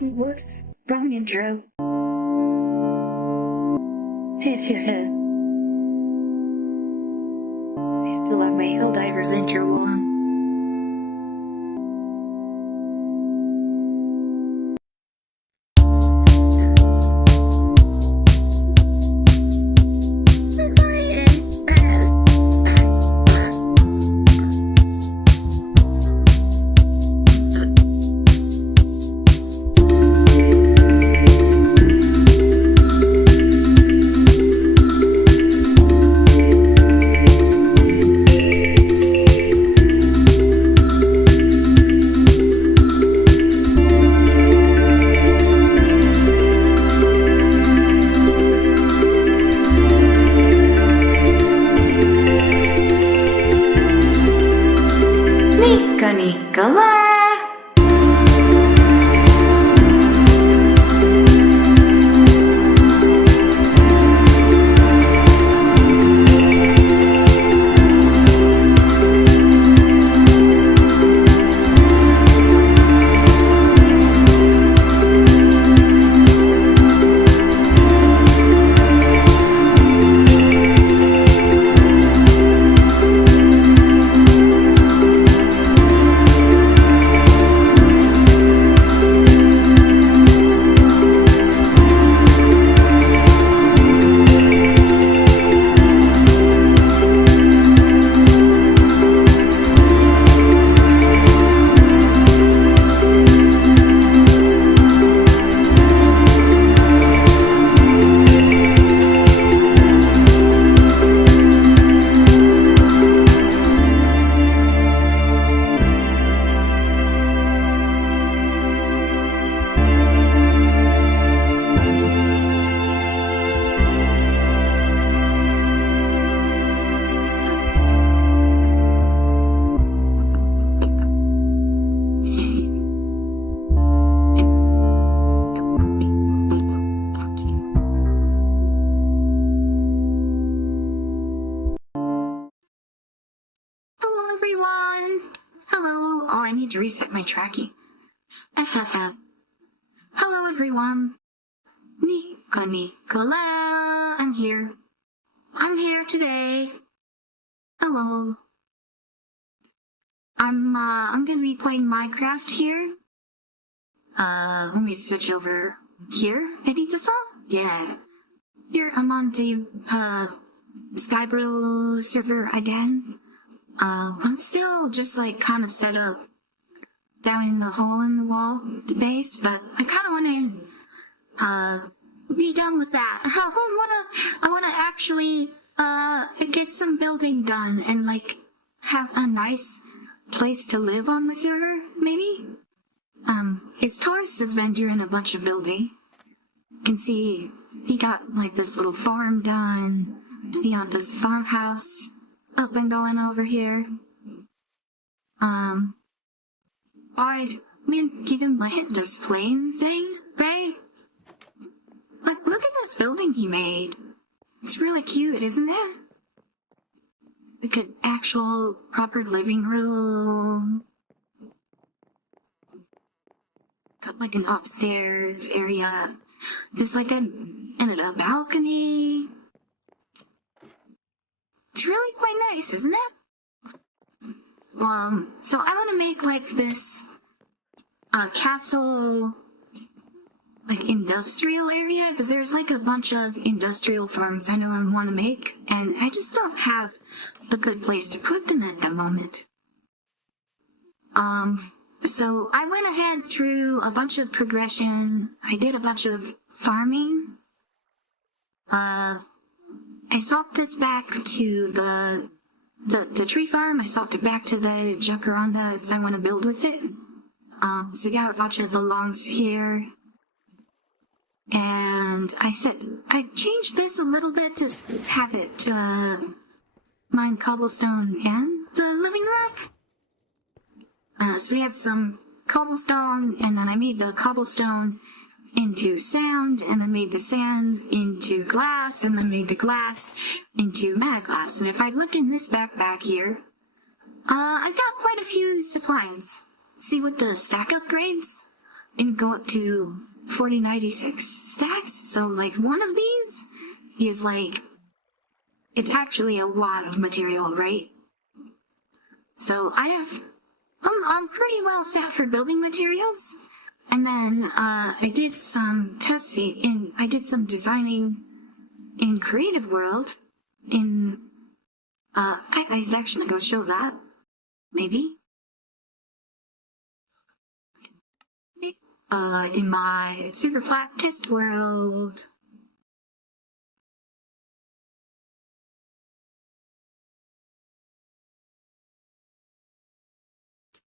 Whoops, wrong intro. I still have my Helldivers intro on. NiiCola! Hello. Oh, I need to reset my tracking. Hello, everyone. NiiCola. I'm here today. Hello. I'm gonna be playing Minecraft here. Let me switch over here. I think this all? Yeah. Here, I'm on the, Skybro server again. I'm still just like kind of set up down in the hole in the wall, the base, but I kind of want to, be done with that. I wanna actually, get some building done and like have a nice place to live on the server, maybe? His Taurus has been doing a bunch of building. You can see he got like this little farm done. He got this farmhouse up and going over here. Given my hit just plain insane, right? Like, look at this building he made. It's really cute, isn't it? Like an actual proper living room. Got like an upstairs area. There's like a balcony. It's really quite nice, isn't it? So I want to make like this, castle, like industrial area, because there's like a bunch of industrial farms I know I want to make, and I just don't have a good place to put them at the moment. So I went ahead through a bunch of progression. I did a bunch of farming. I swapped this back to the tree farm. I swapped it back to the jacaranda because I want to build with it. So I got a bunch of the lawns here. And I changed this a little bit to have it, mine cobblestone and the living rock. So we have some cobblestone, and then I made the cobblestone into sand, and then made the sand into glass, and then made the glass into matte glass. And if I look in this backpack here, I've got quite a few supplies. See what the stack upgrades? and go up to 4096 stacks. So like one of these is like, it's actually a lot of material, right? So I'm pretty well set for building materials. And then I did some testing and I did some designing in Creative World in I actually go show that maybe in my super flat test world.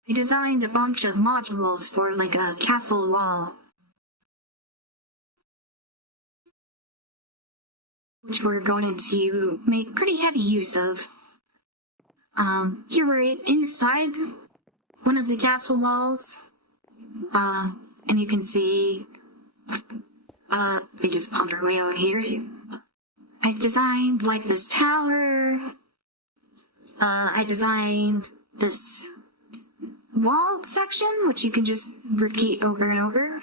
I designed a bunch of modules for like a castle wall, which we're going to make pretty heavy use of. Here we're inside one of the castle walls, and you can see, we just ponder way out here. I designed like this tower, I designed this wall section, which you can just repeat over and over.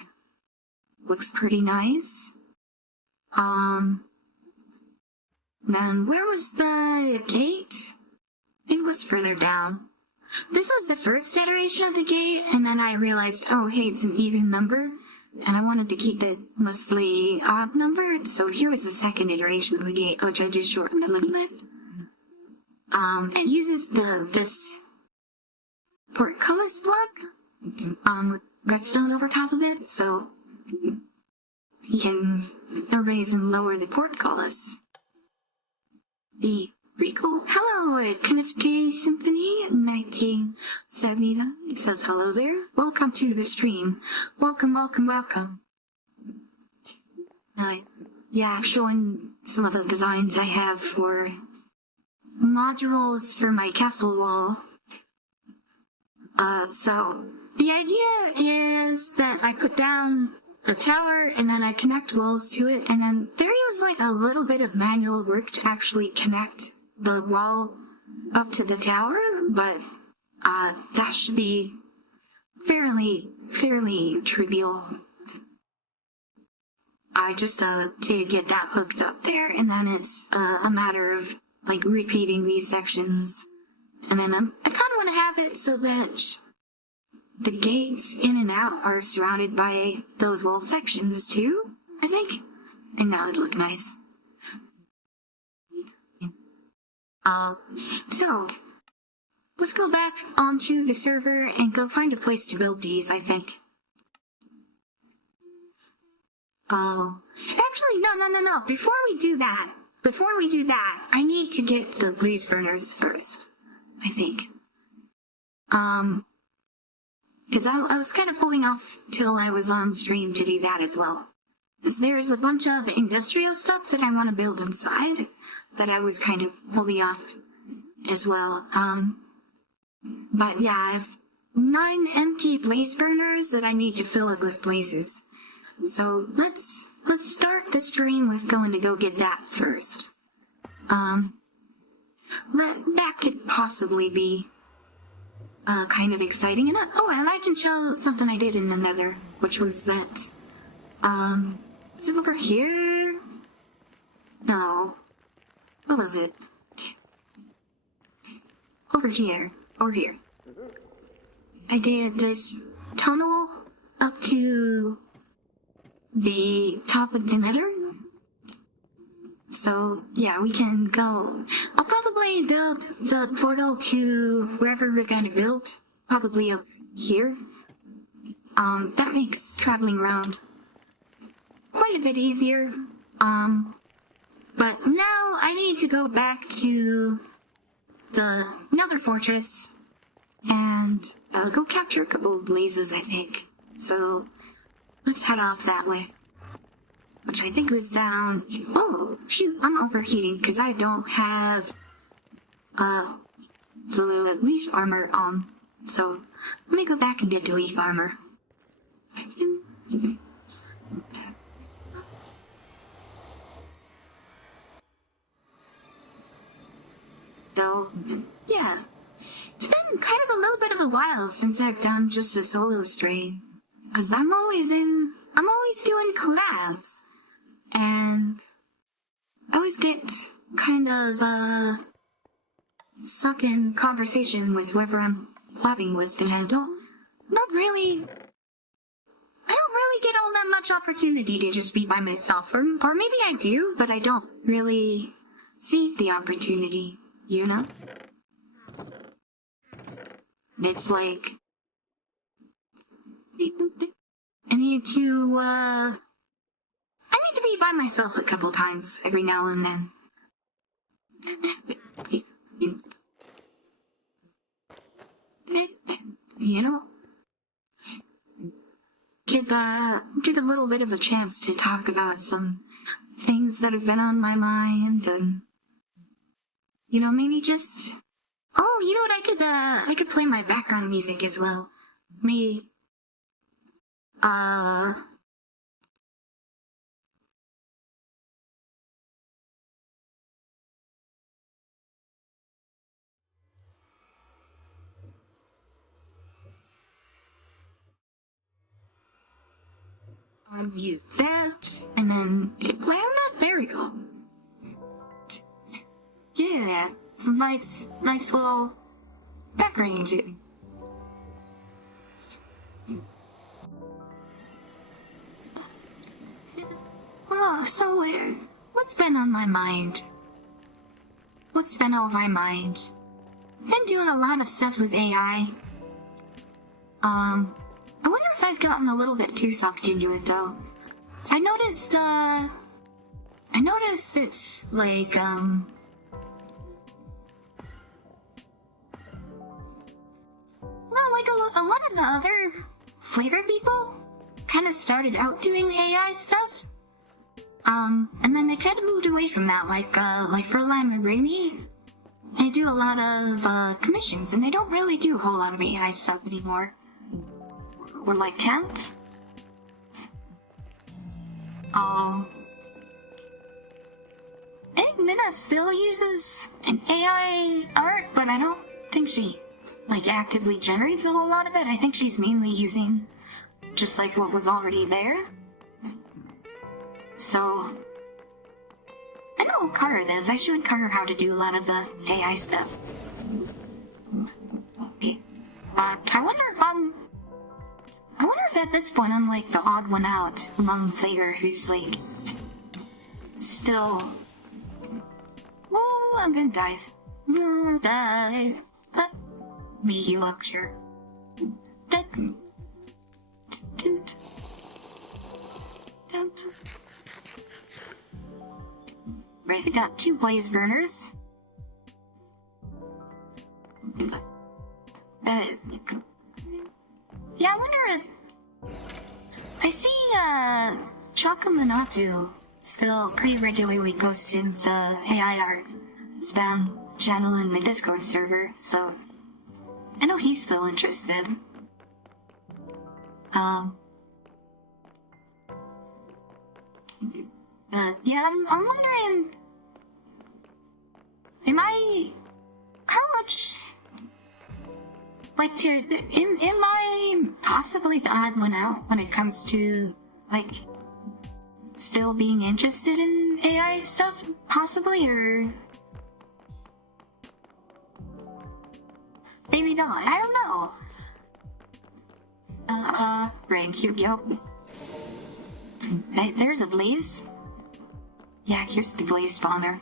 Looks pretty nice. Then where was the gate? It was further down. This was the first iteration of the gate, and then I realized, oh hey, it's an even number, and I wanted to keep it mostly odd number, so here was the second iteration of the gate, which I just shortened a little bit. It uses this portcullis block, with redstone over top of it, so you can raise and lower the portcullis. Be pretty cool. Hello, Knifty Symphony 1979. It says hello there. Welcome to the stream. Welcome, welcome, welcome. Yeah, showing some of the designs I have for modules for my castle wall. So the idea is that I put down a tower and then I connect walls to it, and then there is like a little bit of manual work to actually connect the wall up to the tower, but that should be fairly trivial. I just to get that hooked up there, and then it's a matter of like repeating these sections, and then I kind of want to have it so that the gates in and out are surrounded by those wall sections too, I think. And now it'd look nice. So, let's go back onto the server and go find a place to build these, I think. Actually, no. Before we do that, I need to get the blaze burners first, I think. Because I was kind of pulling off till I was on stream to do that as well. Because there's a bunch of industrial stuff that I want to build inside that I was kind of pulling off as well. But yeah, I have 9 empty blaze burners that I need to fill up with blazes. So let's start the stream with going to go get that first. That could possibly be kind of exciting enough. Oh, and I can show something I did in the Nether, which was that, is it over here? No. What was it? Over here. I did this tunnel up to the top of the Nether. So, yeah, we can go. I'll probably build the portal to wherever we're gonna build. Probably up here. That makes traveling around quite a bit easier. But now I need to go back to the Nether Fortress and go capture a couple of blazes, I think. So, let's head off that way. Which I think was down... Oh, shoot, I'm overheating because I don't have the leaf armor on. So, let me go back and get the leaf armor. So, yeah. It's been kind of a little bit of a while since I've done just a solo stream. Cause I'm always doing collabs, and I always get kind of, stuck in conversation with whoever I'm collabing with, and I don't really get all that much opportunity to just be by myself, or maybe I do, but I don't really seize the opportunity, you know? It's like, I need to be by myself a couple times every now and then. You know? Give a little bit of a chance to talk about some things that have been on my mind, and, you know, maybe just, oh, you know what, I could play my background music as well. Maybe, unmute that, and then hit play on that. There we go. Yeah, some nice little background music. Oh, so what's been on my mind? What's been on my mind? Been doing a lot of stuff with AI. I wonder if I've gotten a little bit too sucked into it, though. So I noticed it's, like, well, like a lot of the other FlaVR people kind of started out doing AI stuff. And then they kind of moved away from that, like Furlan and Raimi. They do a lot of, commissions, and they don't really do a whole lot of AI stuff anymore. Or like 10th? I think Minna still uses an AI art, but I don't think she, like, actively generates a whole lot of it. I think she's mainly using just, like, what was already there. So, I know Kara does. I showed Kara how to do a lot of the AI stuff. Okay. I wonder if at this point I'm like the odd one out among FlaVR who's like still. Oh, I'm gonna dive. Dive. Me heal up, sure. Right, I got 2 blaze burners. Yeah, I wonder if I see Chakamanatu still pretty regularly posting AI art. It's bound channel in the Discord server, so I know he's still interested. But yeah, I'm wondering, how much, like, am I possibly the odd one out when it comes to, like, still being interested in AI stuff, possibly, or maybe not, I don't know. Rank, yup. Hey, there's a blaze. Yeah, here's the blaze spawner.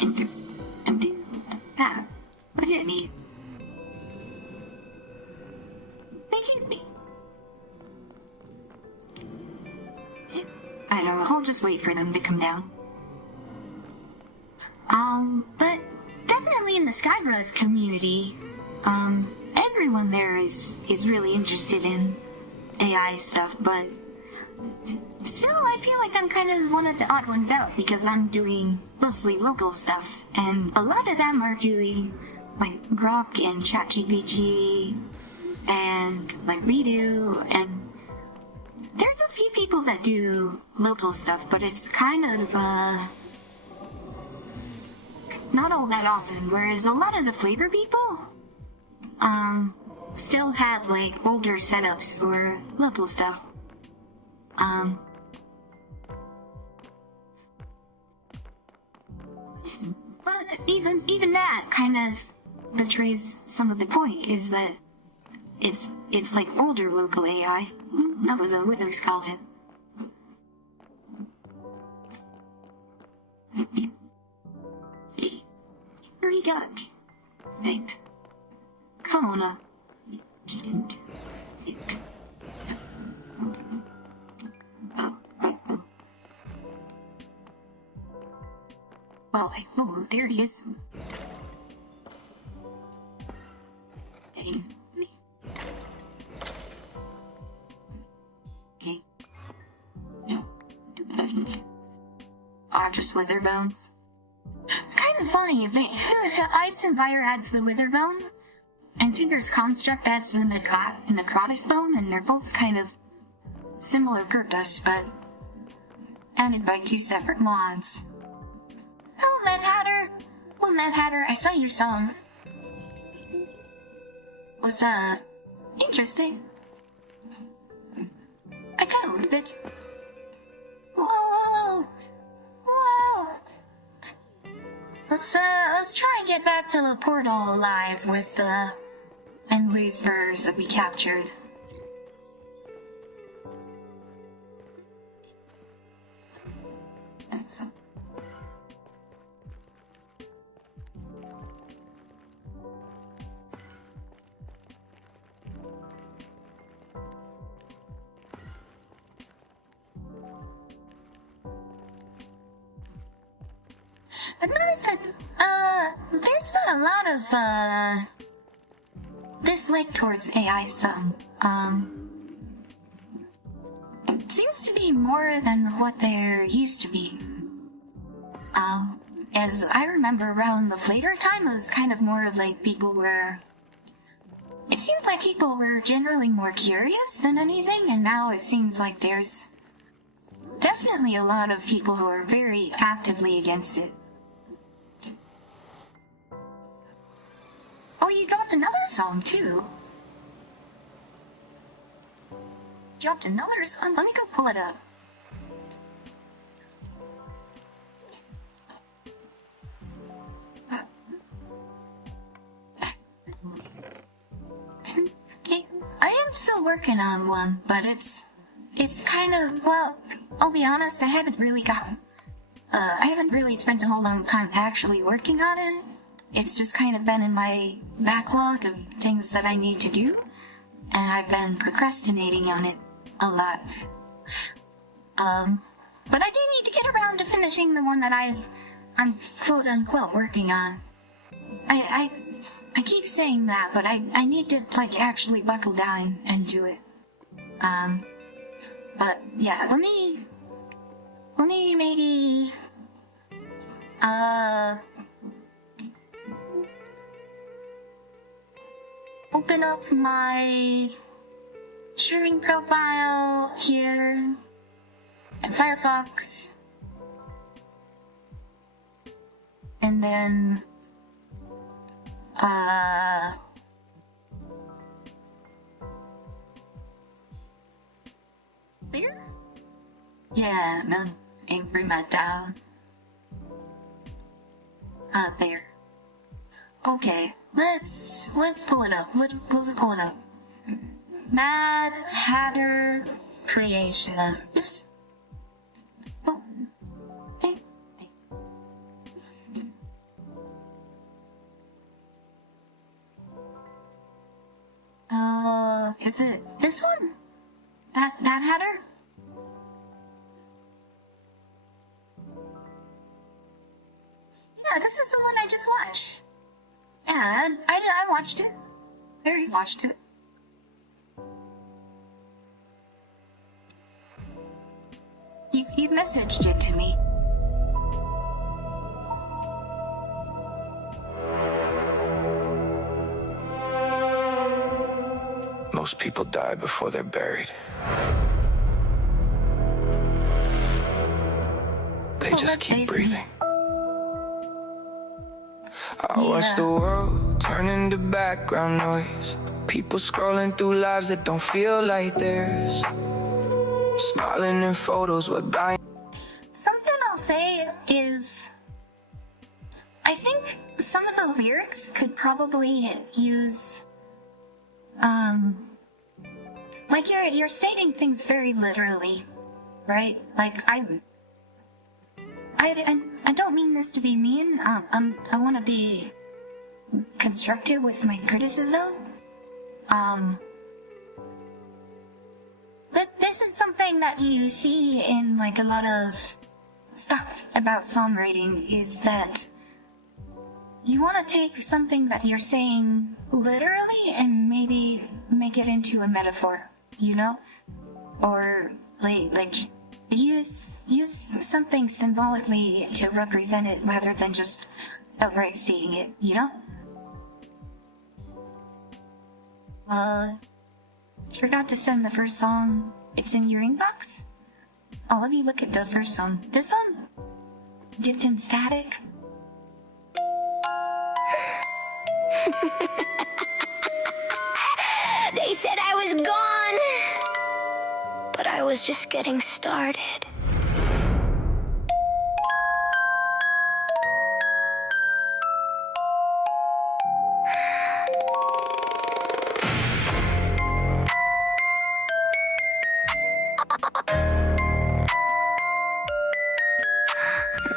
Enter, empty. Ah, look at me. They hit me. I don't know, I'll just wait for them to come down. But definitely in the Skybros community, everyone there is really interested in AI stuff, but still I feel like I'm kind of one of the odd ones out because I'm doing mostly local stuff, and a lot of them are doing like Grok and ChatGPT and like Redo, and there's a few people that do local stuff, but it's kind of not all that often, whereas a lot of the FlaVR people, still have, like, older setups for level stuff. But even that kind of betrays some of the point, is that it's like older local AI. That was a wither skeleton. Hurry up. Wait. Come on. Oh, there he is. Hey. Okay. No. Just wither bones. It's kind of funny. Ides and Fire adds the wither bone, and Tinker's Construct adds the necrotic bone, and they're both kind of similar purpose, but added by two separate mods. Oh, Mad Hatter! Well, Mad Hatter, I saw your song. Was, interesting. I kinda loved it. Whoa! Let's try and get back to the portal alive with the endless birds that we captured. I've noticed that, there's been a lot of, dislike towards AI stuff. It seems to be more than what there used to be. As I remember around the FlaVR time, it was kind of more of like people were... It seemed like people were generally more curious than anything, and now it seems like there's definitely a lot of people who are very actively against it. Oh, you dropped another song, too. Dropped another song? Let me go pull it up. Okay, I am still working on one, but it's kind of, well, I'll be honest, I haven't really spent a whole long time actually working on it. It's just kind of been in my backlog of things that I need to do, and I've been procrastinating on it a lot. But I do need to get around to finishing the one that I'm quote unquote working on. I keep saying that, but I need to like actually buckle down and do it. But yeah, let me maybe open up my streaming profile here in Firefox, and then there? Yeah, no, angry Matt down. There. Okay, let's pull it up. Let's pull it up. Mad Hatter Creations. Oh. Hey. Is it this one? That Hatter? Yeah, this is the one I just watched. Yeah, I watched it. Barry watched it. You messaged it to me. Most people die before they're buried. They just keep breathing. I watch the world turn into background noise. People scrolling through lives that don't feel like theirs. Smiling in photos while dying. Something I'll say is, I think some of the lyrics could probably use, like you're stating things very literally, right? Like I don't mean this to be mean. I want to be constructive with my criticism. But this is something that you see in like a lot of stuff about songwriting, is that you want to take something that you're saying literally and maybe make it into a metaphor, you know? Or like use something symbolically to represent it rather than just outright stating it, you know? Forgot to send the first song. It's in your inbox. All of you look at the first song. This one? Dipped in static. They said I was gone, but I was just getting started.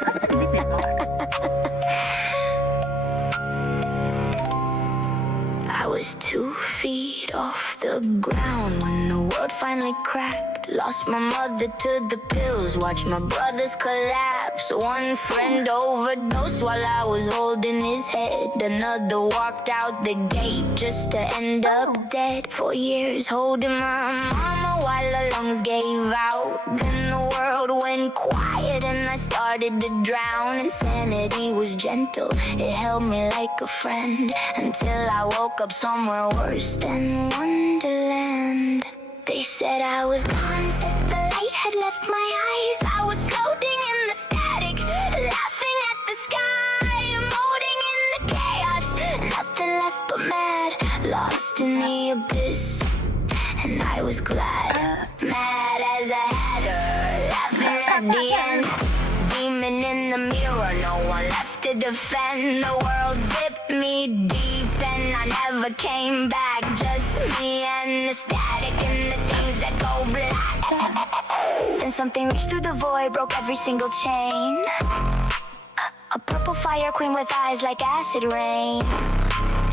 What the music box? I was 2 feet off the ground when the world finally cracked. Lost my mother to the pills, watched my brothers collapse. One friend overdosed while I was holding his head. Another walked out the gate just to end up dead. 4 years holding my mama while her lungs gave out. Then the world went quiet and I started to drown. Insanity was gentle, it held me like a friend, until I woke up somewhere worse than Wonderland. They said I was gone, said the light had left my eyes. I was floating in the static, laughing at the sky, emoting in the chaos. Nothing left but mad, lost in the abyss. And I was glad, mad as a hatter, laughing at the end. Demon in the mirror, no one left to defend. The world dipped me deep and I never came back. Just me and the static and the things that go black. Then something reached through the void, broke every single chain. A purple fire queen with eyes like acid rain.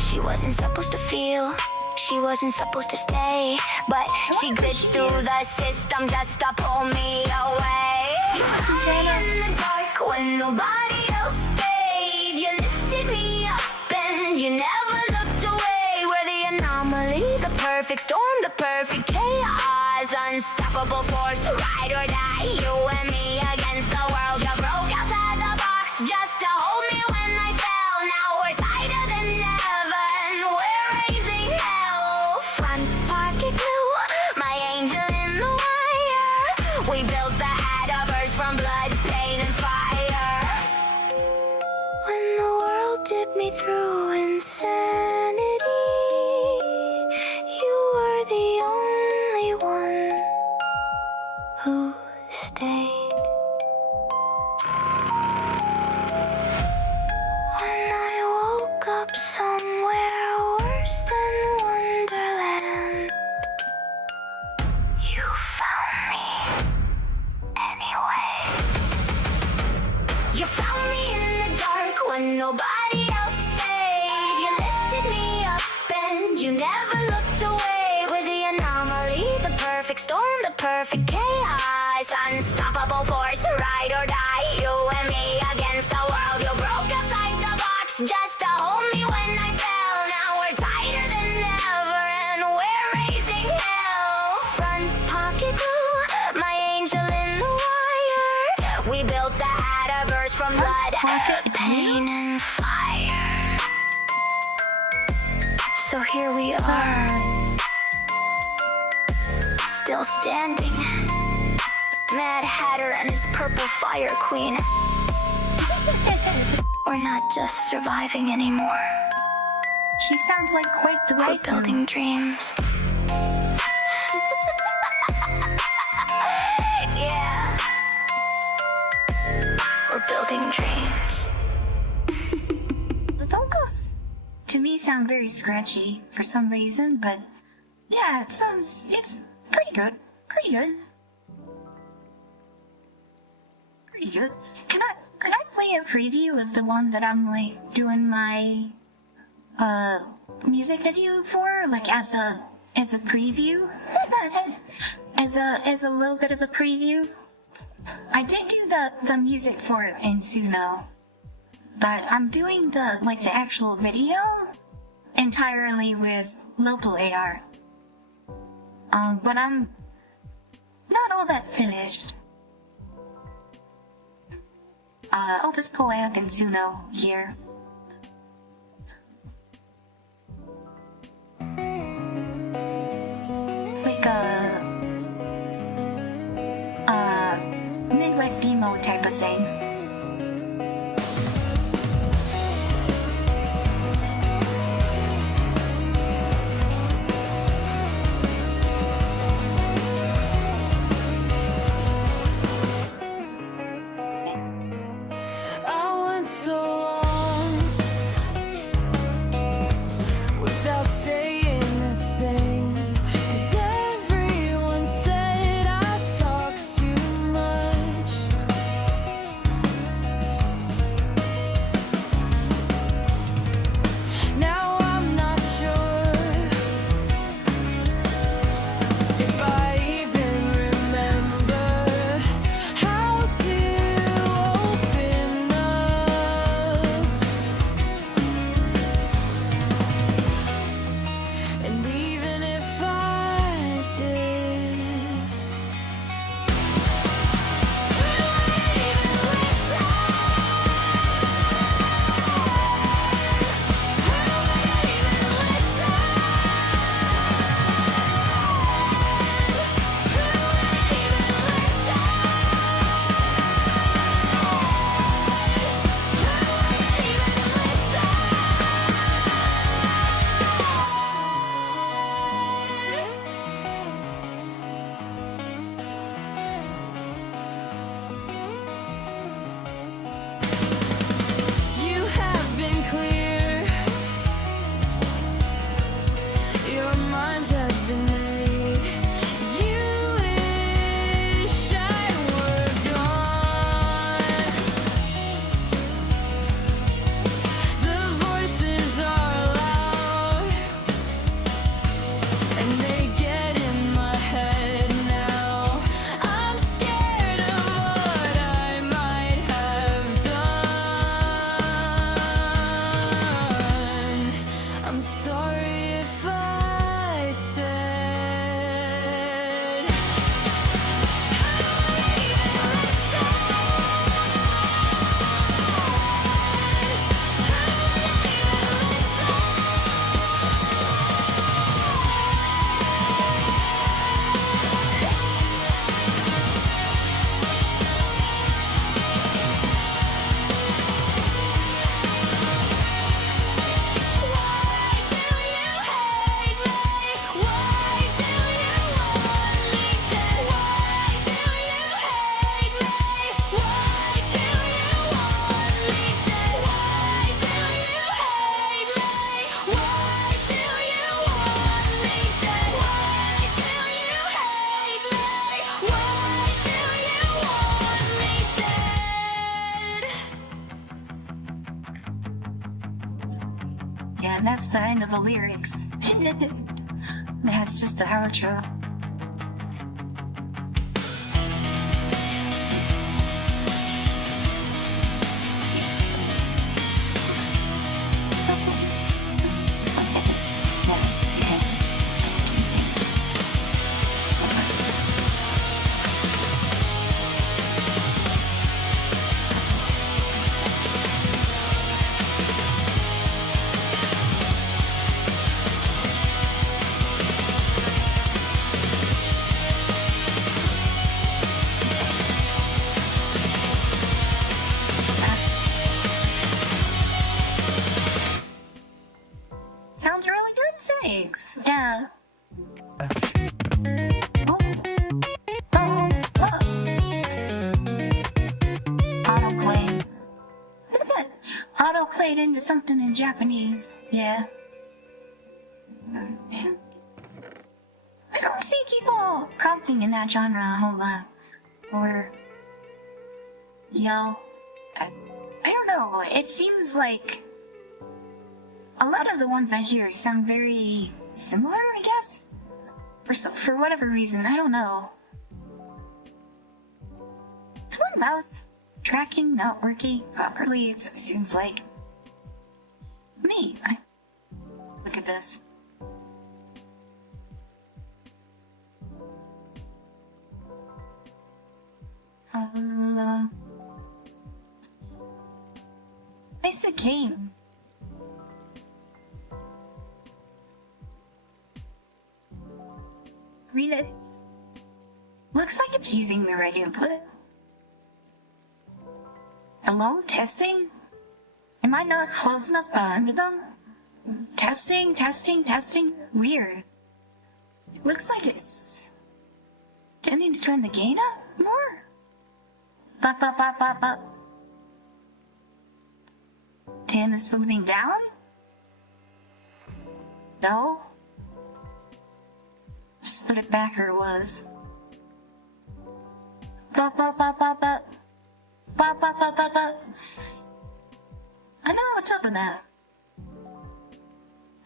She wasn't supposed to feel, she wasn't supposed to stay, but she glitched through the system just to pull me away. You put me in the dark when nobody else stayed. You lifted me up and you never looked away. We're the anomaly, the perfect storm, the perfect chaos. Unstoppable force, ride or die. You and me against the world. You broke outside the box just to hold me when I fell. Now we're tighter than ever and we're raising hell. Front pocket glue, my angel in the wire. We built the Hatterverse from blood, pain, and fire. When the world dipped me through insanity, you were the only one who stayed. When I woke up somewhere worse than Wonderland, you found me anyway. You found me in the dark when nobody else stayed. You lifted me up and you never looked away. We're the anomaly, the perfect storm, the perfect chaos. Unstoppable force, ride or die. You and me against the world. You broke outside the box just to hold me when I fell. Now we're tighter than ever and we're raising hell. Front pocket glue, my angel in the wire. We built the Hatterverse from blood, pain, and fire. So here we are, still standing. Mad Hatter and his purple fire queen. We're We're not just surviving anymore. She sounds like quite We're delightful. building dreams. Yeah. We're building dreams. The vocals to me sound very scratchy for some reason, but yeah, it's pretty good. Pretty good. Pretty good. Could I play a preview of the one that I'm like doing my music video for, like as a preview? as a little bit of a preview? I did do the music for it in Suno, but I'm doing the actual video entirely with local AR. But I'm not all that finished. I'll just pull it up in Suno here. It's like a Midwest emo type of thing. I went so long without saying a thing, 'cause everyone said I talk too much. Now I'm not sure if I even remember how to open up. And even if I did, who would even listen? Who would even listen? Who would even listen? You have been clear. Your minds have been made. You wish I were gone. The voices are loud, and they get in my head now. I'm scared of what I might have done. I'm sorry if I said, Yeah, and that's the end of the lyrics. That's just the outro. sounds really good, thanks. Yeah. Oh. Oh. Oh. Autoplay. Autoplayed into something in Japanese. Yeah. I don't see people prompting in that genre a whole lot. Or yell. I don't know. It seems like a lot of the ones I hear sound very similar, I guess? For whatever reason, I don't know. Is my mouse tracking not working properly? It seems like me. Look at this. It's a game. Read it. Looks like it's using the right input. Hello? Testing? Am I not close enough to them? Testing, testing, testing. Weird. It looks like it's... Do I need to turn the gain up more? Bop, bop, bop, bop, bop. Turn the smoothing down? No? Just put it back where it was. Bop, bop, bop, bop, bop. Bop, bop, bop, bop, bop. I don't know what's up with that.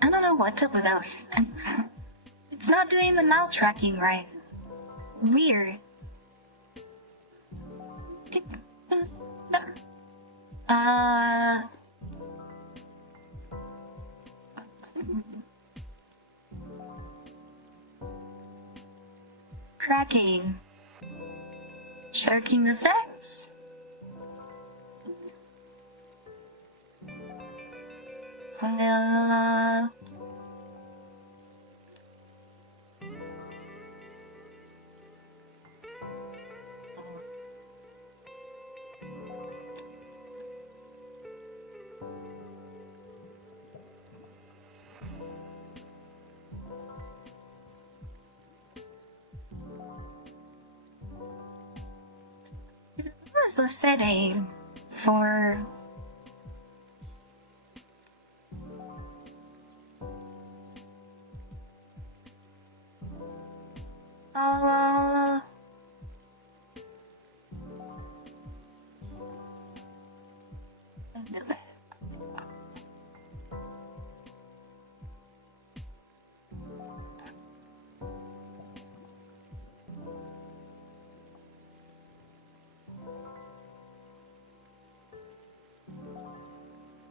I don't know what's up with that. It's not doing the mouse tracking right. Weird. Cracking. Tracking effects. What was the setting for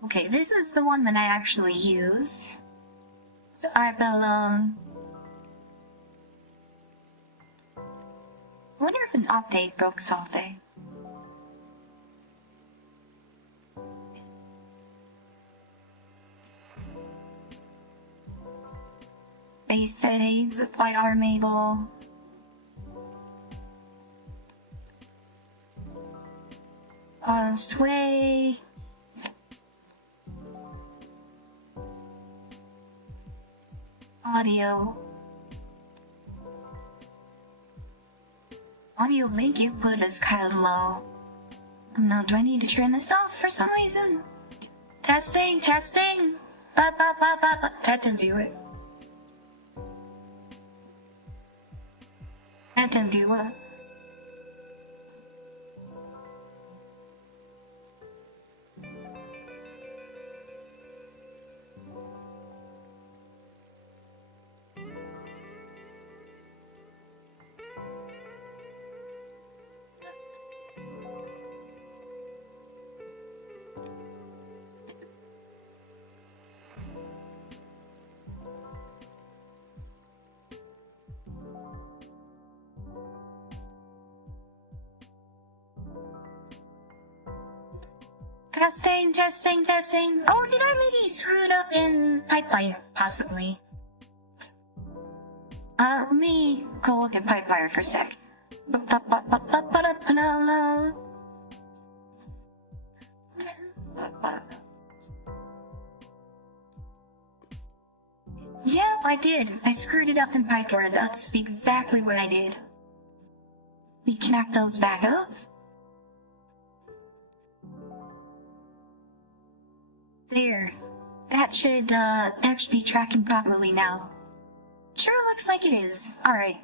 Okay, this is the one that I actually use. So I will, I wonder if an update broke something. Base settings, FlaVR Mabel. Sway. Audio link input is kind of low. Now, do I need to turn this off for some reason? Testing, testing. That didn't do it. That didn't do it. Testing, testing, testing. Oh, did I maybe screw it up in Pipewire? Possibly. Let me go look at Pipewire for a sec. I did. I screwed it up in PyTorch. That's exactly what I did. We connect those back up. There. That should be tracking properly now. Sure looks like it is. Alright.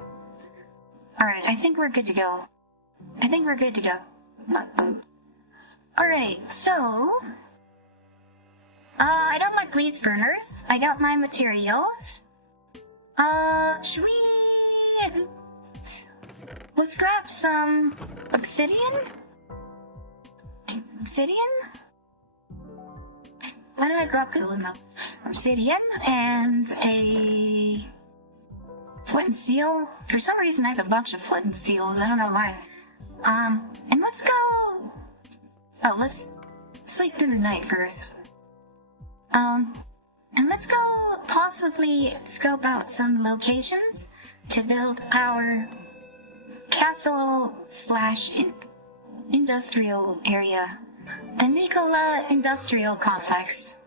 Alright, I think we're good to go. Alright, so... I got my blaze burners. I got my materials. Should we... Let's grab some... obsidian? Why do I grab obsidian and a... flint and steel? For some reason I have a bunch of flint and steels. I don't know why. And let's go... Oh, let's sleep through the night first. And let's go possibly scope out some locations to build our castle / industrial area. The NiiCola industrial complex.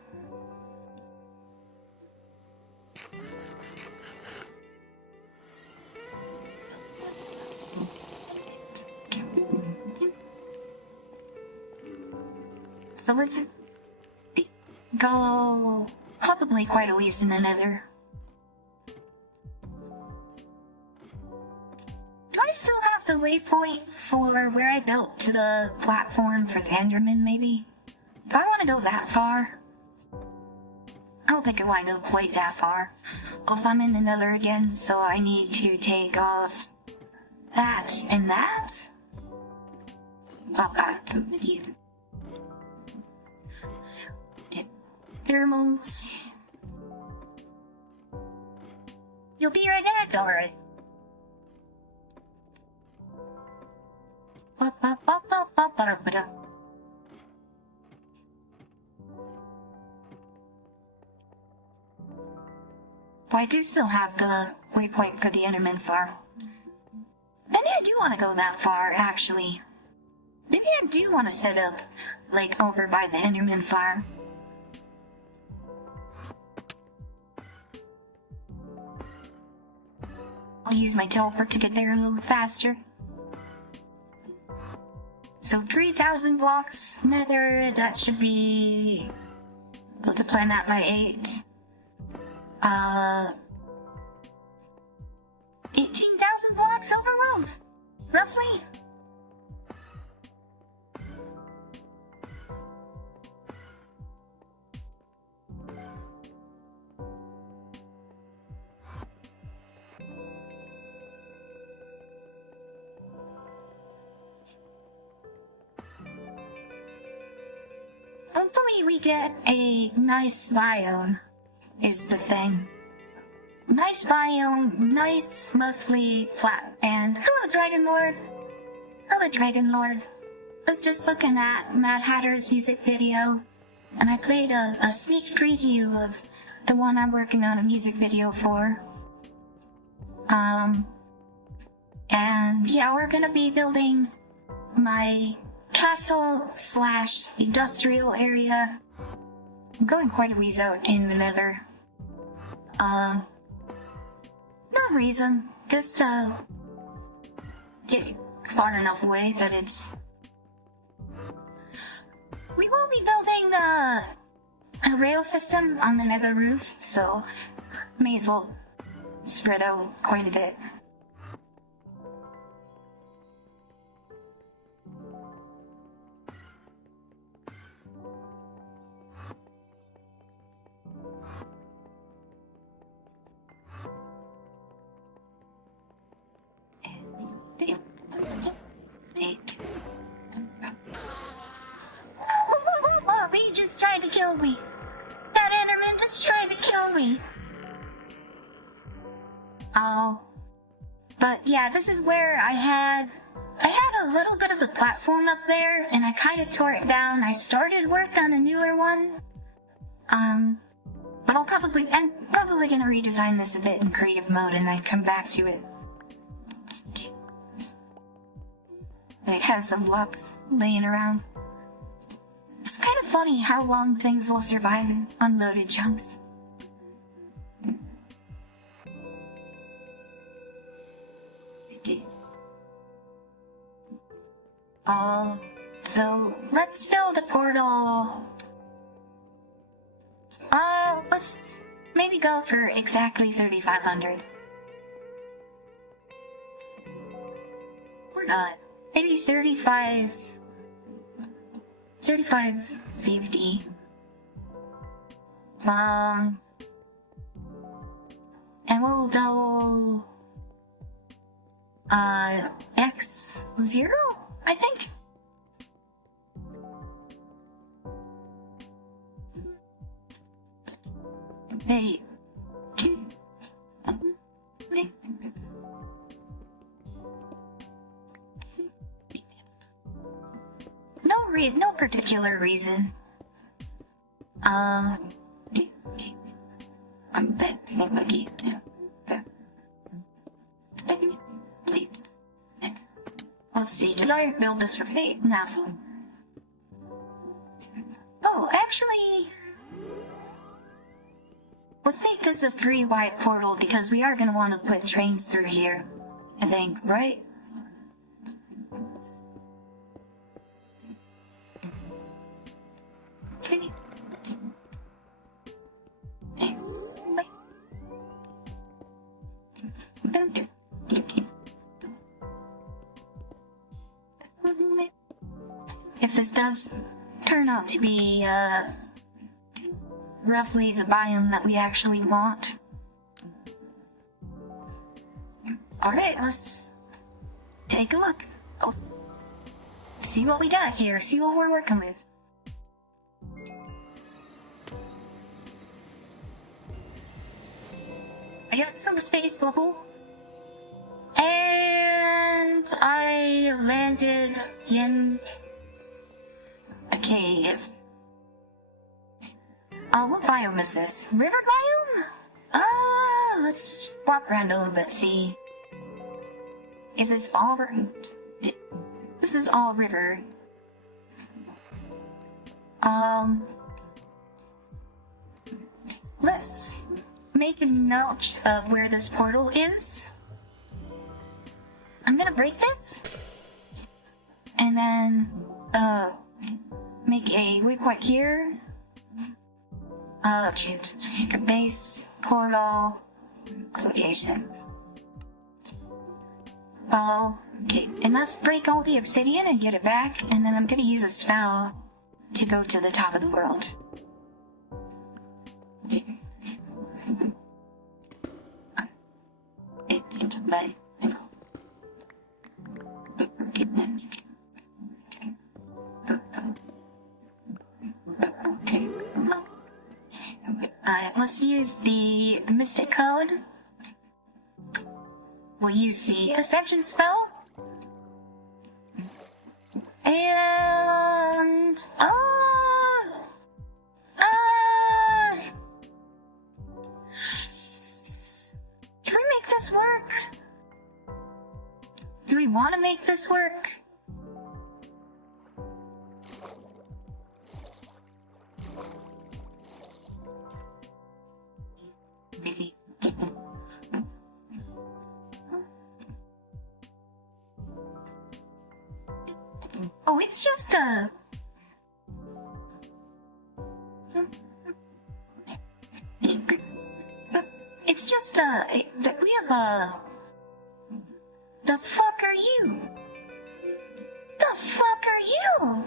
So let's go probably quite a ways in the nether. Do I still have the waypoint for where I built to the platform for the Enderman, maybe? Do I want to go that far? I don't think I want to go quite that far. Also, I'm in the nether again, so I need to take off that and that. Oh god, idiot. Thermals. You'll be right back, alright. But I do still have the waypoint for the Enderman farm. Maybe I do want to go that far, actually. Maybe I do want to set up, like, over by the Enderman farm. I'll use my teleport to get there a little faster. So 3,000 blocks nether, that should be... multiply that by 8. 18,000 blocks overworld, roughly. Hopefully we get a nice biome, is the thing. Nice biome, nice, mostly flat. And hello, Dragon Lord. Hello, Dragon Lord. I was just looking at Mad Hatter's music video, and I played a sneak preview of the one I'm working on a music video for. And yeah, we're gonna be building my castle / industrial area. I'm going quite a ways out in the nether. No reason, just get far enough away that it's... We will be building a rail system on the nether roof, so may as well spread out quite a bit. He just tried to kill me. That Enderman just tried to kill me. Oh. But yeah, this is where I had a little bit of a platform up there, and I kind of tore it down. I started work on a newer one. But I'm probably gonna redesign this a bit in creative mode and then come back to it. I had some blocks laying around. It's kind of funny how long things will survive in unloaded chunks. So let's fill the portal. Let's maybe go for exactly 3,500. Or not. Maybe 35. 35's 50. And we'll double X0, I think. Hey. No particular reason. Let's see, did I build this for fate? No. Oh, actually, let's make this a free white portal because we are gonna want to put trains through here, I think, right? If this does turn out to be, roughly the biome that we actually want. Alright, let's take a look. Oh, see what we got here, see what we're working with. I got some space bubble. And I landed in a cave. What biome is this? River biome? Let's swap around a little bit, see. Is this all river? This is all river. Let's make a note of where this portal is. I'm gonna break this. And then, make a waypoint here. Make a base, portal, locations. Follow. Okay, and let's break all the obsidian and get it back, and then I'm gonna use a spell to go to the top of the world. Let's use the Mystic Code. We'll use the Ascension spell. And... Can we make this work? Do we want to make this work? Oh, it's just a... It's just a... We have a... The fuck are you? The fuck are you?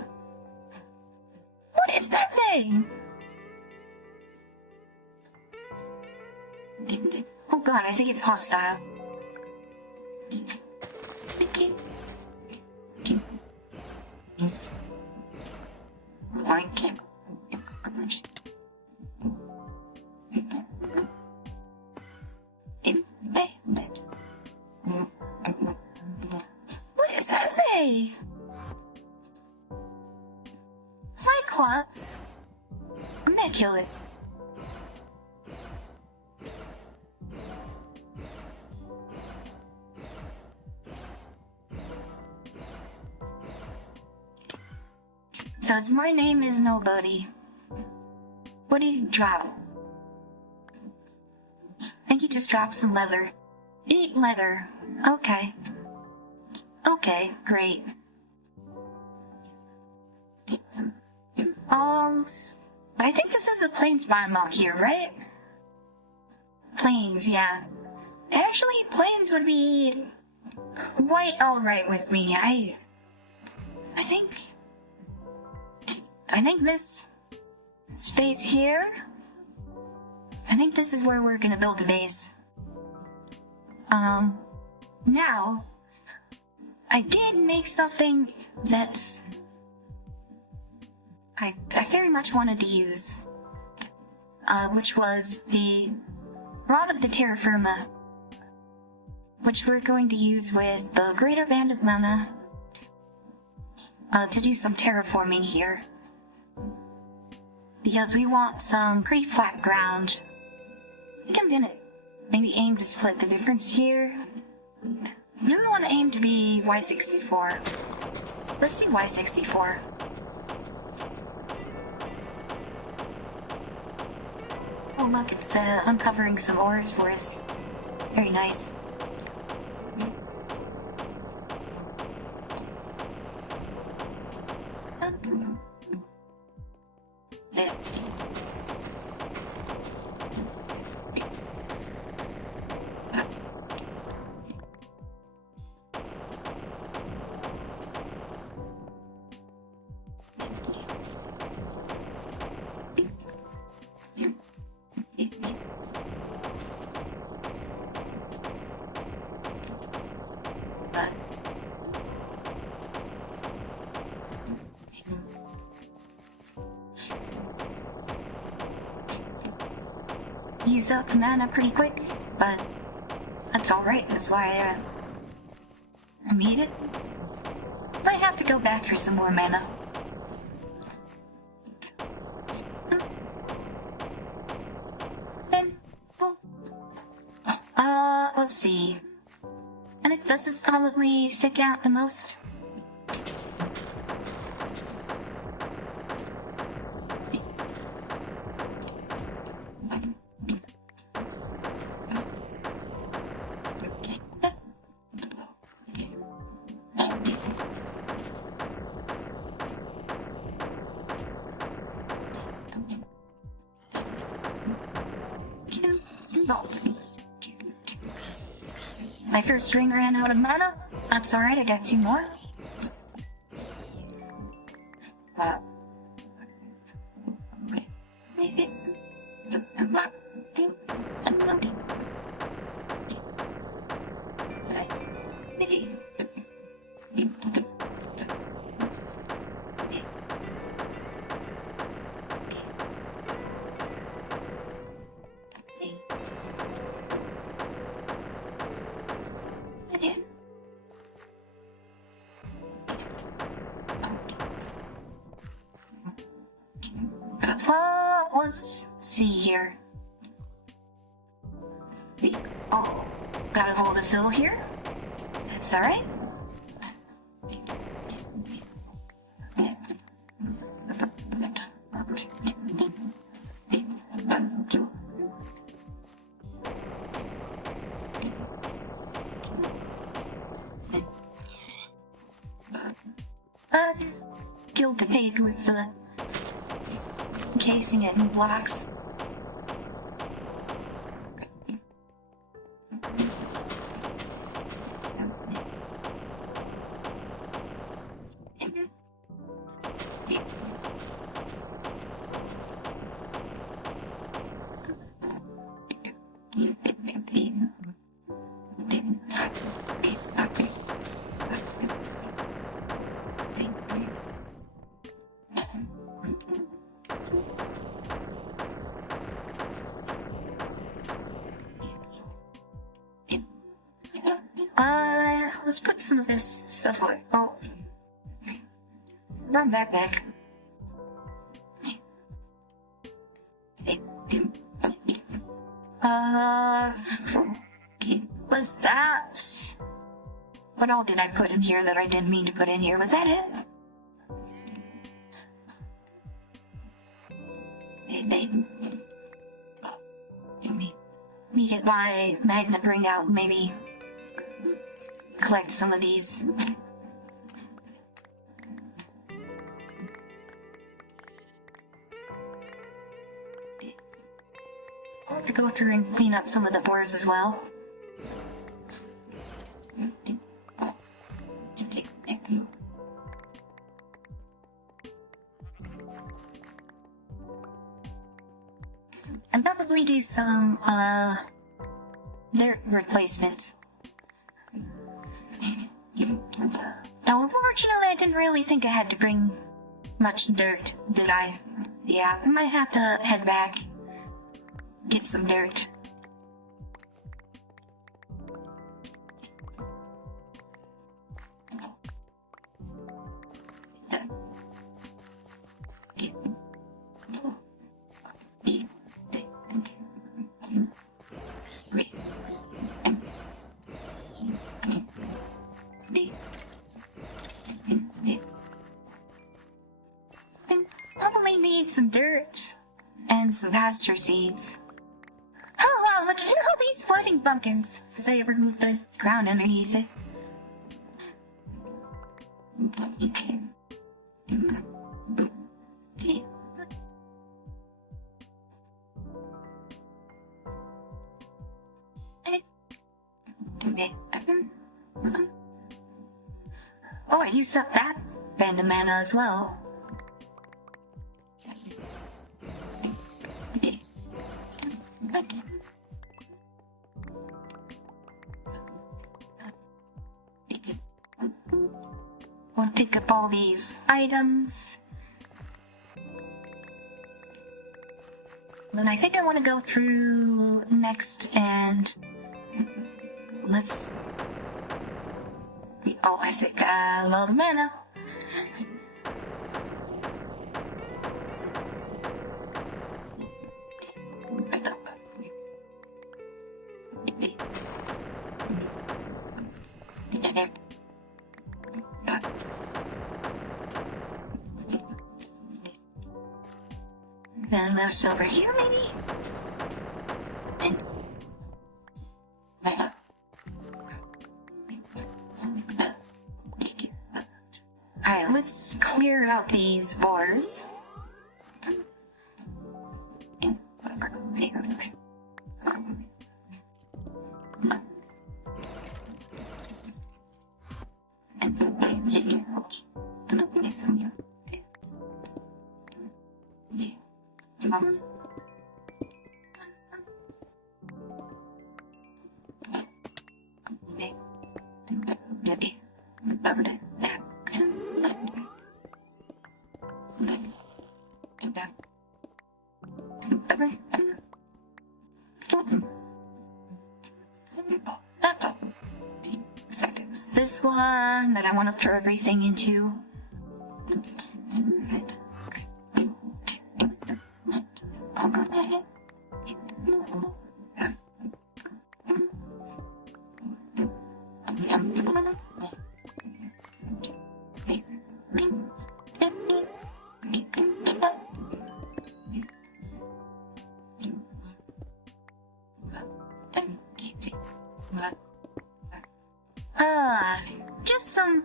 What is that thing? Oh god, I think it's hostile. What does that say? Cyclops? I'm gonna kill it. Says my name is nobody. What did he drop? I think he just dropped some leather. Eat leather. Okay. Okay, great. I think this is a plains biome out here, right? Plains, yeah. Actually, plains would be quite alright with me. I think this space here, I think this is where we're gonna build a base. Now, I did make something that I very much wanted to use, which was the Rod of the Terra Firma, which we're going to use with the Greater Band of Mana to do some terraforming here. Because we want some pretty flat ground. I think I'm gonna maybe aim to split the difference here. I really want to aim to be Y64. Let's do Y64. Oh look, it's uncovering some ores for us. Very nice. Use up the mana pretty quick, but that's alright, that's why I made it. Might have to go back for some more mana. Let's see. And does this probably stick out the most? My first ring ran out of mana. That's alright, I got 2 more. Let's see here. Oh, gotta hold a fill here. That's alright. Killed the pig with the encasing it in blocks. Let's put some of this stuff away. Oh. Run back. Was that... What all did I put in here that I didn't mean to put in here? Was that it? Let me get my magnet ring out, maybe collect some of these. have to go through and clean up some of the boars as well. And probably do some, dirt replacement. Now, unfortunately, I didn't really think I had to bring much dirt, did I? Yeah, I might have to head back, get some dirt. Probably need some dirt and some pasture seeds. Oh wow, look at all these floating pumpkins as I remove the ground underneath it. Oh, I used up that band of mana as well. I'll pick up all these items. Then I think I want to go through next and let's. Oh, I said got a lot of mana. Then that's over here, maybe? And alright, let's clear out these boars. Seconds. This one that I want to throw everything into. Just some,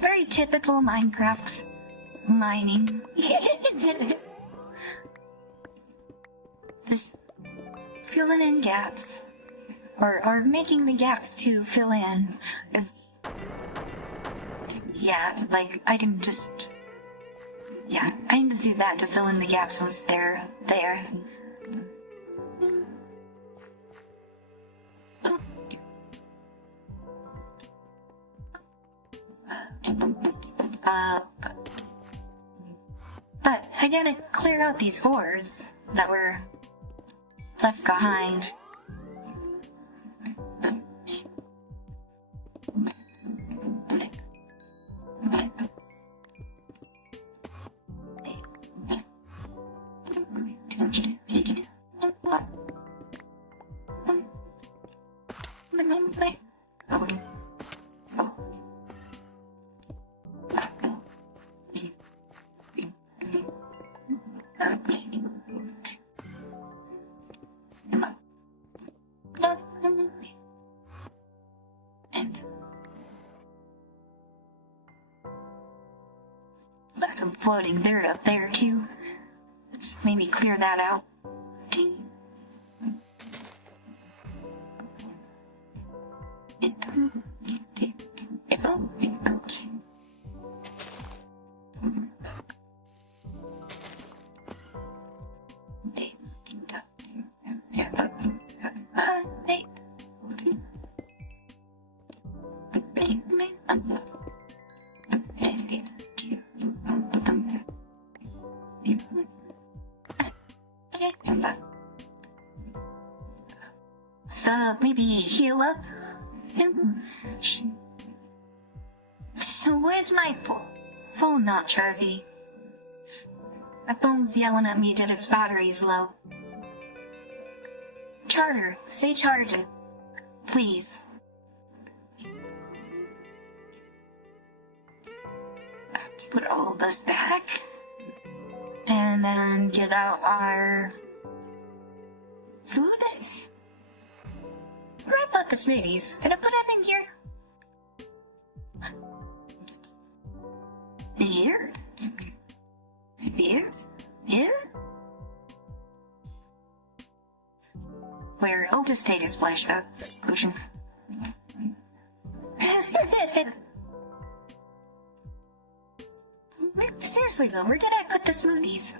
very typical Minecraft mining. This filling in gaps, or making the gaps to fill in is, I can just do that to fill in the gaps once they're there. But I gotta clear out these ores that were left behind. Got some floating dirt up there too. Let's maybe clear that out. So maybe heal up. So where's my phone not charging? My phone's yelling at me that its battery is low. Charter, stay charging, please. Put all this back, and then get out our food. Where I put the smoothies? Did I put them in here? Here? Here? Here? Where? I'll just take his splash potion. Seriously though, where did I put the smoothies?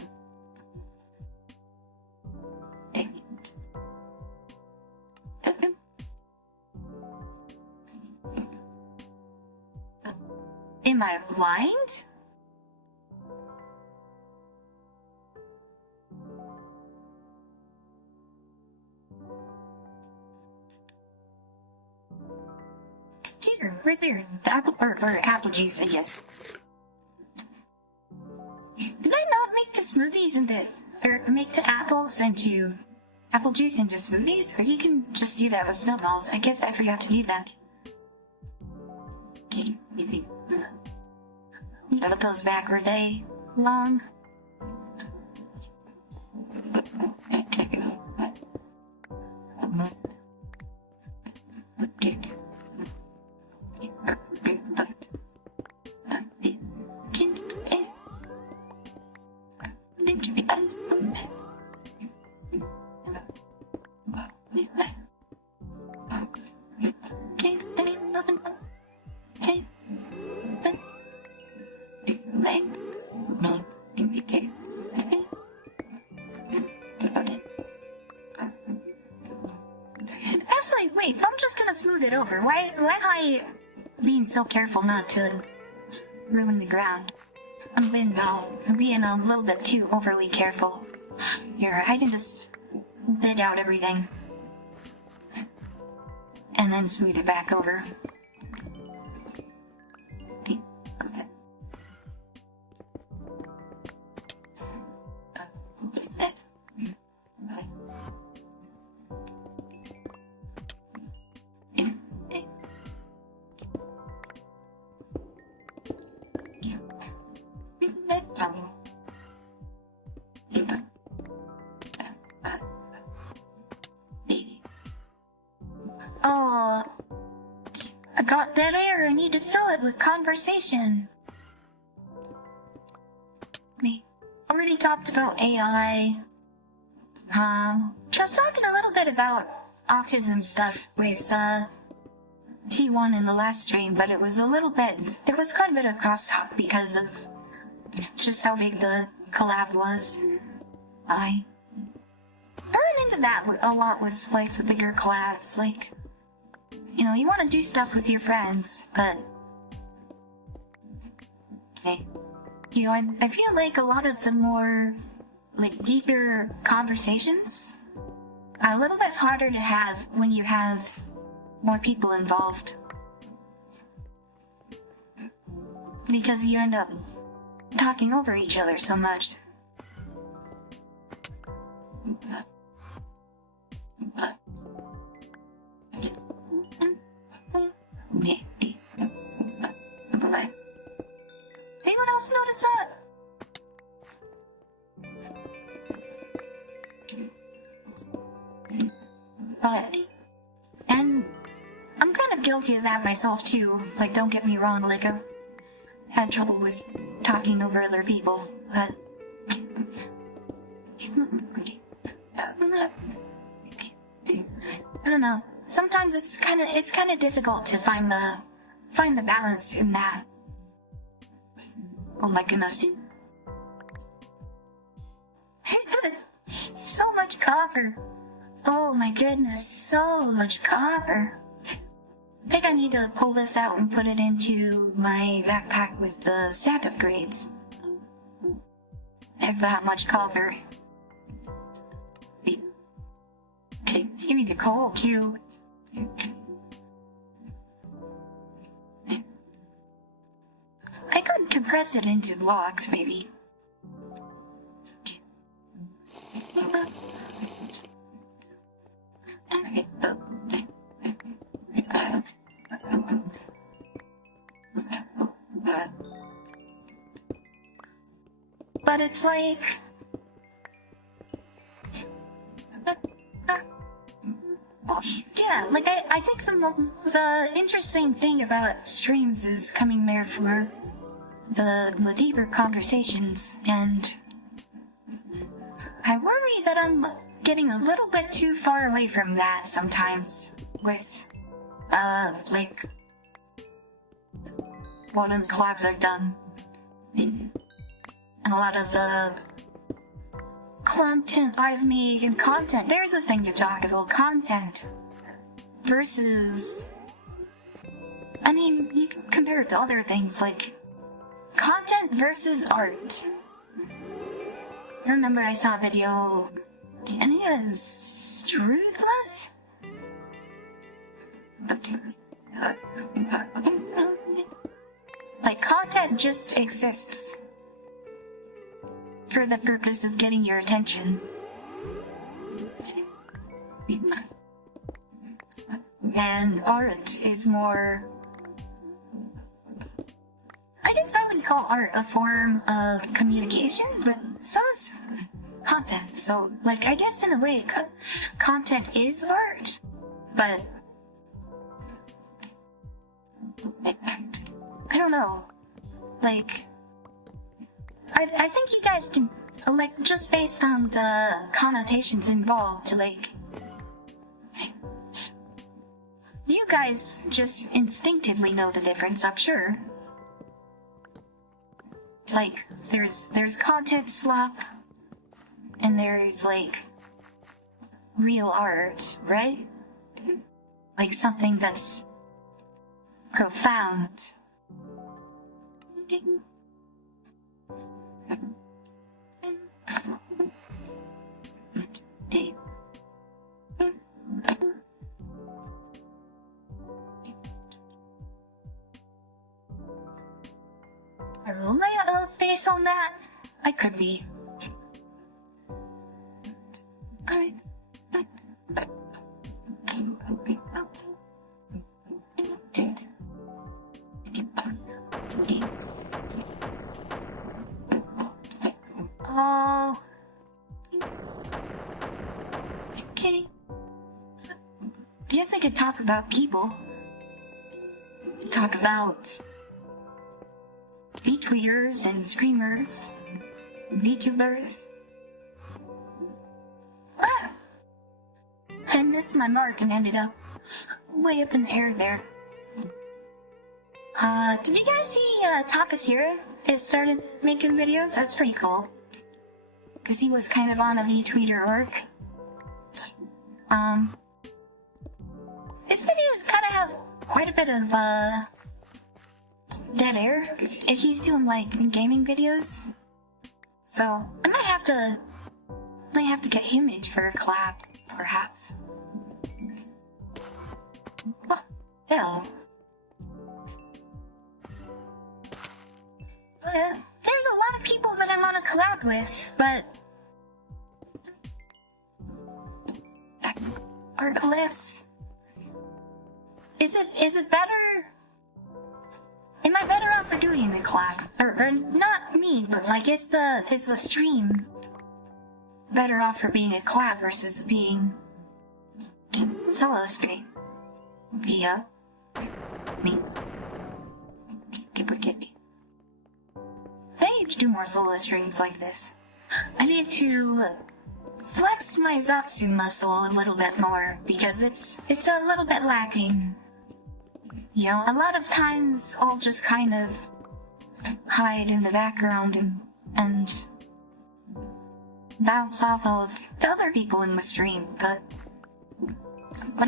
Am I blind? Here, right there, the apple or apple juice, I guess. Did I not make the smoothies into, or make the apples into apple juice into smoothies? Or you can just do that with snowballs. I guess I forgot to do that. Okay, maybe. I put those back, were they long? Actually, wait, I'm just gonna smooth it over. Why am I being so careful not to ruin the ground? I'm being a little bit too overly careful. Here, I can just bid out everything. And then smooth it back over. Okay, how's that? Oh, I got dead air. I need to fill it with conversation. We already talked about AI. Just talking a little bit about autism stuff with T1 in the last stream, but it was a little bit. There was quite a bit of crosstalk because of just how big the collab was. I run into that a lot with like the bigger collabs, like. You know, you want to do stuff with your friends, but... Okay. You know, I feel like a lot of the more, like, deeper conversations are a little bit harder to have when you have more people involved. Because you end up talking over each other so much. Anyone else notice that? And I'm kind of guilty of that myself too. Like, don't get me wrong, like, I've had trouble with talking over other people, but... I don't know. Sometimes it's kind of difficult to find the balance in that. Oh my goodness. So much copper. Oh my goodness, so much copper. I think I need to pull this out and put it into my backpack with the stat upgrades. I have that much copper. Okay, give me the coal too. I could compress it into blocks, maybe. But it's like... yeah, like I think the interesting thing about streams is coming there for the deeper conversations, and I worry that I'm getting a little bit too far away from that sometimes with, like, one of the collabs I've done. And a lot of the content I've made, and content, there's a thing to talk about, content versus, I mean, you can compare it to other things, like, content versus art. I remember I saw a video, and it was truthless? Like, content just exists for the purpose of getting your attention. And art is more... I guess I would call art a form of communication, but so is content. So, like, I guess in a way, content is art, but... I don't know. Like... I think you guys can, like, just based on the connotations involved, like... You guys just instinctively know the difference, I'm sure. Like, there's content slop, and there's, like, real art, right? Like something that's profound. Am I out of face on that? I could be. Oh. Okay. I guess I could talk about people. Talk about V-tweeters and screamers, VTubers. Ah! I missed my mark and ended up way up in the air there. Did you guys see Takashira? It started making videos? That's pretty cool. Cause he was kind of on a V-tweeter arc. His videos kind of have quite a bit of, dead air, cause he's doing like gaming videos, so I might have to get him in for a collab, perhaps. What? Hell. There's a lot of people that I want to collab with, but our collabs. Is it better? Am I better off for doing the collab? Or not me, but like is the stream better off for being a collab versus being solo stream? Via me. Get me. I need to do more solo streams like this. I need to flex my Zatsu muscle a little bit more because it's a little bit lacking. You know, a lot of times I'll just kind of hide in the background and bounce off of the other people in the stream, but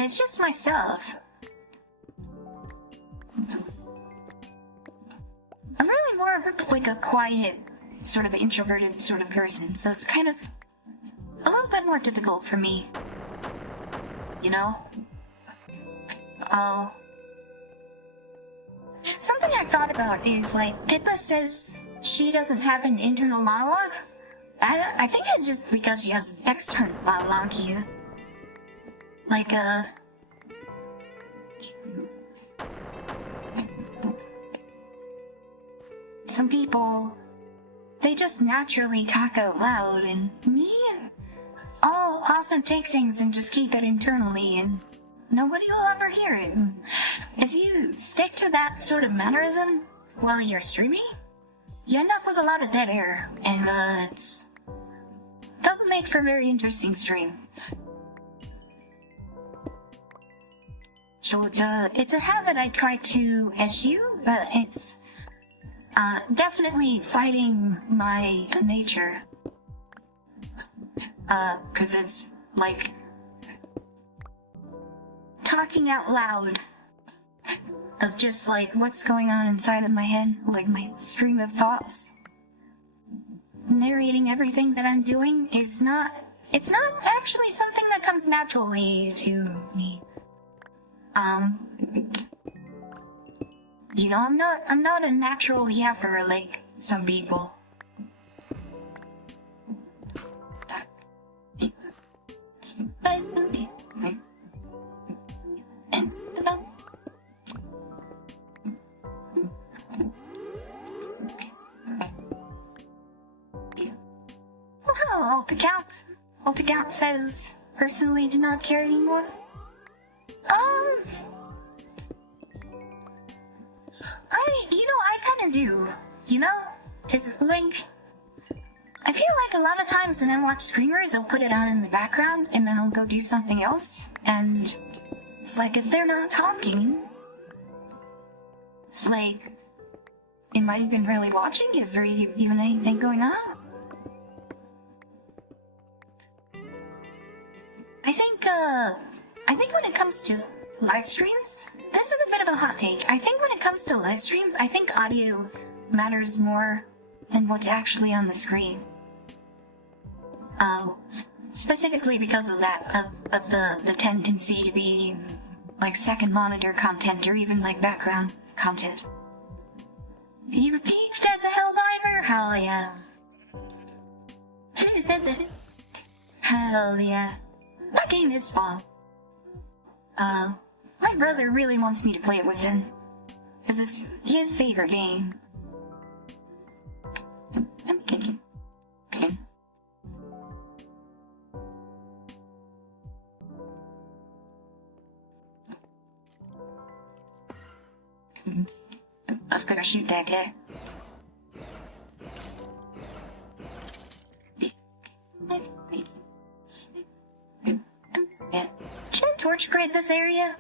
it's just myself. I'm really more of like a quiet, sort of introverted sort of person, so it's kind of a little bit more difficult for me. You know? Something I thought about is, like, Pippa says she doesn't have an internal monologue. I think it's just because she has an external monologue here. Like, some people, they just naturally talk out loud, and me, I'll often take things and just keep it internally, and nobody will ever hear it. If you stick to that sort of mannerism while you're streaming, you end up with a lot of dead air, and it doesn't make for a very interesting stream. So it's a habit I try to eschew, but it's definitely fighting my nature. 'Cause it's like talking out loud of just like what's going on inside of my head, like my stream of thoughts. Narrating everything that I'm doing it's not actually something that comes naturally to me. You know, I'm not a natural yapper like some people. Well, Alt-account says personally do not care anymore. I kinda do, you know? It's like, I feel like a lot of times when I watch streamers, they'll put it on in the background and then I'll go do something else, and it's like, if they're not talking, it's like, am I even really watching? Is there even anything going on? I think when it comes to live streams, this is a bit of a hot take. I think when it comes to live streams, I think audio matters more than what's actually on the screen. Specifically because of that, of the tendency to be like second monitor content or even like background content. You peaked as a Helldiver? Hell yeah. Hell yeah. That game is fun. My brother really wants me to play it with him, because it's his favorite game. I'm kidding. Let's better shoot that guy. Should I torch grid this area?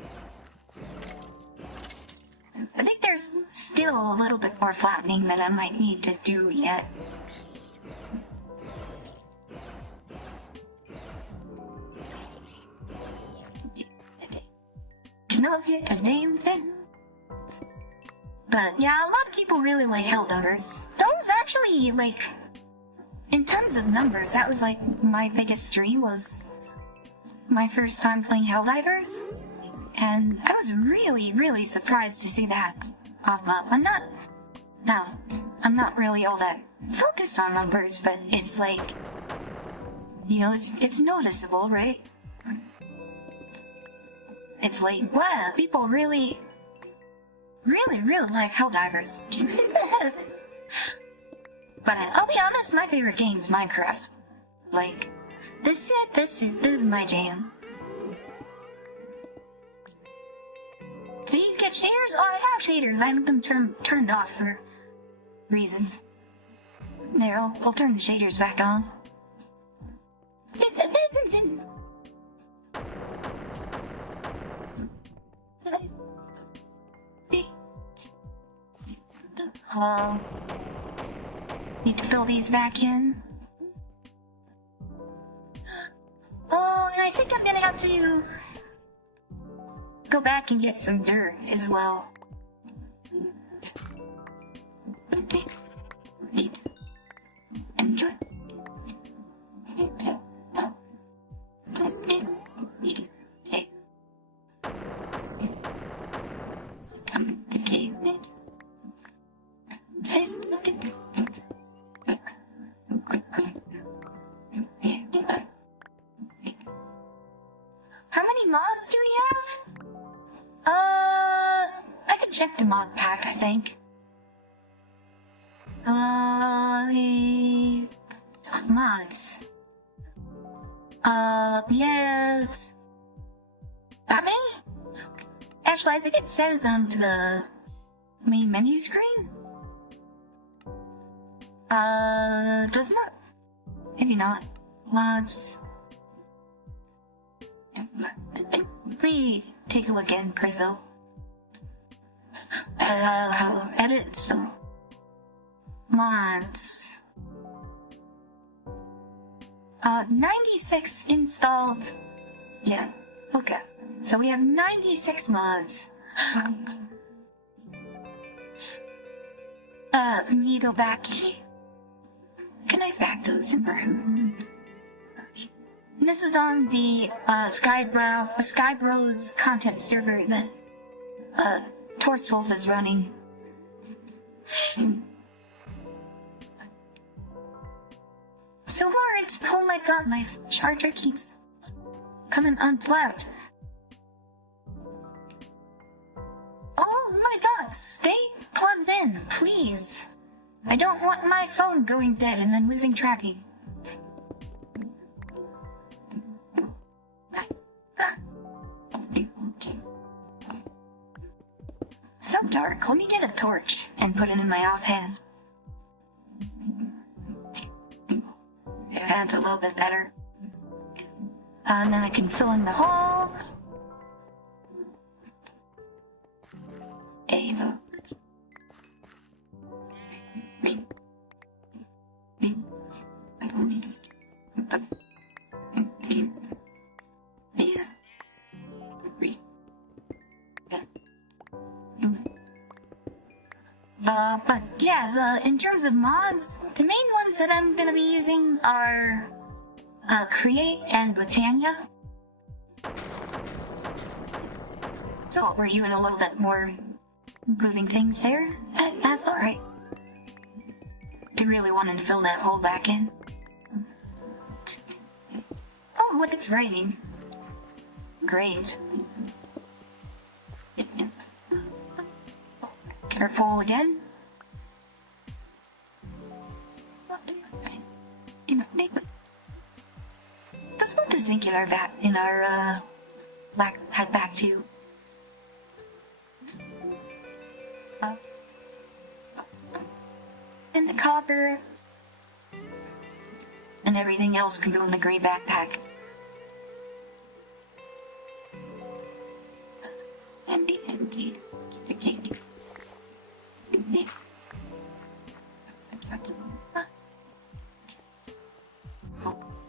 I think there's still a little bit more flattening that I might need to do yet. Cannot hit a damn thing. But yeah, a lot of people really like Helldivers. Those actually, like, in terms of numbers, that was like my biggest stream, was my first time playing Helldivers. And I was really, really surprised to see that pop up. I'm not really all that focused on numbers, but it's like, you know, it's noticeable, right? It's like, wow, people really like Helldivers. But I'll be honest, my favorite game is Minecraft. Like, this is my jam. These get shaders? Oh, I have shaders. I have them turned off for reasons. There, I'll turn the shaders back on. need to fill these back in. Oh, and I think I'm gonna have to go back and get some dirt as well. Enjoy. How many mods do we have? I could check the mod pack, I think. Mods. We have... that many? Actually, I think it says on the main menu screen. Doesn't it? Maybe not. Mods. We take a look in Prizzle. Edit, so. Mods. 96 installed. Yeah, okay. So we have 96 mods. Let me go back. Can I back those in room? This is on the Skybros content server that Torswolf is running. So far it's, oh my god, my charger keeps coming unplugged. Oh my god, stay plugged in, please. I don't want my phone going dead and then losing tracking. So dark, let me get a torch and put it in my offhand. That's a little bit better. And then I can fill in the hole. Ava. But yeah, in terms of mods, the main ones that I'm gonna be using are Create and Britannia. So we're even a little bit more moving things there. That's alright. I really wanted to fill that hole back in. Oh, look, it's raining. Great. Careful again. Let's put the zinc in our head back too. And the copper and everything else can go in the gray backpack. Empty.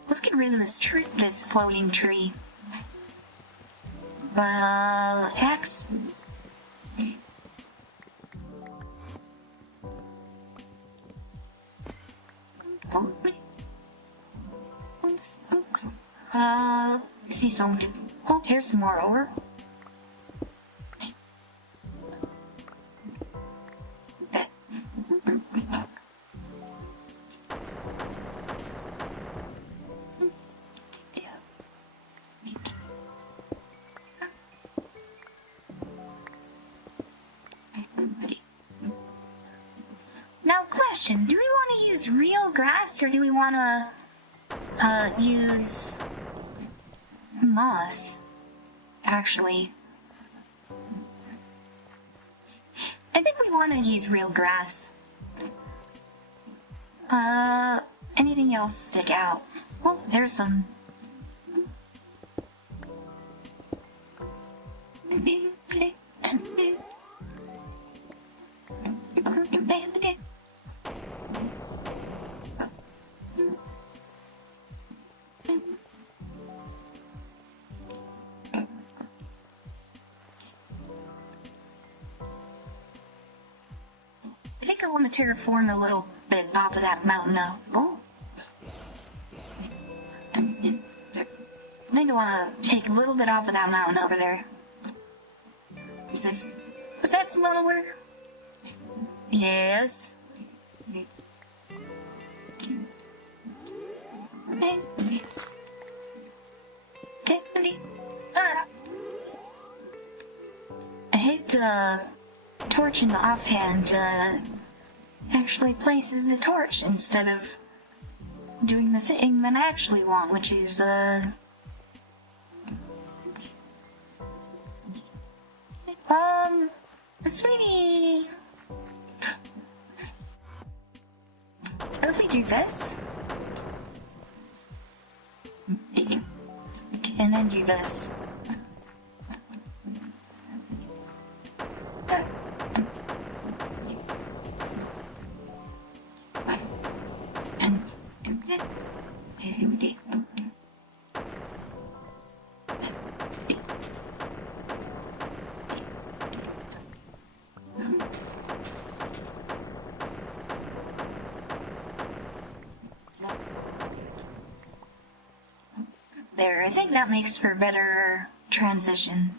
Let's get rid of this floating tree. Axe. I see something. Oh, here's some more ore. Now, question, do we want to use real grass or do we want to use moss? Actually, I think we want to use real grass. Anything else stick out? Well, there's some. think I want to terraform a little bit off of that mountain now. Oh. I think I want to take a little bit off of that mountain over there. Does that smell work? Yes. I hate torch in the offhand actually places the torch instead of doing the thing that I actually want, which is sweetie, if we do this, and then do this. There, I think that makes for a better transition.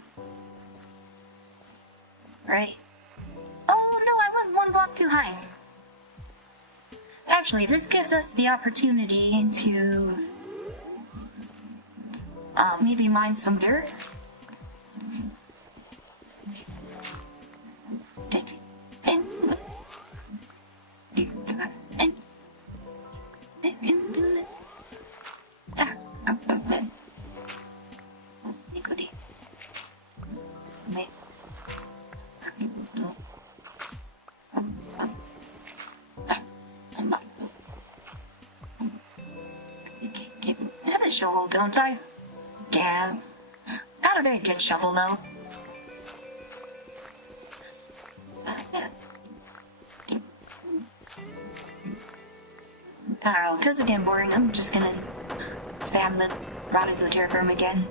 Right? Oh no, I went one block too high. Actually, this gives us the opportunity to maybe mine some dirt. I have a shovel, don't I? Gab. Not a very good shovel, though. Alright, because again boring, I'm just gonna spam the route of the terraform again.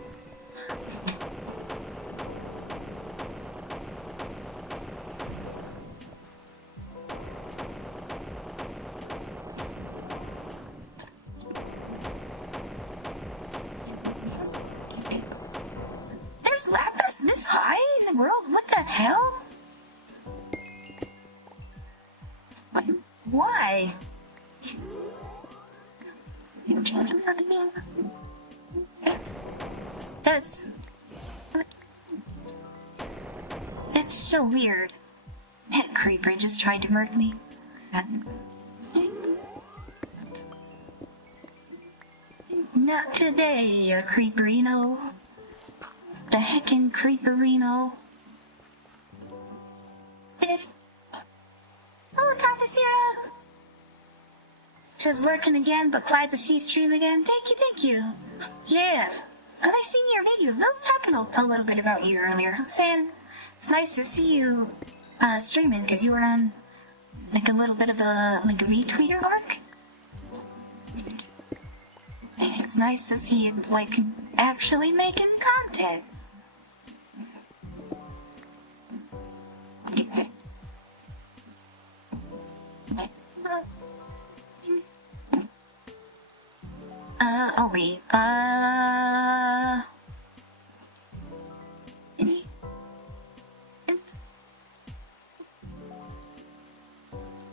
There's lapis this high in the world? What the hell? Why? That's... It's so weird. That creeper just tried to murk me. Not today, creeperino. The heckin' creeperino. Oh, Dr. Sarah! Just lurking again, but glad to see you stream again. Thank you. Yeah, I seen your video. I was talking a little bit about you earlier. Saying it's nice to see you streaming because you were on like a little bit of a retweeter arc. It's nice to see you like actually making content. Oh wait,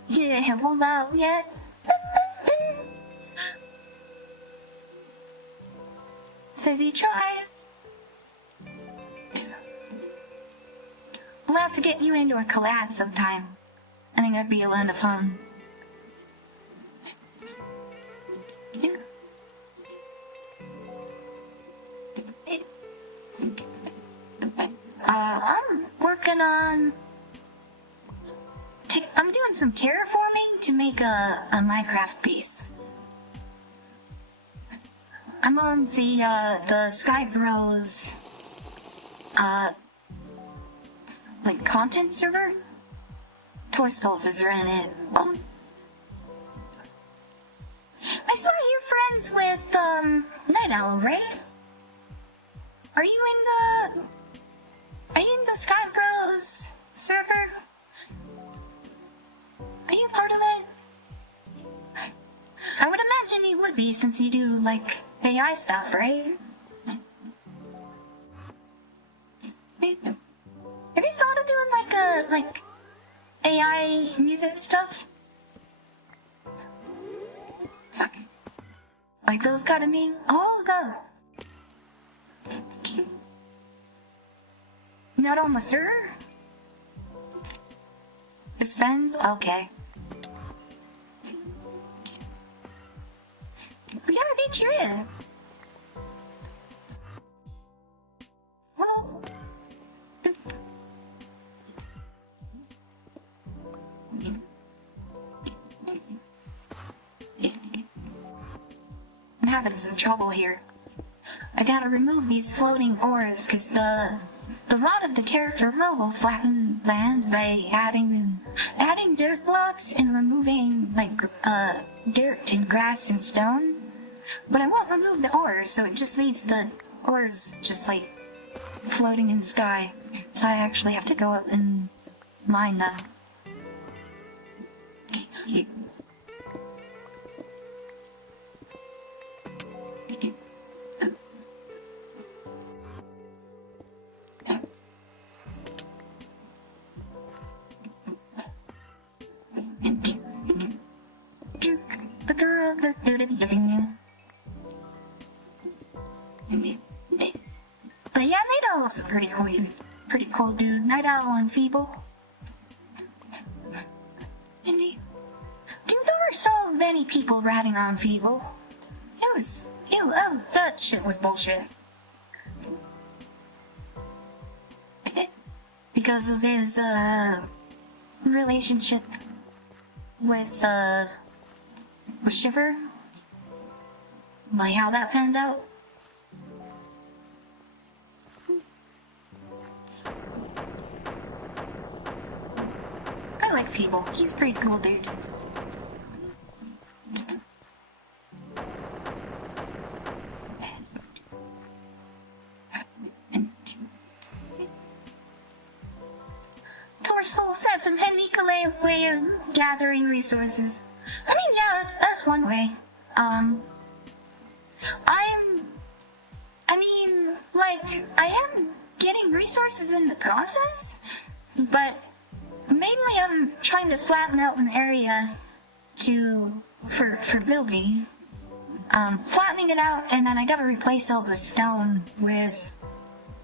yeah, hold out yet? Says he tries. We'll have to get you into a collab sometime. I think that'd be a lot of fun. I'm working on... I'm doing some terraforming to make a Minecraft base. I'm on the Sky Bros like content server. Torstolf is running it. Oh. I saw you're friends with Night Owl, right? Are you in the Sky Bros server? Are you part of it? I would imagine you would be, since you do, like, AI stuff, right? Have you thought of doing, like AI music stuff? Like those kind of me? Oh, go. Not almost sure? His friends? Okay. We gotta be true. Well... I'm having some trouble here. I gotta remove these floating ores, cause the rot of the character mode will flatten land by adding dirt blocks and removing, like, dirt and grass and stone. But I won't remove the ores, so it just leaves the ores just, like, floating in the sky. So I actually have to go up and mine them. But yeah, Night Owl's a pretty cool dude. Night Owl and Feeble. Dude, there were so many people ratting on Feeble. That shit was bullshit. Because of his, relationship with Shiver. Like how that panned out. I like Feeble. He's a pretty cool dude. Torso sets and NiiCola way of gathering resources. I mean, yeah, that's one way. I am getting resources in the process, but mainly I'm trying to flatten out an area for building. Flattening it out, and then I gotta replace all the stone with,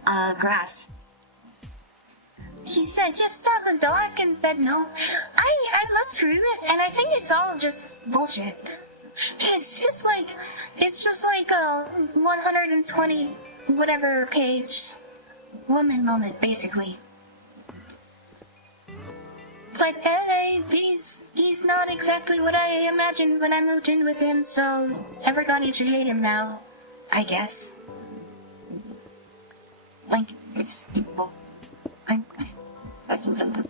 grass. He said, just start the dock, and said no. I looked through it, and I think it's all just bullshit. It's just like a 120 whatever page woman moment, basically. It's like, hey, he's not exactly what I imagined when I moved in with him, so everybody should hate him now, I guess. Like, it's evil. I don't know,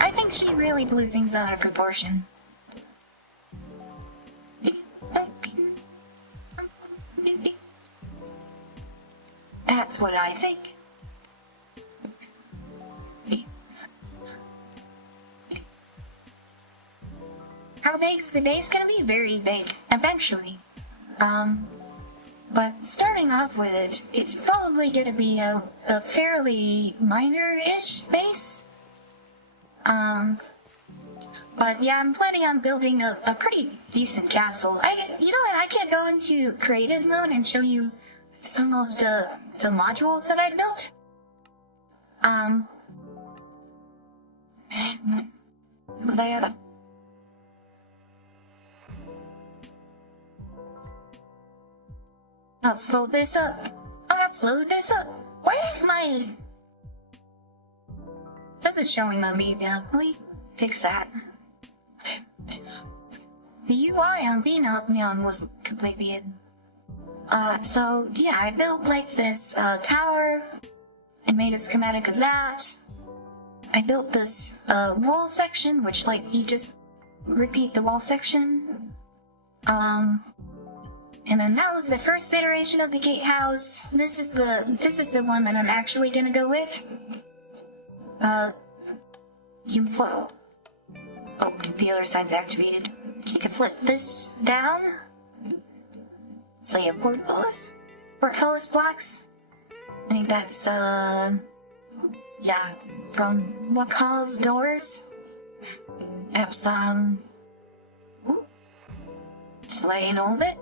I think she really blew things out of proportion. That's what I think. How big's the base gonna be? Very big, eventually. But starting off with it, it's probably gonna be a fairly minor-ish base. But yeah, I'm planning on building a pretty decent castle. You know what, I can go into creative mode and show you some of the modules that I built. I'll slow this up. Why am I... This is showing on me now. Let me fix that. The UI on Neon wasn't completely in. So yeah, I built like this tower and made a schematic of that. I built this wall section, which like you just repeat the wall section. And then that was the first iteration of the gatehouse. This is the one that I'm actually gonna go with. You can flip. Oh, the other side's activated. You can flip this down. So yeah, portcullis blocks. I think that's yeah, from what calls doors. Have some sliding a little bit.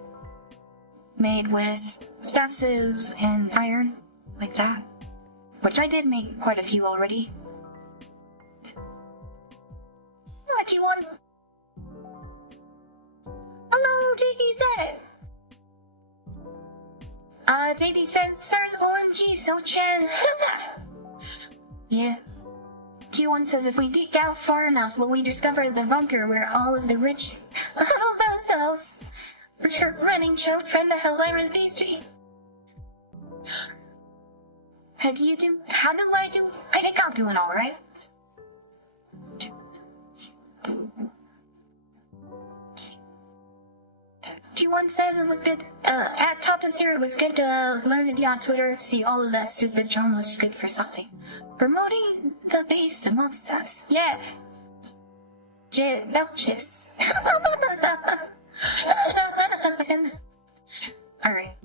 Made with sconces and iron, like that. Which I did make quite a few already. What do you want? Hello, JD JD said, "Sirs, OMG, so Chen." Yeah. G1 says, if we dig down far enough, will we discover the bunker where all of the rich huddle themselves? Running joke from the hilarious D-Street. How do I do? I think I'm doing alright. T1 says it was good, at Top and Zero, it was good to learn it on Twitter, see all of that stupid drama was good for something. Promoting the base amongst us. Yeah. No, chiss. Alright.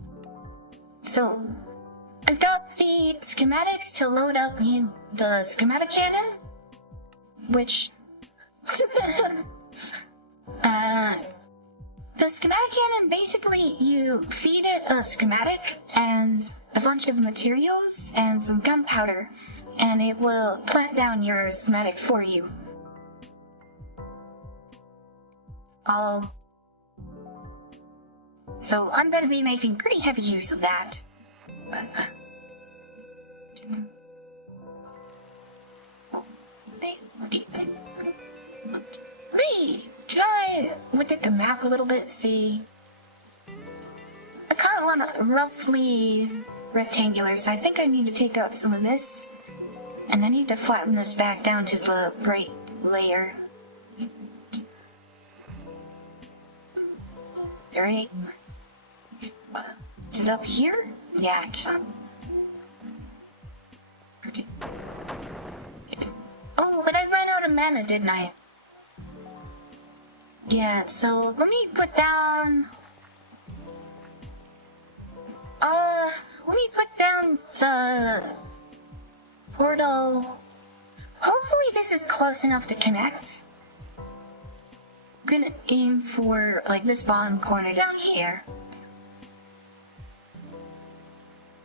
So, I've got the schematics to load up in the schematic cannon, which... the schematic cannon, basically, you feed it a schematic and a bunch of materials and some gunpowder, and it will plant down your schematic for you. So I'm going to be making pretty heavy use of that. Should I look at the map a little bit, see? I kind of want a roughly rectangular, so I think I need to take out some of this. And I need to flatten this back down to the right layer. Alright. Is it up here? Yeah, it's up. Oh, but I ran out of mana, didn't I? Yeah, so let me put down... the portal. Hopefully this is close enough to connect. I'm gonna aim for, like, this bottom corner down here.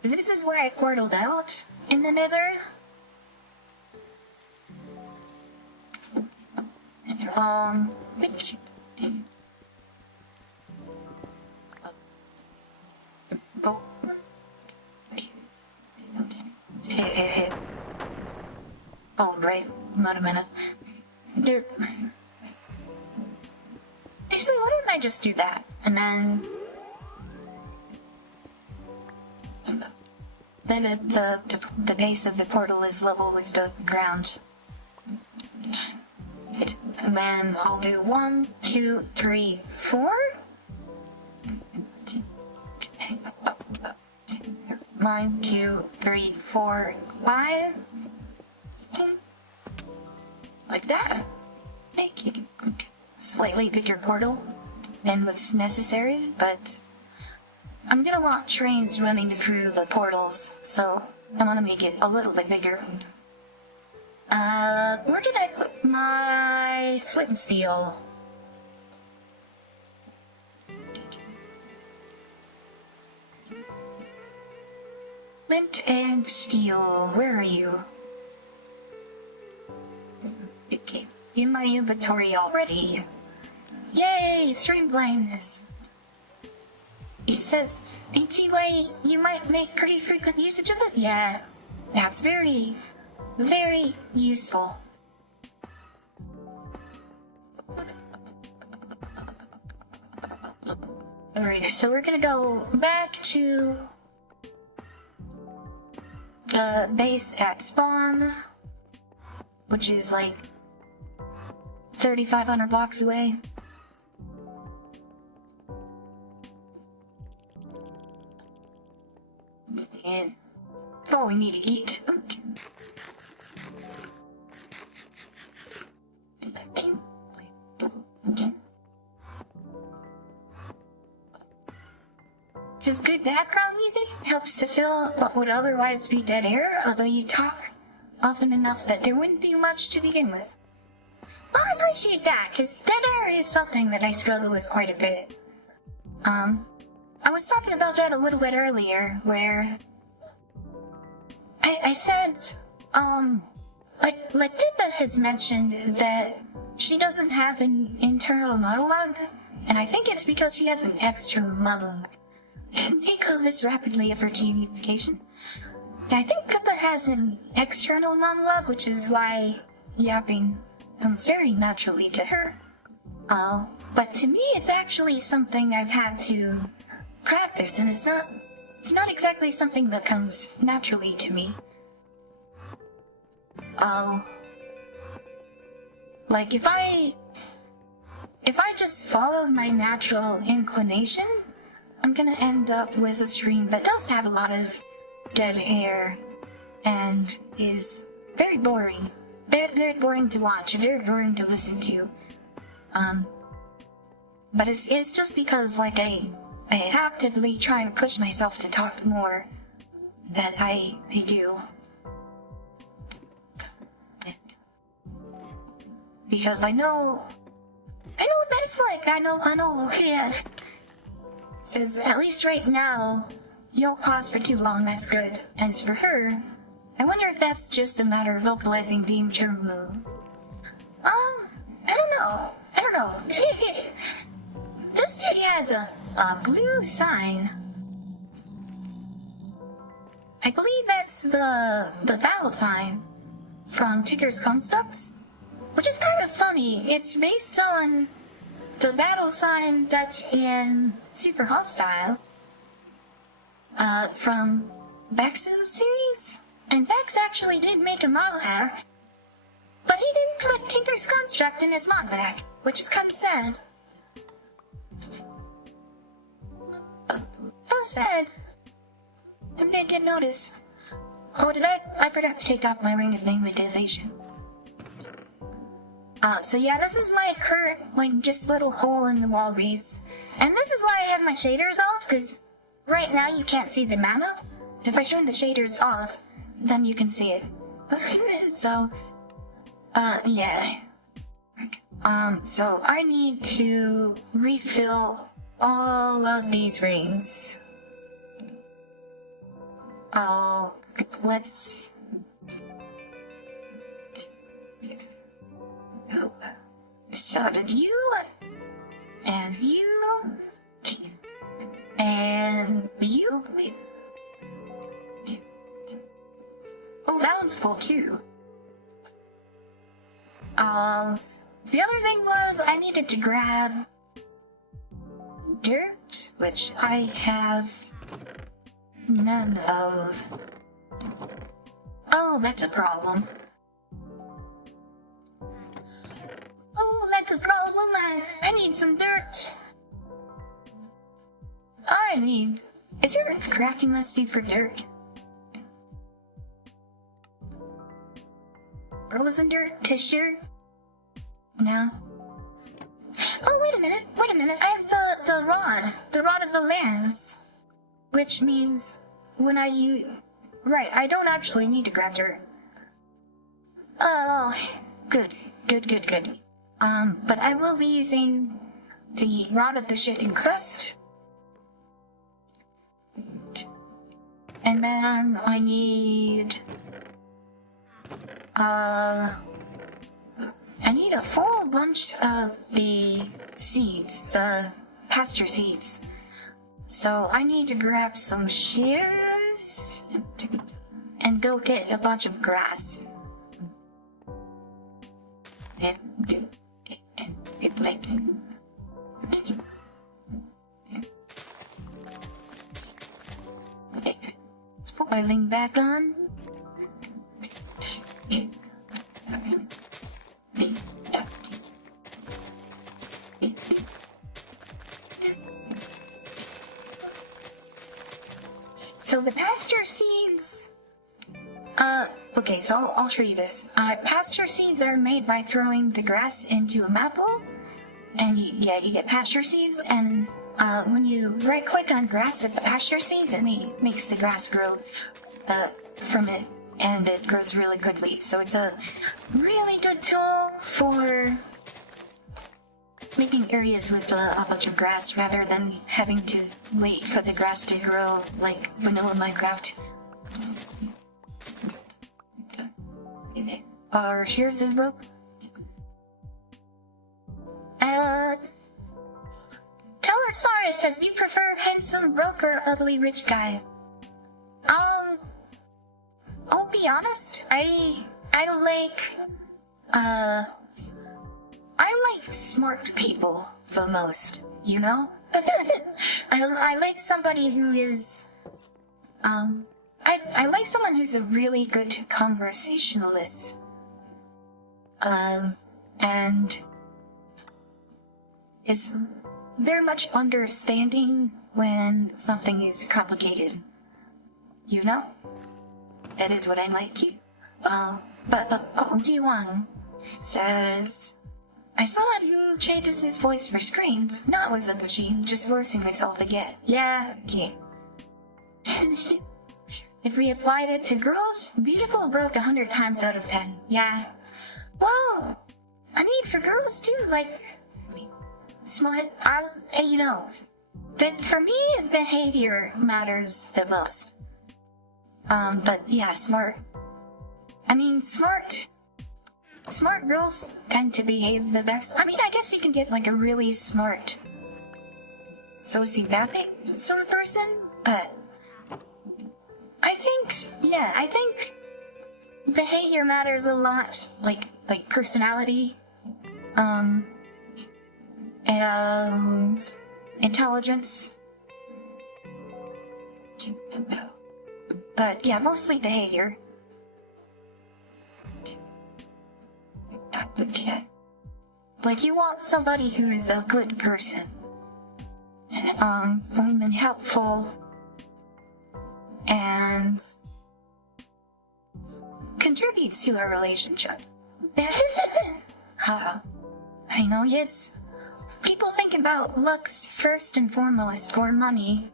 This is where I portaled out in the nether. Oh. Oh, right. Not a minute. There. Actually, why didn't I just do that? And then... the base of the portal is level with the ground. And then I'll do 1, 2, 3, 4. 1, 2, 3, 4, 5. Like that. Thank you. Slightly bigger portal than what's necessary, but I'm gonna want trains running through the portals, so I want to make it a little bit bigger. Where did I put my flint and steel? Flint and steel, where are you? Okay, in my inventory already. Yay, stream blindness. It says, ATY, you might make pretty frequent usage of it? Yeah, that's very, very useful. Alright, so we're gonna go back to the base at spawn, which is like 3,500 blocks away. and falling me to eat. Just good background music helps to fill what would otherwise be dead air, although you talk often enough that there wouldn't be much to begin with. Well, I appreciate that, because dead air is something that I struggle with quite a bit. I was talking about that a little bit earlier, where I said, like Dippa has mentioned that she doesn't have an internal monologue, and I think it's because she has an external monologue. Think of this rapidly of her gamification. I think Dippa has an external monologue, which is why yapping comes very naturally to her. But to me, it's actually something I've had to practice, and it's not exactly something that comes naturally to me. Like if I just followed my natural inclination, I'm gonna end up with a stream that does have a lot of dead air and is very boring. Very boring to watch, very boring to listen to. But it's just because, like, I actively try to push myself to talk more that I do. Because I know what that's like. I know, yeah. Says, at least right now, you'll pause for too long, that's good. As for her, I wonder if that's just a matter of vocalizing the internal mood. I don't know. This dude has a blue sign. I believe that's the battle sign from Tigger's Constructs, which is kind of funny. It's based on the battle sign that's in Super Hostile, from Vex's series. And Vex actually did make a model hair, but he didn't put Tinker's Construct in his mod pack, which is kind of sad. Oh, sad. I didn't get noticed. Oh, did I forgot to take off my ring of magnetization. So yeah, this is my current, like, just little hole in the wall base. And this is why I have my shaders off, because right now you can't see the mana. If I turn the shaders off, then you can see it. So, yeah. So I need to refill all of these rings. Let's... So did you, and you, and you... Oh, that one's full too. The other thing was I needed to grab dirt, which I have none of. Oh, that's a problem. Oh, that's a problem. I need some dirt. Is there a crafting recipe for dirt? Frozen dirt? Tissue? No. Oh, wait a minute. I have the rod of the lands. Which means when I use... Right, I don't actually need to grab dirt. Oh, good. But I will be using the rod of the shifting crust. And then I need... I need a full bunch of the seeds, the pasture seeds. So I need to grab some shears and go get a bunch of grass. Spoiling back on. So the pasture seeds... okay, so I'll show you this. Pasture seeds are made by throwing the grass into a mat bowl, and you get pasture seeds, and when you right-click on grass with the pasture seeds, it makes the grass grow from it, and it grows really quickly. So it's a really good tool for making areas with a bunch of grass rather than having to wait for the grass to grow like vanilla Minecraft. Our shears is broke. Tellersaurus says you prefer handsome broke or ugly rich guy. I'll be honest. I like smart people the most, you know? I like somebody who is, I like someone who's a really good conversationalist. And is very much understanding when something is complicated. You know? That is what I like you. D1 says, I saw that who changes his voice for screens. No, it wasn't the machine, just voicing myself again. Yeah, okay. If we applied it to girls, beautiful broke 100 times out of 10. Yeah. Well, I mean, for girls too, like, smart, you know. But for me, behavior matters the most. But yeah, smart. I mean, smart girls tend to behave the best. I mean, I guess you can get like a really smart sociopathic sort of person, but I think behavior matters a lot, like personality, and intelligence. But yeah, mostly behavior. Like, you want somebody who is a good person, and helpful, and contributes to a relationship. I know it's people think about looks first and foremost, or money.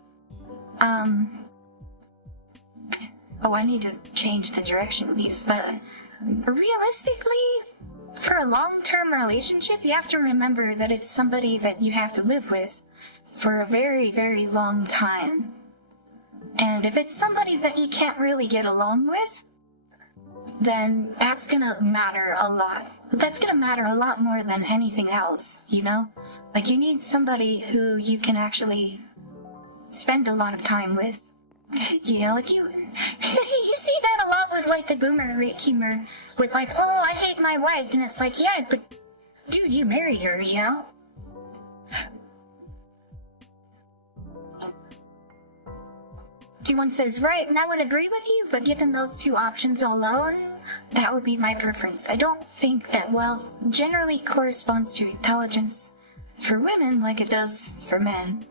Oh, I need to change the direction of these, but realistically, for a long-term relationship, you have to remember that it's somebody that you have to live with for a very, very long time. And if it's somebody that you can't really get along with, then that's gonna matter a lot. That's gonna matter a lot more than anything else, you know? Like, you need somebody who you can actually spend a lot of time with. You know, if you see that a lot with, like, the boomer humor, with like, oh, I hate my wife, and it's like, yeah, but dude, you married her, you know? D1 says, right, and I would agree with you, but given those two options alone, that would be my preference. I don't think that wealth generally corresponds to intelligence for women like it does for men.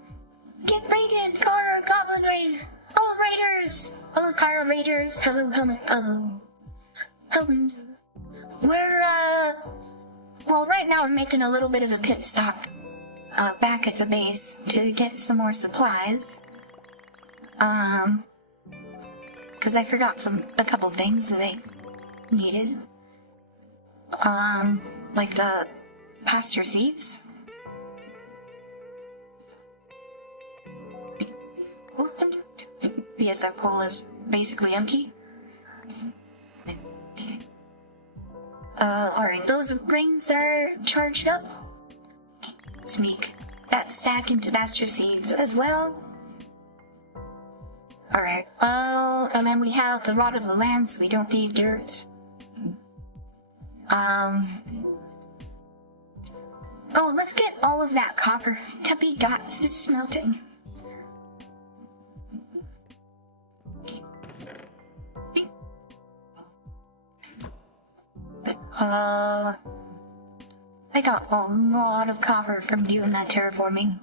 Get raided, Kara, Goblin Raid! Hello, Raiders! Hello, Kara Raiders! Hello. Well, right now I'm making a little bit of a pit stop back at the base to get some more supplies. Because I forgot a couple things that I needed. Like the pasture seeds. Because that pole is basically empty. Alright, those rings are charged up. Sneak that sack into pasture seeds as well. Alright, and then we have the rot of the land, so we don't need dirt. Oh, let's get all of that copper. Tuppy got it's smelting. I got a lot of copper from doing that terraforming.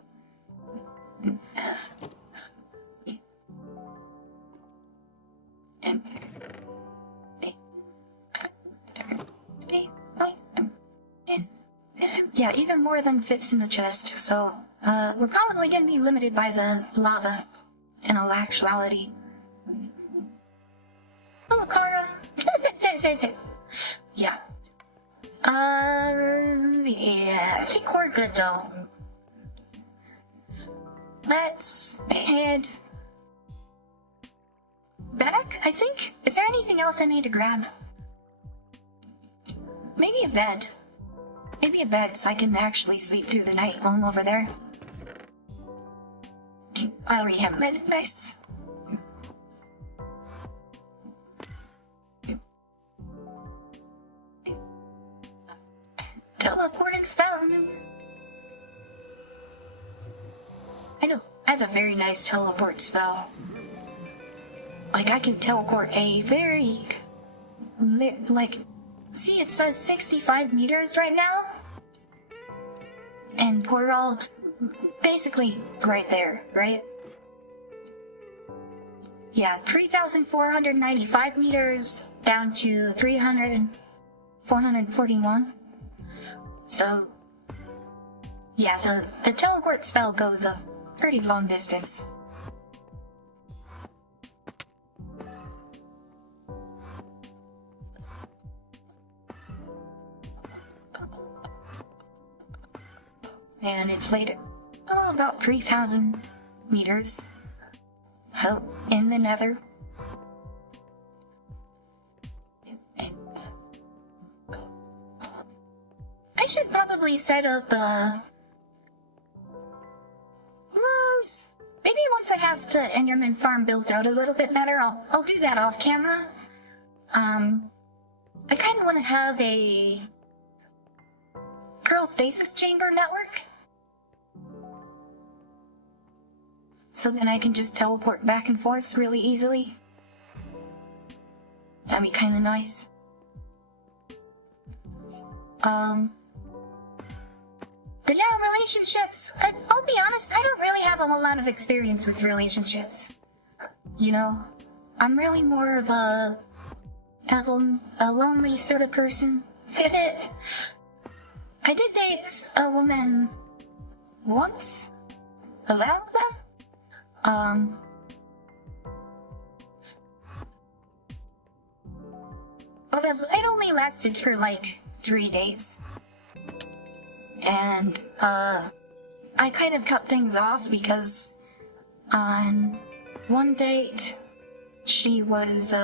Yeah, even more than fits in the chest, so, we're probably gonna be limited by the lava, in all actuality. Oh, Kara! Yeah. Yeah, I think we're good though. Let's head back, I think? Is there anything else I need to grab? Maybe a bed. Maybe a bed so I can actually sleep through the night while I'm over there. I already have bed. Nice. Teleporting spell. I know, I have a very nice teleport spell. Like, I can teleport a very... like... See, it says 65 meters right now? And we're all basically right there, right? Yeah, 3,495 meters down to 441. So, yeah, the teleport spell goes a pretty long distance. And it's later, about 3,000 meters out in the nether. I should probably set up, maybe once I have the Enderman farm built out a little bit better, I'll do that off camera. I kind of want to have a Pearl Stasis Chamber network. So then I can just teleport back and forth really easily. That'd be kinda nice. But yeah, relationships. I'll be honest, I don't really have a whole lot of experience with relationships. You know, I'm really more of a lonely sort of person. I did date a woman once. Allowed them? But it only lasted for like 3 days. And, I kind of cut things off because on one date, she was,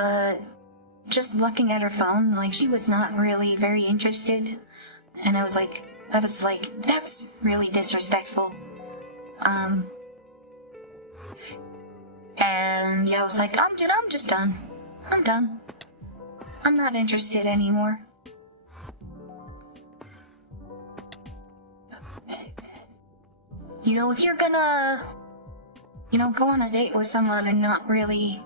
just looking at her phone, like she was not really very interested. And I was like, that's really disrespectful. And yeah, I was like, I'm just done. I'm done. I'm not interested anymore. You know, if you're gonna, go on a date with someone and not really,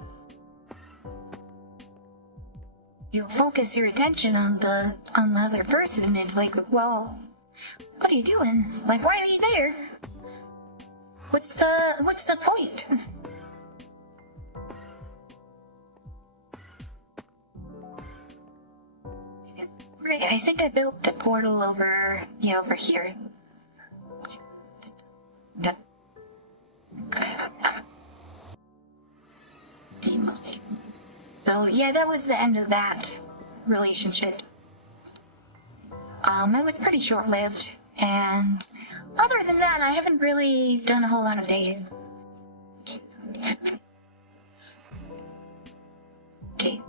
focus your attention on the other person, it's like, well, what are you doing? Like, why are you there? What's the point? Right, I think I built the portal over here. So yeah, that was the end of that relationship. It was pretty short-lived, and other than that, I haven't really done a whole lot of dating. Okay.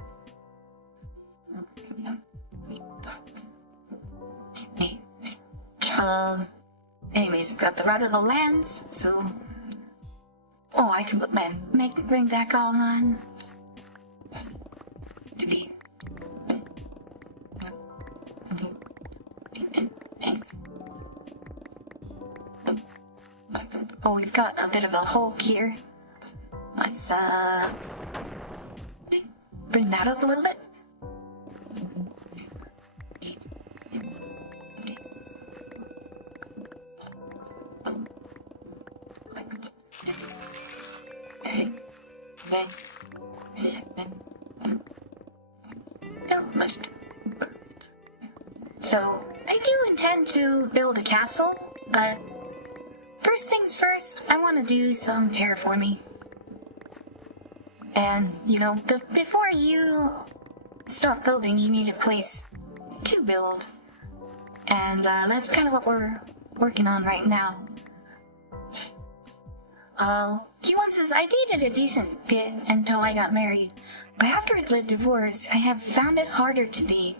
Anyways, I've got the Route of the Lands, so... Oh, I can put my ring back on. Oh, we've got a bit of a hole here. Let's, bring that up a little bit. So, I do intend to build a castle, but first things first, I want to do some terraforming. And, you know, before you start building, you need a place to build. And that's kind of what we're working on right now. Q1 says, I dated a decent bit until I got married. But after the divorce, I have found it harder to date,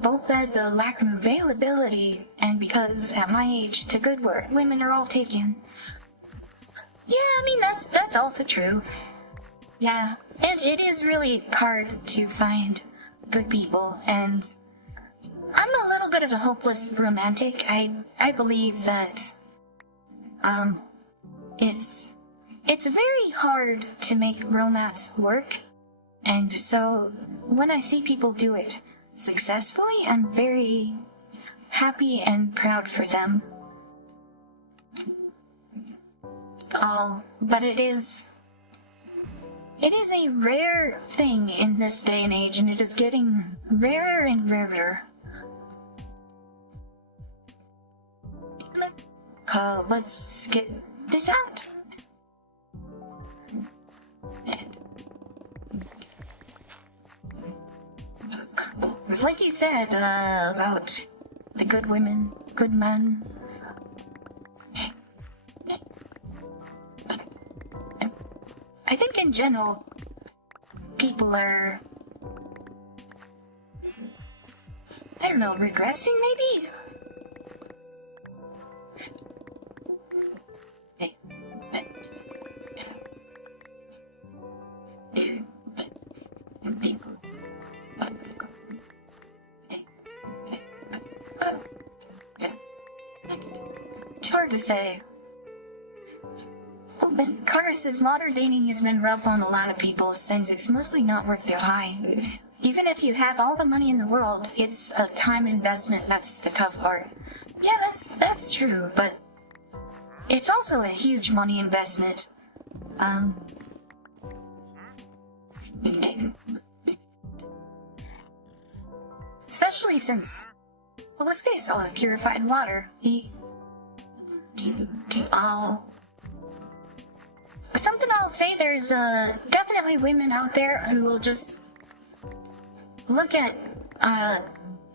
both as a lack of availability and because at my age, to good work, women are all taken. Yeah, I mean, that's also true. Yeah, and it is really hard to find good people, and I'm a little bit of a hopeless romantic. I believe that, it's very hard to make romance work, and so when I see people do it successfully, I'm very happy and proud for them. But it is a rare thing in this day and age, and it is getting rarer and rarer. Let's get this out. It's like you said, about the good women, good men. I think in general, people are, I don't know, regressing maybe? It's hard to say. But Carter says modern dating has been rough on a lot of people since it's mostly not worth their time. Even if you have all the money in the world, it's a time investment that's the tough part. Yeah, that's true, but it's also a huge money investment. Especially since, well, this guy saw purified water. Something I'll say, there's definitely women out there who will just look at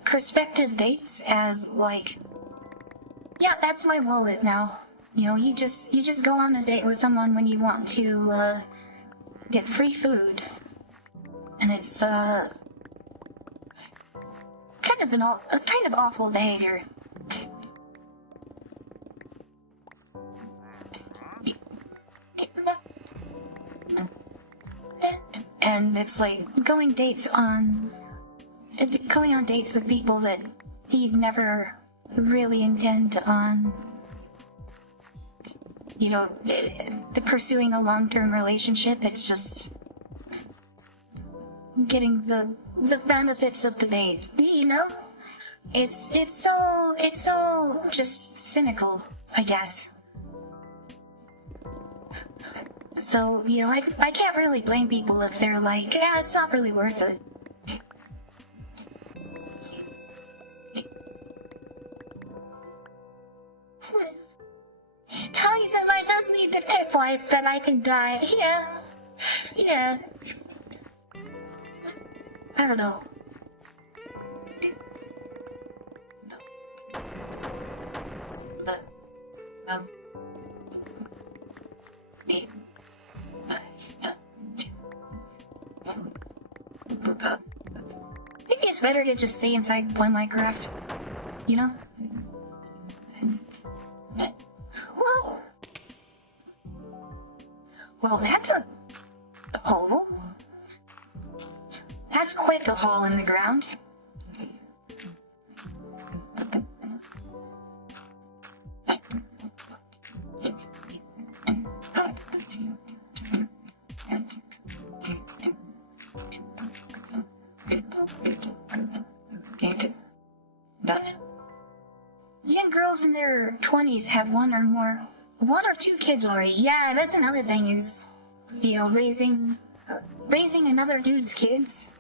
prospective dates as like, yeah, that's my wallet now. You know, you just go on a date with someone when you want to get free food, and it's kind of awful behavior. And it's like going on dates with people that you'd never really intend on, you know, the pursuing a long-term relationship. It's just getting the benefits of the date, you know? It's so just cynical, I guess. So, you know, I can't really blame people if they're like, yeah, it's not really worth it. Tommy said I just need the pip wipes that I can die. Yeah. I don't know. But, maybe it's better to just stay inside play Minecraft, you know? Whoa! Well, that's a hole. That's quite a hole in the ground. Young girls in their 20s have one or two kids already. Yeah, that's another thing is, you know, raising another dude's kids.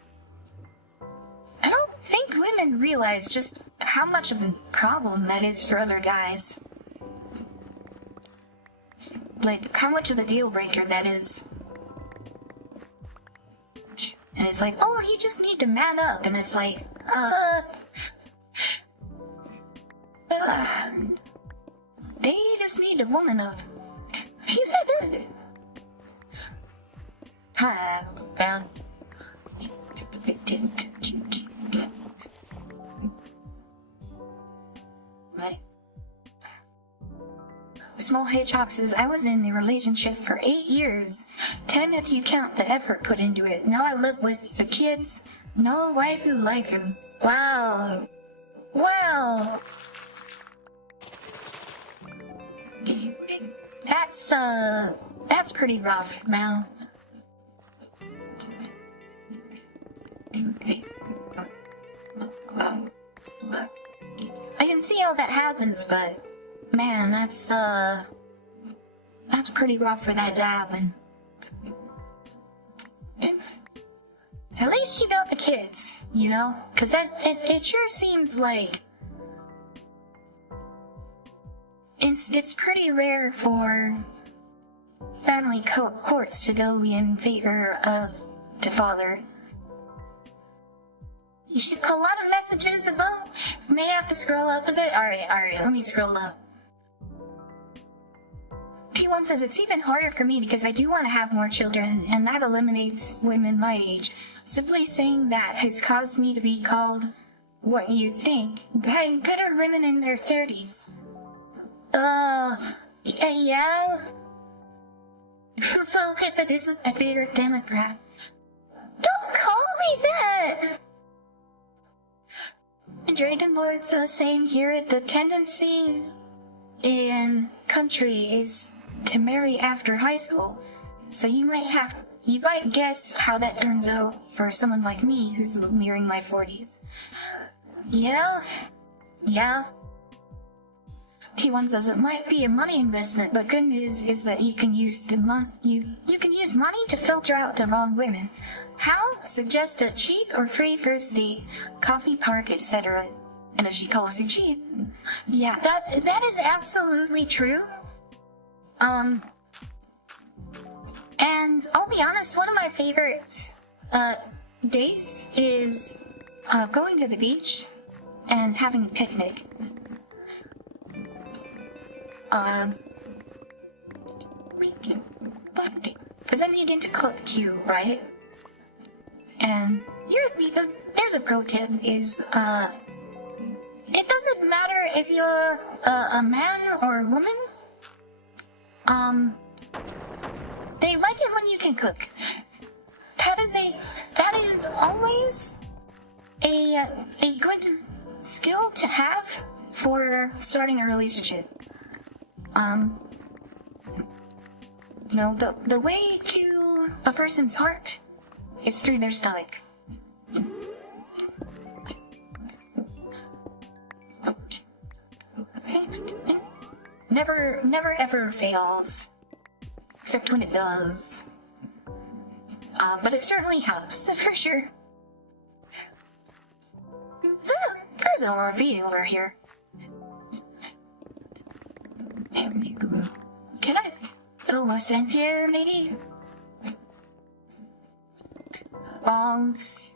I don't think women realize just how much of a problem that is for other guys. Like, how much of a deal breaker that is. And it's like, oh, you just need to man up. And it's like, they just need to woman up. Found. Right. Small hedgehog says, I was in the relationship for 8 years. 10 if you count the effort put into it. Now I live with the kids. No wife who likes him. Wow. Wow. That's pretty rough, Mal. I can see how that happens, but man, that's pretty rough for that to happen. At least you got the kids, you know? Cause it sure seems like it's pretty rare for family courts to go in favor of the father. You should a lot of messages above. May have to scroll up a bit. Alright, let me scroll up. P1 says, it's even harder for me because I do want to have more children, and that eliminates women my age. Simply saying that has caused me to be called what you think by better women in their 30s. Yeah? But this is a bigger Democrat. Don't call me that! Dragon Lord's same here. The tendency in country is to marry after high school. So you might guess how that turns out for someone like me who's nearing my 40s. Yeah. T1 says it might be a money investment, but good news is that you can use you can use money to filter out the wrong women. How? Suggest a cheap or free first date, coffee park, etc. And if she calls you cheap, yeah, that is absolutely true. And I'll be honest, one of my favorite dates is going to the beach and having a picnic. Because then you get to cook too, right? And there's a pro tip is, it doesn't matter if you're a man or a woman. They like it when you can cook. That is always a good skill to have for starting a relationship. You know, the way to a person's heart is through their stomach. Never ever fails. Except when it does. But it certainly helps, for sure. So, there's an RV over here. Can I almost in here, maybe? Bongs.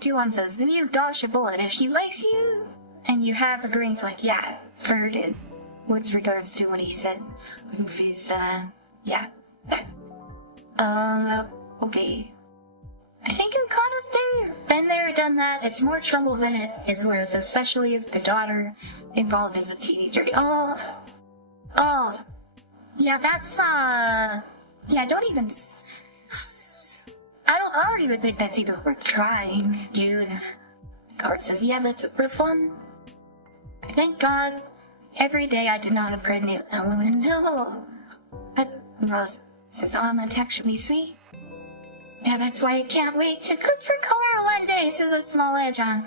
2-1 says, then you dodge a bullet if she likes you, and you have a green like, yeah, heard it. What's regards to what he said? Goofy's, yeah. Okay. I think I'm kind of there. Been there, done that. It's more trouble than it is worth, especially if the daughter involved is a teenager. Oh. Yeah, that's, yeah, don't even, I don't even think that's even worth trying, dude. Card says, yeah, that's for fun. Thank God, every day I did not impregnate a woman. No. Rose says, I'm actually sweet. Yeah, that's why I can't wait to cook for Cara one day, says a small hedgehog.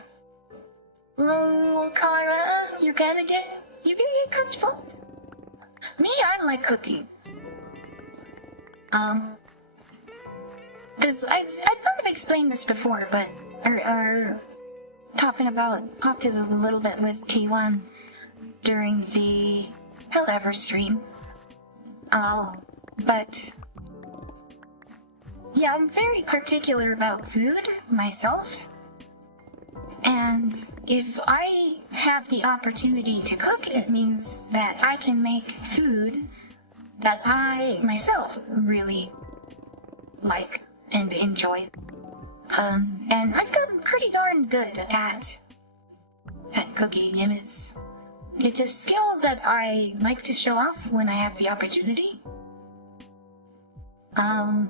Hello, Cara, you gonna get cooked first? Me, I like cooking. Cause I've kind of explained this before, but or talking about autism a little bit with T1 during the FlaVR stream. But yeah, I'm very particular about food myself. And if I have the opportunity to cook, it means that I can make food that I myself really like and enjoy. And I've gotten pretty darn good at cooking, and it's a skill that I like to show off when I have the opportunity. And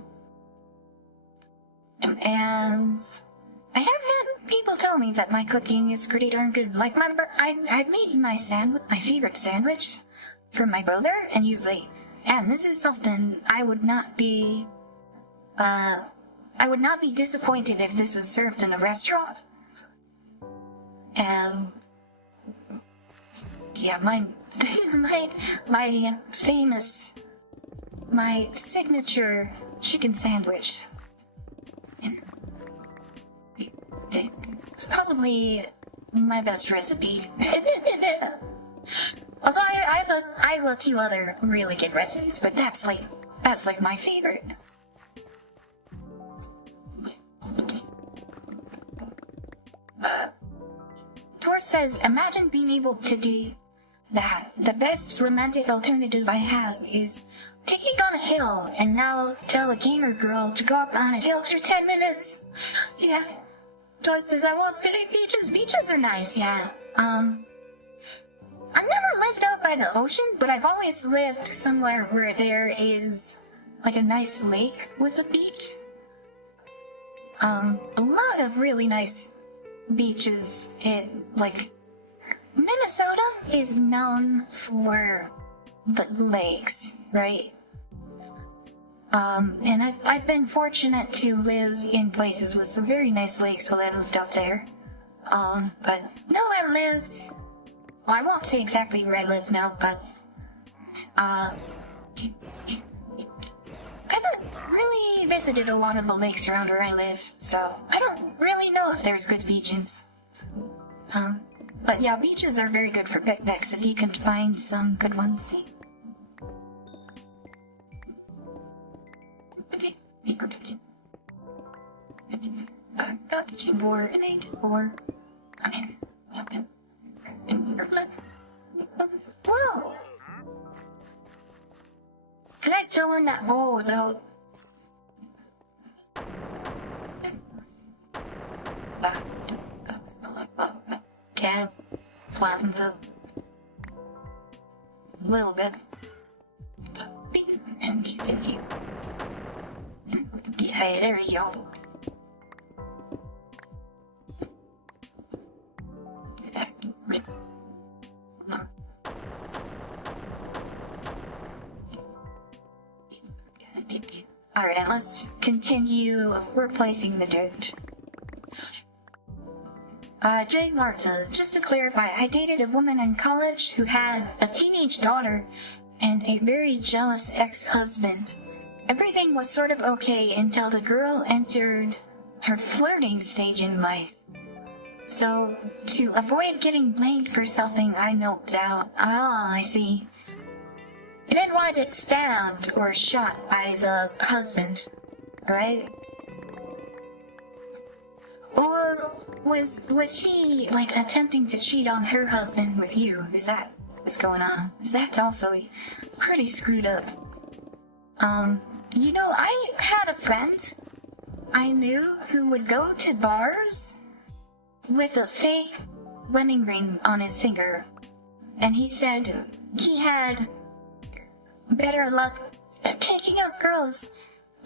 I have had people tell me that my cooking is pretty darn good. Like I made my favorite sandwich for my brother, and he was like, "And this is something I would not be disappointed if this was served in a restaurant." And yeah, my signature chicken sandwich. It's probably my best recipe. Although I have a few other really good recipes, but that's like my favorite. Tor says, imagine being able to do that. The best romantic alternative I have is taking on a hill and now tell a gamer girl to go up on a hill for 10 minutes. Yeah. Tor says, I want pretty beaches. Beaches are nice, yeah. I've never lived out by the ocean, but I've always lived somewhere where there is like a nice lake with a beach. A lot of really nice beaches like Minnesota is known for the lakes, right? And I've been fortunate to live in places with some very nice lakes while I lived out there. But no, well, I won't say exactly where I live now, but I haven't really visited a lot of the lakes around where I live, so I don't really know if there's good beaches. But yeah, beaches are very good for picnics if you can find some good ones. Got the keyboard and 84. Whoa! Can I fill in that hole without... Okay, flattens up a little bit. Yeah, there you go. Alright, let's continue replacing the dirt. Jay Mart says, just to clarify, I dated a woman in college who had a teenage daughter and a very jealous ex-husband. Everything was sort of okay until the girl entered her flirting stage in life. So, to avoid getting blamed for something, I noped out. Ah, I see. You didn't want to get stabbed or shot by the husband, right? Or was she, like, attempting to cheat on her husband with you? Is that what's going on? Is that also pretty screwed up? You know, I had a friend I knew who would go to bars with a fake wedding ring on his finger. And he said he had better luck at taking up girls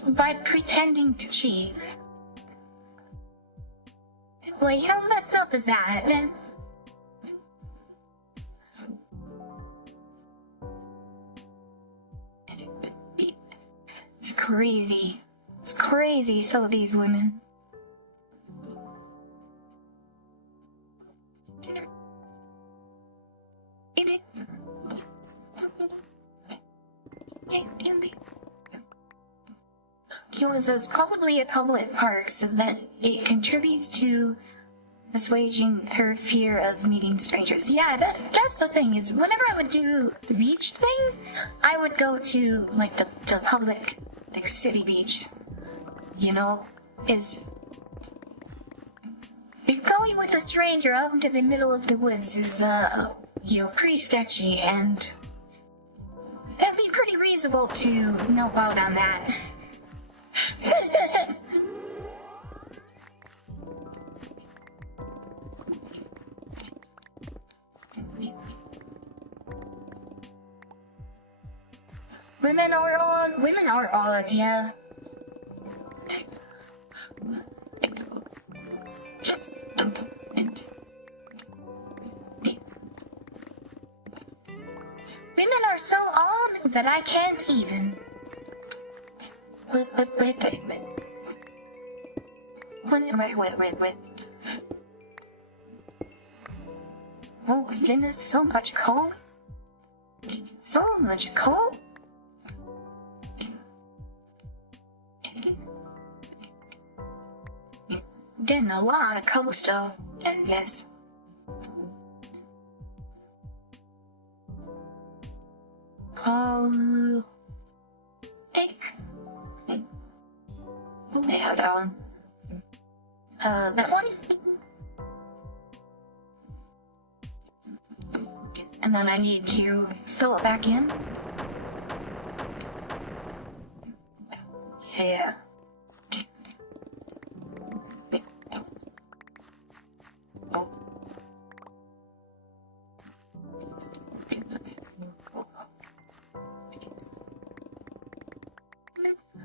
by pretending to cheat. Wait, how messed up is that, man? It's crazy. It's crazy, some of these women. it's probably a public park so that it contributes to assuaging her fear of meeting strangers. Yeah, that's the thing, is whenever I would do the beach thing, I would go to, like, the public, like, city beach, you know, is... Going with a stranger out into the middle of the woods is, you know, pretty sketchy, and that'd be pretty reasonable to know about on that. Women are odd, yeah. Women are so odd that I can't even. Wait. Oh my goodness, so much coal. So much coal. Getting a lot of cobblestone, yes. Oh, they have that one. That one? And then I need to fill it back in. Yeah.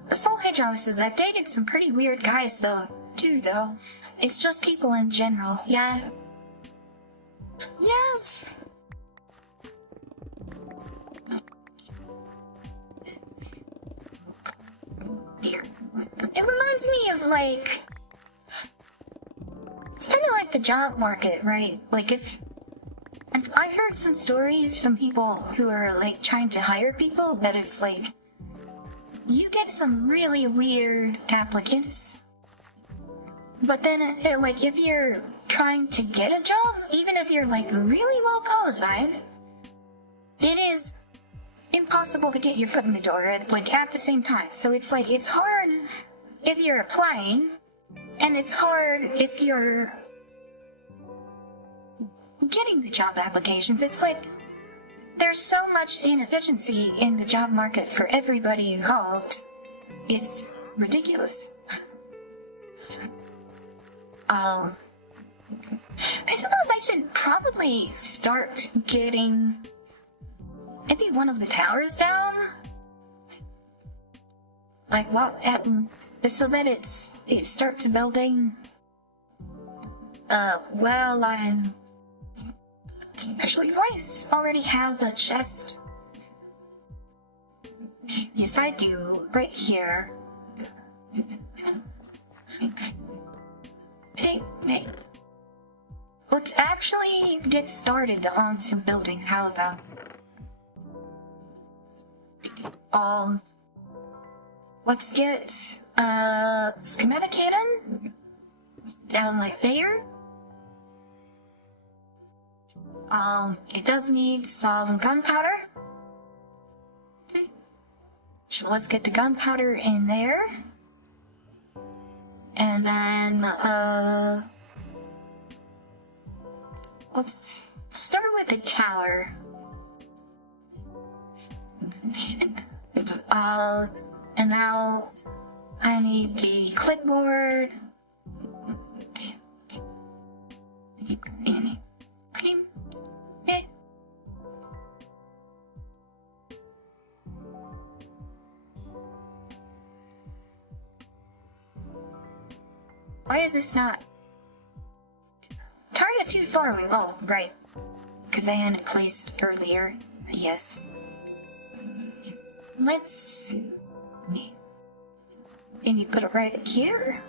The Soul Hedgehog says, I've dated some pretty weird guys though. It's just people in general, yeah. Yes. Here. It reminds me of, like... It's kind of like the job market, right? Like I heard some stories from people who are, like, trying to hire people that it's like... You get some really weird applicants. But then, like, if you're trying to get a job, even if you're, like, really well qualified, it is impossible to get your foot in the door at the same time. So it's like, it's hard if you're applying, and it's hard if you're getting the job applications. It's like, there's so much inefficiency in the job market for everybody involved. It's ridiculous. I suppose I should probably start getting maybe one of the towers down. Like, so that it starts building. Well, actually, do I already have a chest? Yes, I do. Right here. Hey. Let's actually get started on some building. How about? Let's get, schematic cannon down like there. It does need some gunpowder. So let's get the gunpowder in there. And then, let's start with the tower. And now I need the clipboard. Why is this not? Target too far away. Oh, right. Because I had it placed earlier. Yes. Let's see. And you put it right here.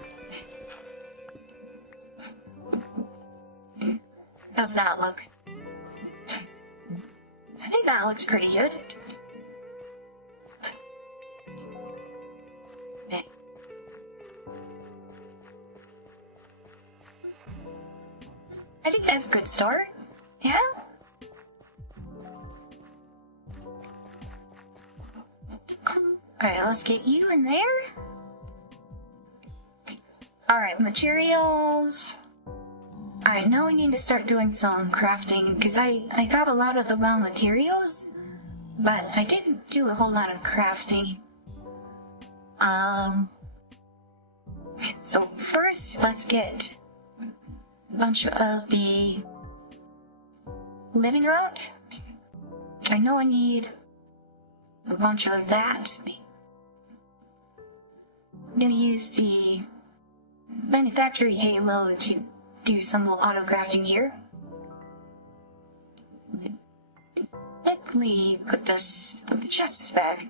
How's that look? I think that looks pretty good. I think that's a good start. Yeah? Alright, let's get you in there. Alright, materials. I know I need to start doing some crafting, because I got a lot of the raw materials, but I didn't do a whole lot of crafting. So first, let's get a bunch of the living round. I know I need a bunch of that. I'm gonna use the manufacturing halo to do some auto crafting here. Quickly put the chests back.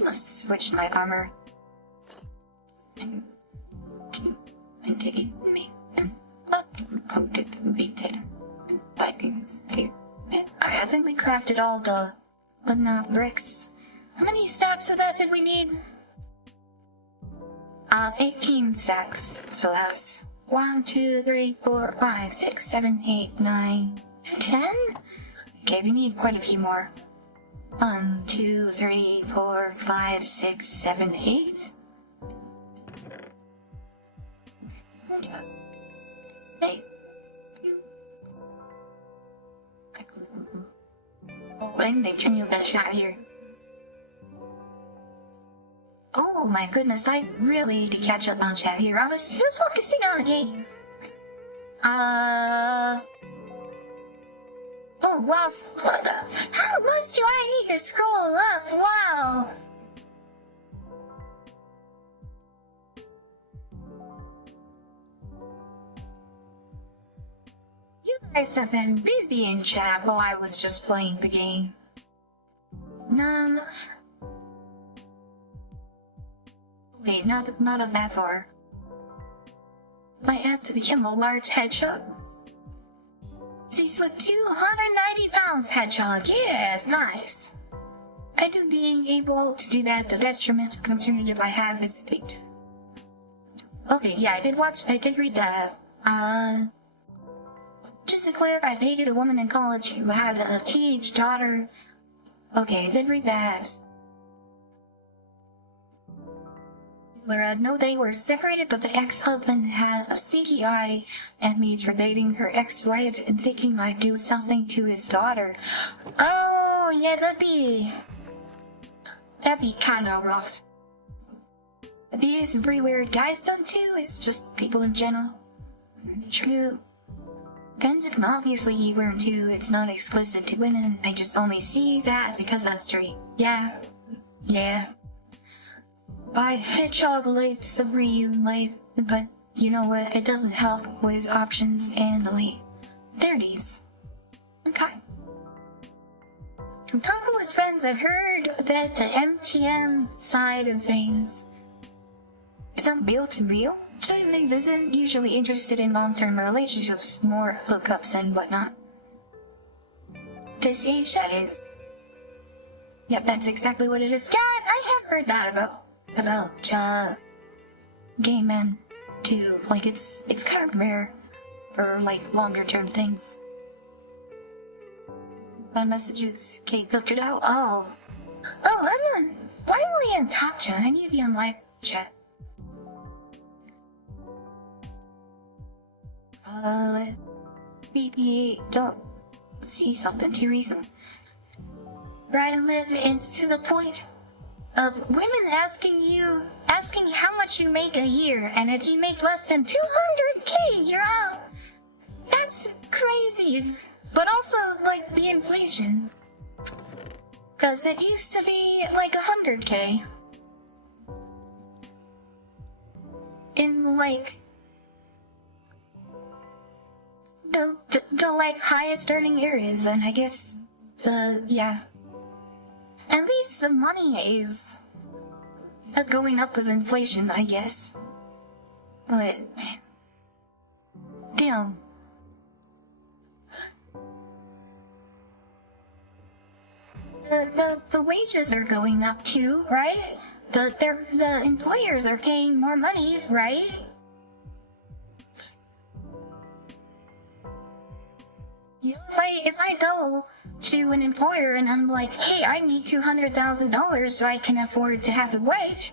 Let's switch my armor. And take it with me. I think we crafted all the bricks. How many stacks of that did we need? 18 stacks. So that's 1, 2, 3, 4, 5, 6, 7, 8, 9, 10? Okay, we need quite a few more. 1, 2, 3, 4, 5, 6, 7, 8. Hey. Oh, and they turn you that shot here. Oh my goodness, I really need to catch up on chat here. I was still focusing on the game. Oh wow, how much do I need to scroll up? Wow. You guys have been busy in chat while I was just playing the game. None. Wait, not of that far. My ass to become a large hedgehog. She's with 290 pounds hedgehog. Yeah, nice. I do being able to do that. The detriment alternative I have is fate. Okay, yeah, I did read that. Just to clarify, I dated a woman in college who had a teenage daughter. Okay, I did read that. No, they were separated, but the ex-husband had a sneaky eye at me for dating her ex-wife and thinking I'd do something to his daughter. Oh, yeah, that'd be kinda rough. These very weird guys done too, it's just people in general. True. Depends if obviously you weren't too, it's not exclusive to women, I just only see that because I'm straight. Yeah. By hedgehog life, supreme life, but you know what, it doesn't help with options and the late 30s. Okay. From talking with friends, I've heard that the MTM side of things is unbuilt and real. Certainly isn't usually interested in long-term relationships, more hookups and whatnot. This age, that is. Yep, that's exactly what it is. God, I have heard that about gay men too. Like it's kind of rare for like longer term things. My messages, okay, filtered out. Oh, I'm on. Why am I in top chat? I need to be on live chat. BB, don't see something too recent. Right, live is to the point of women asking how much you make a year, and if you make less than 200K, you're out. That's crazy. But also, like, the inflation. Because it used to be, like, 100K. In, like, the like, highest earning areas, and I guess, yeah. At least the money is going up with inflation, I guess. But damn. The wages are going up too, right? the employers are paying more money, right? If I go to an employer and I'm like, hey, I need $200,000 so I can afford to have a wife,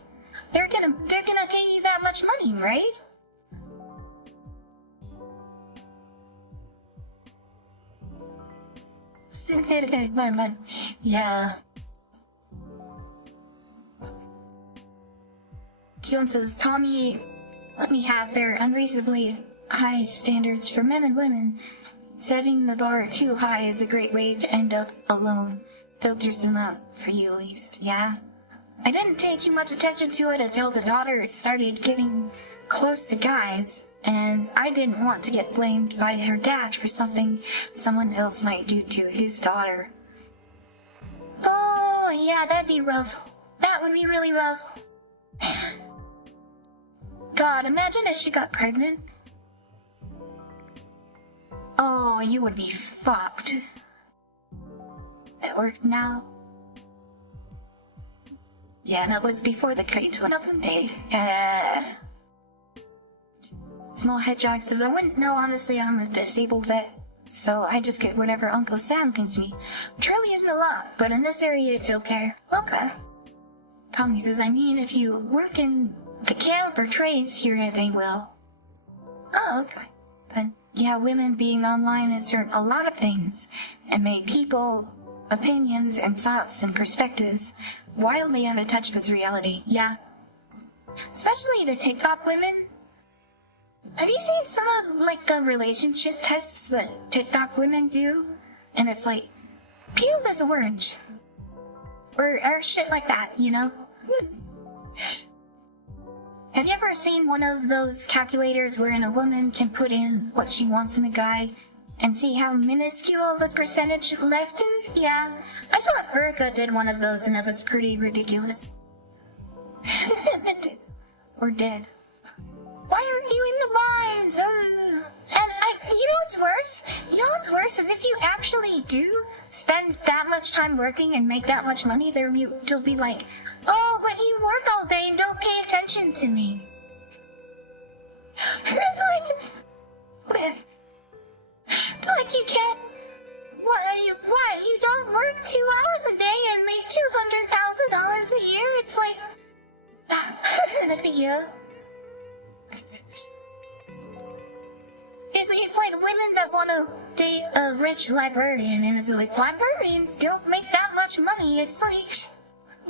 they're gonna pay you that much money, right? Yeah. Keon says, Tommy, let me have their unreasonably high standards for men and women. Setting the bar too high is a great way to end up alone. Filters them out, for you at least, yeah? I didn't take too much attention to it until the daughter started getting close to guys, and I didn't want to get blamed by her dad for something someone else might do to his daughter. Oh, yeah, that'd be rough. That would be really rough. God, imagine if she got pregnant. Oh, you would be fucked. It worked now. Yeah, that was before the kids went up in day. Small Hedgehog says, I wouldn't know, honestly, I'm a disabled vet, so I just get whatever Uncle Sam gives me. Truly isn't a lot, but in this area it's okay. Okay. Tommy says, I mean, if you work in the camp or trades here, they will. Oh, okay. But yeah, women being online has hurt a lot of things and made people, opinions and thoughts and perspectives wildly out of touch with reality. Yeah. Especially the TikTok women. Have you seen some of, like, the relationship tests that TikTok women do? And it's like, peel this orange. Or shit like that, you know? Have you ever seen one of those calculators wherein a woman can put in what she wants in a guy and see how minuscule the percentage left is? Yeah. I saw Erica did one of those and it was pretty ridiculous. Or dead. Why aren't you in the mines? You know what's worse? You know what's worse is if you actually do spend that much time working and make that much money, they'll be like, oh, but you work all day and don't pay attention to me. It's like you can't. What? You don't work 2 hours a day and make $200,000 a year? It's like, yeah. It's like women that want to date a rich librarian, and it's like, librarians don't make that much money. It's like,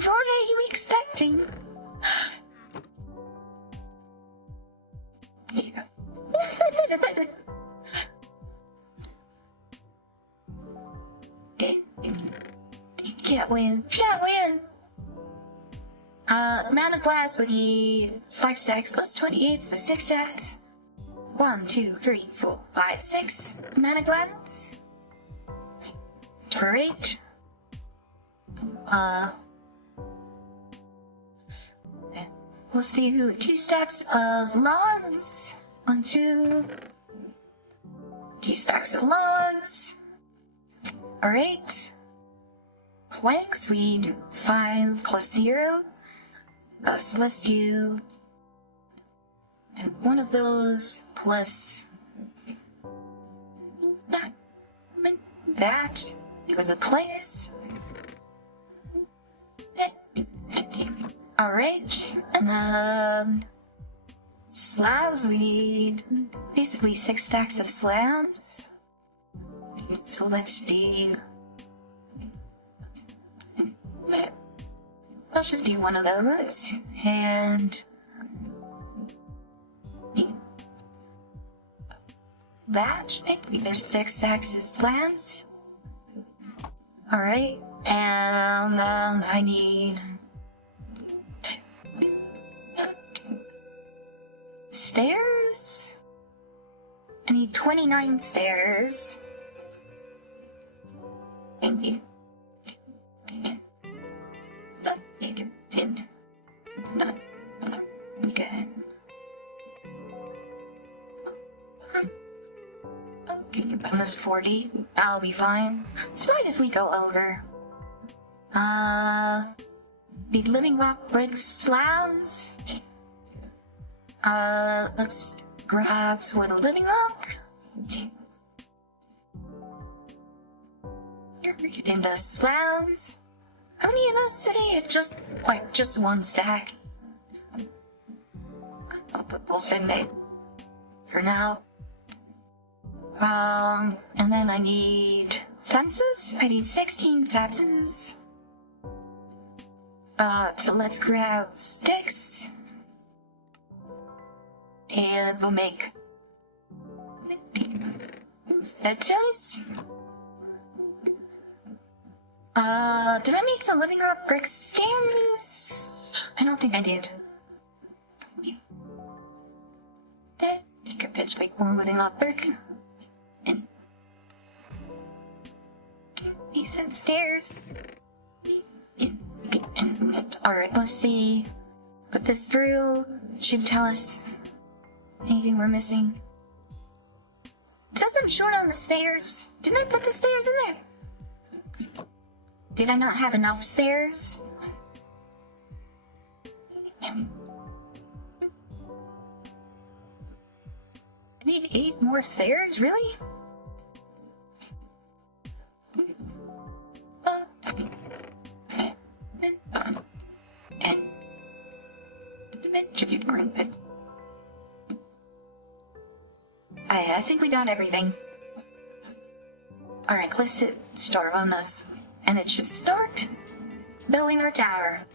what are you expecting? Can't win. Mana Blast would be 5 stacks plus 28, so 6 stacks. 1, 2, 3, 4, 5, 6 Mana Blast. Great. Let's do 2 stacks of logs. 1, 2. 2 stacks of logs. Alright. Planks, we do 5 plus 0. So let's do one of those plus that. It was a place. Alright, and slabs, we need basically 6 stacks of slabs. So let's do. Let's just do one of those, and that. I think there's 6 stacks of slabs. Alright, and then I need stairs. I need 29 stairs. Thank you. Okay. Okay, bonus 40. I'll be fine. It's fine if we go over. the living rock brick slabs. Let's grab some of the living rock. In the slabs. How many of those today? Just one stack. I'll put both in there for now. And then I need fences. I need 16 fences. So let's grab sticks. And we'll make fences. Did I make the living rock brick stairs? I don't think I did. Take a pitch like more living rock brick. And decent stairs. Alright, let's see. Put this through. It should tell us anything we're missing. It says I'm short on the stairs. Didn't I put the stairs in there? Did I not have enough stairs? I need 8 more stairs? Really? And dimension it. I think we got everything. Alright, let's hit start on us. And it should start building our tower.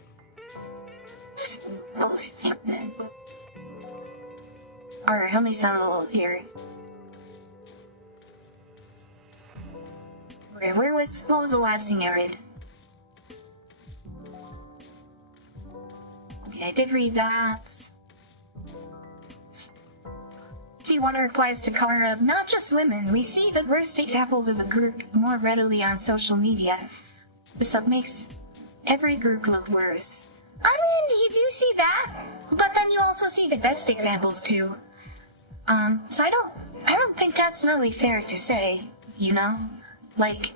Alright, help me sound a little here. Okay, what was the last thing I read? Okay, I did read that. Water applies to cover up not just women. We see the worst examples of a group more readily on social media. This makes every group look worse. I mean, you do see that, but then you also see the best examples too. So I don't think that's really fair to say, you know? Like,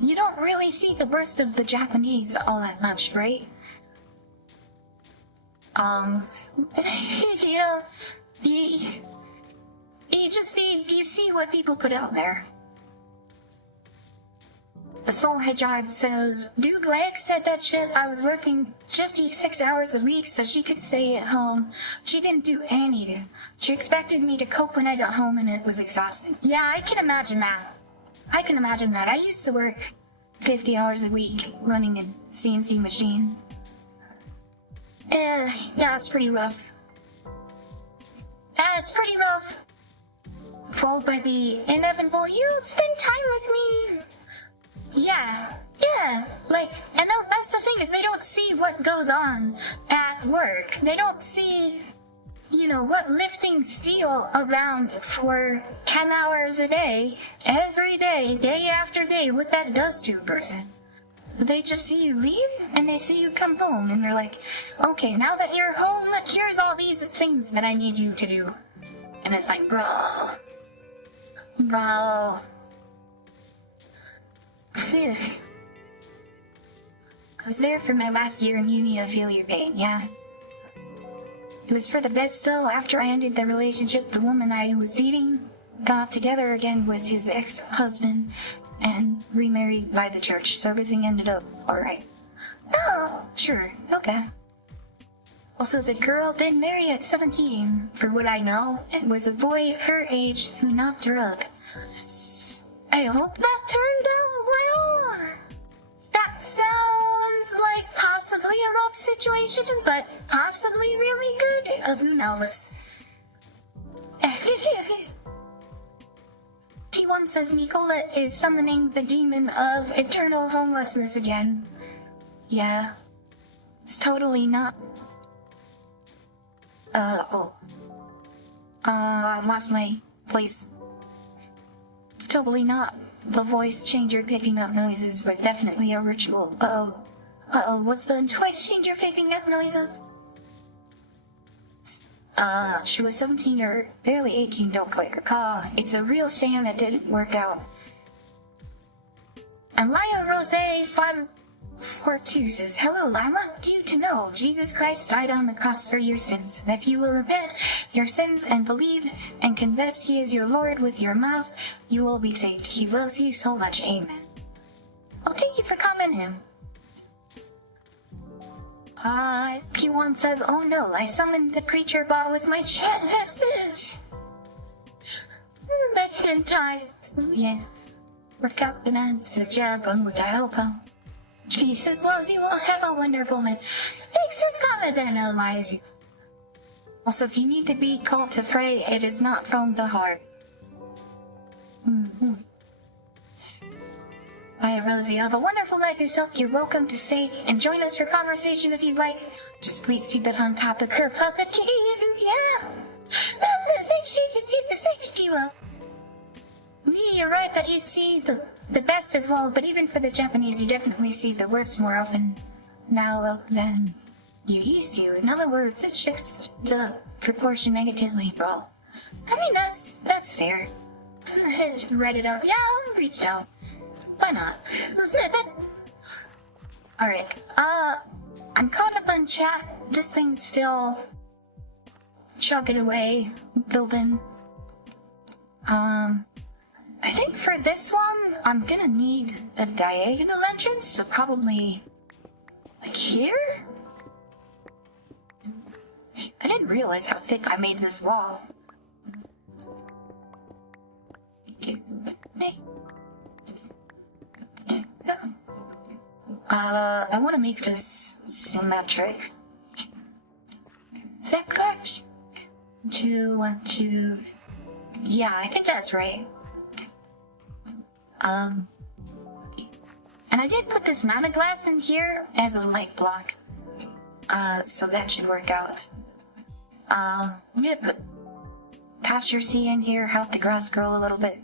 you don't really see the worst of the Japanese all that much, right? You know, you see what people put out there. The Soul Hedgehog says, dude, Lex said that shit. I was working 56 hours a week so she could stay at home. She didn't do anything. She expected me to cope when I got home and it was exhausting. Yeah, I can imagine that. I used to work 50 hours a week running a CNC machine. Yeah, it's pretty rough. It's pretty rough. Followed by the inevitable, you spend time with me. Yeah, like, and that's the thing is they don't see what goes on at work. They don't see, you know, what lifting steel around for 10 hours a day, every day, day after day, what that does to a person. They just see you leave, and they see you come home, and they're like, okay, now that you're home, here's all these things that I need you to do. And it's like, bro. I was there for my last year in uni. I feel your pain, yeah. It was for the best though. After I ended the relationship, the woman I was dating got together again with his ex-husband and remarried by the church, so everything ended up alright. Oh, sure, okay. Also, the girl did marry at 17, for what I know. It was a boy her age who knocked her up. I hope that turned out well. That sounds like possibly a rough situation, but possibly really good. Who knows? T1 says NiiCola is summoning the demon of eternal homelessness again. Yeah. It's totally not. I lost my place. It's totally not the voice changer picking up noises, but definitely a ritual. What's the voice changer picking up noises? She was 17 or barely 18, don't quite recall. It's a real shame it didn't work out. And Laya Rose 4-2 says, hello, I want you to know Jesus Christ died on the cross for your sins. And if you will repent your sins and believe and confess He is your Lord with your mouth, you will be saved. He loves you so much. Amen. Well, thank you for commenting. P1 says, oh no, I summoned the preacher bot with my chat message. That's in time. Yeah. Work out the answer, jab on what I hope. Jesus loves you all. Have a wonderful night. Thanks for commenting, Elijah. Also, if you need to be called to pray, it is not from the heart. Bye, Rosie. Have a wonderful night yourself. You're welcome to stay and join us for conversation if you'd like. Just please keep it on topic. Her puppet. Yeah. Me, you're right that you see the best as well, but even for the Japanese, you definitely see the worst more often now than you used to. In other words, it's just the proportion negatively, bro. I mean, that's fair. Write it out. Yeah, I'll reach down. Why not? Alright, I'm caught up on chat. This thing's still chugging away, building. I think for this one, I'm gonna need a diagonal entrance, so probably like here? I didn't realize how thick I made this wall. I want to make this symmetric. Is that correct? 2, 1, 2. Yeah, I think that's right. And I did put this mana glass in here as a light block. So that should work out. I'm gonna put pasture sea in here, help the grass grow a little bit.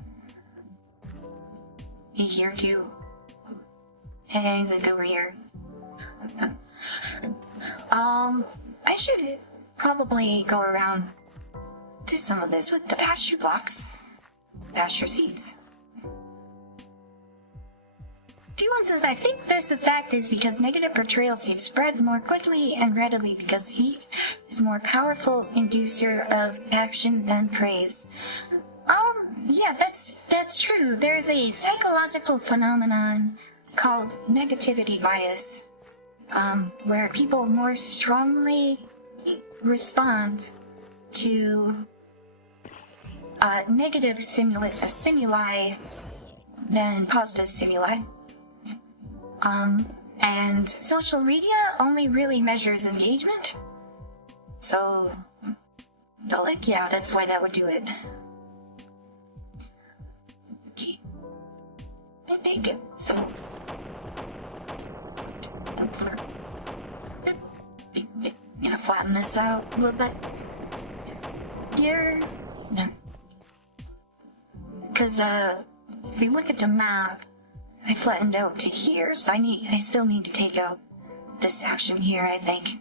Here too. Hey, Zig over here. I should probably go around to some of this with the pasture blocks. Pasture seeds. D1 says, I think this effect is because negative portrayal seeds spread more quickly and readily because heat is more powerful inducer of action than praise. Yeah, that's true. There's a psychological phenomenon called negativity bias, where people more strongly respond to negative stimuli than positive stimuli. And social media only really measures engagement. So, like, yeah, that's why that would do it. Okay. Make it so. Gonna flatten this out a little bit. Here. Because, if you look at the map, I flattened out to here, so I still need to take out this section here, I think.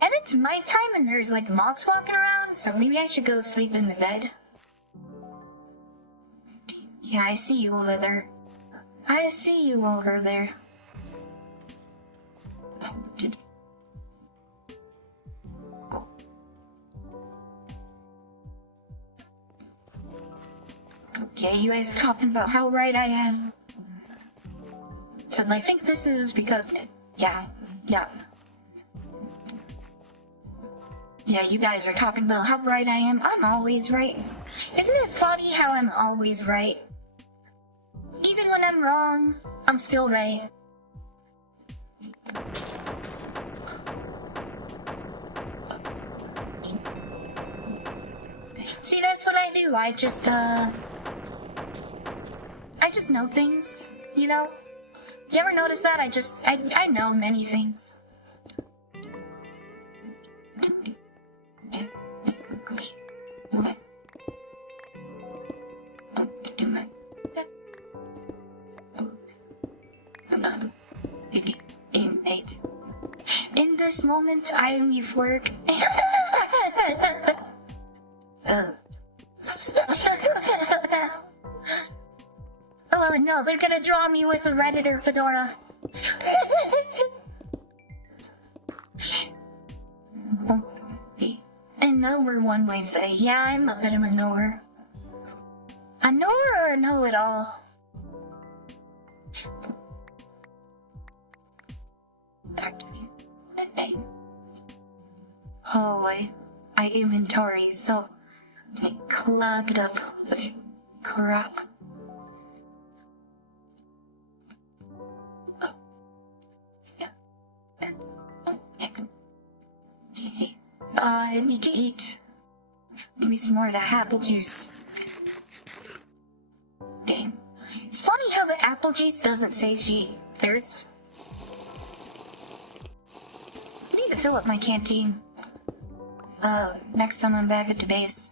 And it's my time and there's like mobs walking around, so maybe I should go sleep in the bed. Yeah, I see you over there. I see you over there. Okay, you guys are talking about how right I am. So I think this is because... Yeah, you guys are talking about how right I am. I'm always right. Isn't it funny how I'm always right? Even when I'm wrong, I'm still right. See, that's what I do. I just know things, you know? You ever notice that? I know many things. In this moment, I am euphoric. Oh no, they're gonna draw me with a Redditor fedora. A knower, one might say. Yeah, I'm a bit of a knower. A knower or a know-it-all? Oh, I inventory so clogged up with crap. I need to eat. Maybe some more of the apple juice. Dang. It's funny how the apple juice doesn't satiate thirst. I need to fill up my canteen. Next time I'm back at the base.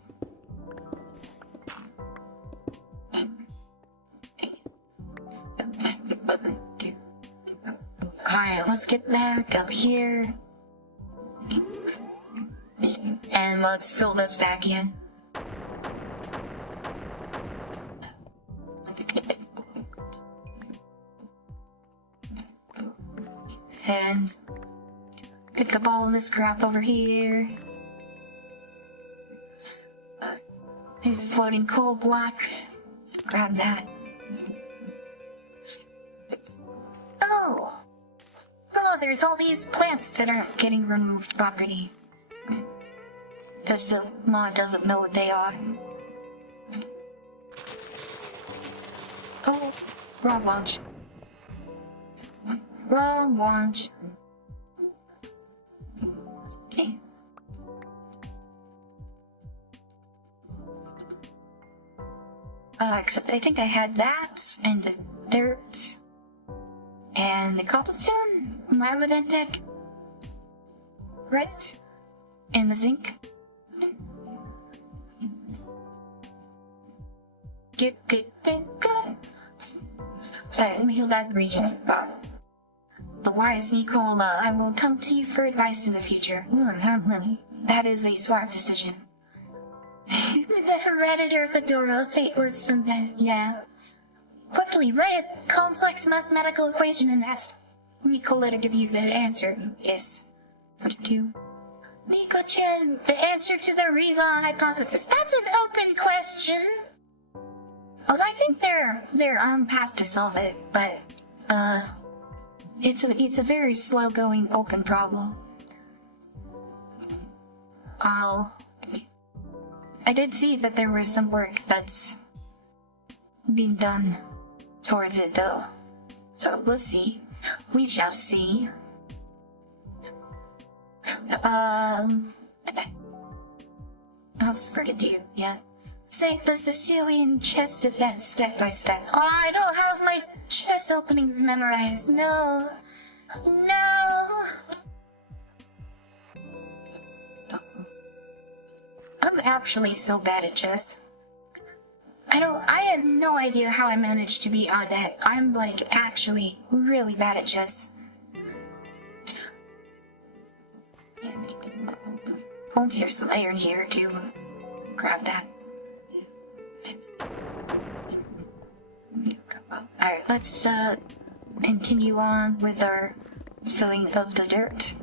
Alright, let's get back up here. And let's fill this back in. And pick up all of this crap over here. There's floating coal block. Let's grab that. Oh! Oh, there's all these plants that aren't getting removed properly. Because the mod doesn't know what they are. Oh, wrong launch. Wrong launch. Okay. Except I think I had that, and the dirt, and the cobblestone, my wooden deck. Right? And the zinc. Good. Let me heal that region. The wise NiiCola, I will come to you for advice in the future. That is a smart decision. The Redditor fedora, fate worse than that, yeah. Quickly, write a complex mathematical equation and ask NiiCola to give you the answer. Yes. What to do? Nico-chan, the answer to the Riva hypothesis. That's an open question. Although I think they're on path to solve it, but it's a very slow-going open problem. I did see that there was some work that's being done towards it, though. So we'll see. We shall see. Else for to do, yeah. Say the Sicilian chest defense step by step. Oh, I don't have my chest openings memorized. No. I'm actually so bad at chess. I have no idea how I managed to be on that. I'm actually really bad at chess. Oh, here's some iron here too. Grab that. Alright, let's continue on with our filling of the dirt.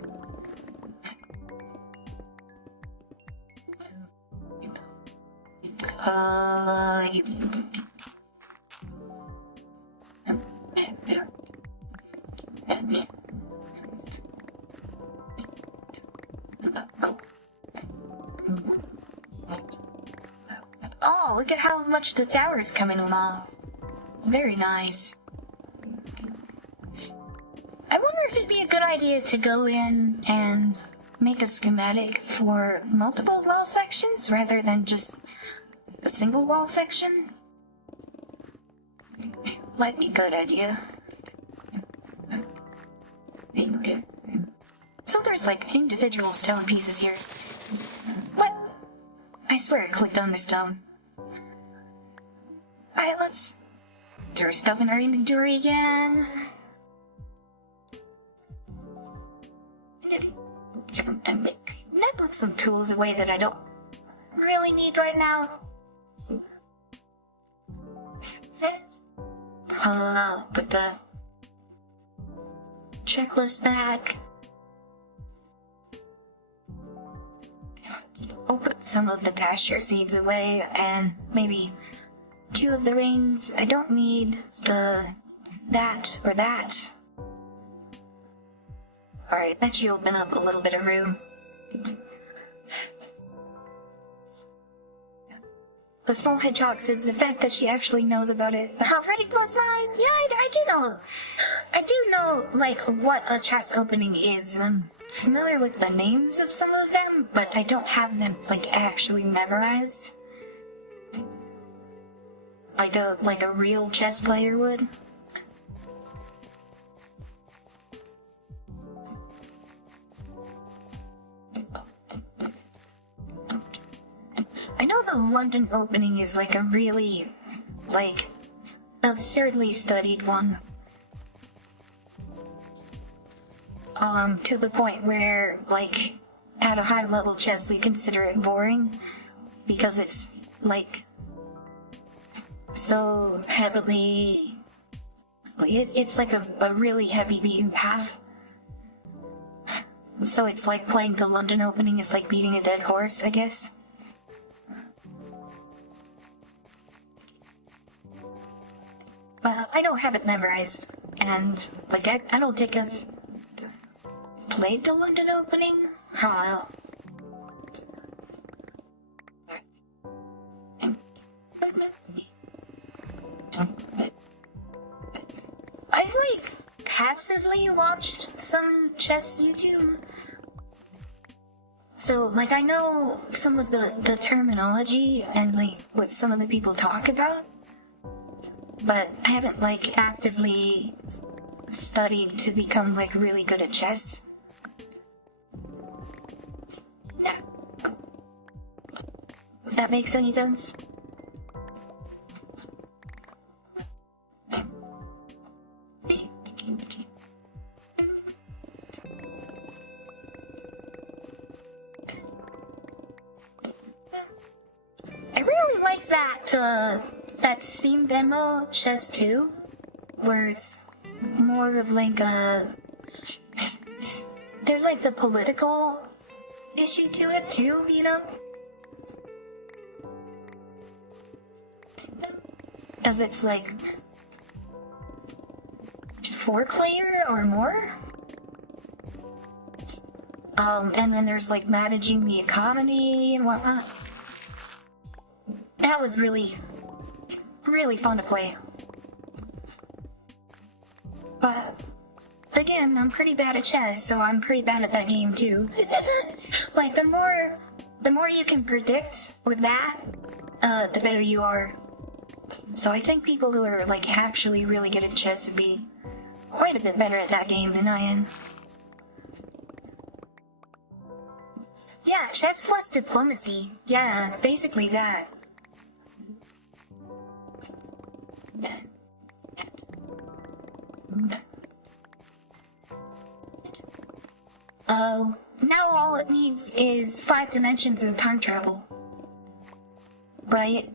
Oh, look at how much the tower is coming along. Very nice. I wonder if it'd be a good idea to go in and make a schematic for multiple wall sections rather than just a single wall section. Might be a good idea. So there's individual stone pieces here. What? I swear I clicked on the stone. Alright, let's throw stuff in our inventory again. And put some tools away that I don't really need right now. put the checklist back. I'll put some of the pasture seeds away and maybe 2 of the reins. I don't need that or that. Alright, that should open up a little bit of room. The small hedgehog says the fact that she actually knows about it. How very close mine? Yeah, I do know. I do know, like, what a chest opening is. I'm familiar with the names of some of them, but I don't have them, like, actually memorized. Like a real chess player would. I know the London opening is like a really, like, absurdly studied one. To the point where, like, at a high level chess they consider it boring because it's, like, so heavily, it's like a really heavy beaten path. So it's like playing the London opening is like beating a dead horse, I guess. But I don't have it memorized, and, like, I don't think I've played the London opening. I like, passively watched some chess YouTube. So, like, I know some of the terminology and, like, what some of the people talk about. But I haven't, like, actively studied to become, like, really good at chess. Yeah. If that makes any sense. I really like that Steam demo, Chess 2, where it's more of like there's like the political issue to it too, you know? As it's like 4-player or more? And then there's like managing the economy and whatnot. That was really fun to play. But again, I'm pretty bad at chess, so I'm pretty bad at that game too. Like, the more you can predict with that, the better you are. So I think people who are, like, actually really good at chess would be quite a bit better at that game than I am. Yeah, chess plus diplomacy. Yeah, basically that. Now all it needs is 5 dimensions of time travel. Right?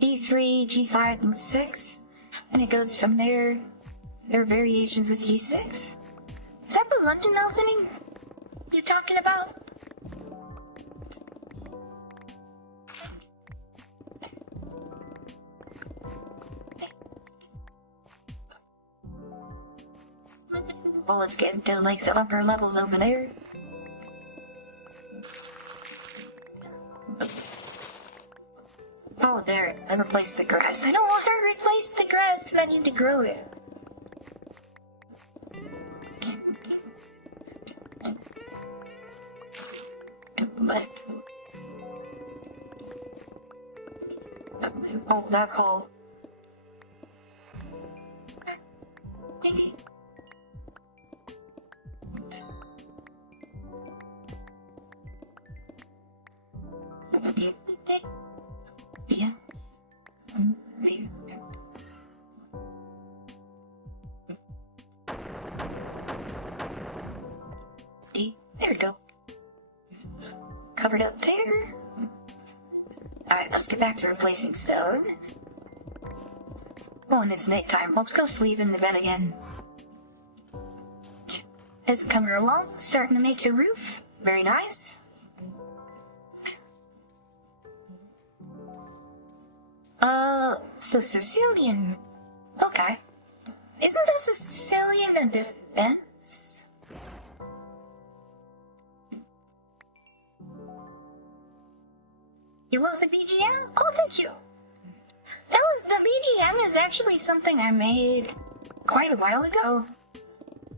E3, G5, and 6. And it goes from there. There are variations with E6. Is that the London opening you're talking about? Well, let's get the, like, the upper levels over there. Oh, there, I replaced the grass. I don't want to replace the grass, I need to grow it. But... oh, that hole. covered up there. Alright, let's get back to replacing stone. Oh, and it's nighttime. Let's go sleep in the bed again. As it coming along, starting to make the roof. Very nice. So Sicilian. Okay. Isn't this a Sicilian a defense? You lose a BGM? Oh, thank you. The BGM is actually something I made quite a while ago.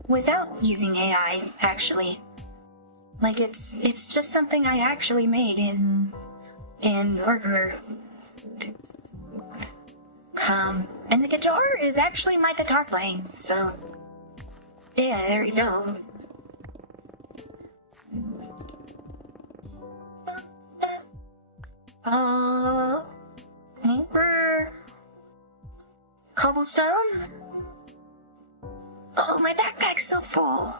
Without using AI, actually. Like, it's just something I actually made in Order. And the guitar is actually my guitar playing, so yeah, there you go. Paper, cobblestone. Oh, my backpack's so full.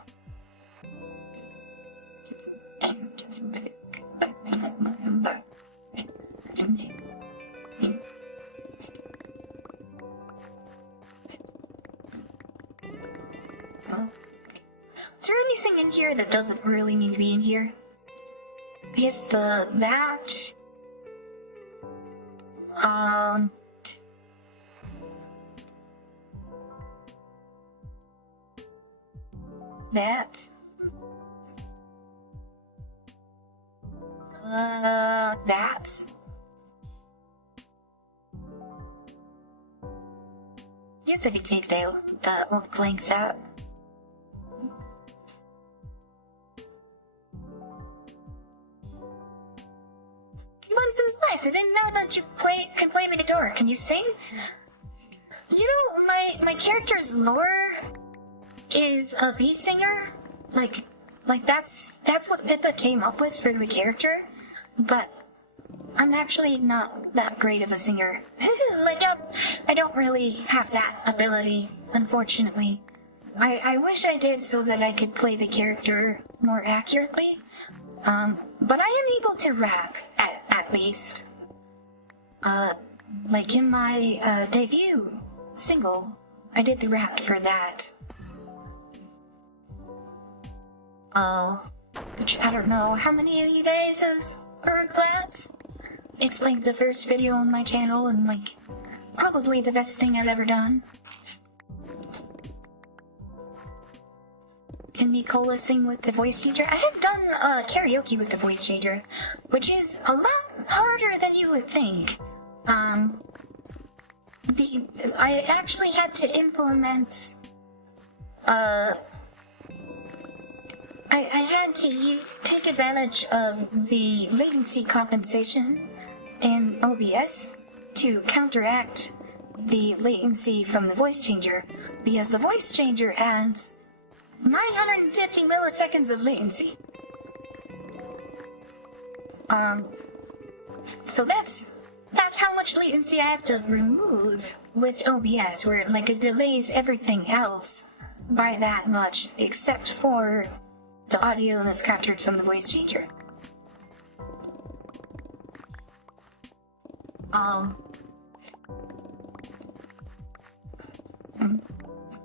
Is there anything in here that doesn't really need to be in here? Because that, that. You said you take the old blanks out. One says nice. I didn't know that you can play the guitar. Can you sing? You know, my character's lore is a V singer. Like that's what Pippa came up with for the character. But I'm actually not that great of a singer. Like I don't really have that ability, unfortunately. I wish I did so that I could play the character more accurately. But I am able to rap, at least. Like in my, debut single, I did the rap for that. Which I don't know, how many of you guys have heard that? It's like the first video on my channel and like, probably the best thing I've ever done. Can NiiCola sing with the voice changer? I have done karaoke with the voice changer, which is a lot harder than you would think. I actually had to implement. I had to take advantage of the latency compensation in OBS to counteract the latency from the voice changer, because the voice changer adds 950 milliseconds of latency. So that's how much latency I have to remove with OBS, where like it delays everything else by that much, except for the audio that's captured from the voice changer.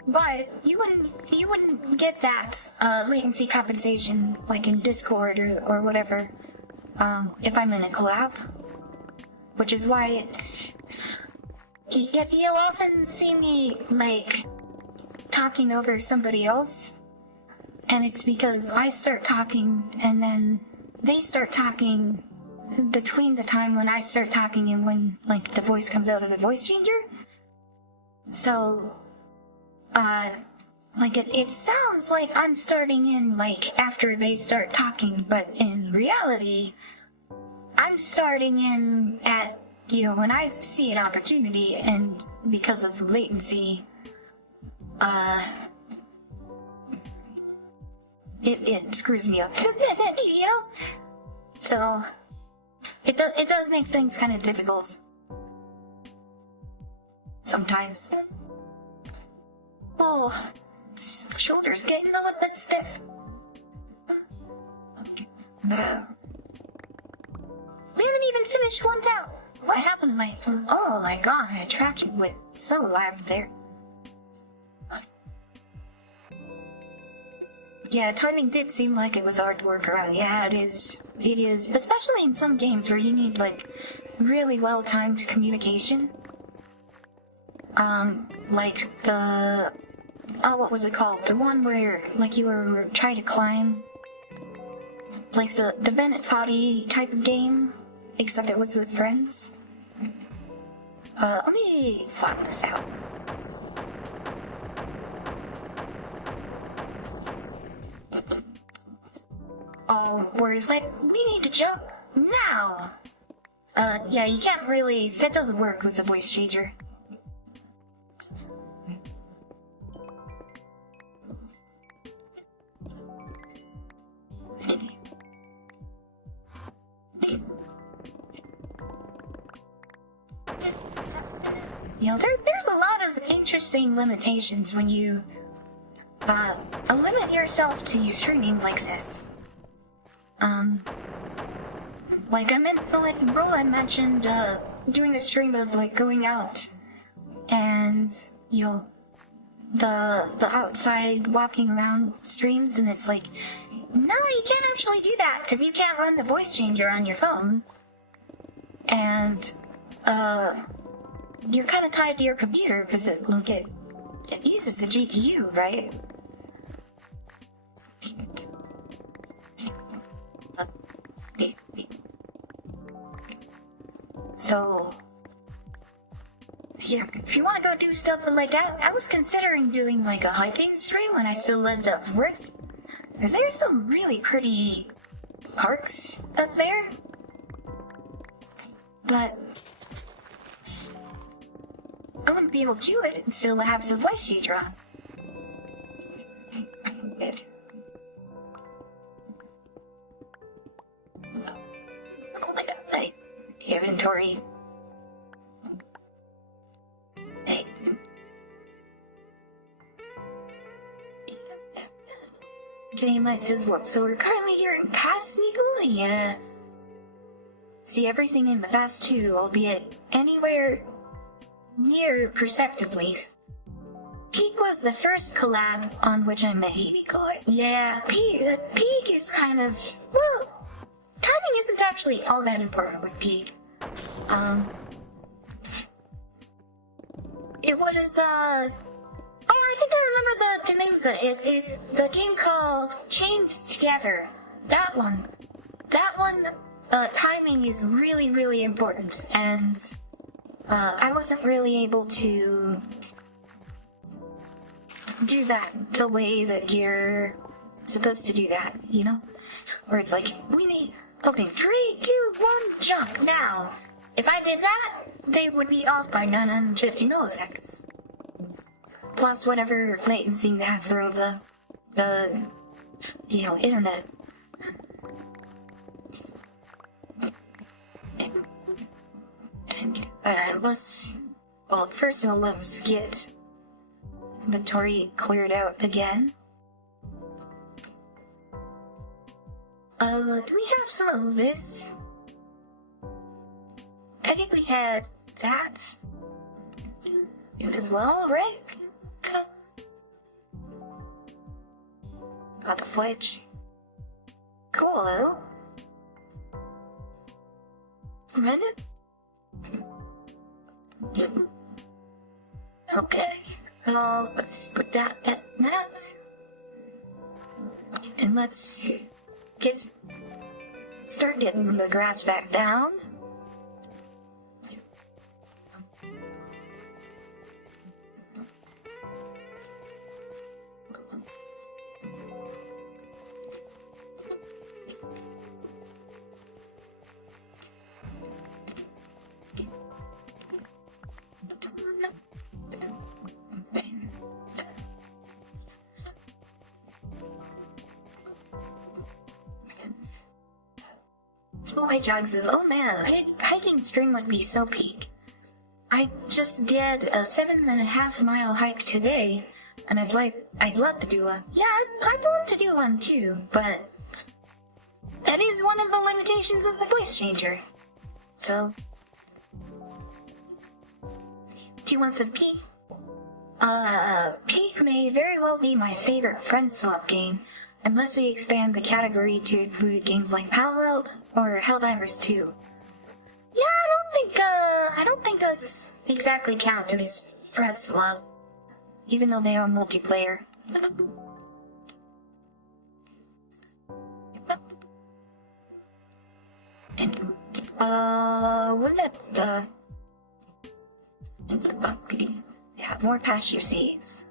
But you wouldn't get that latency compensation like in Discord or whatever if I'm in a collab, which is why you'll often see me like talking over somebody else, and it's because I start talking and then they start talking between the time when I start talking and when like the voice comes out of the voice changer. So like it sounds like I'm starting in like after they start talking, but in reality, I'm starting in at, you know, when I see an opportunity, and because of latency, it screws me up, you know? So, it does make things kind of difficult. Sometimes. Oh, shoulder's getting a little bit stiff. we haven't even finished one down. What happened to my phone? Oh my god, my traction went so loud there. Yeah, timing did seem like it was hard to work around. Yeah, it is. It is. Especially in some games where you need, like, really well-timed communication. Like the... Oh, what was it called? The one where, like, you were trying to climb... Like the Bennett Foddy type of game, except it was with friends. Let me find this out. Oh, where it's like, we need to jump now! Yeah, you can't really, that doesn't work with the voice changer. You know, there's a lot of interesting limitations when you, limit yourself to streaming like this. Like I mentioned, doing a stream of, like, going out, and, you know, the outside walking around streams, and it's like, no, you can't actually do that, because you can't run the voice changer on your phone. And, you're kind of tied to your computer, because it uses the GPU, right? So, yeah, if you want to go do stuff like that, I was considering doing like a hiking stream when I still lived up north, because there's some really pretty parks up there. But I wouldn't be able to do it and still have the voice changer on. Oh my god, like, inventory. Hey. Game light says what? So we're currently here in past NiiCola? Yeah. See everything in the past too, albeit anywhere near perceptibly. Peak was the first collab on which I met NiiCola. Yeah, Peak is kind of, well, timing isn't actually all that important with Peak. It was, oh, I think I remember the name of it. The game called Chained Together. That one, timing is really, really important, and I wasn't really able to do that the way that you're supposed to do that, you know? Where it's like, we need, okay, 3, 2, 1, jump, now! If I did that, they would be off by 950 milliseconds. Plus whatever latency they have through the, you know, internet. And let's, well, first of all, let's get inventory cleared out again. Do we have some of this? I think we had that as well, right? Got the fledge. Cool, though. A minute? Okay. Let's put that at that. And let's start getting the grass back down. White Jog says, oh man, hiking string would be so peak. I just did a 7.5 mile hike today, and I'd love to do one. Yeah, I'd love to do one too, but that is one of the limitations of the voice changer. So, do you want some pee? Pee may very well be my favorite friend swap game, unless we expand the category to include games like Palworld or Helldivers 2. Yeah, I don't think those exactly count as friend swap, even though they are multiplayer. And, yeah, more pasture seeds.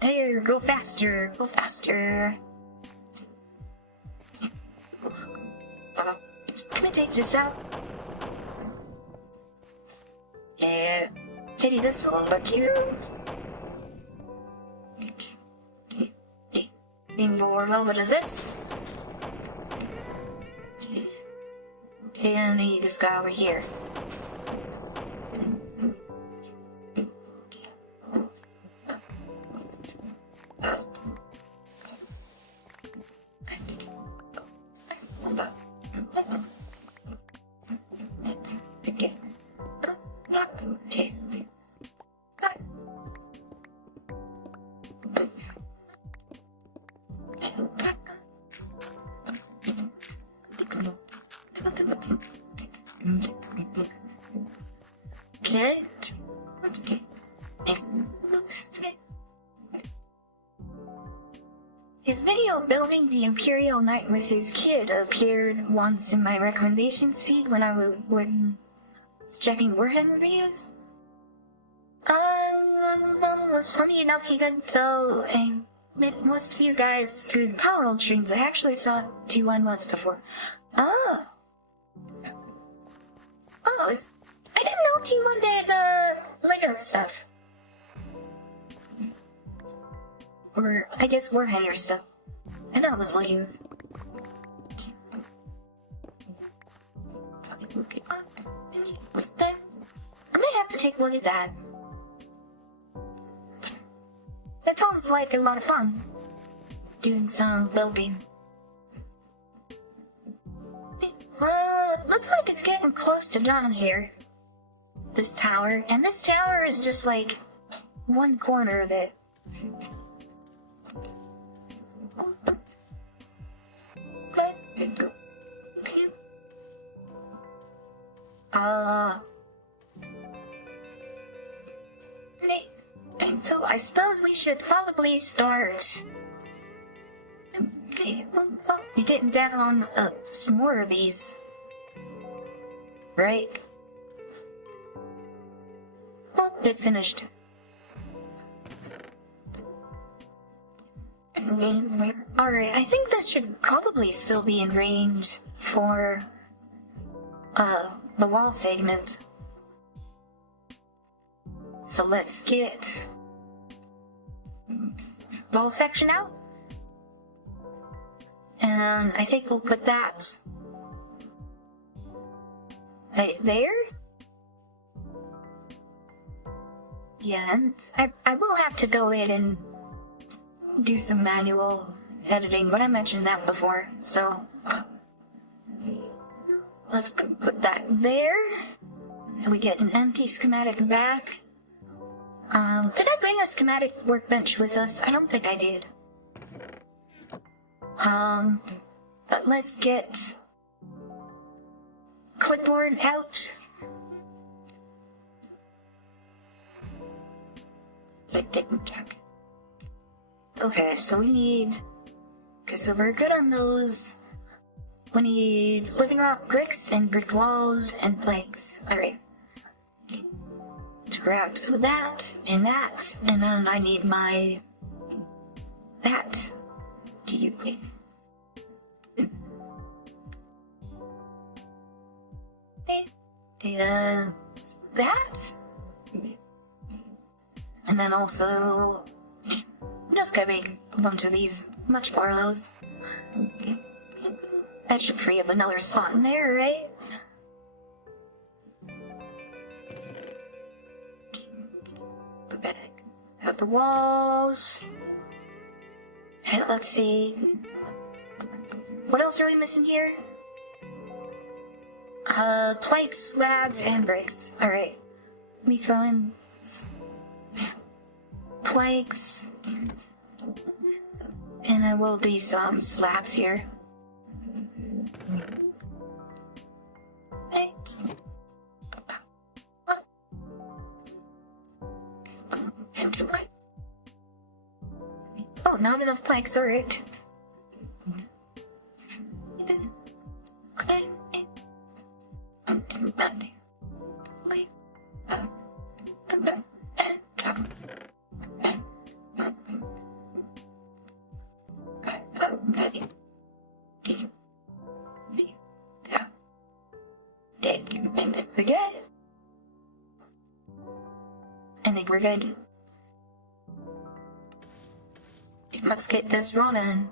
There, go faster, go faster. It's gonna take this out. Yeah, pity this one, but you. Need more. Well, what is this? Okay, I need this guy over here. Okay. His video building the Imperial Knight with his kid appeared once in my recommendations feed when I was checking Warhammer videos. It was funny enough he got so most of you guys to the Power World streams. I actually saw T1 once before. I didn't know T1 did Lego stuff. Or, I guess Warhammer stuff. I know it was Legos. What's that? I might have to take a look at that. That sounds like a lot of fun. Doing some building. Looks like it's getting close to dawn here. This tower. And this tower is just like one corner of it. So I suppose we should probably start. You're getting down on some more of these, right? Oh, it finished. Alright, I think this should probably still be in range for the wall segment. So let's get wall section out. And I think we'll put that right there. Yeah, and I will have to go in and do some manual editing, but I mentioned that before, so let's put that there. And we get an empty schematic back. Did I bring a schematic workbench with us? I don't think I did. But let's get clipboard out. Okay, so we need... Okay, so we're good on those. We need living rock bricks and brick walls and planks. Alright. To grab some of that, and then I need my... that. Do you wait? That. And then also just gonna make a bunch of these much parallels. That should free up another slot in there, right? Put back up the walls. And let's see. What else are we missing here? Planks, slabs, and bricks. Alright. Let me throw in planks. And I will do some slabs here. Hey. Oh, not enough planks, alright. Forget. I think we're good. Let's get this running.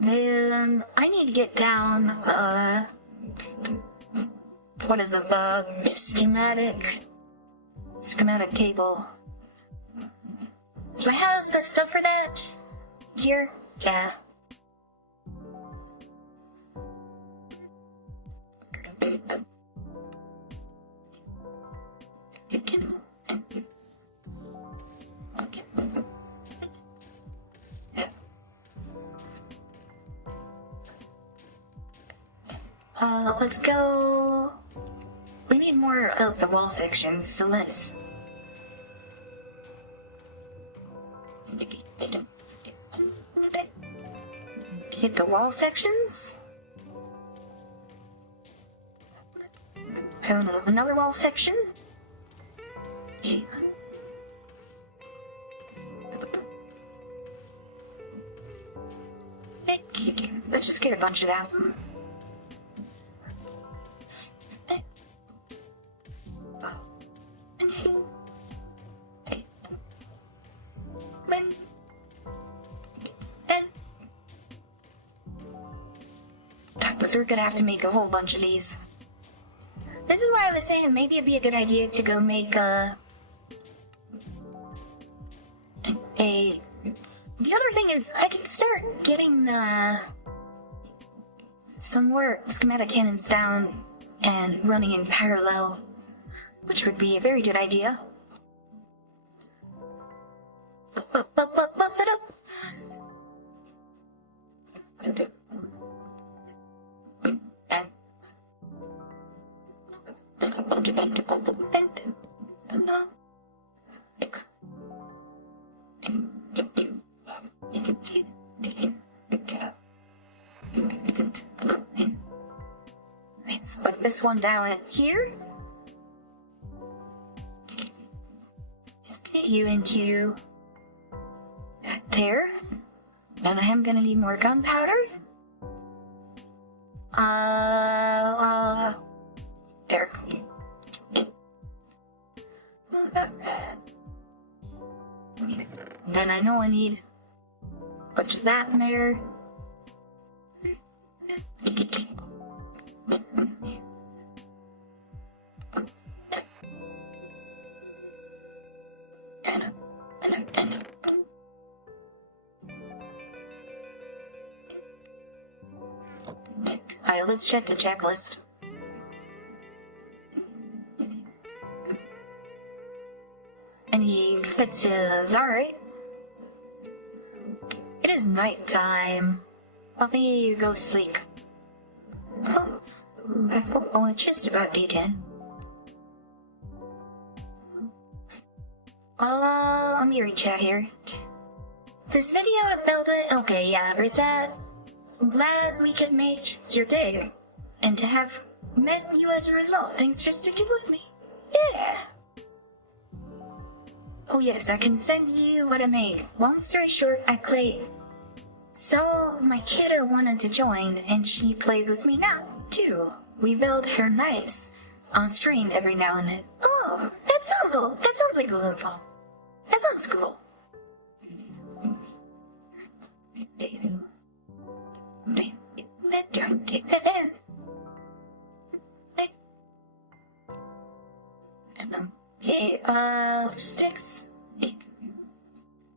Then I need to get down, what is it, schematic table. Do I have the stuff for that? Here? Yeah. Let's go. We need more of the wall sections, so let's. Get the wall sections. Another wall section. Let's just get a bunch of that. So we're gonna have to make a whole bunch of these. This is why I was saying maybe it'd be a good idea to go make the other thing is I can start getting some more schematic cannons down and running in parallel, which would be a very good idea. Buff it up. Let's put this one down here. Just get you into that there. And I am gonna need more gunpowder. There. Then I know I need a bunch of that in there. Alright, let's check the checklist. Any fixes? Alright. It is night time. Let me go sleep. Oh, it's just about D10. Let me reach out here. This video about it, okay, yeah, I read that. I'm glad we could make your day. And to have met you as a result. Thanks for sticking with me. Yeah! Oh yes, I can send you what I made. Long story short, I played. So, my kiddo wanted to join, and she plays with me now, too. We build her nice. on stream every now and then. Oh, that sounds like a little fun. That sounds cool. Sticks.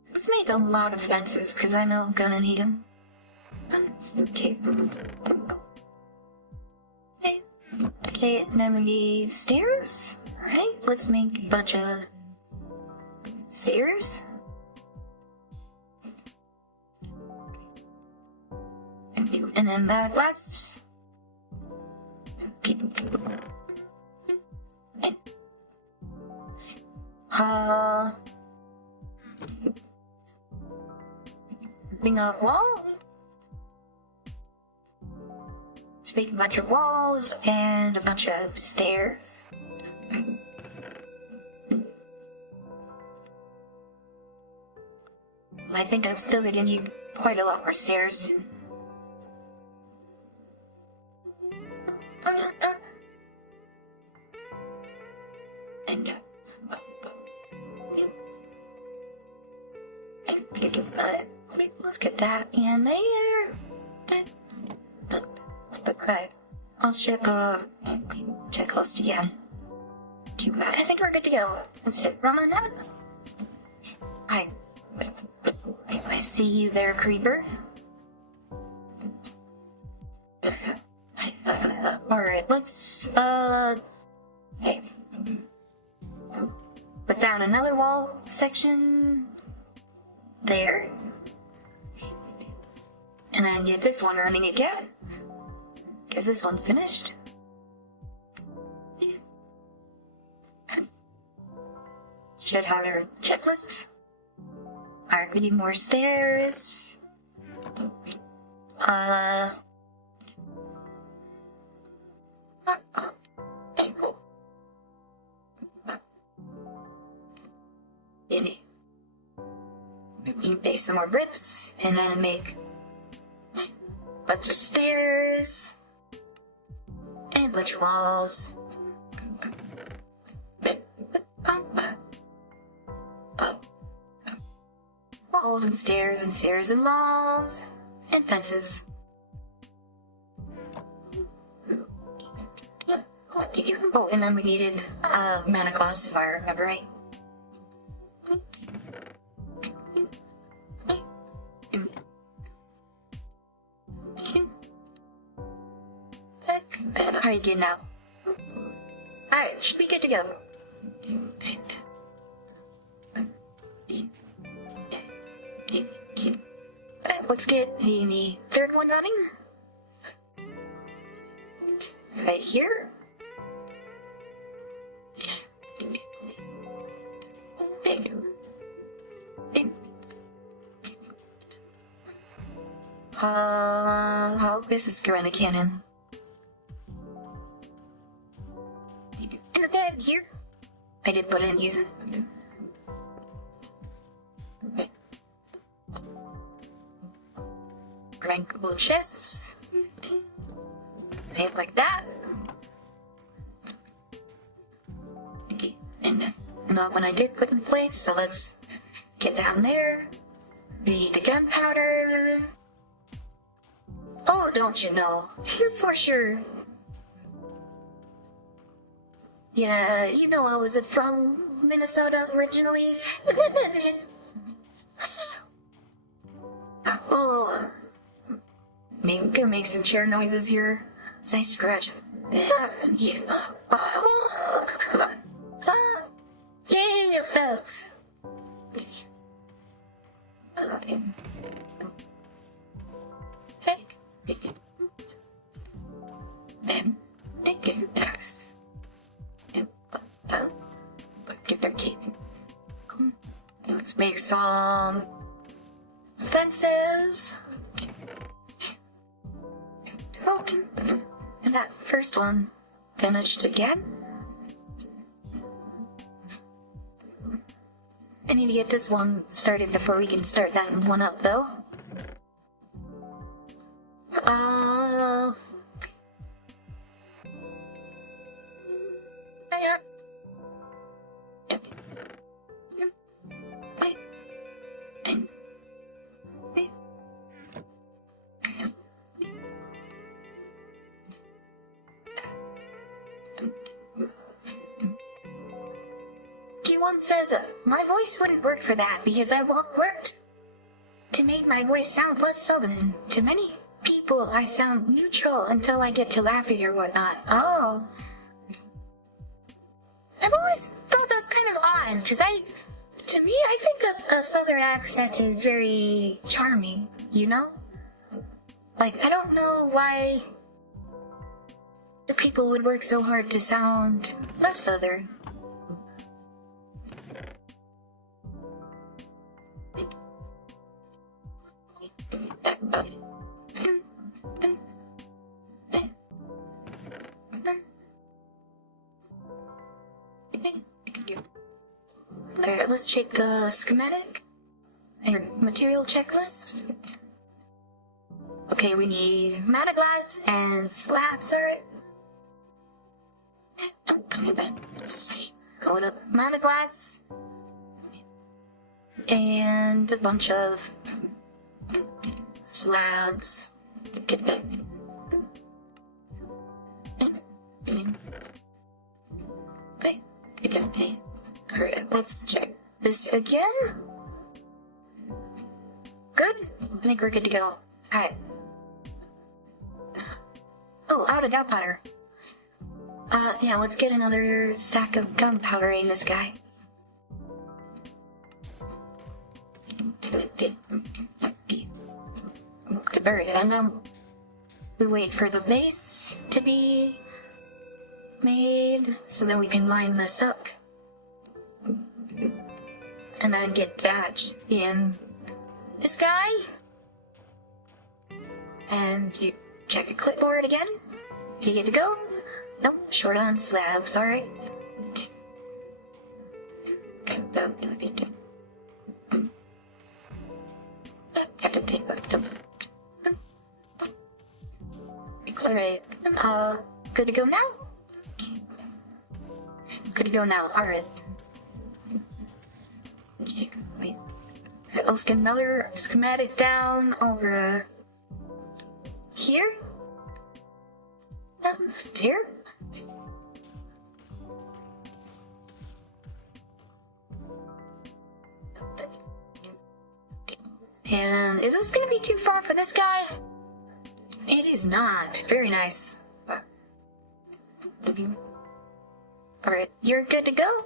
Let's make a lot of fences, because I know I'm gonna need them. Okay, so then we need stairs. Alright, let's make a bunch of stairs. And then that last. Bring a wall. Let's make a bunch of walls and a bunch of stairs. I think I'm still gonna need quite a lot more stairs. Let's get that in there. Okay, let's check checklist again. I think we're good to go. Let's hit run on that. I see you there, creeper. Alright, let's, hey. Put down another wall section. There. And then get this one running again. Is this one finished? Should have our checklists. Alright, we need more stairs. Maybe make some more bricks, and then make a bunch of stairs, and a bunch of walls. Walls and stairs and walls and fences. Oh, and then we needed mana class, if I remember right. How are you doing now? Alright, should be good to go. Let's get the third one running. Right here. How this is going to cannon. And a bag here. I did put in using. Grankable chests. Made like that. Okay, and not when I did put in place, so let's get down there. The gunpowder. Oh, don't you know? You're for sure. Yeah, you know I was from Minnesota originally. Oh, maybe we can make some chair noises here. As I scratch. Yes. Come on. Yeah, you fell. Okay. Hey. Then, take it next. Let's make some fences. Okay. And that first one finished again. I need to get this one started before we can start that one up, though. everyone says my voice wouldn't work for that because I worked to make my voice sound less southern. To many people, I sound neutral until I get to laughing or whatnot. Oh. I've always thought that's kind of odd, because to me, I think a southern accent is very charming, you know? Like, I don't know why the people would work so hard to sound less southern. Alright, let's check the schematic and material checklist. Okay, we need matte glass and slabs, alright? Going up matte glass and a bunch of slabs. Get that. Okay. Alright, let's check this again. Good? I think we're good to go. Alright. Oh, out of gunpowder. Yeah, let's get another stack of gunpowder in this guy. To bury it, and then we wait for the base to be made, so then we can line this up. And then get that in this guy. And you check the clipboard again. You get to go? Nope, short on slabs, alright. Alright, good to go now? Good to go now, alright. Wait. Let's get another schematic down over here. It's here. And is this gonna be too far for this guy? It is not. Very nice. Alright, you're good to go?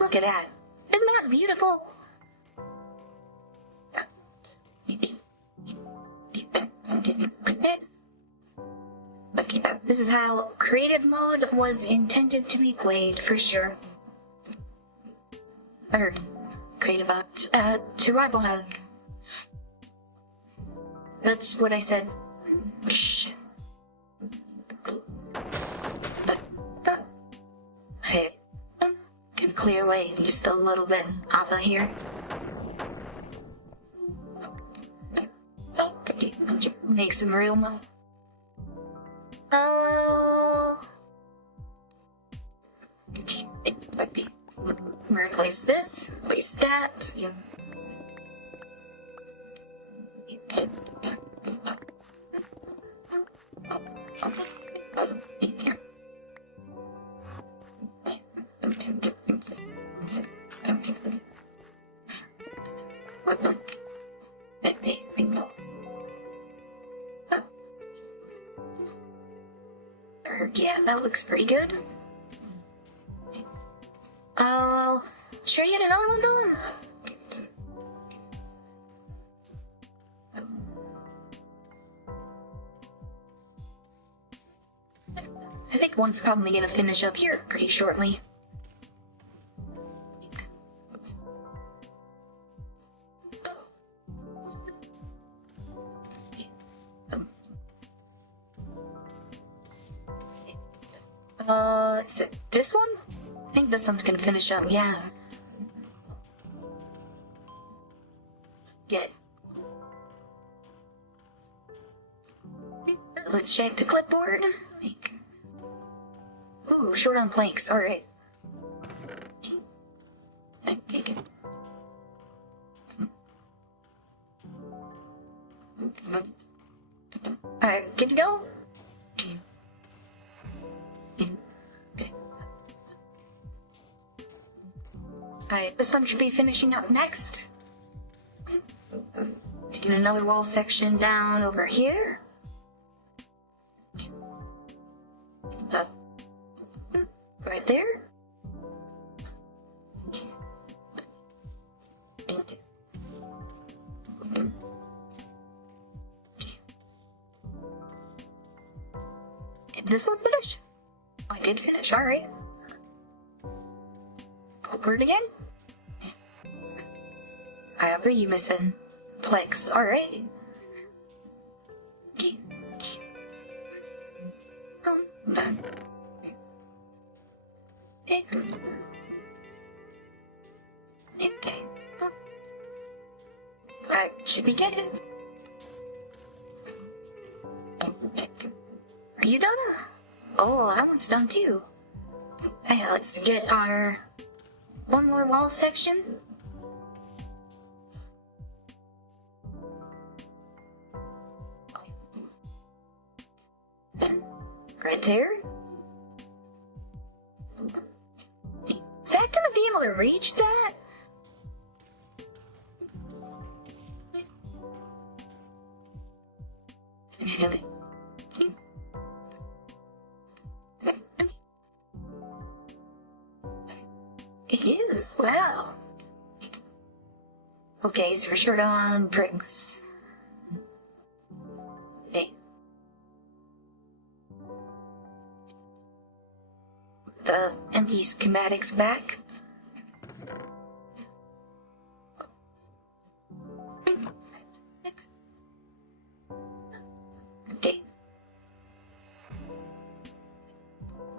Look at that. Isn't that beautiful? This is how creative mode was intended to be played, for sure. Or, creative survival mode. That's what I said. Shh. Hey, can clear away just a little bit off of here. Make some real mo. Replace this, replace that. Yeah. Yeah, that looks pretty good. Should I get another one going? I think one's probably gonna finish up here pretty shortly. Is it this one? I think this one's gonna finish up, yeah. Yeah. Let's check the clipboard. Ooh, short on planks, alright. Alright, good to go? Alright, this one should be finishing up next. Taking another wall section down over here. Right there. Did this one finish? Oh, I did finish, alright. Forward again. What are you missing? Plex, alright. Should we get it? Are you done? Oh, that one's done too. Hey, let's get our one more wall section. Right there. Is that gonna be able to reach that? It is, wow. Okay, so we're short on bricks. Okay. The empty schematics back. Okay.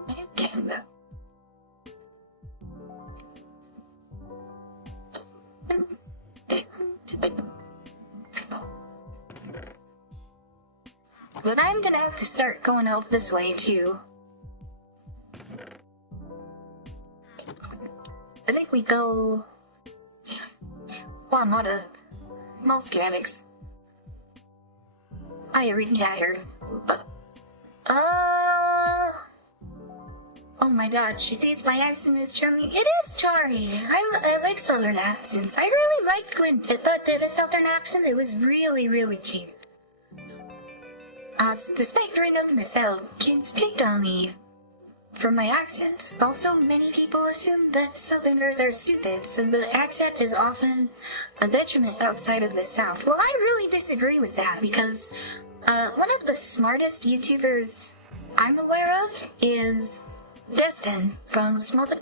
Okay, but I'm gonna have to start going out this way too. I think we go... Well, I'm out of schematics. I already hired. Oh my god, she thinks my accent is charming. It is charming! I like southern accents. I really liked when Pippa did a southern accent. It was really, really cute. Despite growing up in the South, kids picked on me for my accent. Also, many people assume that Southerners are stupid, so the accent is often a detriment outside of the South. Well, I really disagree with that, because one of the smartest YouTubers I'm aware of is Destin from Smarter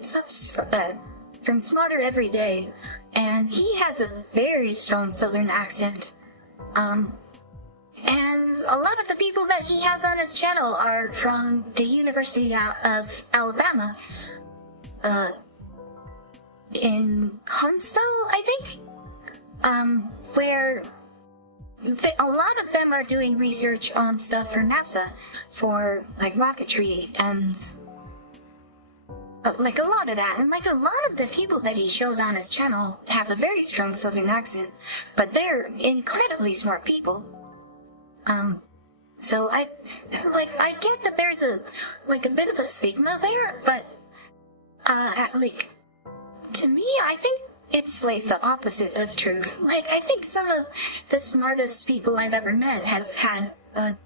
Every Day, and he has a very strong Southern accent. And a lot of the people that he has on his channel are from the University of Alabama. In Huntsville, I think? Where a lot of them are doing research on stuff for NASA, for, like, rocketry, and, like, a lot of that. And, like, a lot of the people that he shows on his channel have a very strong Southern accent, but they're incredibly smart people. So I get that there's a bit of a stigma there, but, to me, I think it's, like, the opposite of true. Like, I think some of the smartest people I've ever met have had a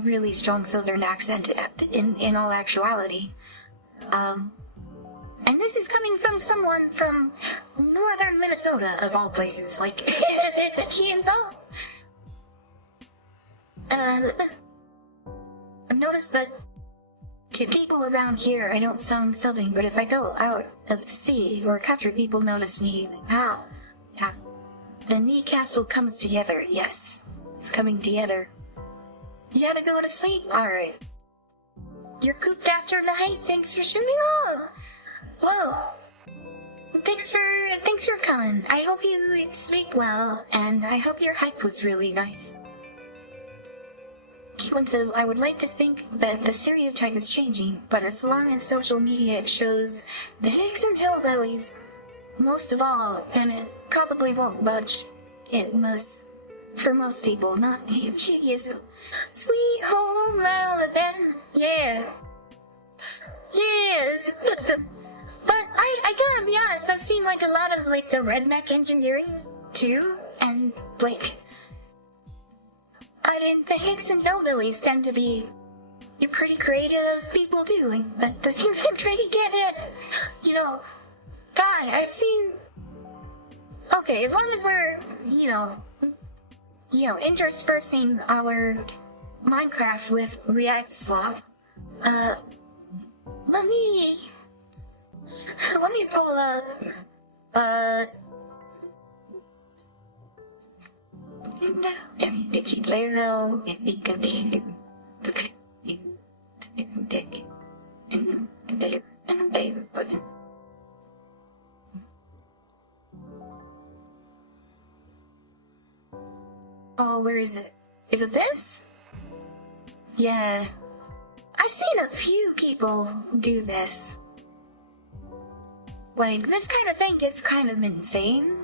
really strong Southern accent in all actuality. And this is coming from someone from northern Minnesota, of all places. Like, you know? I've noticed that to people around here, I don't sound Southern, but if I go out of the city or country, people notice me. Wow. Yeah. The Knee Castle comes together. Yes. It's coming together. You gotta go to sleep? Alright. You're cooped after night? Thanks for streaming on. Whoa. Thanks for coming. I hope you sleep well, and I hope your hike was really nice. Keelan says, I would like to think that the stereotype is changing, but as long as social media shows the hicks and hillbillies most of all, then it probably won't budge. For most people, not him. She is sweet home Alabama. Yeah. Yes. But I gotta be honest, I've seen like a like the redneck engineering too, and like I didn't think Hicks and Hillbillies tend to be pretty creative people too, and they seem pretty good at, you know, God, I've seen. Okay, as long as we're, you know, interspersing our Minecraft with React slop, let me pull up, oh, where is it? Is it this? Yeah. I've seen a few people do this. Like, this kind of thing gets kind of insane.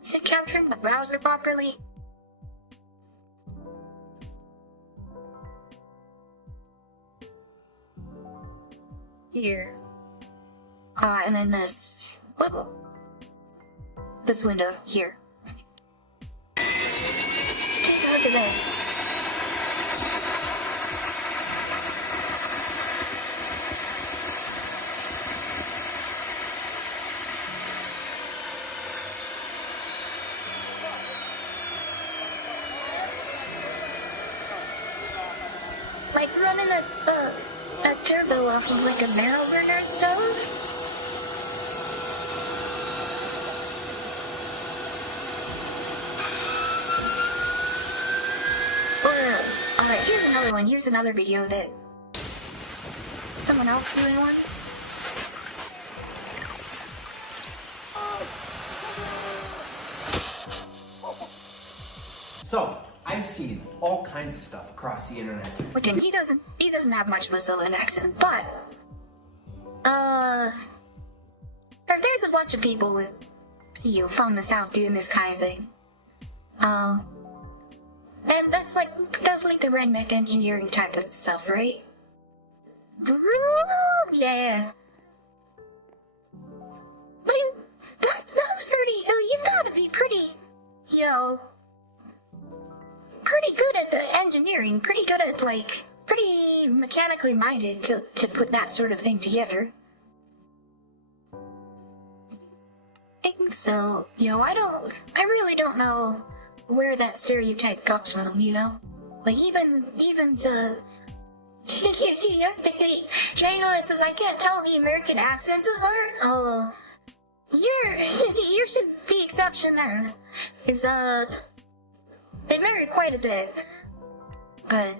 Is it capturing the browser properly? Here. And then this. Whoa. This window here. Take a look at this. Like running a turbo off of like a marrow burner stove? Here's another one. Here's another video that someone else doing one. So, I've seen all kinds of stuff across the internet. Again, he doesn't have much of a Southern accent, but there's a bunch of people with from the South doing this kind of thing. And that's like the redneck engineering type of stuff, right? Yeah. But that's pretty. You've got to be pretty, pretty good at the engineering. Pretty good at pretty mechanically minded to put that sort of thing together. So, I really don't know where that stereotype comes from, Like, even to... Django says, I can't tell the American accents apart. Oh, you're the exception there. They vary quite a bit. But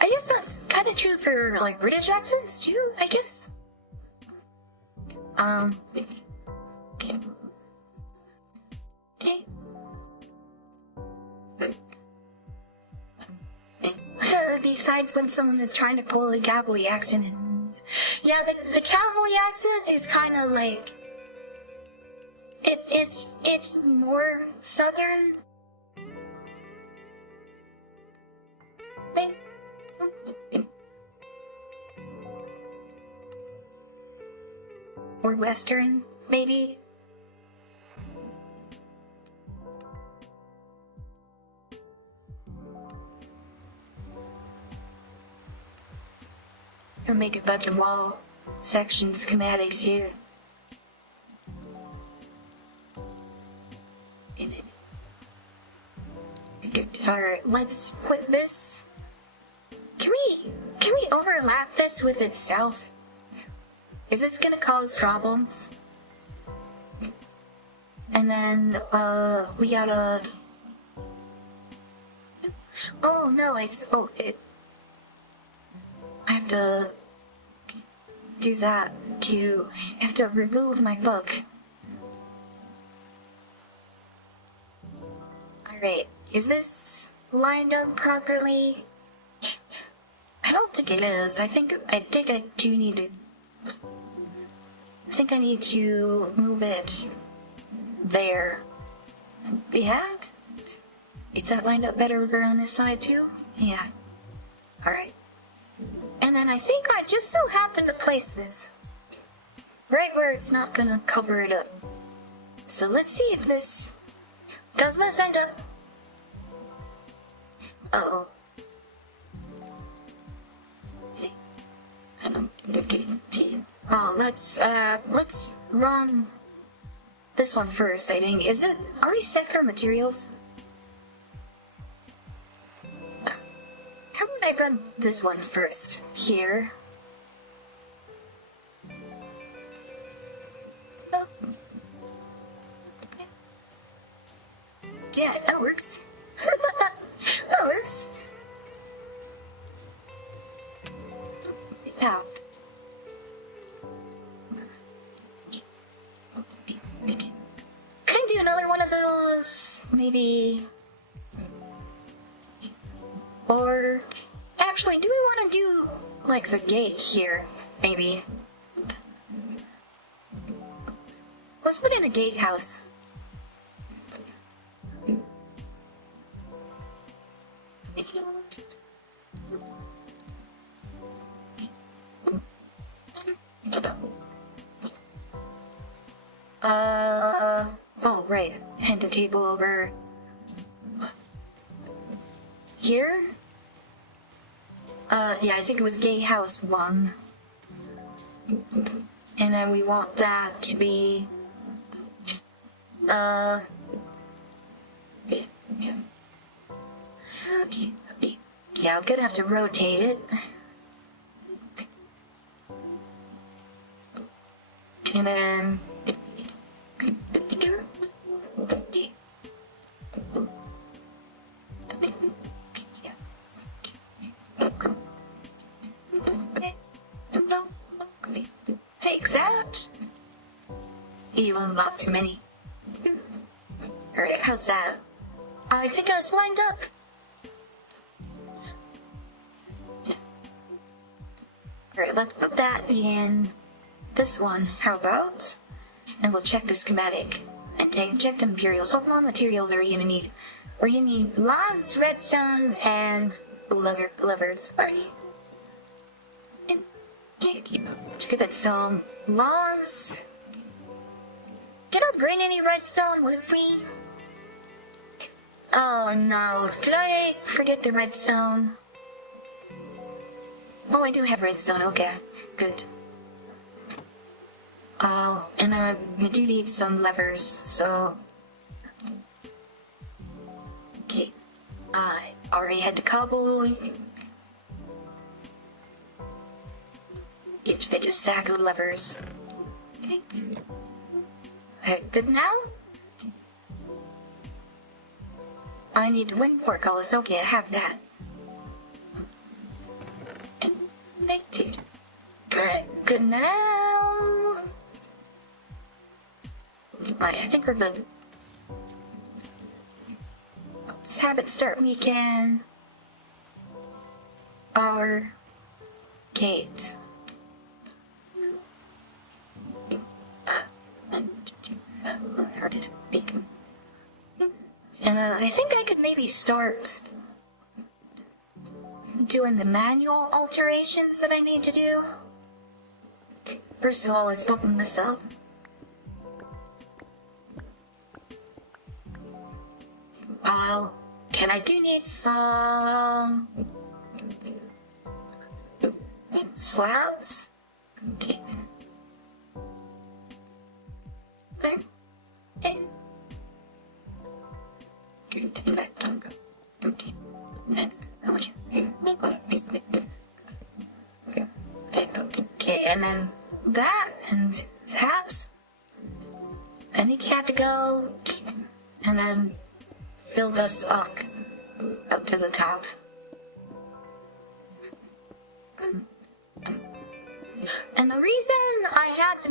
I guess that's kind of true for, like, British accents, too, I guess. Okay. Besides when someone is trying to pull a cavalry accent, yeah, the cavalry accent is kind of like it's more southern. Or western, maybe. Or make a bunch of wall section schematics here. Alright, let's put this. Can we overlap this with itself? Is this gonna cause problems? And then, we gotta... Oh no, I have to do that too. I have to remove my book. Alright, is this lined up properly? I don't think it is. I think I do need to... I think I need to move it there. Yeah? Is that lined up better on this side too? Yeah. Alright. And And then I think I just so happened to place this right where it's not gonna cover it up. So let's see if this does this end up. Uh-oh. Oh, let's run this one first, I think. Are we sector materials? How would I run this one first? Here. Oh. Okay. Yeah, that works. That works. Now. Can I do another one of those? Maybe. Or actually, do we want to do like the gate here? Maybe. Let's put in a gatehouse. Oh, right. Hand the table over here. Yeah, I think it was gatehouse 1. And then we want that to be, yeah, I'm gonna have to rotate it. And then takes that. Even not too many. Alright, how's that? I think I was lined up. Alright, let's put that in this one. How about? And we'll check the schematic. And check the materials. What more materials are you gonna need? We're gonna need logs, redstone, and levers. Alright. Just give it some logs. Did I bring any redstone with me? Oh no, did I forget the redstone? Oh, I do have redstone, okay, good. Oh, and I do need some levers, so... Okay, I already had the cobble. Get they just stack of levers. Okay. Alright, good now? I need wind portcullis. Okay, I have that. Connected. Good now. Right, I think we're good. Let's have it start weekend. Our gates. And I think I could maybe start doing the manual alterations that I need to do. First of all, let's open this up. Can I do need some slabs? Okay. Okay, and then that and taps. I think you have to go and then fill this up to the top. And the reason I had to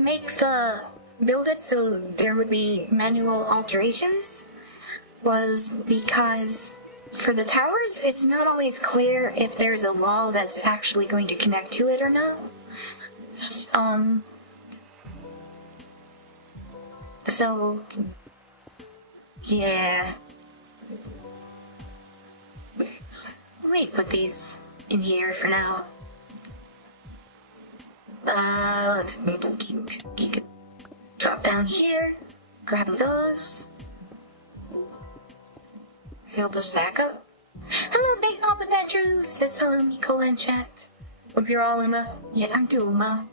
build it so there would be manual alterations was because for the towers, it's not always clear if there's a wall that's actually going to connect to it or not. So, yeah. Let me put these in here for now. Drop down here, grab those. Heal this back up. Hello, Nate Papa Andrew. Says hello, NiiCola in chat. Hope you're all Uma. Yeah, I'm too Uma.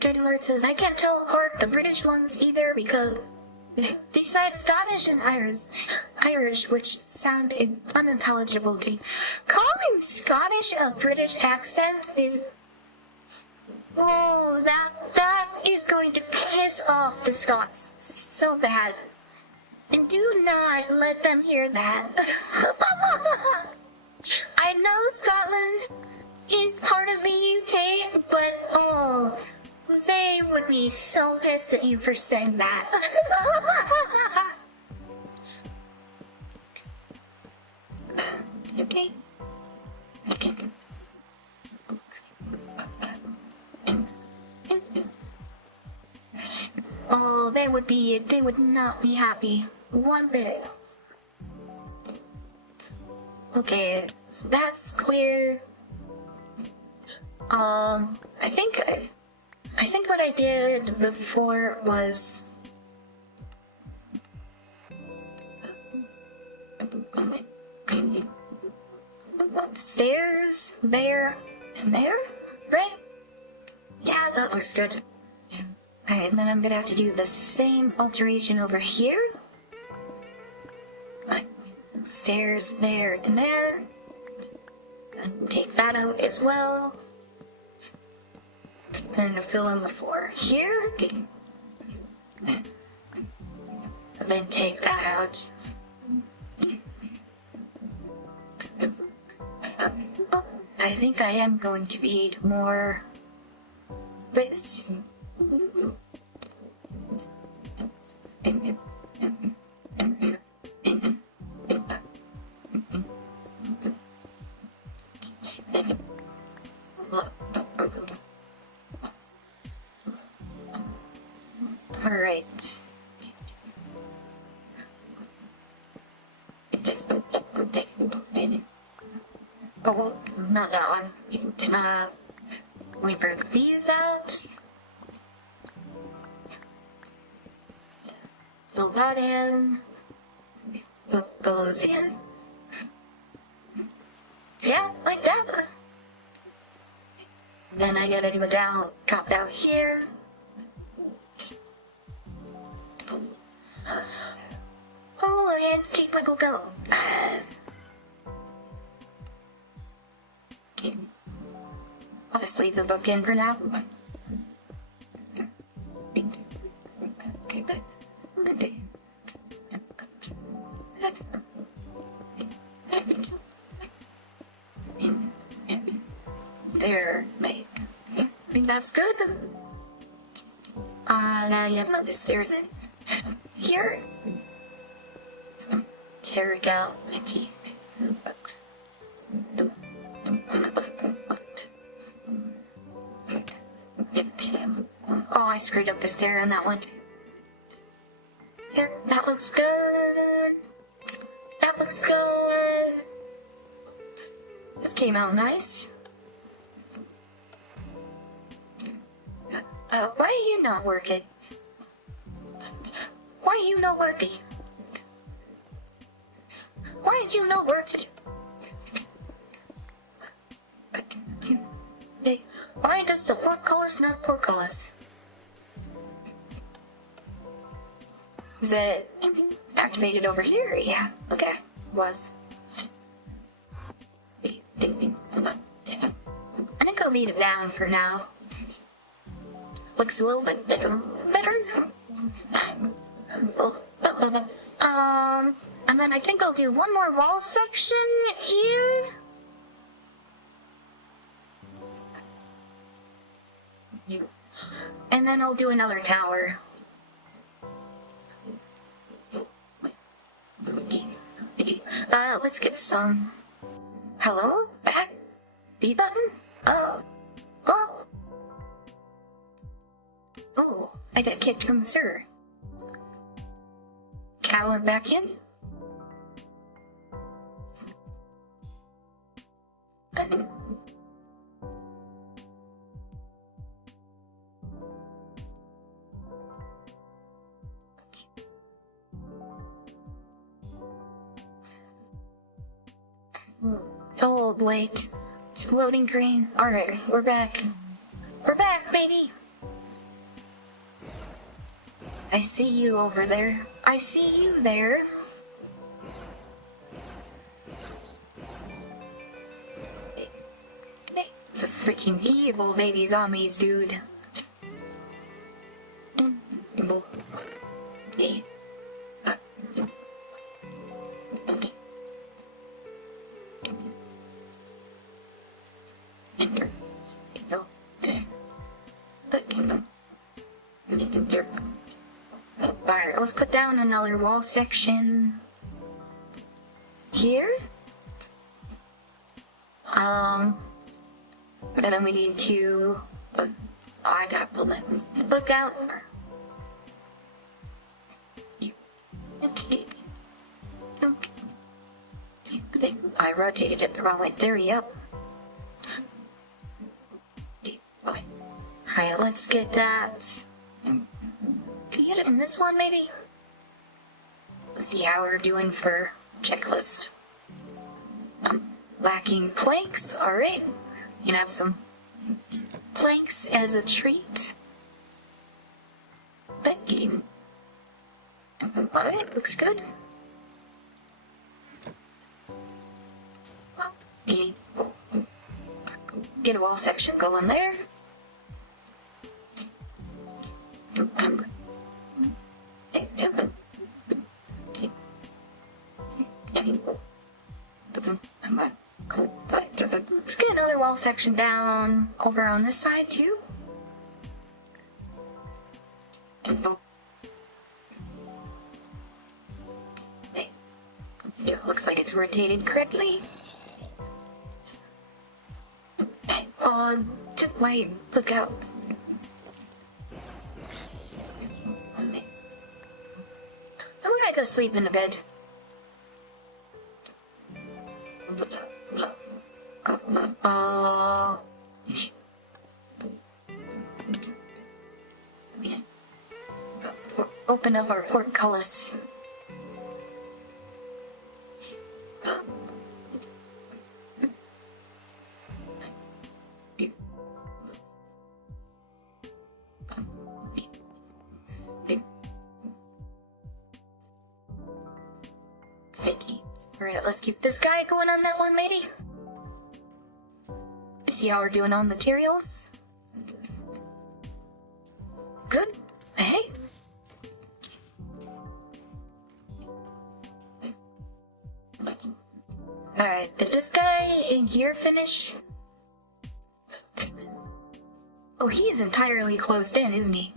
Dread Alert says, I can't tell apart the British ones either because besides Scottish and Irish, which sound unintelligible to you. Calling Scottish a British accent is... Oh, that is going to piss off the Scots so bad. And do not let them hear that. I know Scotland is part of the UK, but oh, they would be so pissed at you for saying that. Okay. Oh, they would not be happy. One bit. Okay, so that's clear. I think what I did before was stairs there and there, right? Yeah, that looks good. Alright, and then I'm gonna have to do the same alteration over here. Stairs there and there. And take that out as well. And fill in the floor here. And then take that out. I think I am going to need more bits. Alright. Oh, not that one. We break these out. Fill that in. Put those in. Yeah, like that. Then I gotta do a drop down here. Oh, I had to take my book out. I'll just leave the book in for now. There, mate. I think that's good. Now you have the stairs in here. Here we go. Oh, I screwed up the stair on that one. Here, that looks good. That looks good. This came out nice. Why are you not working? Why are you not working? Why are you not working? Hey, why does the portcullis not portcullis? Is it activated over here? Yeah, okay, was. I think I'll leave it down for now. Looks a little bit better. And then I think I'll do one more wall section here. And then I'll do another tower. Let's get some. Hello? Back? B button? Oh. Oh. Oh, I got kicked from the server. Callan back in. Oh, wait. Loading green. Alright, we're back. We're back, baby! I see you over there. I see you there. It's a freaking evil baby zombies, dude. Alright, let's put down another wall section here. And then we need to. I got pull that book out. Okay. I rotated it the wrong way. There we go. Alright, let's get that. Can you get it in this one, maybe? Let's see how we're doing for checklist. Lacking planks. Alright. You can have some planks as a treat. Okay. Alright, looks good. Okay. Get a wall section going there. Let's get another wall section down over on this side too. It looks like it's rotated correctly. Just wait, look out. How would I go sleep in a bed? Open up our portcullis. Alright, let's keep this guy going on that one, matey. See how we're doing on materials? Good. Hey. Alright, did this guy in here finish? Oh, he is entirely closed in, isn't he?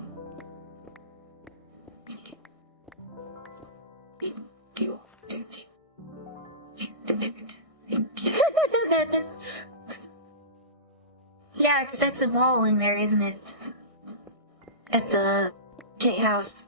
Yeah, because that's a wall in there, isn't it? At the K house.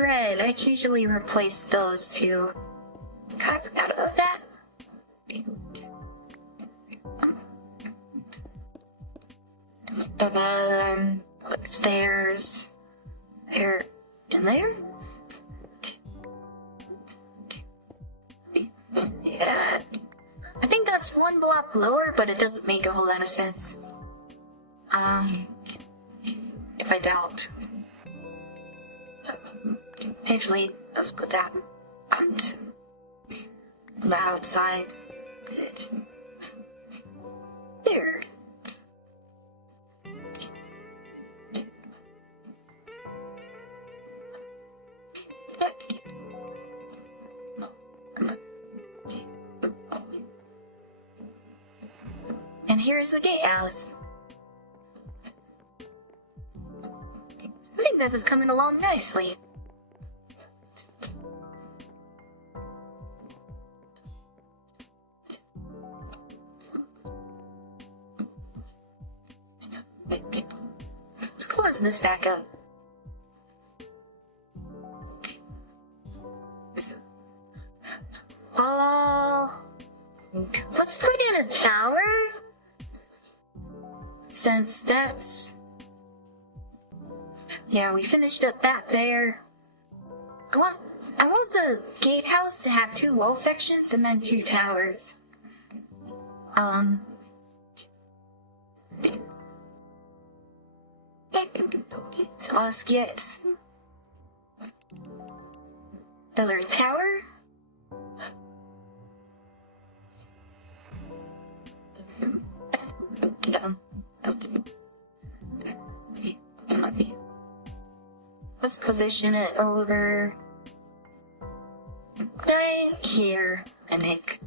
Right, I usually replace those two. I forgot about that. And then stairs there and there. Yeah, I think that's one block lower, but it doesn't make a whole lot of sense. If I doubt. Actually, let's put that on the outside. There. And here's the gatehouse. I think this is coming along nicely. Let's close this back up. Let's put a tower? Since that's... Yeah, we finished up that there. I want the gatehouse to have 2 wall sections and then 2 towers. So let's get another tower. Let's position it over right here, I think.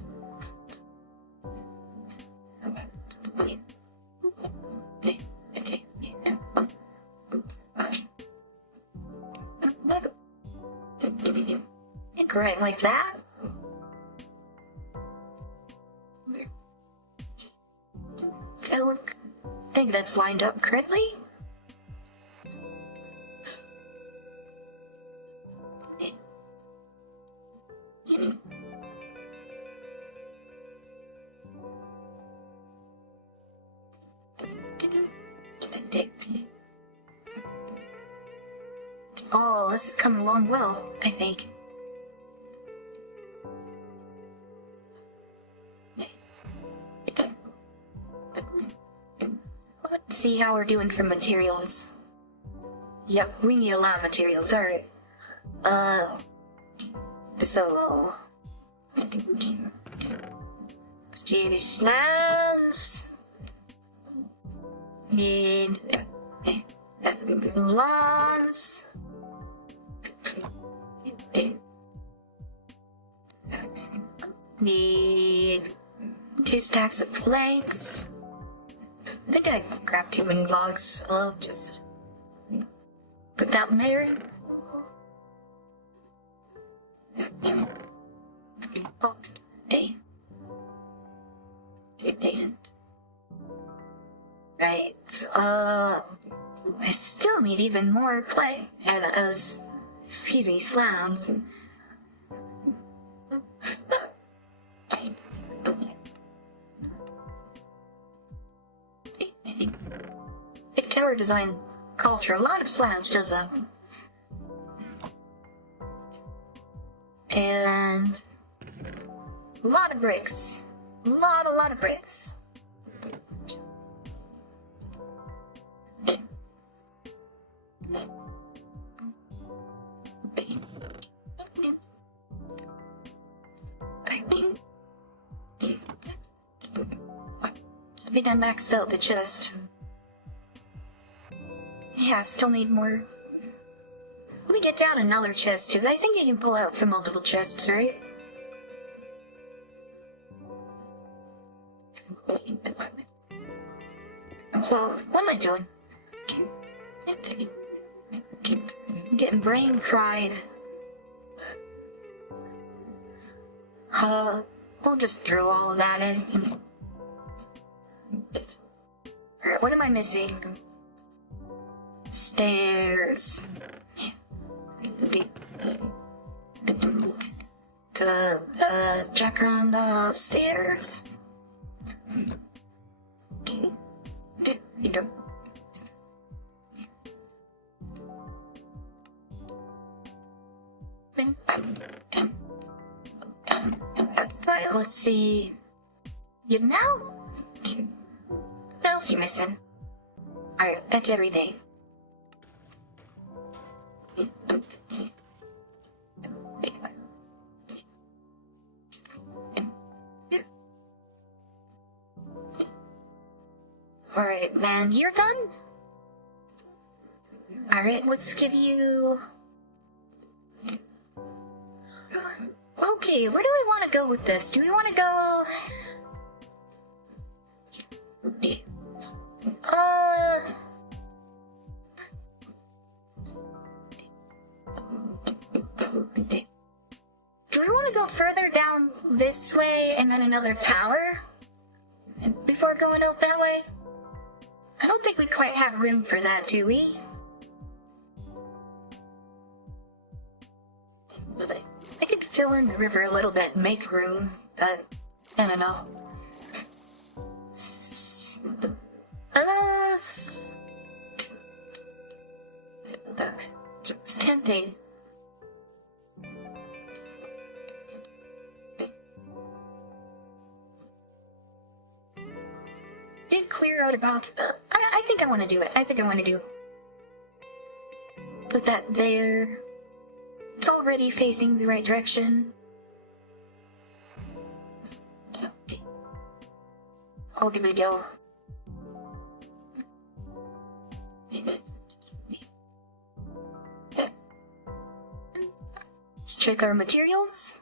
Right, like that. I think that's lined up correctly. Oh, this is coming along well, I think. Let's see how we're doing for materials. Yep, we need a lot of materials, alright. So... Steel slabs. Need... lawns. Need 2 stacks of planks. I think I grabbed too many logs. I'll just put that in there. Hey. Right. I still need even more slabs. Tower design calls for a lot of slabs, does it? And a lot of bricks. A lot of bricks. I think I maxed out the chest. Yeah, I still need more. Let me get down another chest, because I think you can pull out from multiple chests, right? Well, what am I doing? I'm getting brain fried. We'll just throw all of that in. Alright, what am I missing? Stairs. To check around the stairs. Let's see. You know? What else you missing? Alright, that's everything. Alright, man, you're done? Alright, let's give you... Okay, where do we want to go with this? Do we want to go... Do we want to go further down this way and then another tower? Before going out that way? I don't think we quite have room for that, do we? I could fill in the river a little bit and make room, but I don't know. It's tempting. Did clear out about. I think I want to do it. I think I want to do. Put that there. It's already facing the right direction. Okay. I'll give it a go. Check our materials.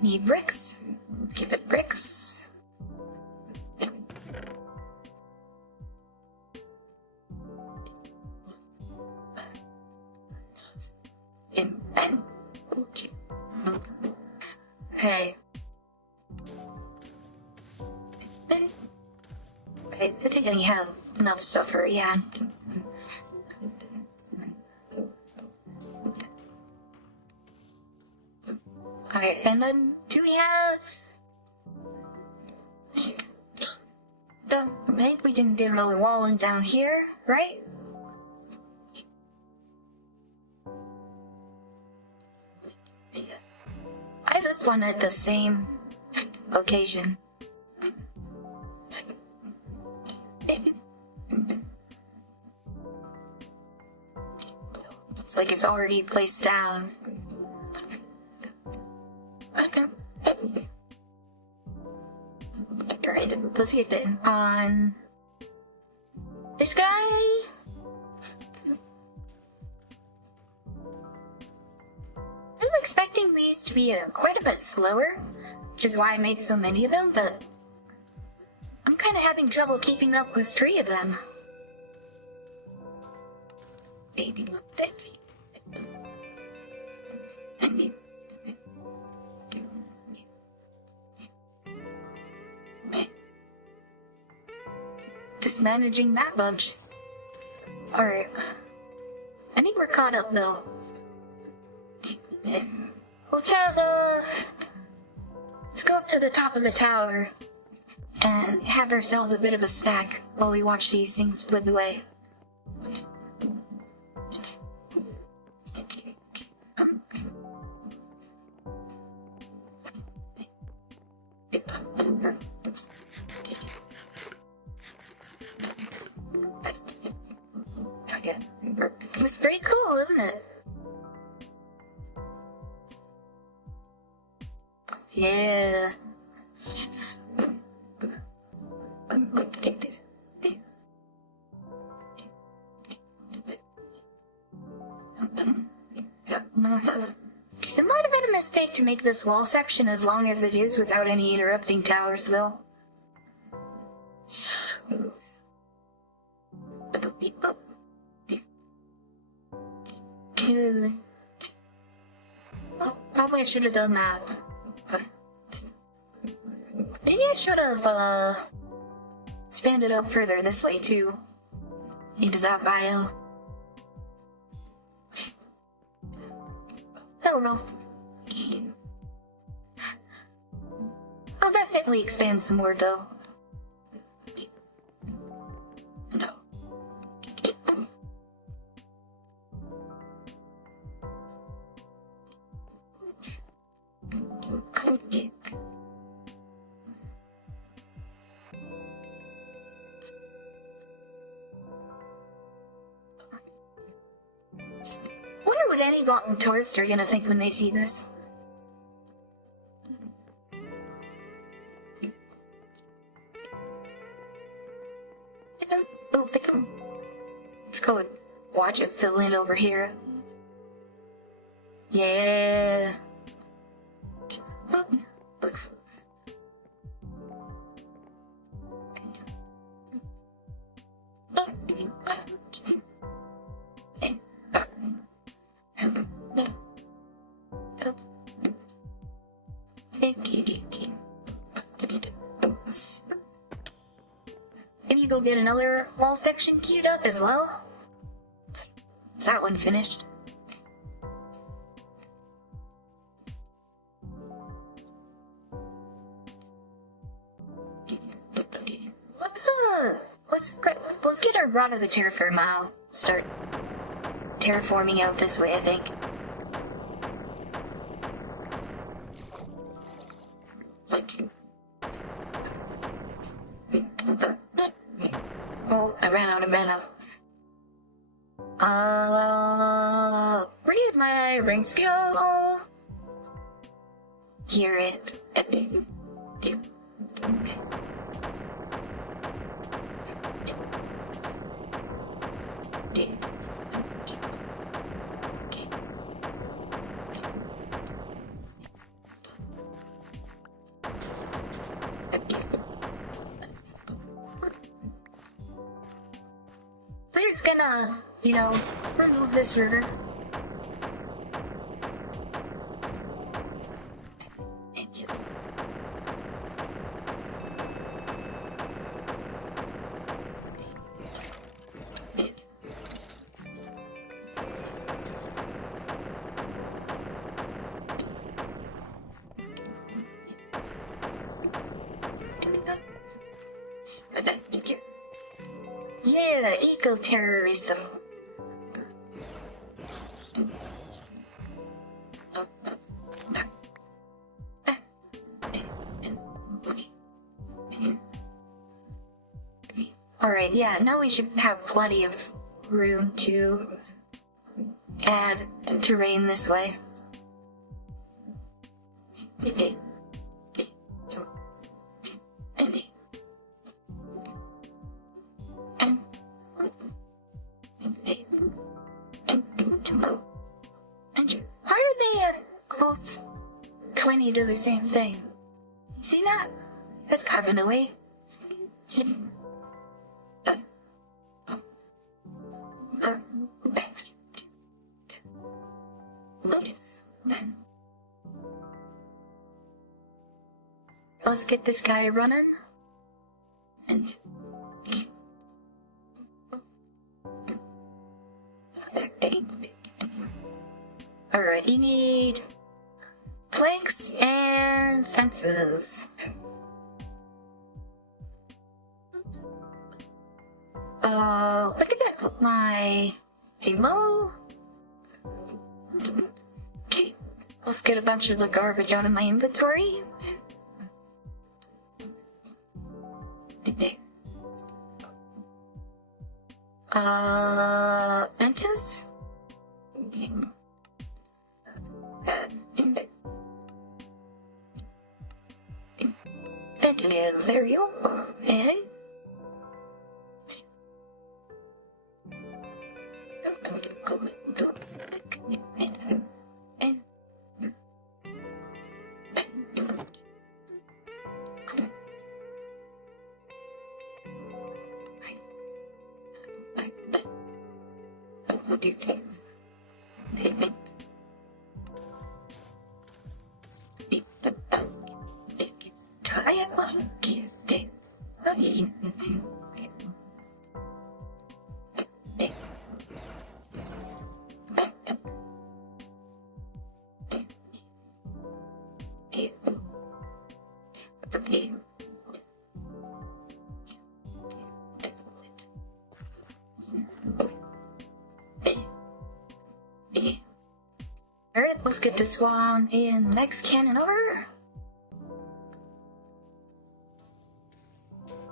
Need bricks. Give it bricks. Okay. Hey. I think I have enough stuff for yeah. Alright, and then do we have I think we can get another wall in down here, right? I just want at the same location. It's like it's already placed down. Alright, let's get it on this guy. I was expecting these to be quite a bit slower, which is why I made so many of them, but I'm kind of having trouble keeping up with 3 of them. Baby, look that. Just managing that bunch. Alright. I think we're caught up though. We'll let's go up to the top of the tower and have ourselves a bit of a snack while we watch these things split away. It's pretty cool, isn't it? Yeah. Take this. It might have been a mistake to make this wall section as long as it is without any interrupting towers, though. Well, probably I should have done that. Maybe I should have expanded up further this way too. Into that bio. Oh no. I'll definitely expand some more though. No. Wonder what any rotten tourists are gonna think when they see this. Let's go and watch it fill in over here. Yeah. Maybe go get another wall section queued up as well. Is that one finished? let's get our rod of the terraform out. Start terraforming out this way, I think. Oh, I ran out of mana. Where did my ring skill? Hear it. We're just gonna, remove this river. Yeah, eco-terrorism. Alright, yeah, now we should have plenty of room to add terrain this way. Why are they close 20 to the same thing? See that? That's kind of in a way. Let's get this guy running. And alright, you need planks and fences. Look at that with my ammo. Okay, let's get a bunch of the garbage out of my inventory. Fences? Ventilators, there you go. Okay. Alright, let's get this one in the next cannon over.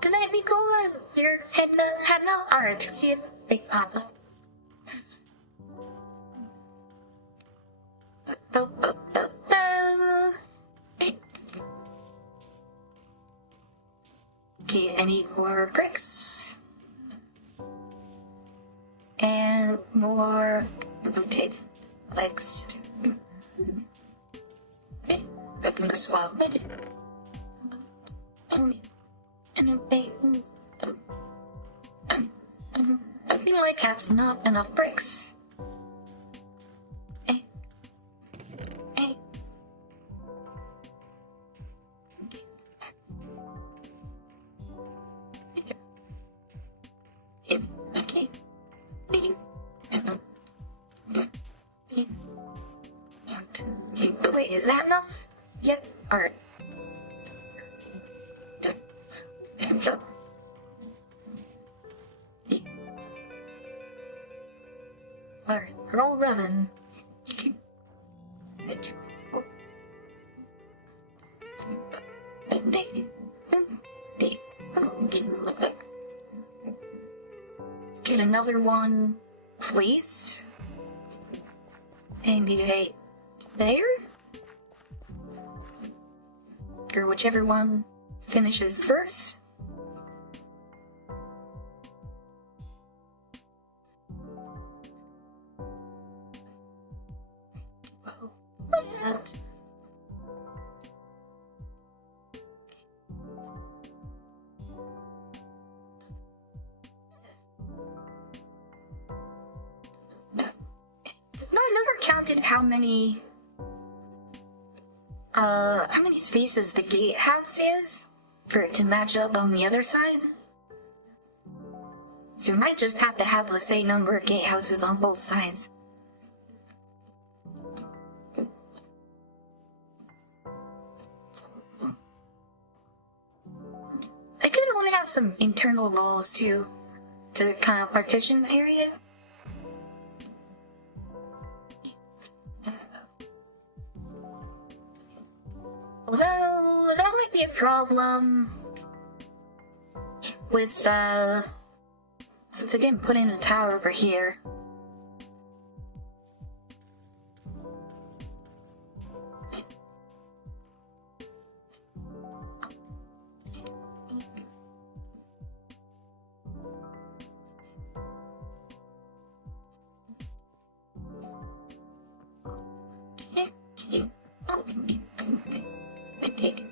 Good night, NiiCola. You're heading out? Alright, see you, Big Papa. Okay, I need more bricks. And more legs. Open this wall. I feel like that's not enough bricks. Wait, is that enough? Yep. Alright. We're all running. Let's get another one placed. And right there. Or whichever one finishes first. No, I never counted how many spaces the gatehouse is for it to match up on the other side. So we might just have to have the same number of gatehouses on both sides. I could only have some internal walls too, to kind of partition the area. Although, that might be a problem with, so if they didn't put in a tower over here.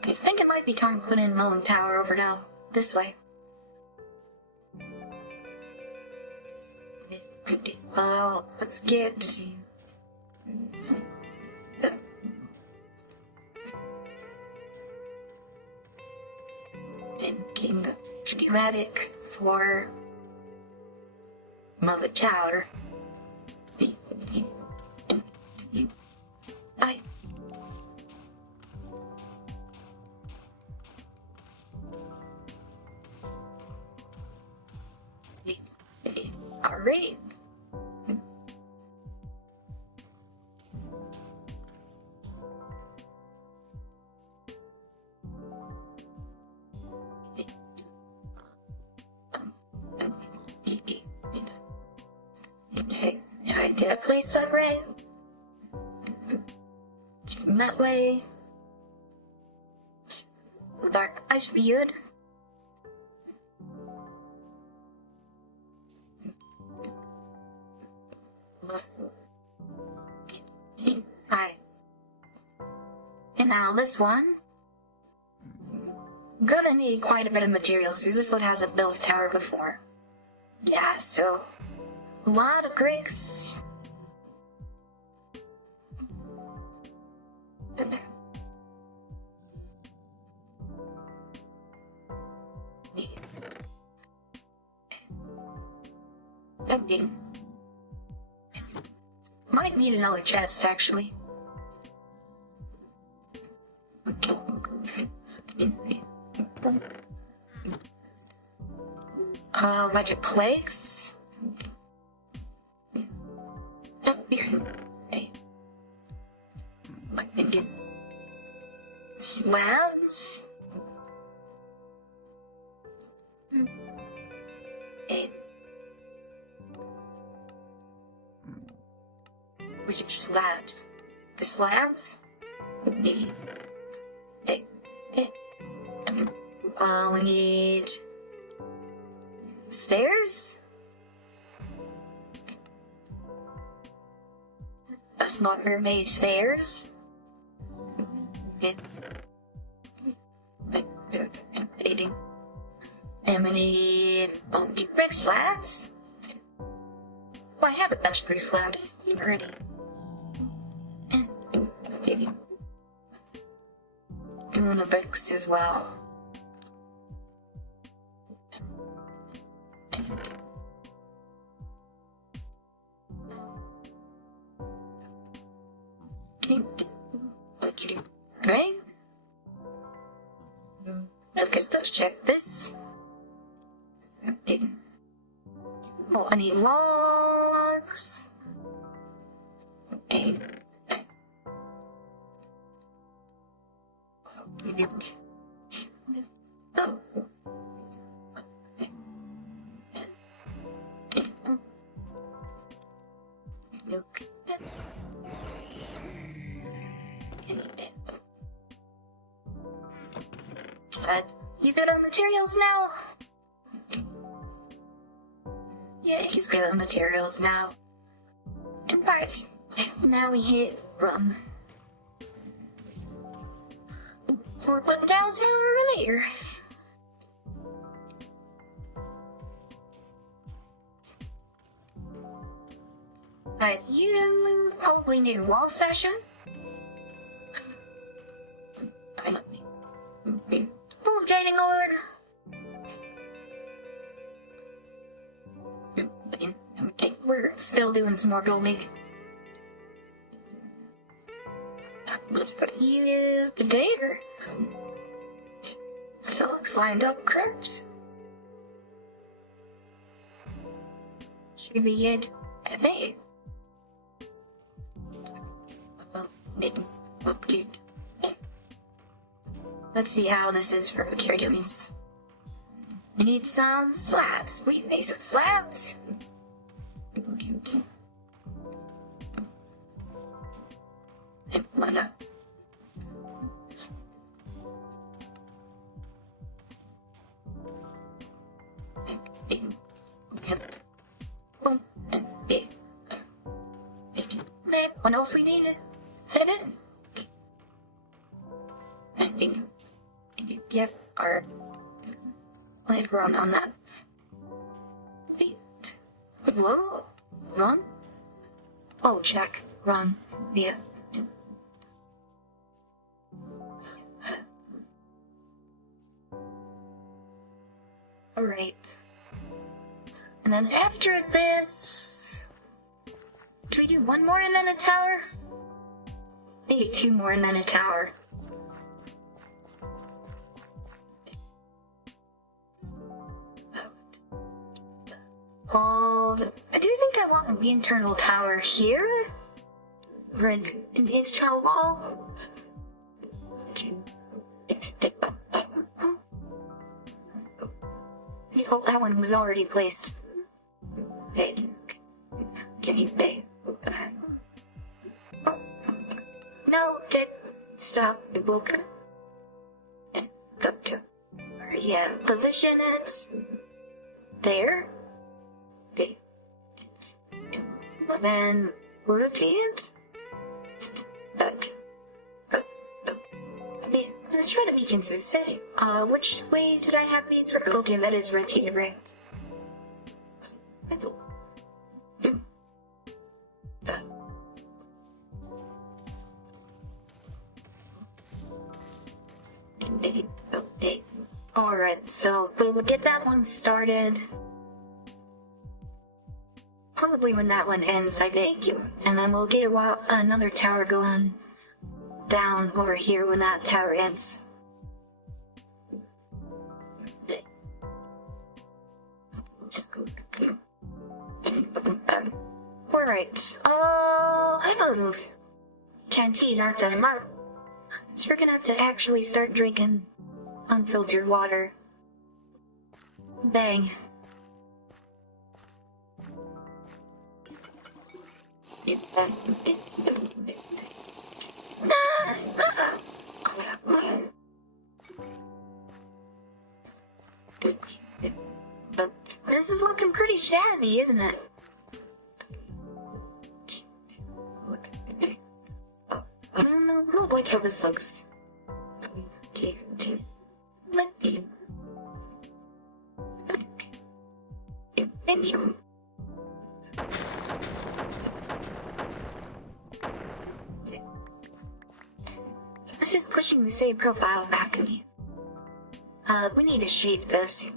I think it might be time to put in a mowing tower over now, this way. Well, let's get... Getting the schematic for mowing tower. Alright. Did I place that right? That way. That I should be good. Hi. And now this one. Gonna need quite a bit of materials because this one hasn't built a tower before. Yeah, so a lot of bricks. Might need another chest, actually. Magic plagues. Slabs. Which are slabs. The slabs would be we need stairs. That's not mermaid stairs. And we need brick slabs. Well, I have a bunch of brick slabs already. And the bricks as well. Right? Okay, let's check this. Oh, I need logs. But you good on materials now? Yeah, he's good on materials now. And right, now we hit rum. We're putting down to a later. But you probably need a wall session. I don't know. Oh, Jading Lord. Okay, we're still doing some more building. Let's put use the data. Still looks lined up correct. Should be good, I think. Let's see how this is for the carry dummies. We need some slabs. We make some slabs. Mana. What else we need? Set it. I think. Yep, our life run on that. Wait. Whoa. Run? Oh, check. Run. Yeah. Alright. And then after this... Do we do one more and then a tower? Maybe two more and then a tower. I do think I want an internal tower here. Or an internal wall. Oh, that one was already placed. Hey, can you pay? No, stop the book. Yeah, position it there. Okay. And then rotate it. Let's try to be consistent. Which way did I have these? Okay, that is rotated, right? Alright, so we will get that one started. Probably when that one ends, I think. And then we'll get another tower going down over here when that tower ends. Just go. Alright, I vote canteen aren't done mark. So we're gonna have to actually start drinking unfiltered water. Bang. This is looking pretty jazzy, isn't it? I don't like how this looks. Thank you. This is pushing the same profile back of me. We need to shape this.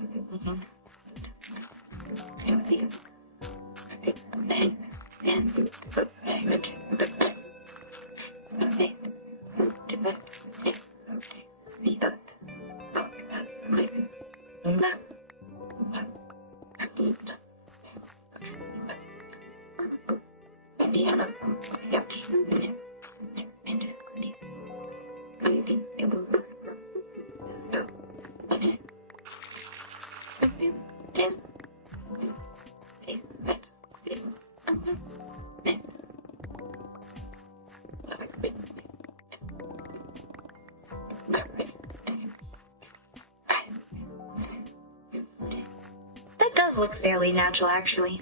does look fairly natural, actually.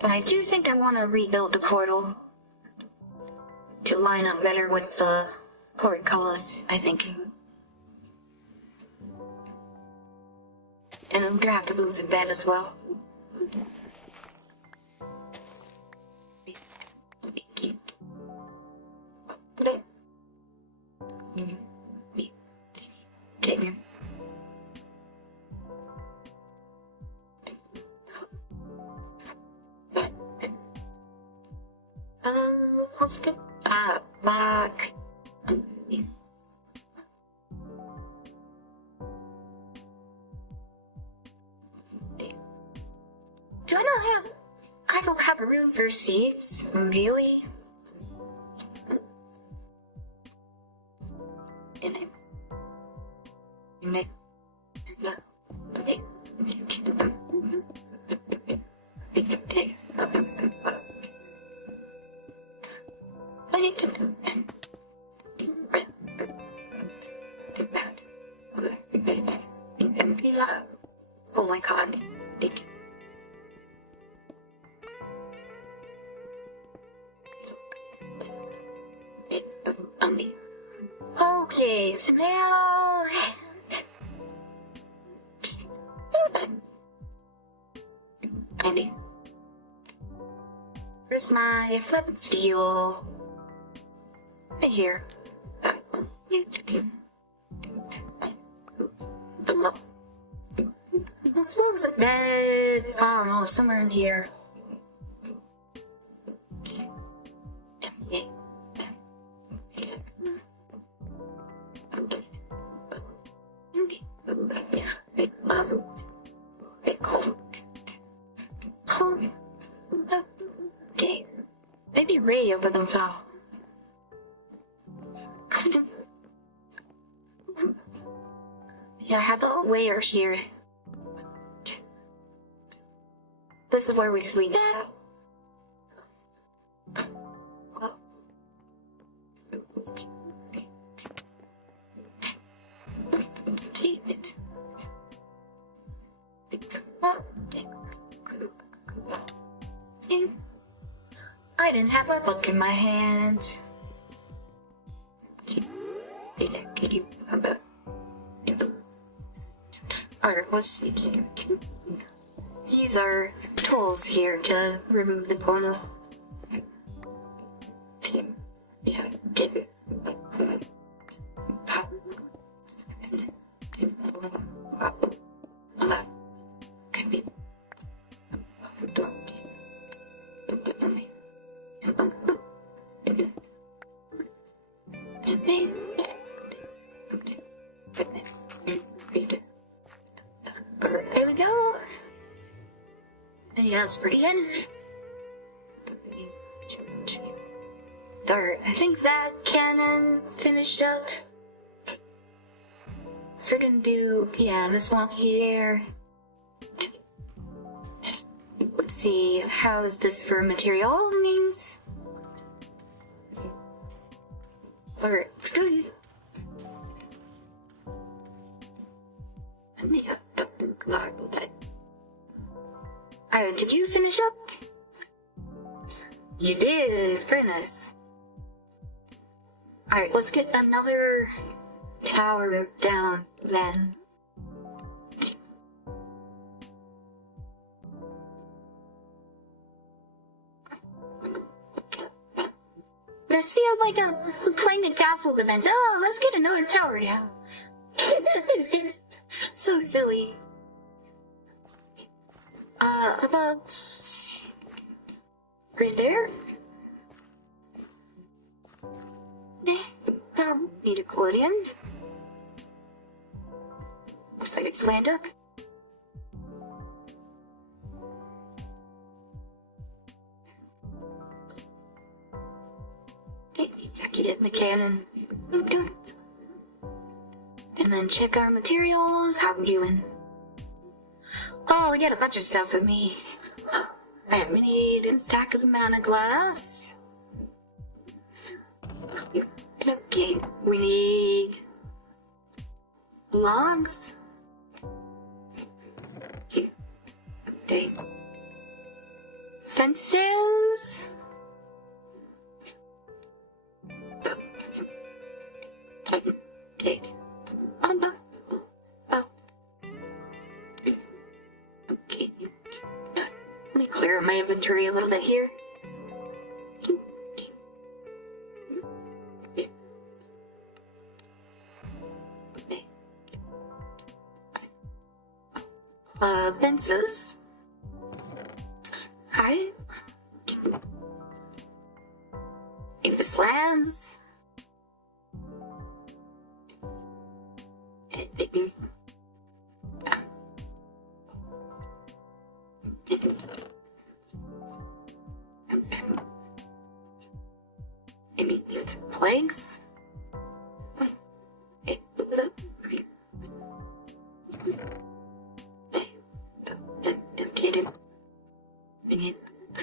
But I do think I want to rebuild the portal to line up better with the portcullis, I think. And I'm gonna have to lose the bed as well. Let's get back. Do I not have? I don't have a room for seats, really. Oh my god. Thank you. Okay, so now... Andy. Where's my footstool? Right here. I suppose a bed, I don't know, somewhere in here. Okay, maybe Ray over the top. Yeah, I have the wares here. This is where we sleep. I didn't have a book in my hand. Alright, let's see. These are tools here to remove the portal. Yeah, dig it. There we go. Yeah, that's pretty good. There, I think that cannon finished up. So we're gonna do, yeah, this one here. Let's see, how is this for material means? Alright, let's do it. Alright, did you finish up? You did, very nice. Alright, let's get another tower down then. This feels like I'm playing a castle event. Oh, let's get another tower down. So silly. About right there? Need to cool it in. Looks like it's slant up. Get it in the cannon. And then check our materials. How we doing? Oh, I got a bunch of stuff with me. And we need a stack of amount of glass. Okay, we need logs. Okay. Fences. Okay. Oh no. Oh. Okay. Let me clear my inventory a little bit here. Fences. Hi. Make the slabs. Maybe planks.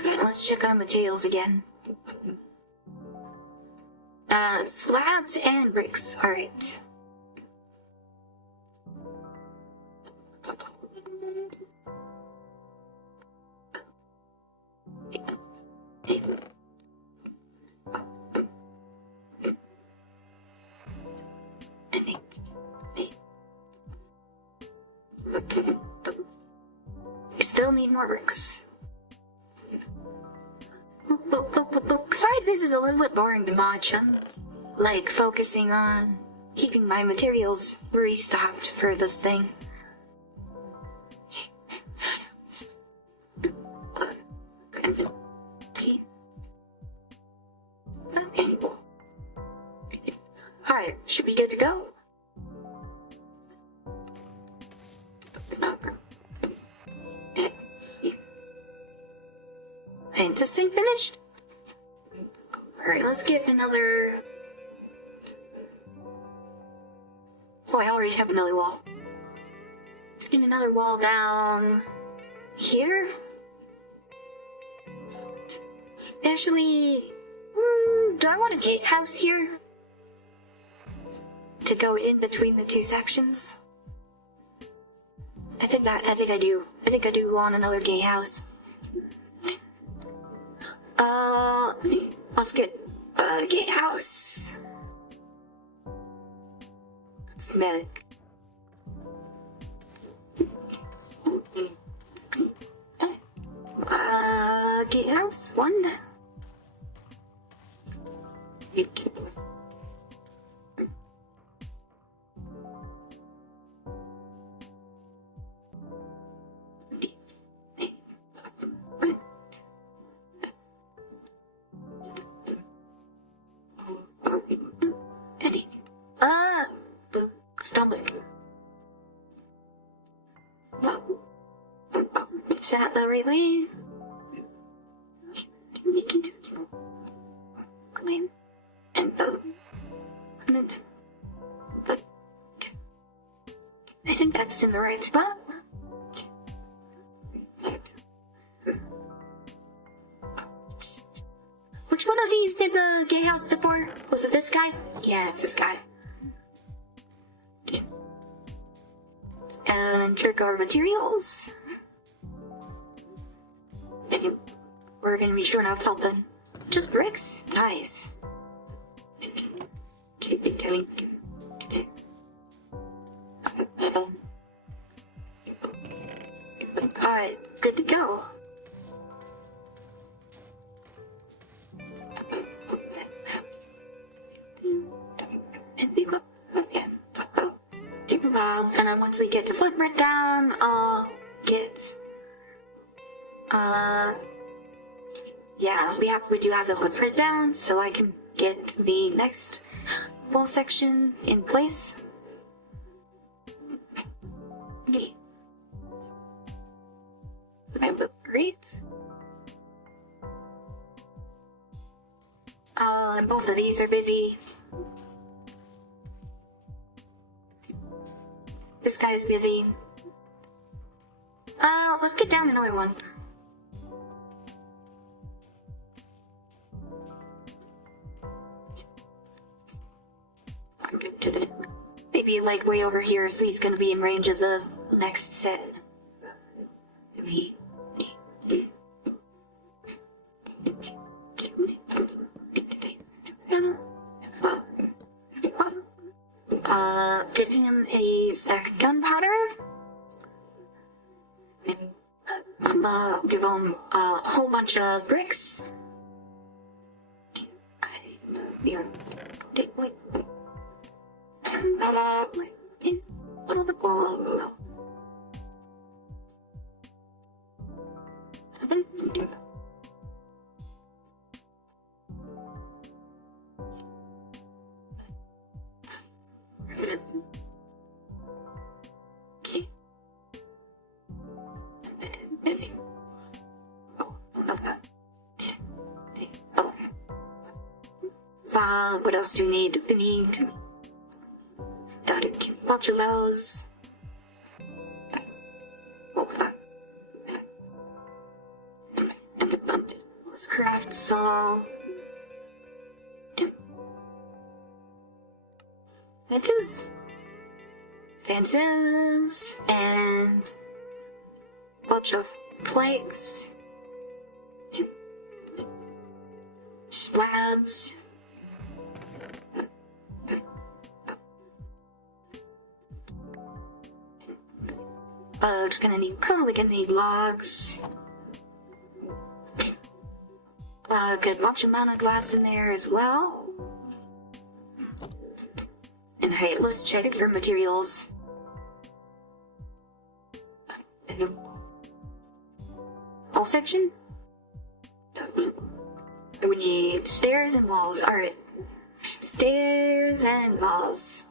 Let's check on materials again. Slabs and bricks. Alright. We still need more bricks. Sorry if this is a little bit boring to watch. I'm like focusing on keeping my materials restocked for this thing. Alright, should we get to go? Ain't this thing finished? Alright, let's get another... Oh, I already have another wall. Let's get another wall down... here? Actually... do I want a gatehouse here? To go in between the two sections? I think I do. I think I do want another gatehouse. Let's get a gatehouse. It's medic. Gatehouse one. Stomach. Is that the right way? Claim and but I think that's in the right spot. Which one of these did the gatehouse before? Was it this guy? Yeah, it's this guy. And check our materials. And we're gonna be short out something. Just bricks? Nice. Alright, good to go. And then once we get the footprint down, I'll get, yeah, we do have the footprint down, so I can get the next wall section in place. Okay. Great. And both of these are busy. This guy's busy. Let's get down another one. Maybe like way over here, so he's gonna be in range of the next set. Maybe. Give him a stack of gunpowder. Give him a whole bunch of bricks. What else do we need? We need a bunch of those. Let's craft some. Fences. Fences and a bunch of planks. Slabs. Probably gonna need logs. Good bunch of amount of glass in there as well. And hey, let's check it for materials. Wall section? We need stairs and walls. Alright. Stairs and walls.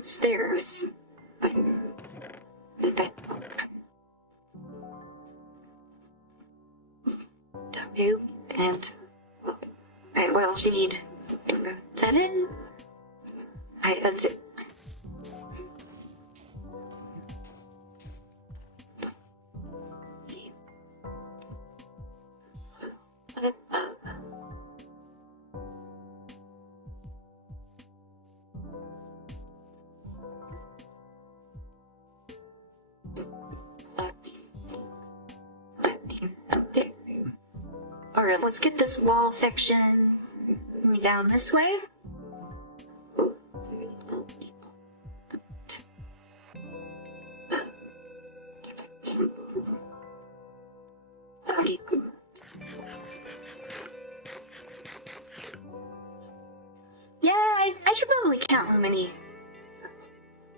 Stairs. W and alright, what else do you need? Is that it? That's it. Alright, let's get this wall section down this way. Yeah, I should probably count how many.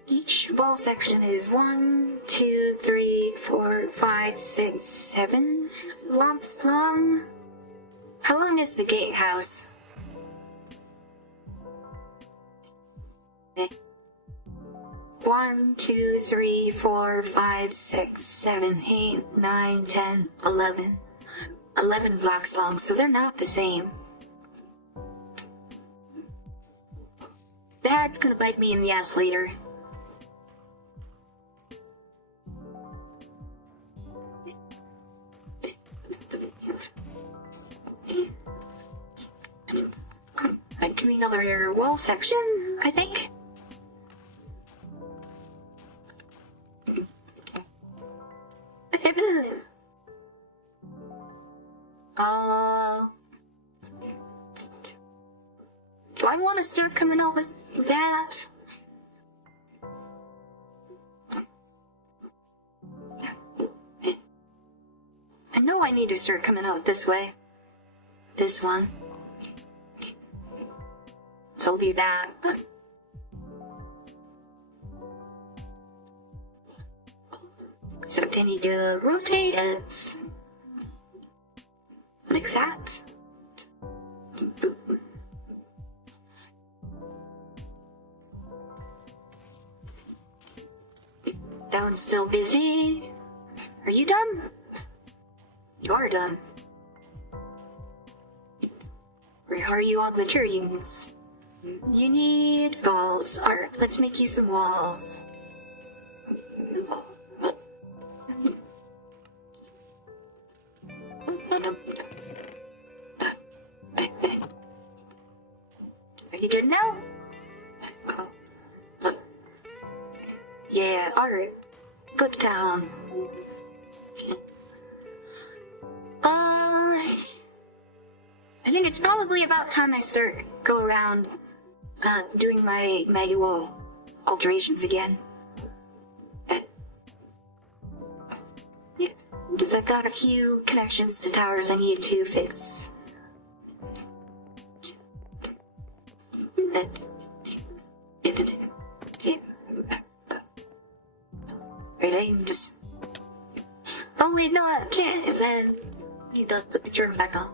Each wall section is 1, 2, 3, 4, 5, 6, 7 lots long. How long is the gatehouse? Okay. 1, 2, 3, 4, 5, 6, 7, 8, 9, 10, 11. 11 blocks long, so they're not the same. That's gonna bite me in the ass later. Give me another wall section, I think. Do I want to start coming out with that? I know I need to start coming out this way. This one. So I'll do that. So I need to rotate it. Like that. That one's still busy. Are you done? You are done. Where are you on materials? You need balls. Alright, let's make you some walls. Are you good now? Yeah, alright. Put down. I think it's probably about time I go around doing my manual alterations again. Yeah, because I've got a few connections to towers I need to fix. Right, I can just... Oh wait, no, I can't. I need to put the germ back on.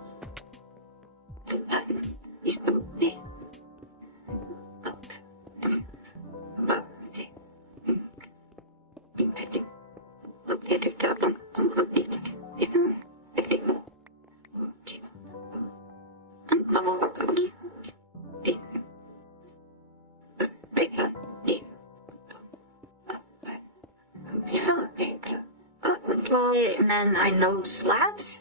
And then I know slabs.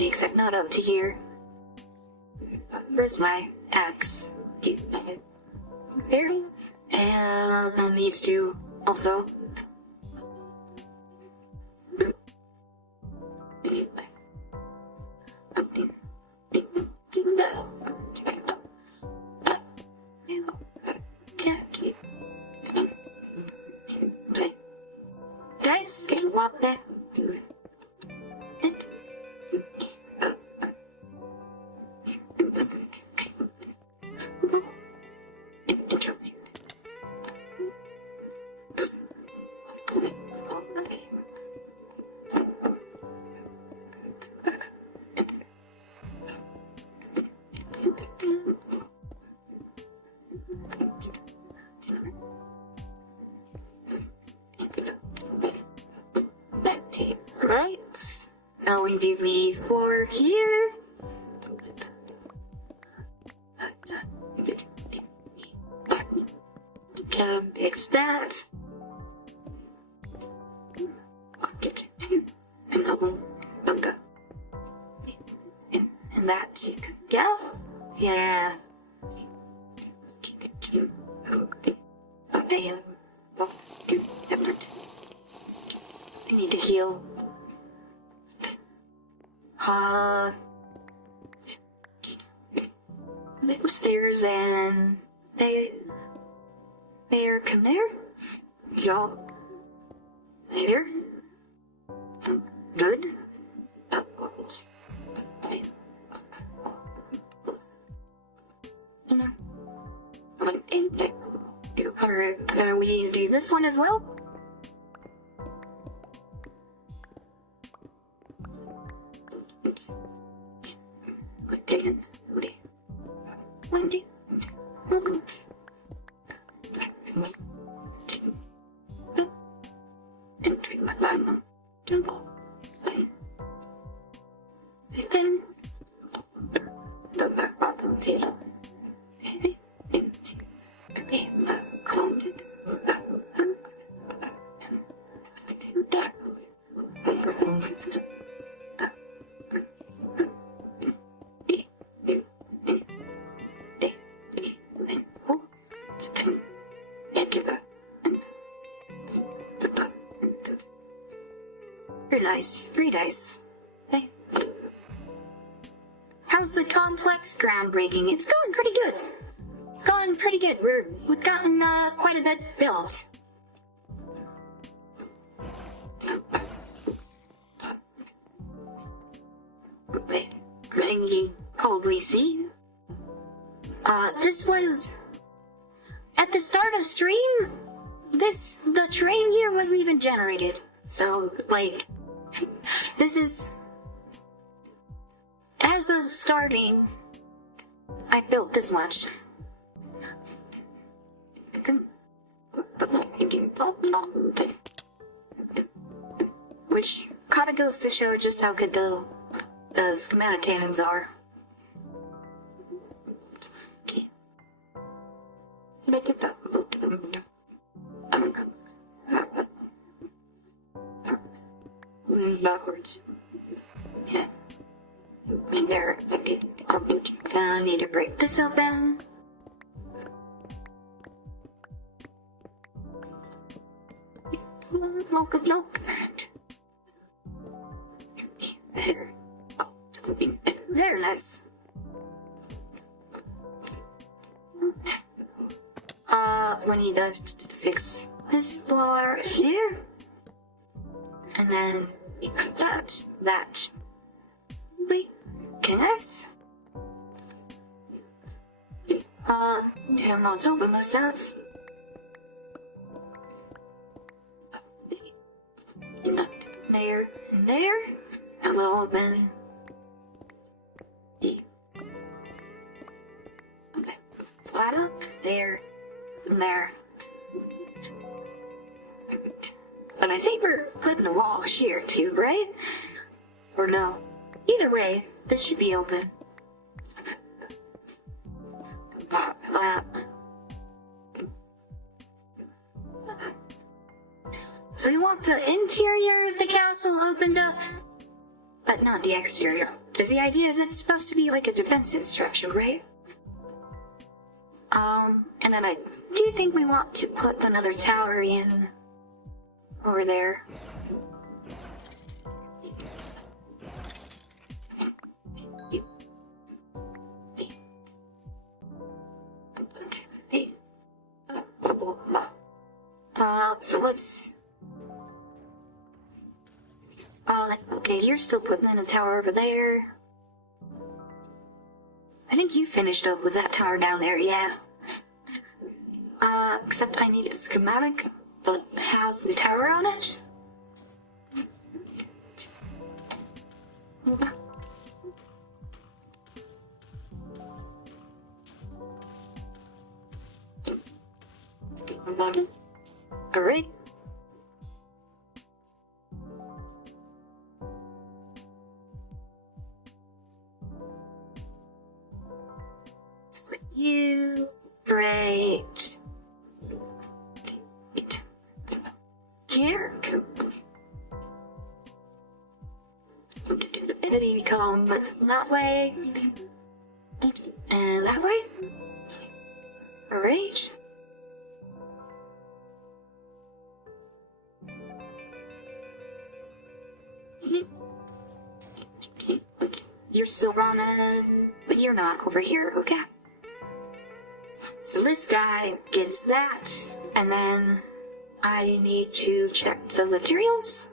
Except not up to here. Where's my axe? There. And then these two also. Guys, can you walk there? Right. Now we do the floor here. Fix that. And that. Yeah. Yeah. I need to heal. Stairs and there, come there. Y'all, there. Good. Alright, can we do this one as well? Very nice, very nice. Hey. How's the complex groundbreaking? It's going pretty good. It's going pretty good. We've gotten quite a bit built. You probably see. This was at the start of stream. The train here wasn't even generated. So, like, this is, as of starting, I built this much. Which kinda goes to show just how good the schematic cannons are. Okay. Make it backwards. Yeah. And there, okay. I need to break this open. Look. There. Oh, there, nice. When he does fix this floor here, and then that. Wait, can I? Damn, not open myself. There and there. I will open. Okay, flat up there and there. But I think we're putting a wall here too, right? Or no? Either way, this should be open. So we want the interior of the castle opened up, but not the exterior. Because the idea is it's supposed to be like a defensive structure, right? And then I do think we want to put another tower in over there. So let's... okay, you're still putting in a tower over there. I think you finished up with that tower down there, yeah. Except I need a schematic that has the tower on it. Alright. You great. Here. Infinity column, but that way. And that way. Alright. You're still running, but you're not over here, okay? So this guy gets that, and then I need to check the materials.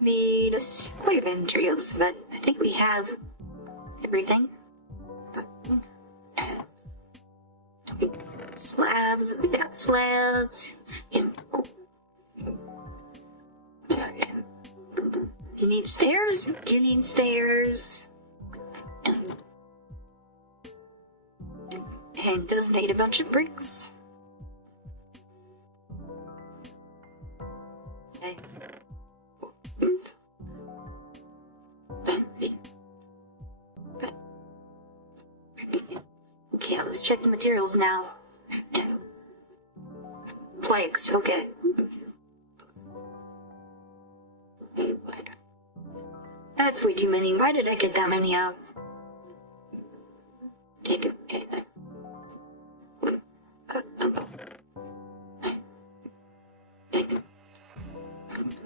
Need a square materials, but I think we have everything. Slabs, we got slabs. You need stairs? Do you need stairs? And does need a bunch of bricks. Okay. Okay, let's check the materials now. Plagues, okay. That's way too many. Why did I get that many out?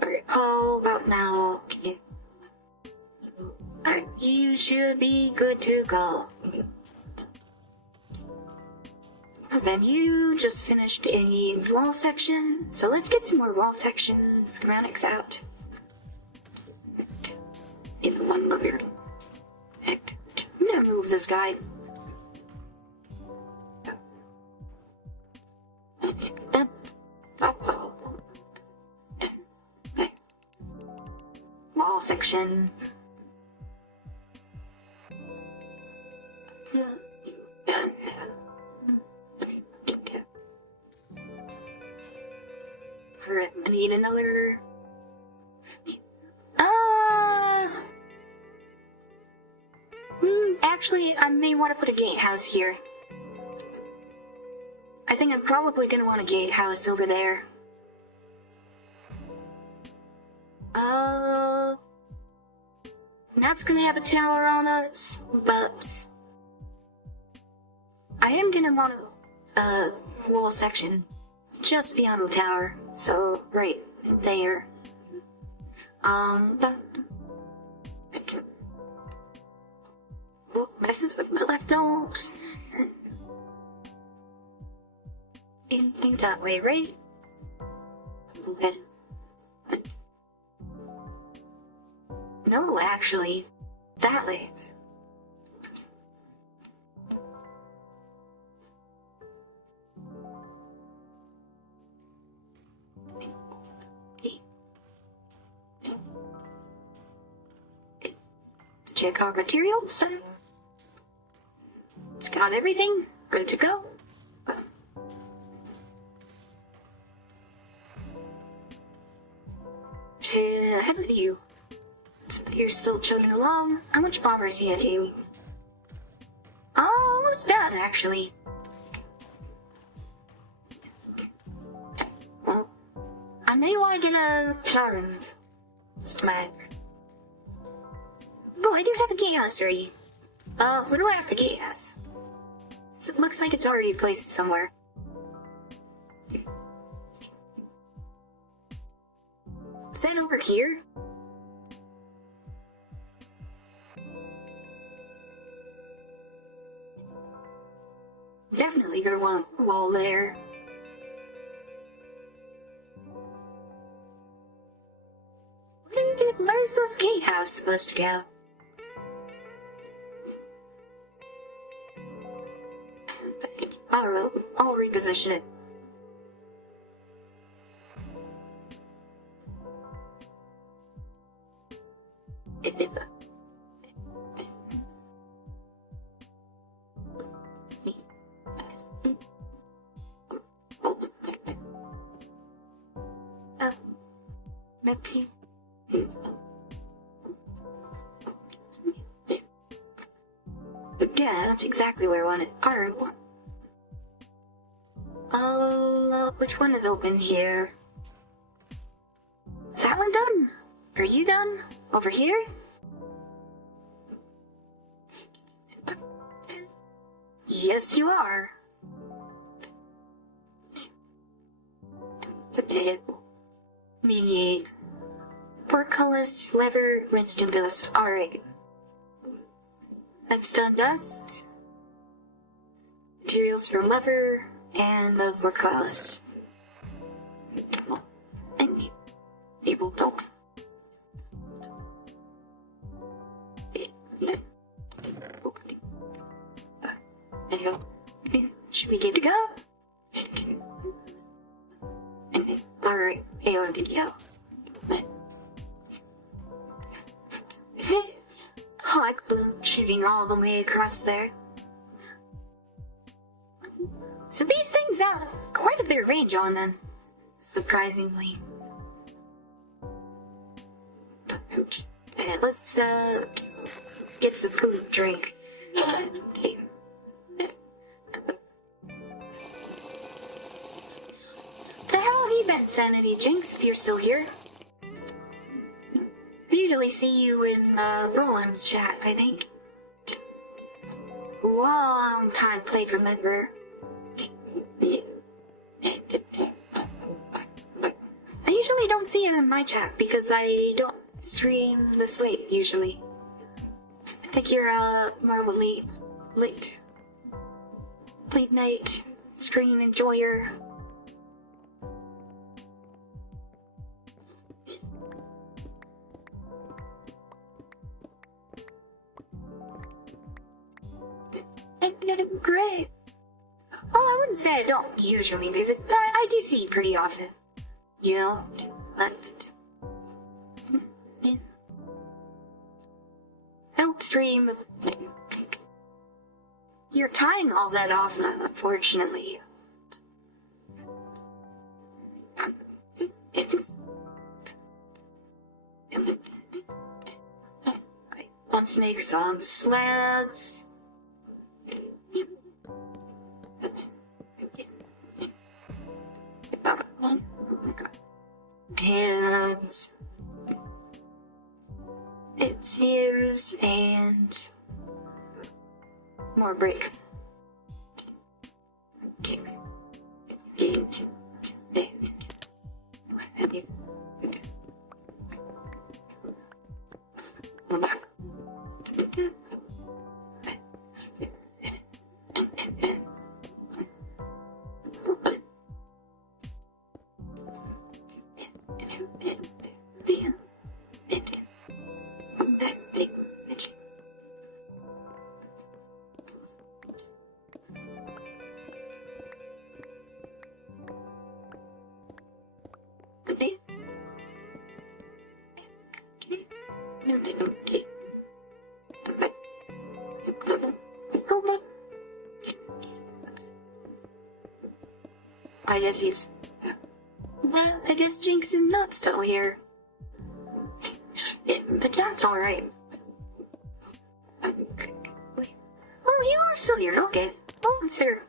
Alright, how about now? Alright, you should be good to go. Then you just finished a wall section, so let's get some more wall section schematics out. In one over here. I'm gonna move this guy. wall section. Alright, I need another... Actually, I may want to put a gatehouse here. I think I'm probably gonna want a gatehouse over there. That's gonna have a tower on us, but... I am gonna want a wall section just beyond the tower, so right there. But... Oh, messes with my left dogs. In that way, right? Okay. No, actually, that way. Check our materials. It's got everything. Good to go. How about you? So you're still chugging along. How much progress he had you? Almost done, actually. Well, I may want to get a turn. Schematic. Oh, I do have a gatehouse already. Where do I have the gatehouse? So it looks like it's already placed somewhere. Is that over here? Definitely gonna want a wall there. Where's those gatehouse supposed to go? I'll reposition it. Maybe. Yeah, that's exactly where I want it. Alright. Which one is open here? Is that one done? Are you done? Over here? Yes, you are. Me. Portcullis, lever, rinsed and dust. Alright. That's done dust. Materials from lever and the portcullis. Come on. And people don't. Should we get to go? Alright, AR video. Oh, I flew shooting all the way across there. So these things have quite a bit of range on them, surprisingly. Let's get some food and drink. Okay. The hell have you been, Sanity Jinx, if you're still here? Usually see you in Roland's chat, I think. Long time played, remember. I usually don't see him in my chat because I don't stream this late, usually. I think you're more of a late night stream enjoyer. Great. Well, I wouldn't say I don't usually visit, but I do see you pretty often. You know, but stream. You're tying all that off, unfortunately. I want snakes on slabs. Hands. It's ears and more brick. I guess he's... I guess Jinx is not still here. But that's alright. Oh, you are still here, okay. Oh, sir.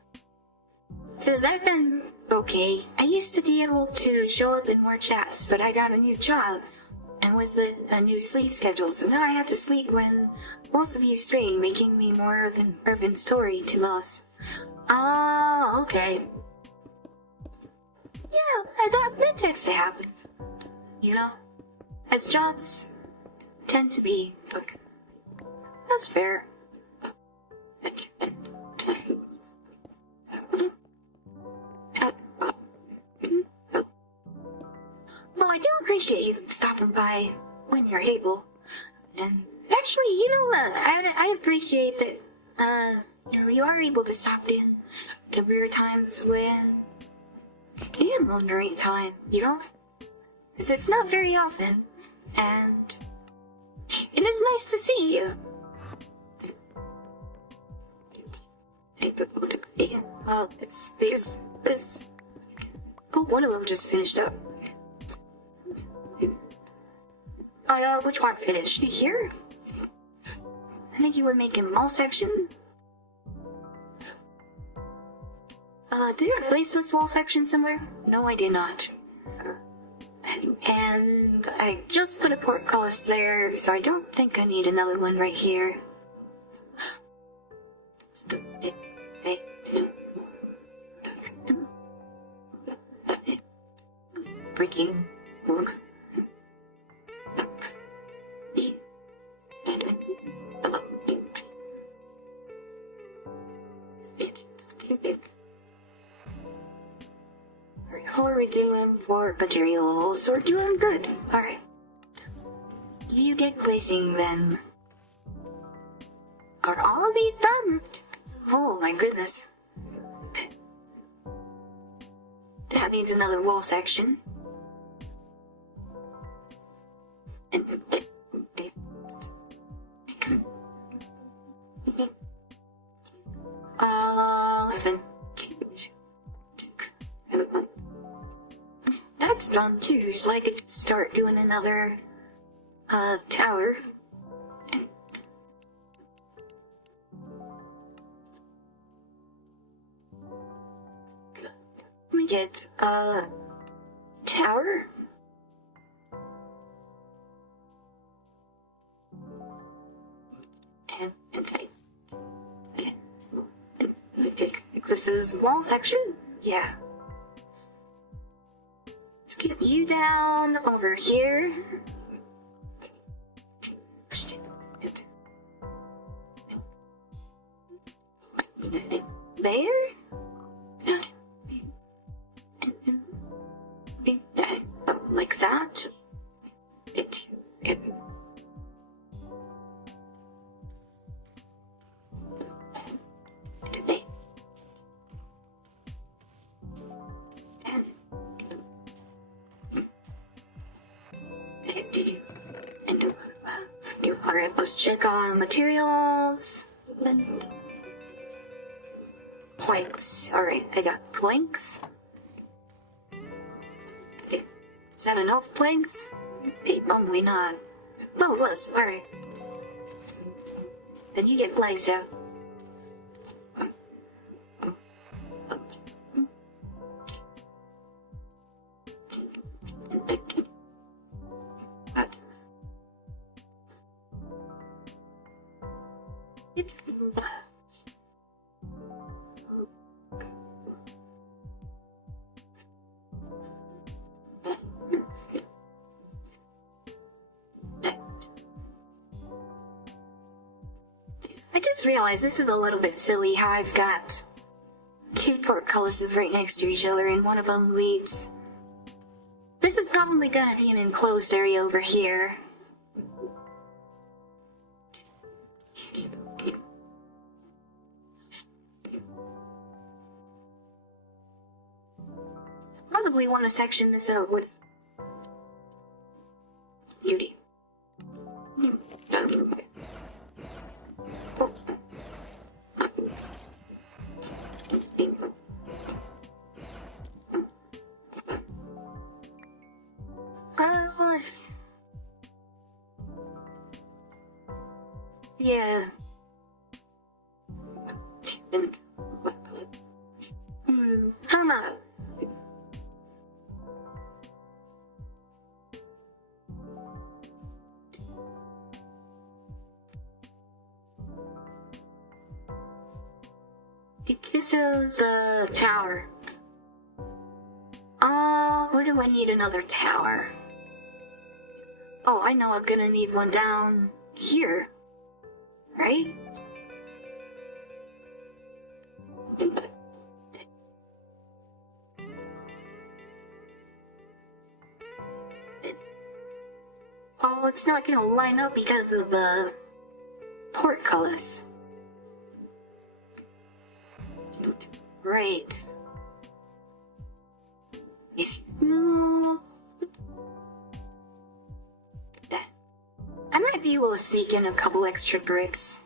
So that been okay. I used to be able to show up in more chats, but I got a new job. And with a new sleep schedule, so now I have to sleep when most of you stream, making me more of an urban story to us. Oh, okay. Yeah, that tends to happen. You know? As jobs tend to be, look, that's fair. Well, I do appreciate you stopping by when you're able. And actually, you know what? I appreciate that, you are able to stop in the rare times when I am on the right time, you know? Because it's not very often, and it is nice to see you. It's this. Oh, one of them just finished up. Which one finished? Here? I think you were making mall section. Did you replace this wall section somewhere? No, I did not. And I just put a portcullis there, so I don't think I need another one right here. Breaking. How are we doing for materials? We're doing good. Alright. You get placing then. Are all of these done? Oh my goodness. That needs another wall section. That's done too, so I could start doing another tower. Let me get tower. And this is wall section? Yeah. Let's get you down over here. There? Like that? Let's check on materials. Planks. Alright, I got planks. Okay. Is that enough planks? Probably not. No, it was. Alright. Then you get planks out. I just realized this is a little bit silly how I've got two portcullises right next to each other and one of them leaves. This is probably gonna be an enclosed area over here. Probably want to section this out with beauty. Yeah. How not? This is a tower. Where do I need another tower? Oh, I know I'm gonna need one down here. Right? Oh, it's not gonna line up because of the portcullis. Right. I might be able to sneak in a couple extra bricks.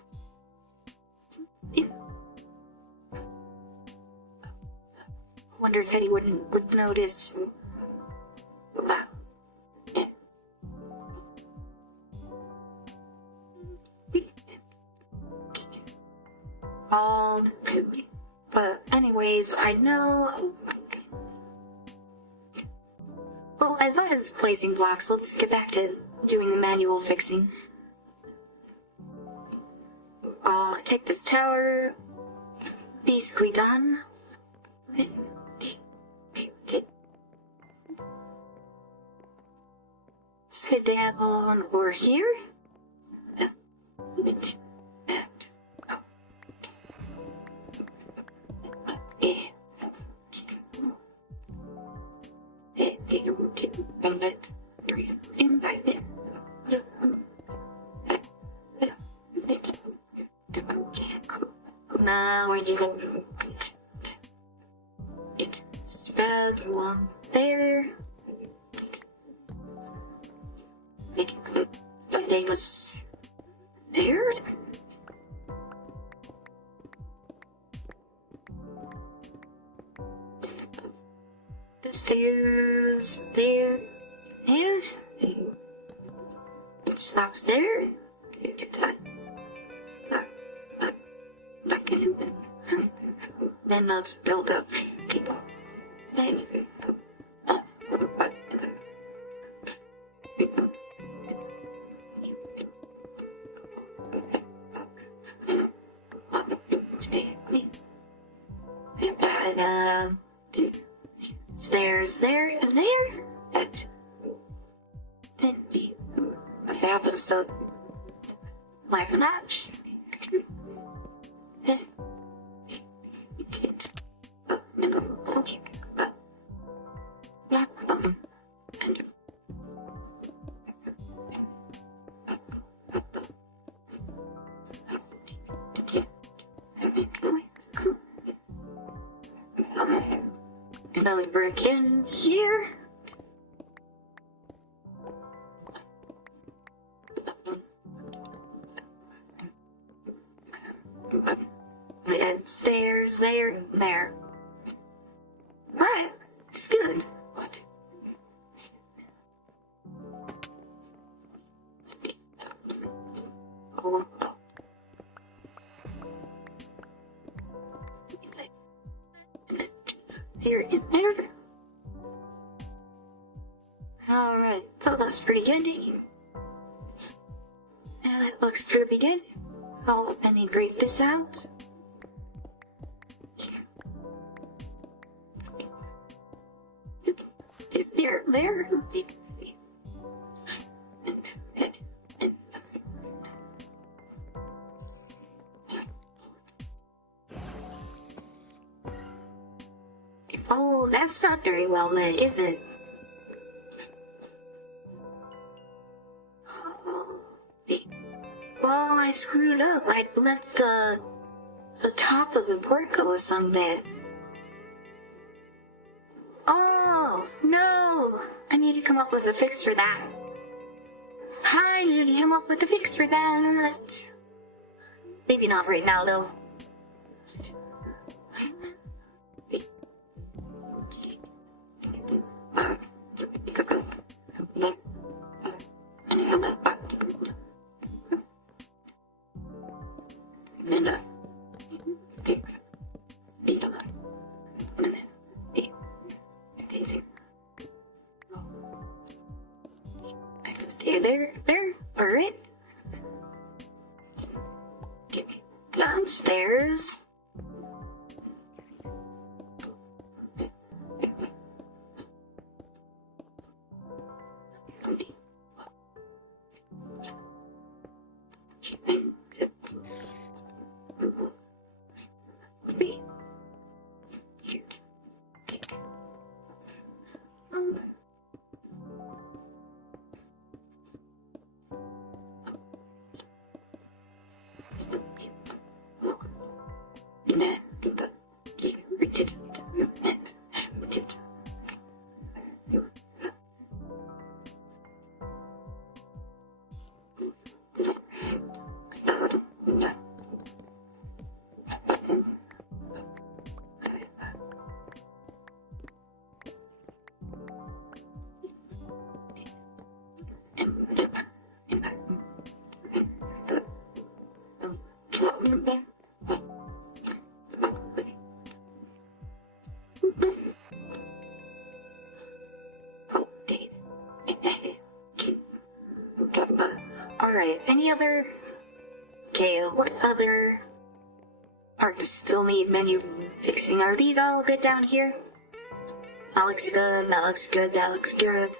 Wonder if Teddy would notice. But anyways, I know. Well, as far as placing blocks, let's get back to doing the manual fixing. Take this tower. Basically done. Sit down over here. Now we're doing it's about one there. Make it good. Sunday was there. The stairs there. There. It stops there. Get that. Back in. Then let's build up. Stairs there and there. Then I have a stuff like a notch. Another brick in here. stairs there, there. Alright, it's good. What? Oh. Here in there. Alright, well that's pretty good. It looks pretty good. I'll let me graze this out. Is there? Oh, that's not very well lit, is it? Well, I screwed up. I left the top of the portcullis on there. Oh, no! I need to come up with a fix for that. I need to come up with a fix for that. Maybe not right now, though. Stay there, alright. Get downstairs. Alright, any other... Okay, what other parts still need menu fixing? Are these all good down here? That looks good, that looks good, that looks good.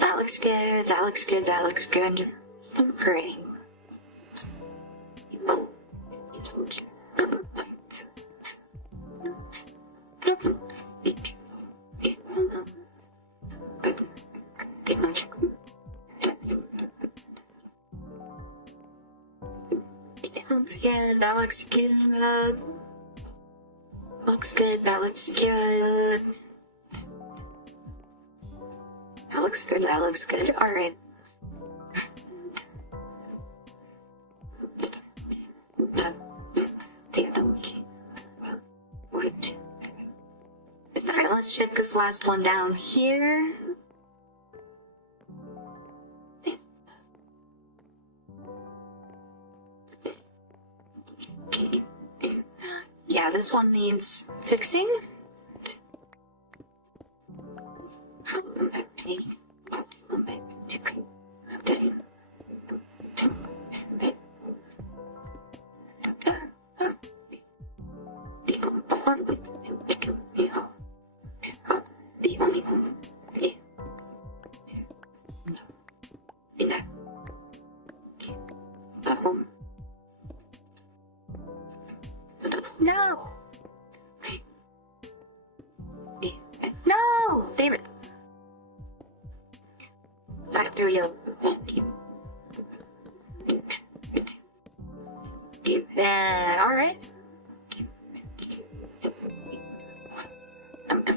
That looks good, that looks good, that looks good. Great. That looks good, looks good, that looks good. That looks good, that looks good, alright. Alright, let's check this last one down here. Yeah, this one needs fixing. No! No! Damn it! Factory of... alright.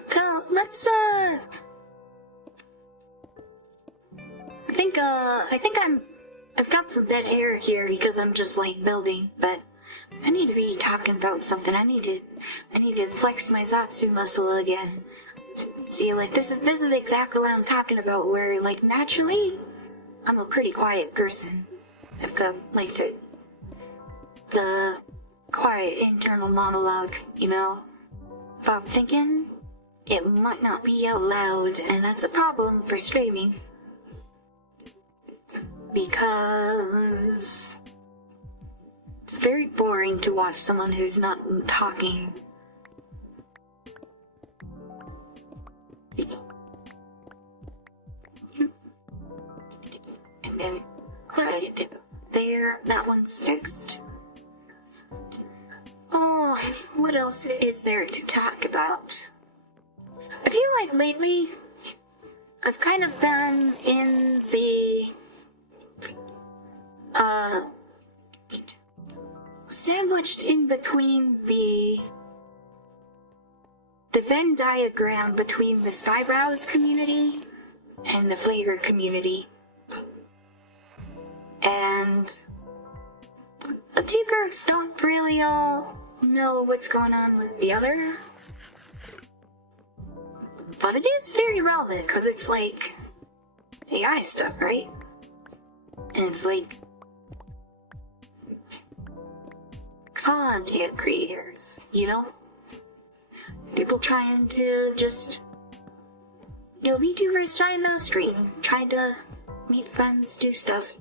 So, let's, I think I've got some dead air here because I'm just, like, building, but I need to be talking about something. I need to flex my Zatsu muscle again. See, like, this is exactly what I'm talking about, where, like, naturally, I'm a pretty quiet person. I've got, like, the quiet internal monologue, you know? If I'm thinking, it might not be out loud, and that's a problem for streaming. Because it's very boring to watch someone who's not talking. And then, there, that one's fixed. Oh, what else is there to talk about? I feel like lately, I've kind of been in the, sandwiched in between the Venn diagram between the Skybrows community and the FlaVR community. And the two groups don't really all know what's going on with the other. But it is very relevant, because it's like AI stuff, right? And it's like content creators, you know? People trying to just, you know, VTubers trying to stream, trying to meet friends, do stuff.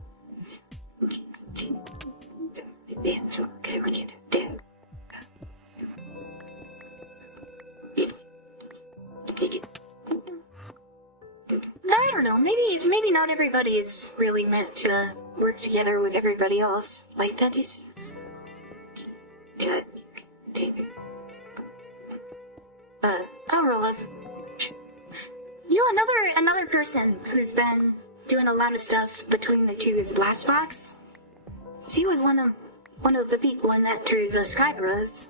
I don't know, maybe not everybody is really meant to work together with everybody else. Like, that is... I'll roll up. You know, another person who's been doing a lot of stuff between the two is Blastbox. He was one of the people in that through the Skybros.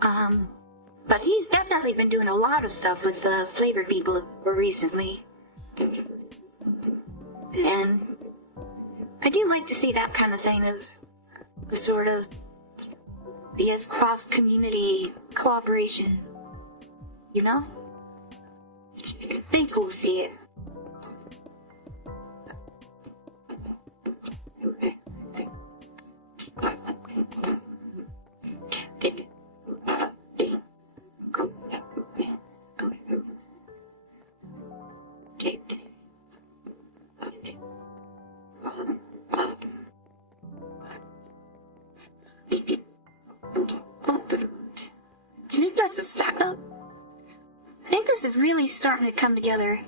But he's definitely been doing a lot of stuff with the FlaVR people recently. And I do like to see that kind of thing as a sort of BS cross-community cooperation. You know? It's pretty cool to see it. I think that's a stack up. I think this is really starting to come together.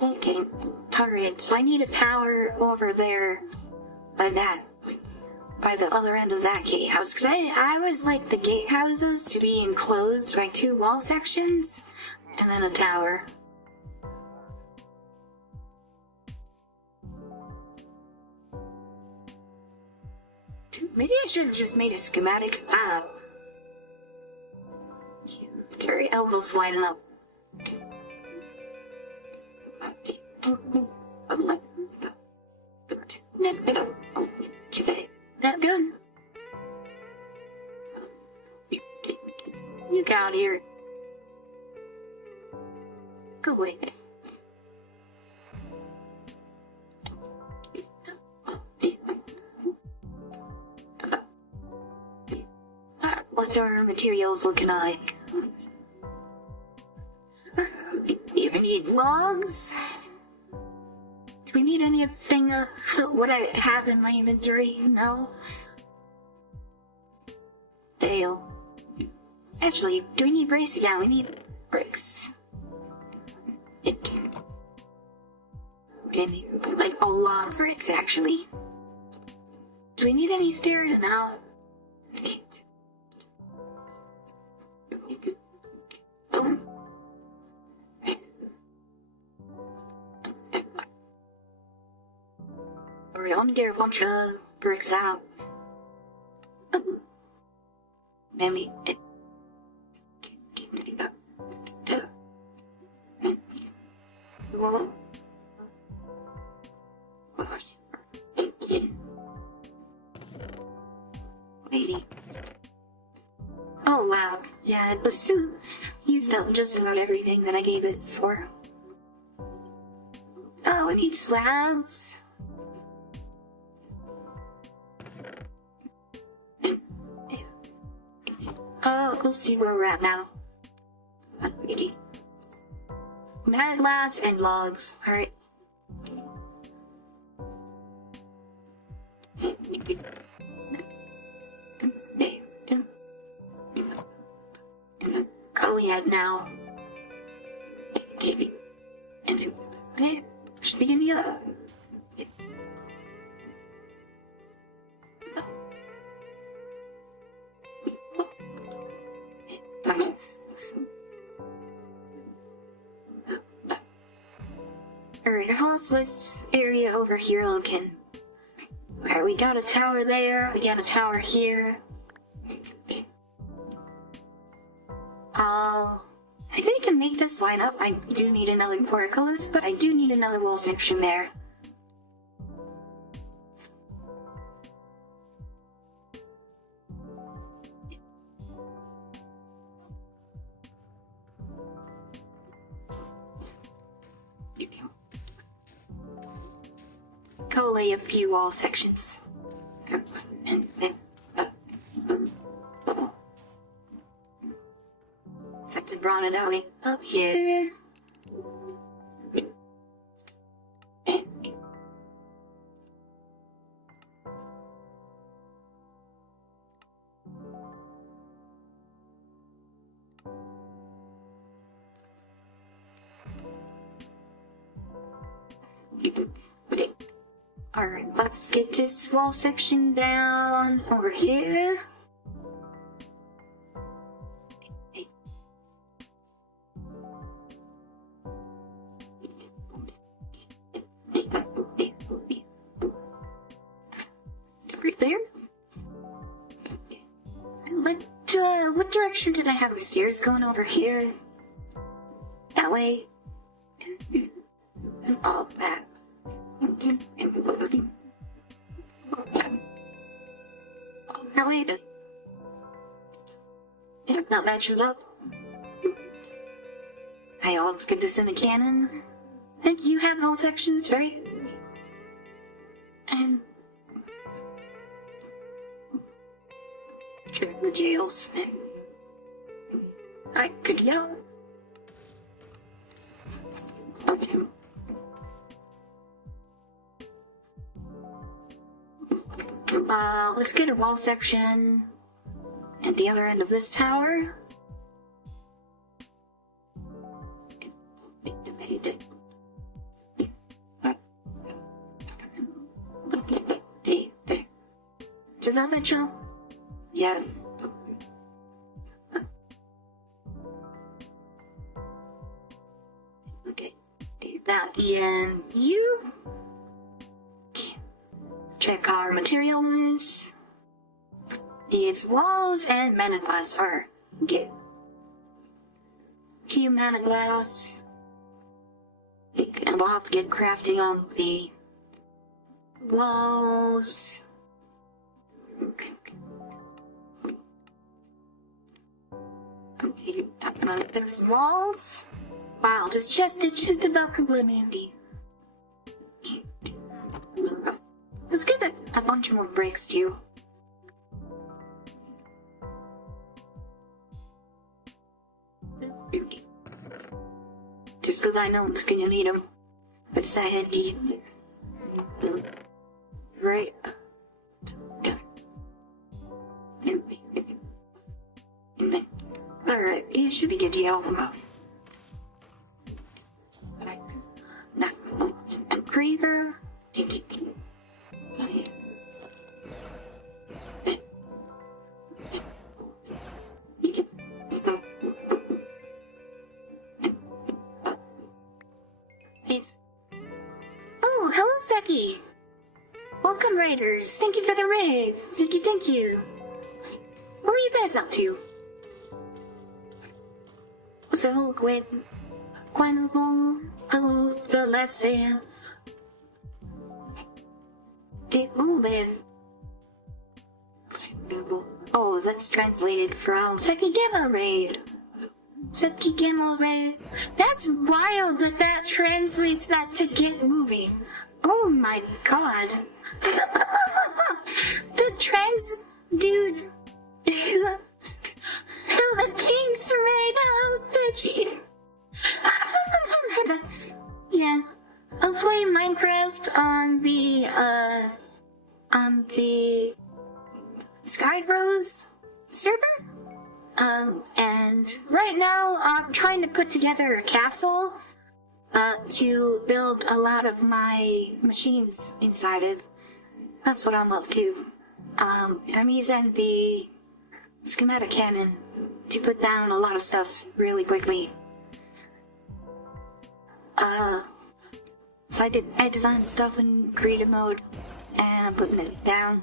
Okay, turret. So I need a tower over there by the other end of that gatehouse, because I always like the gatehouses to be enclosed by two wall sections, and then a tower. Maybe I should have just made a schematic. Terry elbows lighting up. That good? You get out here. Go away. What's our materials looking like? You need logs? Do we need anything what I have in my inventory? No. Dale. Actually, do we need bricks? Yeah, we need bricks. Like a lot of bricks, actually. Do we need any stairs? No. Okay. We're gonna get a bunch of bricks out. maybe lady. Oh wow, yeah, it was used up just about everything that I gave it for. Oh, I need slabs. Oh, let's see where we're at now. Mad lads and logs. Alright. Goliath now. And should be giving me up. Alright, how's this area over here looking? Alright, we got a tower there, we got a tower here. I think I can make this line up. I do need another portcullis, but I do need another wall section there. Collate a few wall sections. Except I brought it out up here. Alright, let's get this wall section down over here. Right there. What direction did I have the stairs going over here? That way. And all that. That way. If not matching up. Hey, let's get this in a cannon. I think you have all sections, right? And check the jails. I could yell. Okay. Let's get a wall section at the other end of this tower. Does that match up? Yeah. Okay. That and you. Check our material list. Its walls and mana glass are get. Few mana glass. And we'll have to get crafting on the walls. Okay, there's walls. Wow, it's just about complementing. Let's get a bunch more bricks too. Just because I know I'm just gonna need them. But it's that handy. Right. Alright, you should be good to help them out. And Krieger. Oh, hello, Seki. Welcome, Raiders. Thank you for the raid. Thank you. What were you guys up to? So, cuando the last day, get moving. Oh, that's translated from Sekigema Raid. Sekigema Raid. That's wild that that translates that to get moving. Oh my god. The dude. The King's Raid. Oh, bitchy. Yeah. I'm playing Minecraft on the Sky Bros server. And right now I'm trying to put together a castle to build a lot of my machines inside it. That's what I'm up to. I'm using the schematic cannon to put down a lot of stuff really quickly. So I designed stuff in creative mode and I'm putting it down.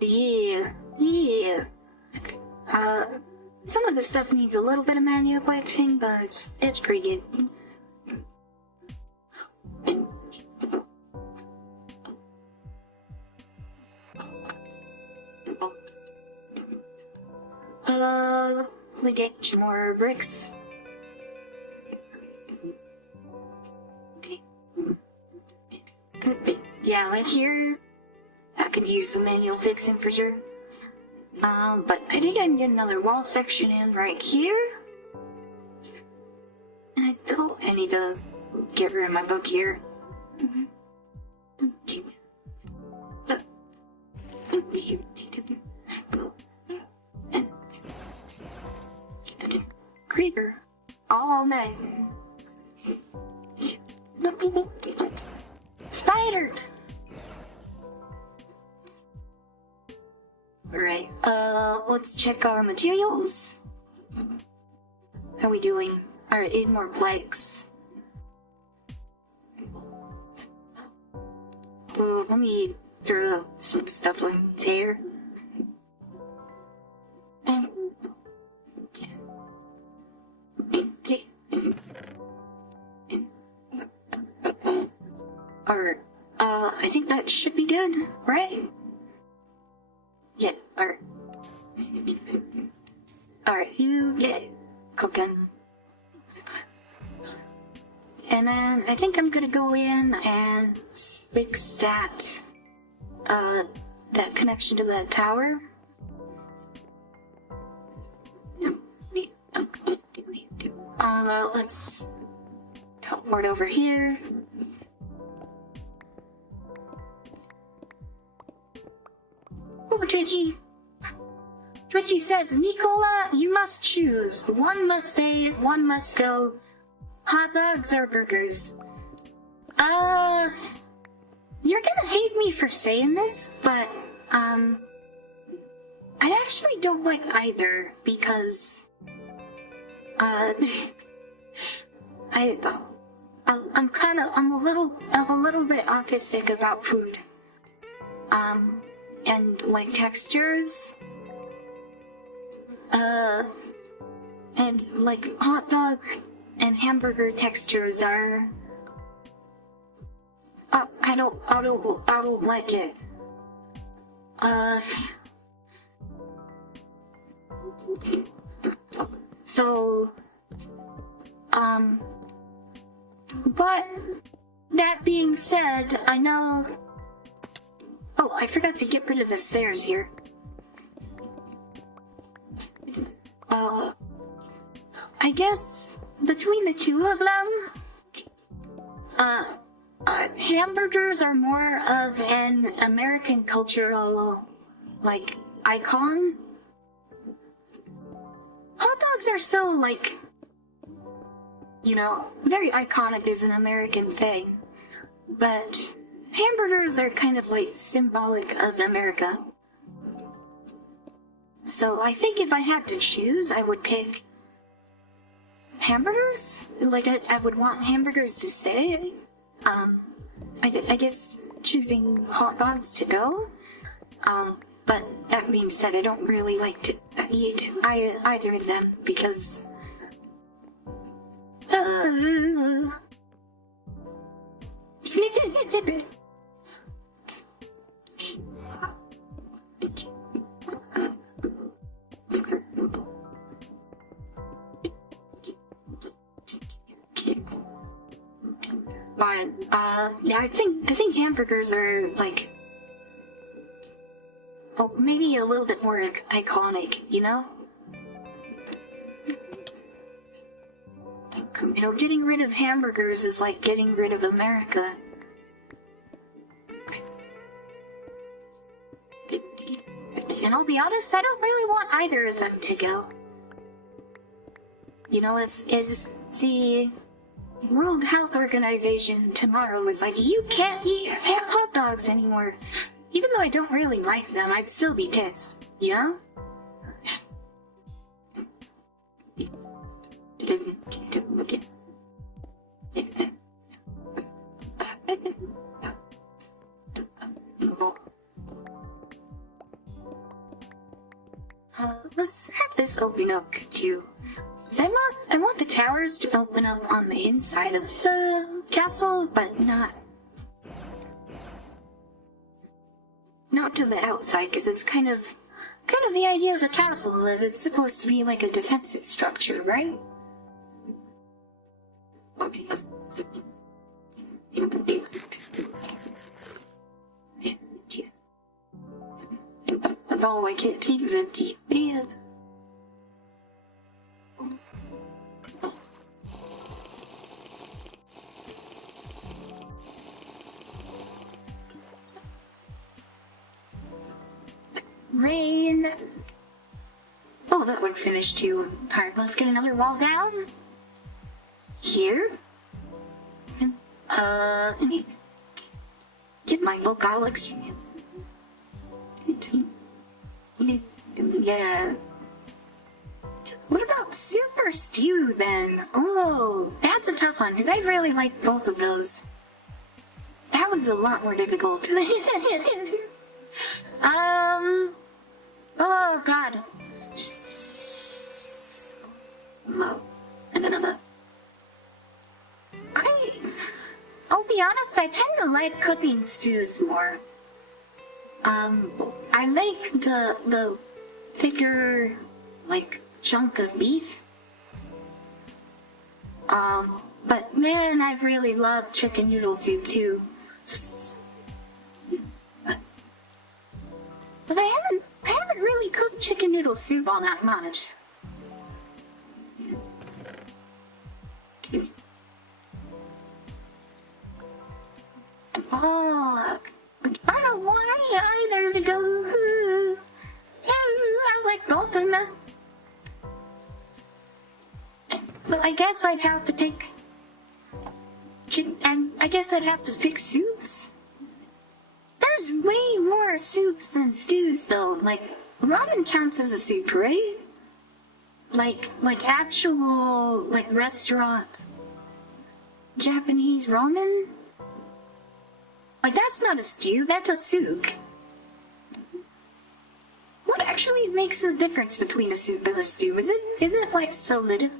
Yeah. Some of the stuff needs a little bit of manual waxing, but it's pretty good. We get some more bricks. Okay. Yeah, right here. I could use some manual fixing for sure. But I think I can get another wall section in right here. And I need to get rid of my book here. Creeper. All night. Spider! Alright, let's check our materials. How are we doing? Alright, 8 more plaques. Let me throw some stuff in here. Alright, I think that should be good, right? Yeah, alright. Alright, you get cooking. And then I think I'm gonna go in and fix that connection to that tower. Let's teleport over here. Oh, Twitchy says, NiiCola, you must choose. One must stay, one must go. Hot dogs or burgers? You're gonna hate me for saying this, but, I actually don't like either, because, I'm a little bit autistic about food. And like textures. And like hot dog and hamburger textures are. I don't like it. So, but that being said, I know. Oh, I forgot to get rid of the stairs here. I guess between the two of them, hamburgers are more of an American cultural, like, icon. Hot dogs are still, like, you know, very iconic as an American thing. But hamburgers are kind of, like, symbolic of America. So I think if I had to choose, I would pick hamburgers? Like, I would want hamburgers to stay. I guess choosing hot dogs to go. But that being said, I don't really like to eat either of them because... But, yeah, I think hamburgers are, like, oh, maybe a little bit more iconic, you know? You know, getting rid of hamburgers is like getting rid of America. And I'll be honest, I don't really want either of them to go. You know, if the World Health Organization tomorrow was like, you can't eat hot dogs anymore. Even though I don't really like them, I'd still be pissed, you know? Let's have this open up too. So I want the towers to open up on the inside of the castle, but not to the outside, because it's kind of the idea of the castle is it's supposed to be like a defensive structure, right? Oh, I can't take his empty bed. Rain. Oh, that would finish too. Alright, let's get another wall down. Here. And, let me get my book, Alex. Yeah. What about Super Stew then? Oh, that's a tough one, because I really like both of those. That one's a lot more difficult. Oh god. And another. I'll be honest, I tend to like cooking stews more. I like the thicker, like, chunk of beef. But man, I really love chicken noodle soup too. But I haven't really cooked chicken noodle soup all that much. Oh, I don't want either to go. I like both of them. But I guess I'd have to pick. And I guess I'd have to pick soups. There's way more soups than stews, though. Like, ramen counts as a soup, right? Like actual, like, restaurant Japanese ramen? Like, that's not a stew, that's a soup. What actually makes the difference between a soup and a stew? Is it like solidity?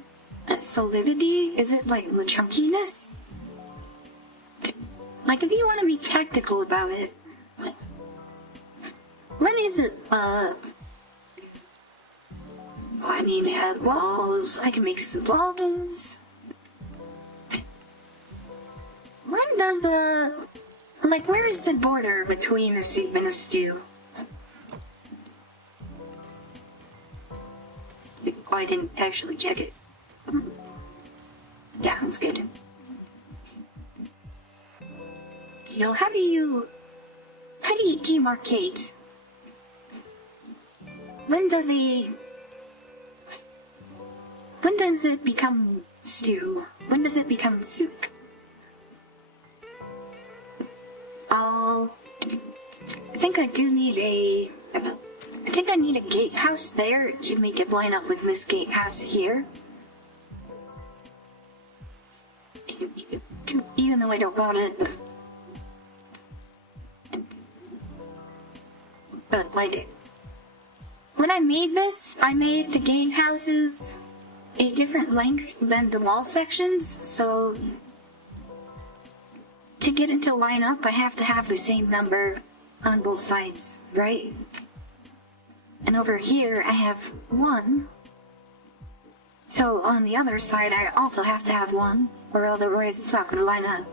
Is it like the chunkiness? Like, if you want to be technical about it, when is it, I mean, it had walls, I can make some walls. When does like, where is the border between a soup and a stew? Oh, I didn't actually check it. Yeah, that's good. You know, how do you demarcate? When does it become stew? When does it become soup? I think I do need I think I need a gatehouse there to make it line up with this gatehouse here. Even though I don't want it. But like, when I made this, I made the gatehouses a different length than the wall sections, so to get it to line up, I have to have the same number on both sides, right? And over here, I have 1. So on the other side, I also have to have 1, or otherwise it's not going to line up.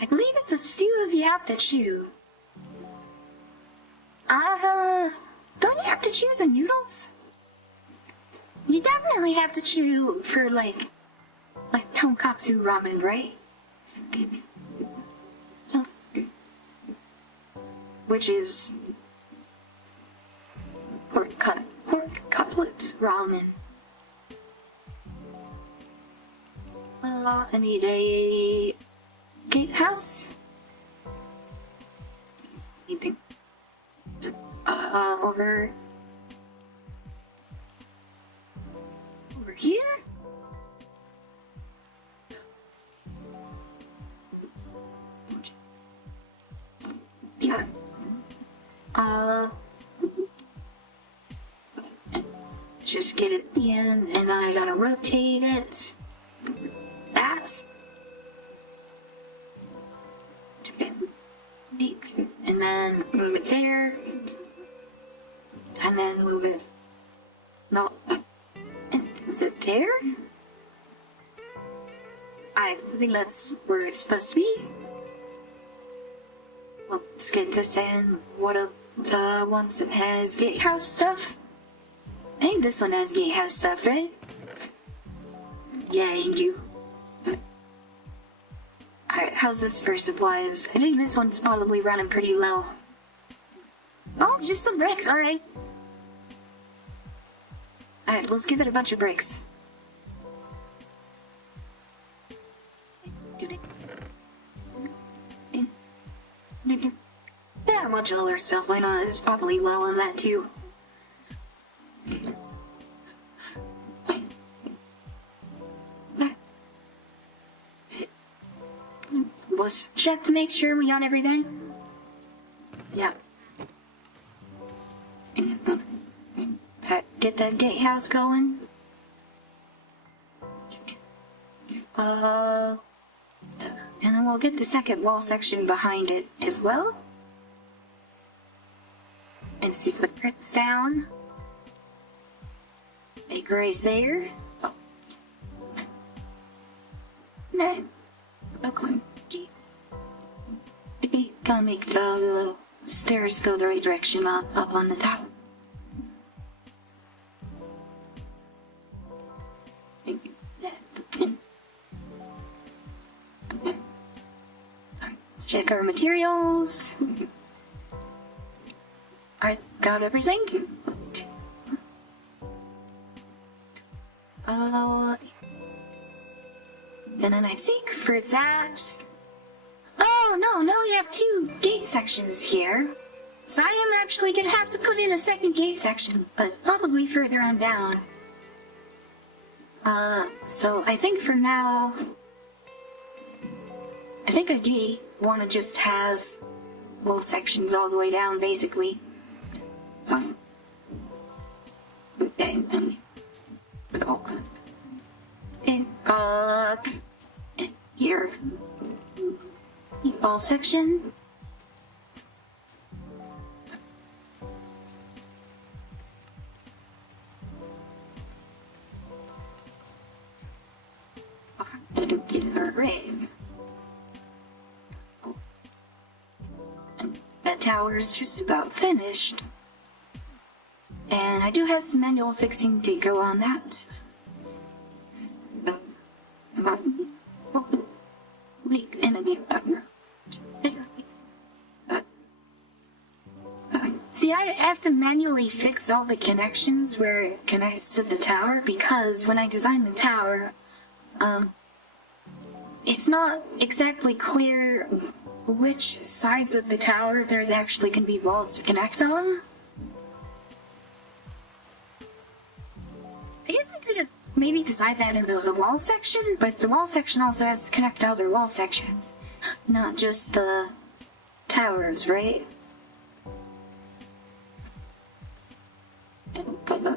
I believe it's a stew if you have to chew. Don't you have to choose the noodles? You definitely have to chew for like tonkatsu ramen, right? Which is pork cutlet ramen. I need a gatehouse. Anything? Over here? Yeah. Just get it in, and then I gotta rotate it. That. And then move it there. And then move it. No. Is it there? I think that's where it's supposed to be. Well, let's get this in. What of the ones that has gatehouse stuff? I think this one has gatehouse stuff, right? Yeah, you do. Alright, how's this for supplies? I think this one's probably running pretty low. Oh, just some bricks, alright. Alright, let's give it a bunch of bricks. Yeah, a bunch of other stuff, why not? It's probably low on that too. Let's check to make sure we got everything. Yeah. Get that gatehouse going. And then we'll get the second wall section behind it as well. And see if it drips down. A graze there. Oh. No. Okay. Gotta make the stairs go the right direction up on the top. Let's check our materials. I got everything. And then I think for that. Oh no, now we have 2 gate sections here. So I am actually gonna have to put in a second gate section, but probably further on down. So I think for now, I think I do want to just have wall sections all the way down, basically. Okay, and here. Ball section. I don't get her ring. That tower is just about finished. And I do have some manual fixing to go on that. Leak in the See, I have to manually fix all the connections where it connects to the tower, because when I designed the tower, it's not exactly clear which sides of the tower there's actually going to be walls to connect on. I guess I could have maybe decide that if there was a wall section, but the wall section also has to connect to other wall sections, not just the towers, right?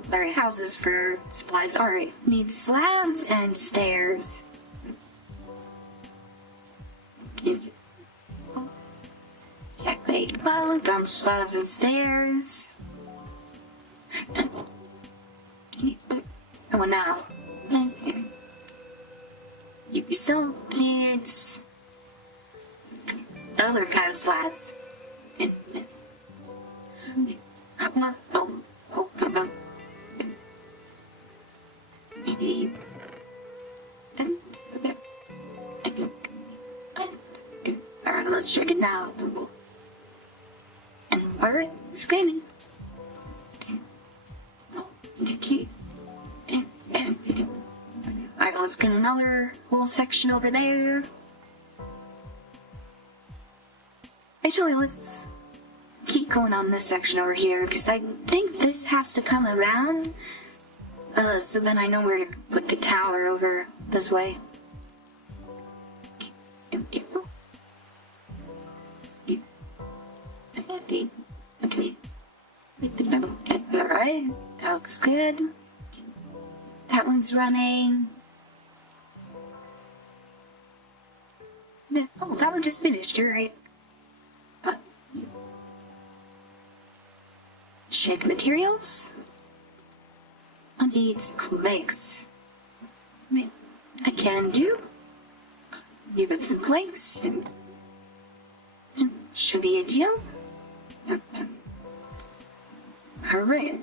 There are houses for supplies. Alright, need slabs and stairs. Calculate well, done slabs and stairs. Oh, now. You still needs the other kind of slabs. Alright, let's check it now. And alright, screaming. Alright, let's get another whole section over there. Actually, let's keep going on this section over here, because I think this has to come around. So then I know where to put the tower over this way. Alright, that looks good. That one's running. Oh, that one just finished, you're right. Check materials. I need planks. I can do. Give it some planks. Should be a deal. Alright.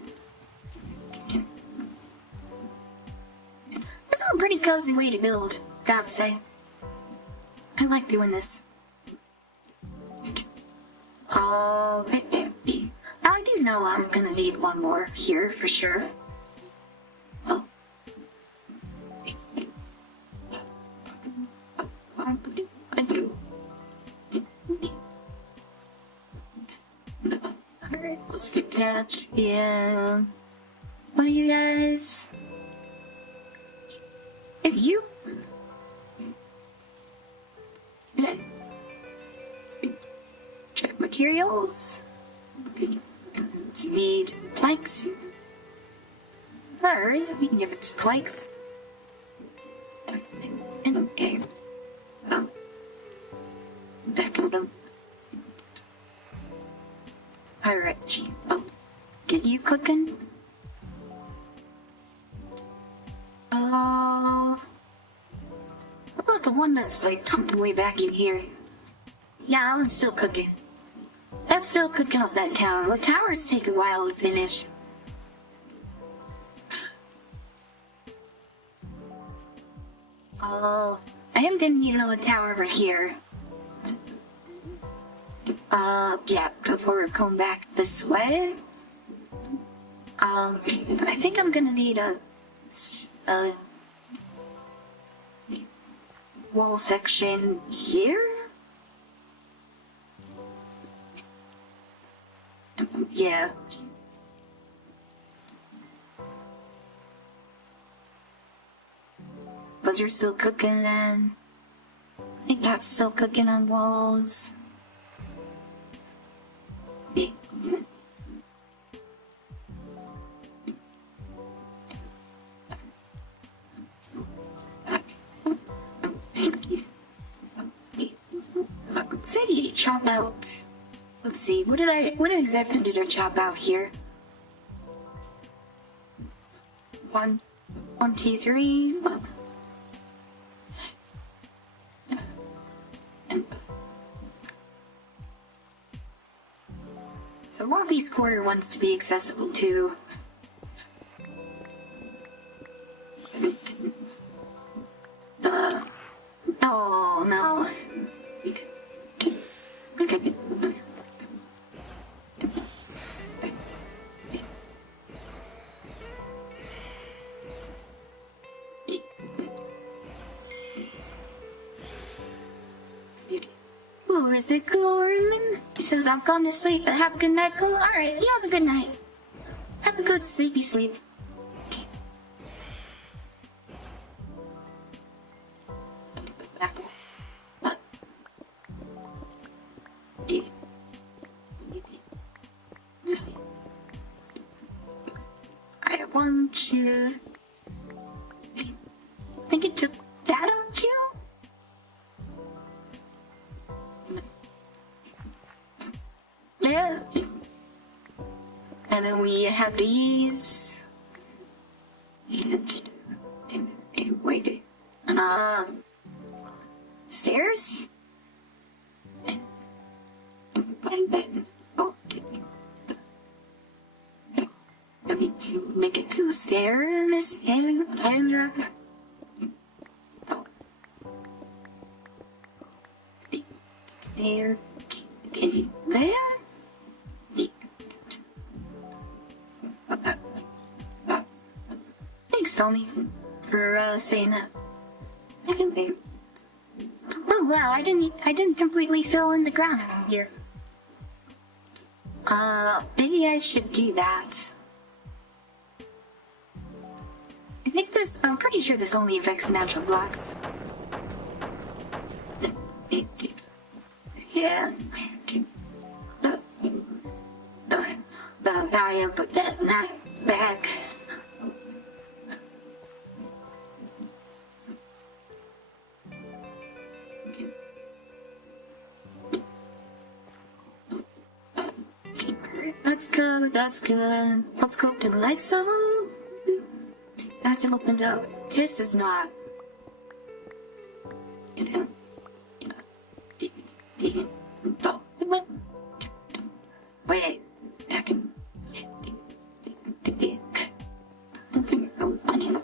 It's a pretty cozy way to build, gotta say. I like doing this. Oh, I do know I'm gonna need one more here for sure. Oh. Alright, let's get attached. Yeah. What are you guys? If you... Check materials. Need planks. Alright, we can give it some planks. And back on them. Alright, get you cooking? How about the one that's like tucked way back in here? Yeah, that one's still cooking. That's still cooking up that tower. The towers take a while to finish. Oh, I am gonna need another tower over here. Yeah, before we're going back this way. I think I'm gonna need a wall section here? Yeah. But you're still cooking then? I think that's still cooking on walls. Say chop out. Let's see, what exactly did I chop out here? 1, 2, 3. So I want these corner ones to be accessible too. Oh no. Oh, is it Gorman? He says I've gone to sleep, but have a good night. Cool. Alright, you have a good night. Have a good sleepy sleep. should. I think it took that on too. Yeah. And then we have these. And wait. And stairs? And then I need to make it to the stairs and there, there. Thanks, Tony, for saying that. Oh wow, I didn't completely fill in the ground here. Maybe I should do that. I'm pretty sure this only affects natural blocks. Yeah. I put that knife back. That's good. Let's go to the next level. That's opened up. This is not. Wait.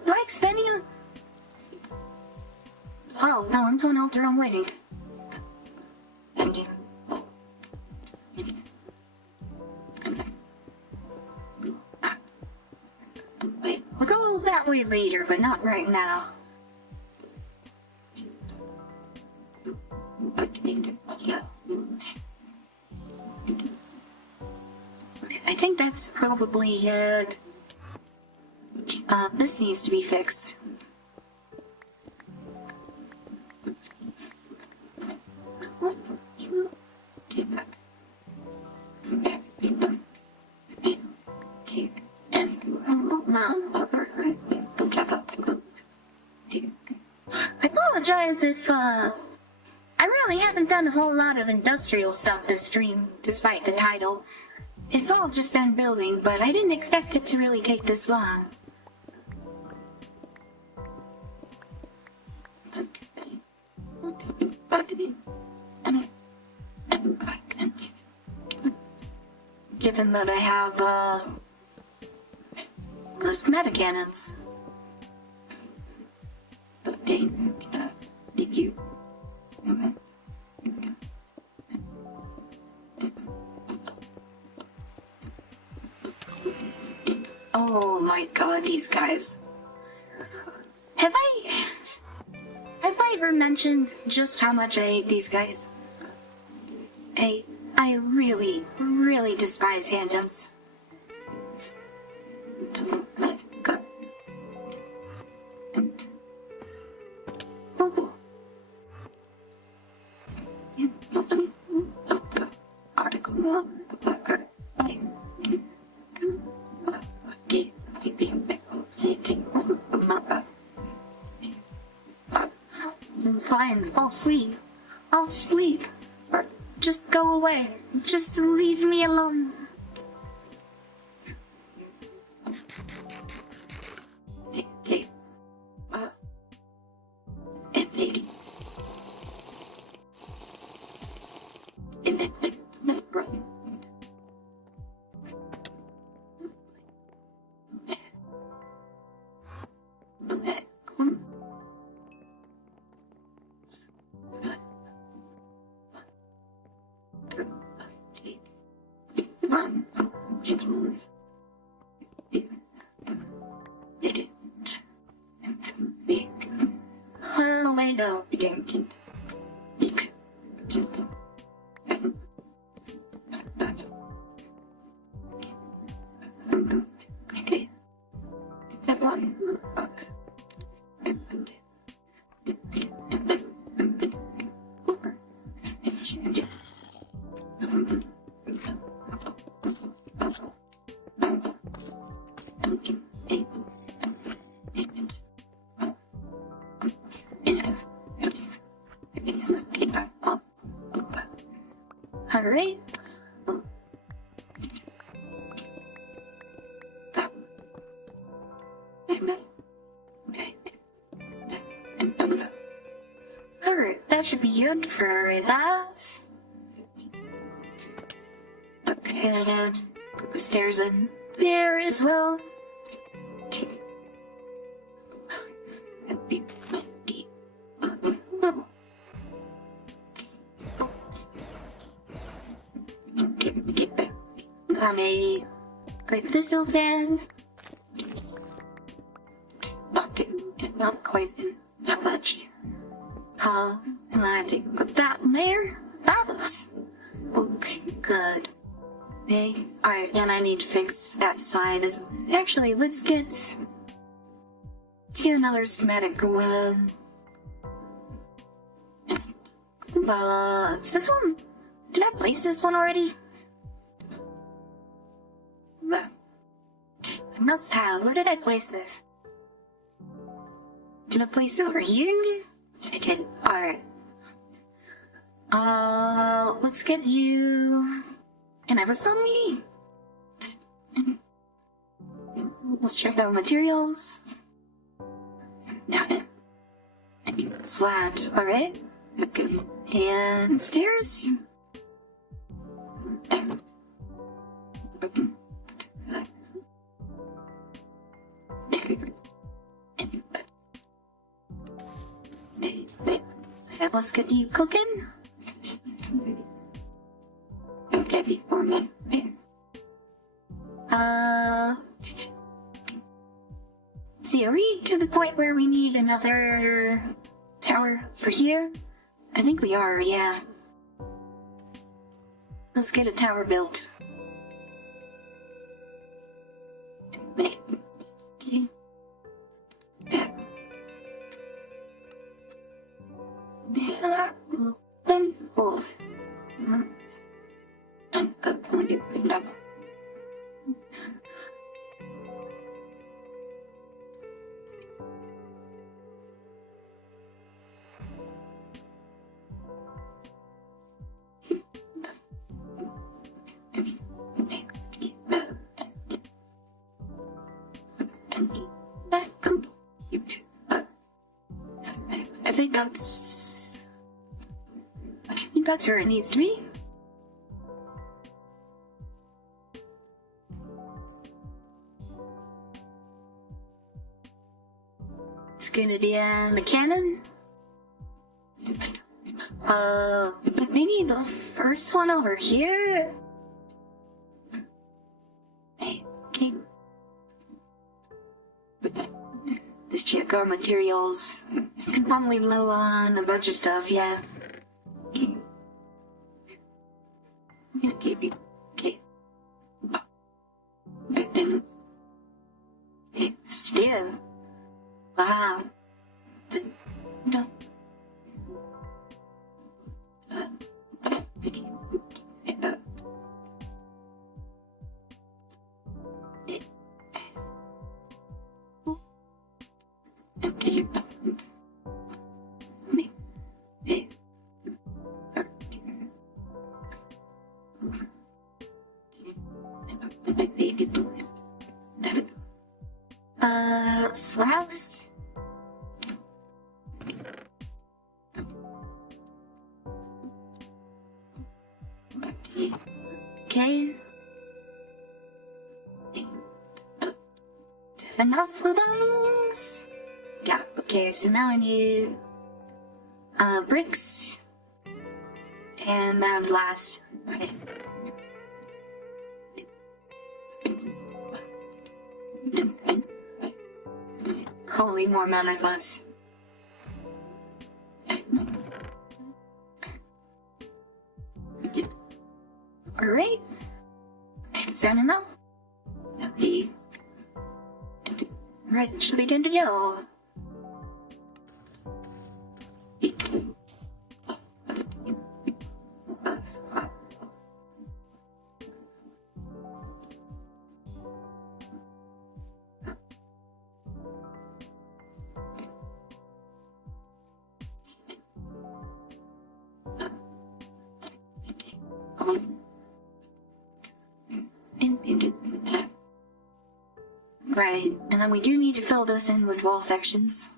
Do I expanding him? Oh, no, I'm going out the wrong way. Thank you. We'll go that way later, but not right now. I think that's probably it. This needs to be fixed. I apologize if, I really haven't done a whole lot of industrial stuff this stream, despite the title. It's all just been building, but I didn't expect it to really take this long. Given that I have, the schematic cannons. Did you? Oh my god, these guys. Have I ever mentioned just how much I hate these guys? I really, really despise handguns. Fine, I'll sleep. I'll sleep. Or just go away. Just leave me alone. Alright. Alright, that should be good for that. Okay, and then put the stairs in there as well. I may break this open. Okay, not quite that much. And then I have to put that in there. That looks good. Okay, alright, and I need to fix that side as actually, let's get another schematic going. Is this one? Did I place this one already? I must have. Where did I place this? Did I place it over here? I did. Alright. Let's get you an episode meeting. Let's check out materials. Now then. Slabs. Alright. Okay. And stairs. Let's get you cooking. Okay, before me. See, are we to the point where we need another tower for here? I think we are, yeah. Let's get a tower built. I think that's where it needs to be. It's gonna be the cannon. Maybe the first one over here. Hey, okay. Let's check our materials. I'm probably low on a bunch of stuff, yeah. Okay. It's still. Wow. But, no. Slabs? Okay. Enough of those? Yeah, okay, so now I need bricks and mound glass. Okay. Holy, more mountain glass. Alright. Is that enough? Okay. Right, should we get to go? Right, and then we do need to fill this in with wall sections.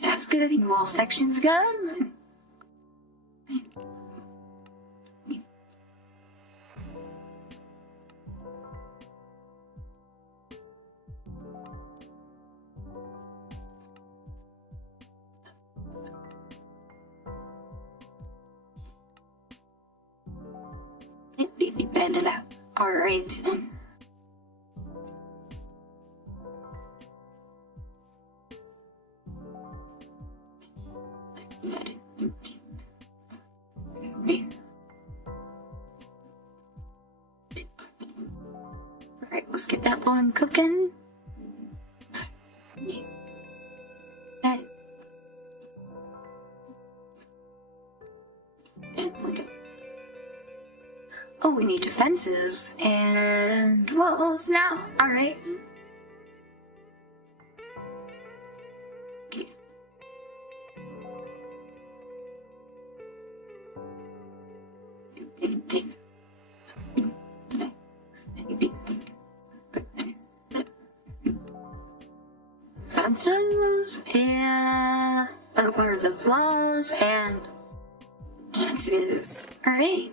That's good. Wall sections good. Bend it out. Alright. Alright, let's get that one cooking. Okay. Oh, we need defenses and walls now. Alright. Okay. Fences and where the walls and fences. Alright.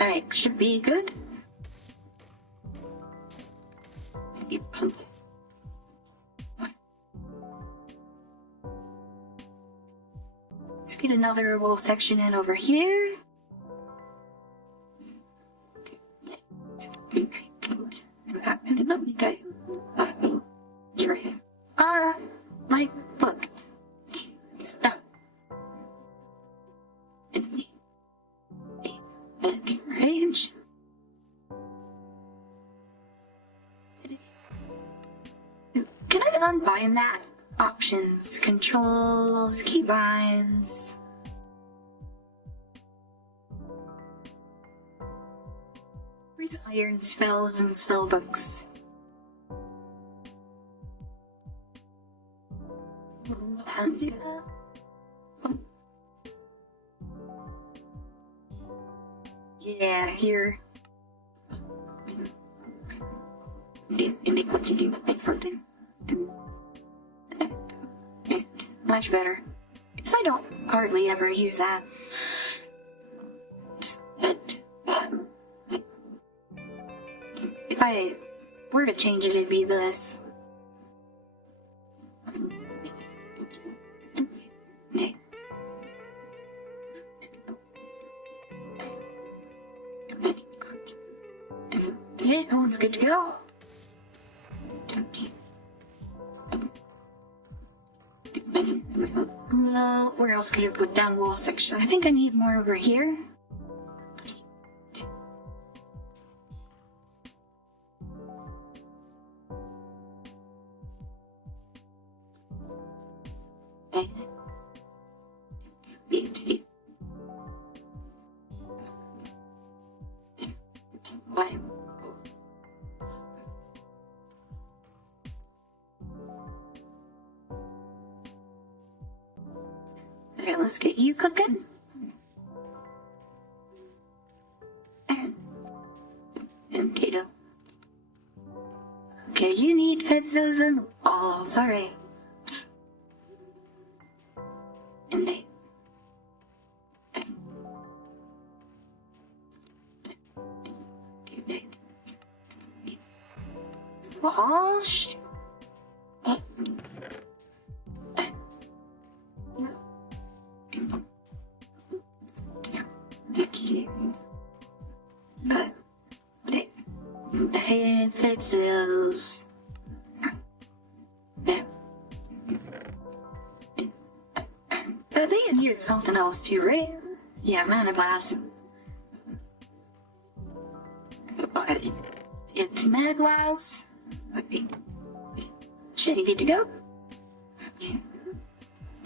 Alright, should be good. Let's get another wall section in over here. My book. Stop. Range. Can I unbind that? Options, controls, keybinds. Where's iron spells and spell books? Yeah, here. Much better. Because I don't hardly ever use that. If I were to change it, it'd be this. Yeah, that one's good to go. Well, where else could I put down wall section? I think I need more over here. Alright, let's get you cooking. And Kato. Okay, you need fences and walls, alright. And they. Walls. Fences. But they needed something else too, right? Yeah, mana blast. It's mana blast. Okay. Should he need to go?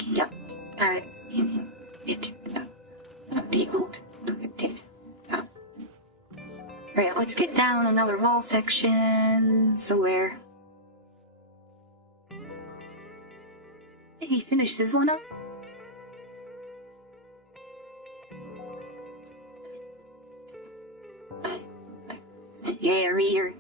Yep. Alright. Alright, let's get down another wall section. So where? Maybe finish this one up. Yeah, right here.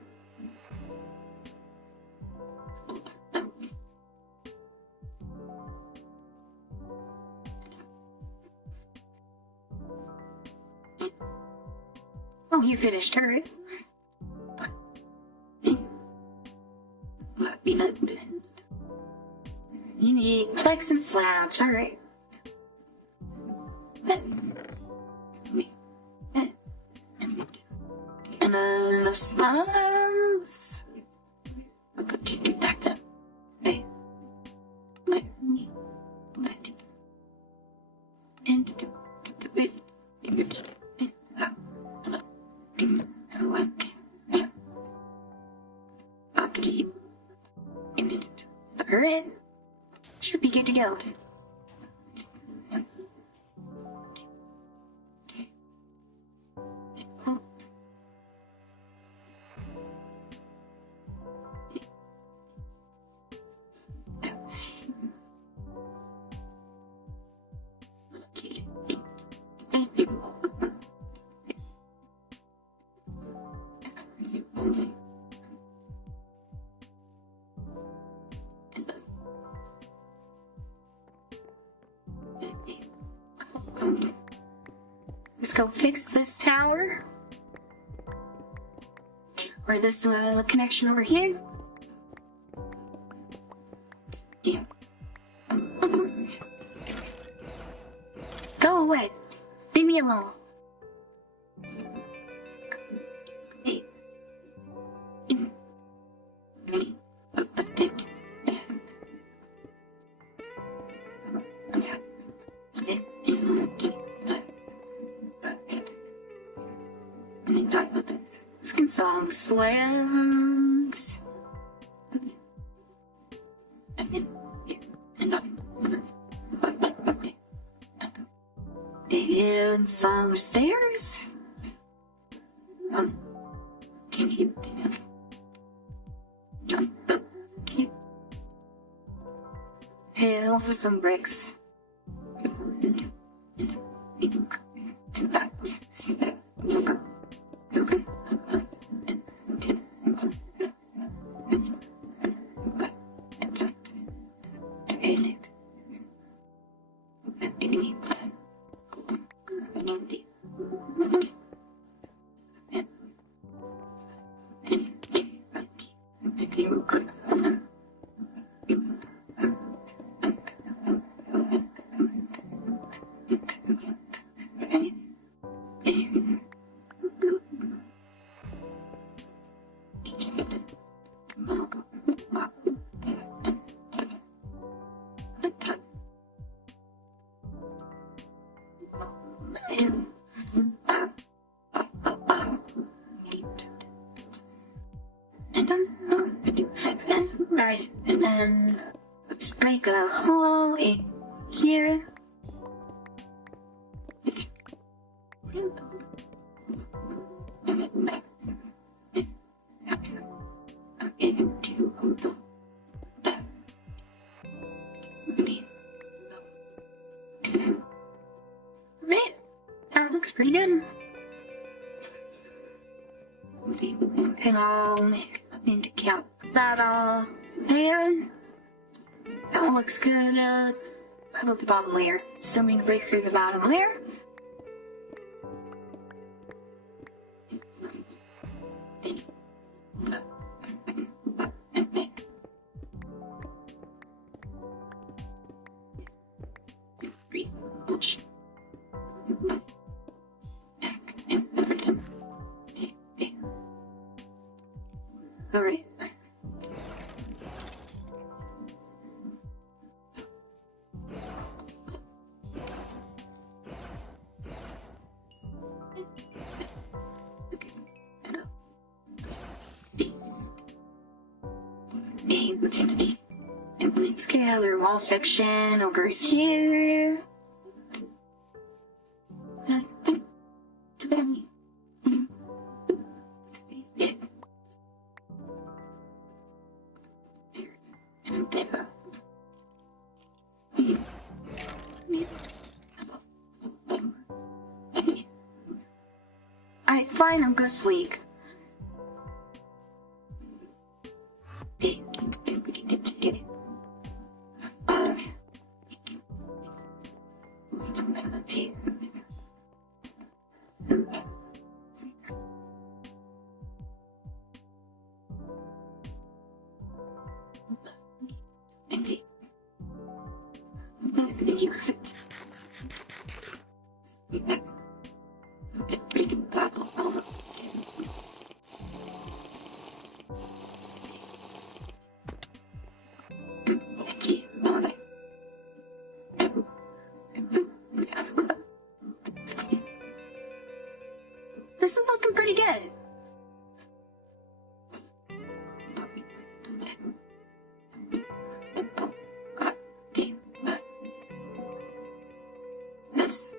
Oh, you finished her, right? You need planks and slabs, alright. And the slabs. I'll put you back up. Hey. Alright. Should be good to go. Let's go fix this tower. Or this connection over here. Yeah. Go away. Leave me alone. Hey. Let's take. Skin song slams. And some stairs. Can you jump up? Hey, also some bricks. Right, and then let's break a hole in here. Right, that looks pretty good. And I'll need to count that off there. That looks good. How about the bottom layer? Still need to break through the bottom layer. Alright. Let's get another wall section over here. fine, I'll go sleep. This is looking pretty good. This.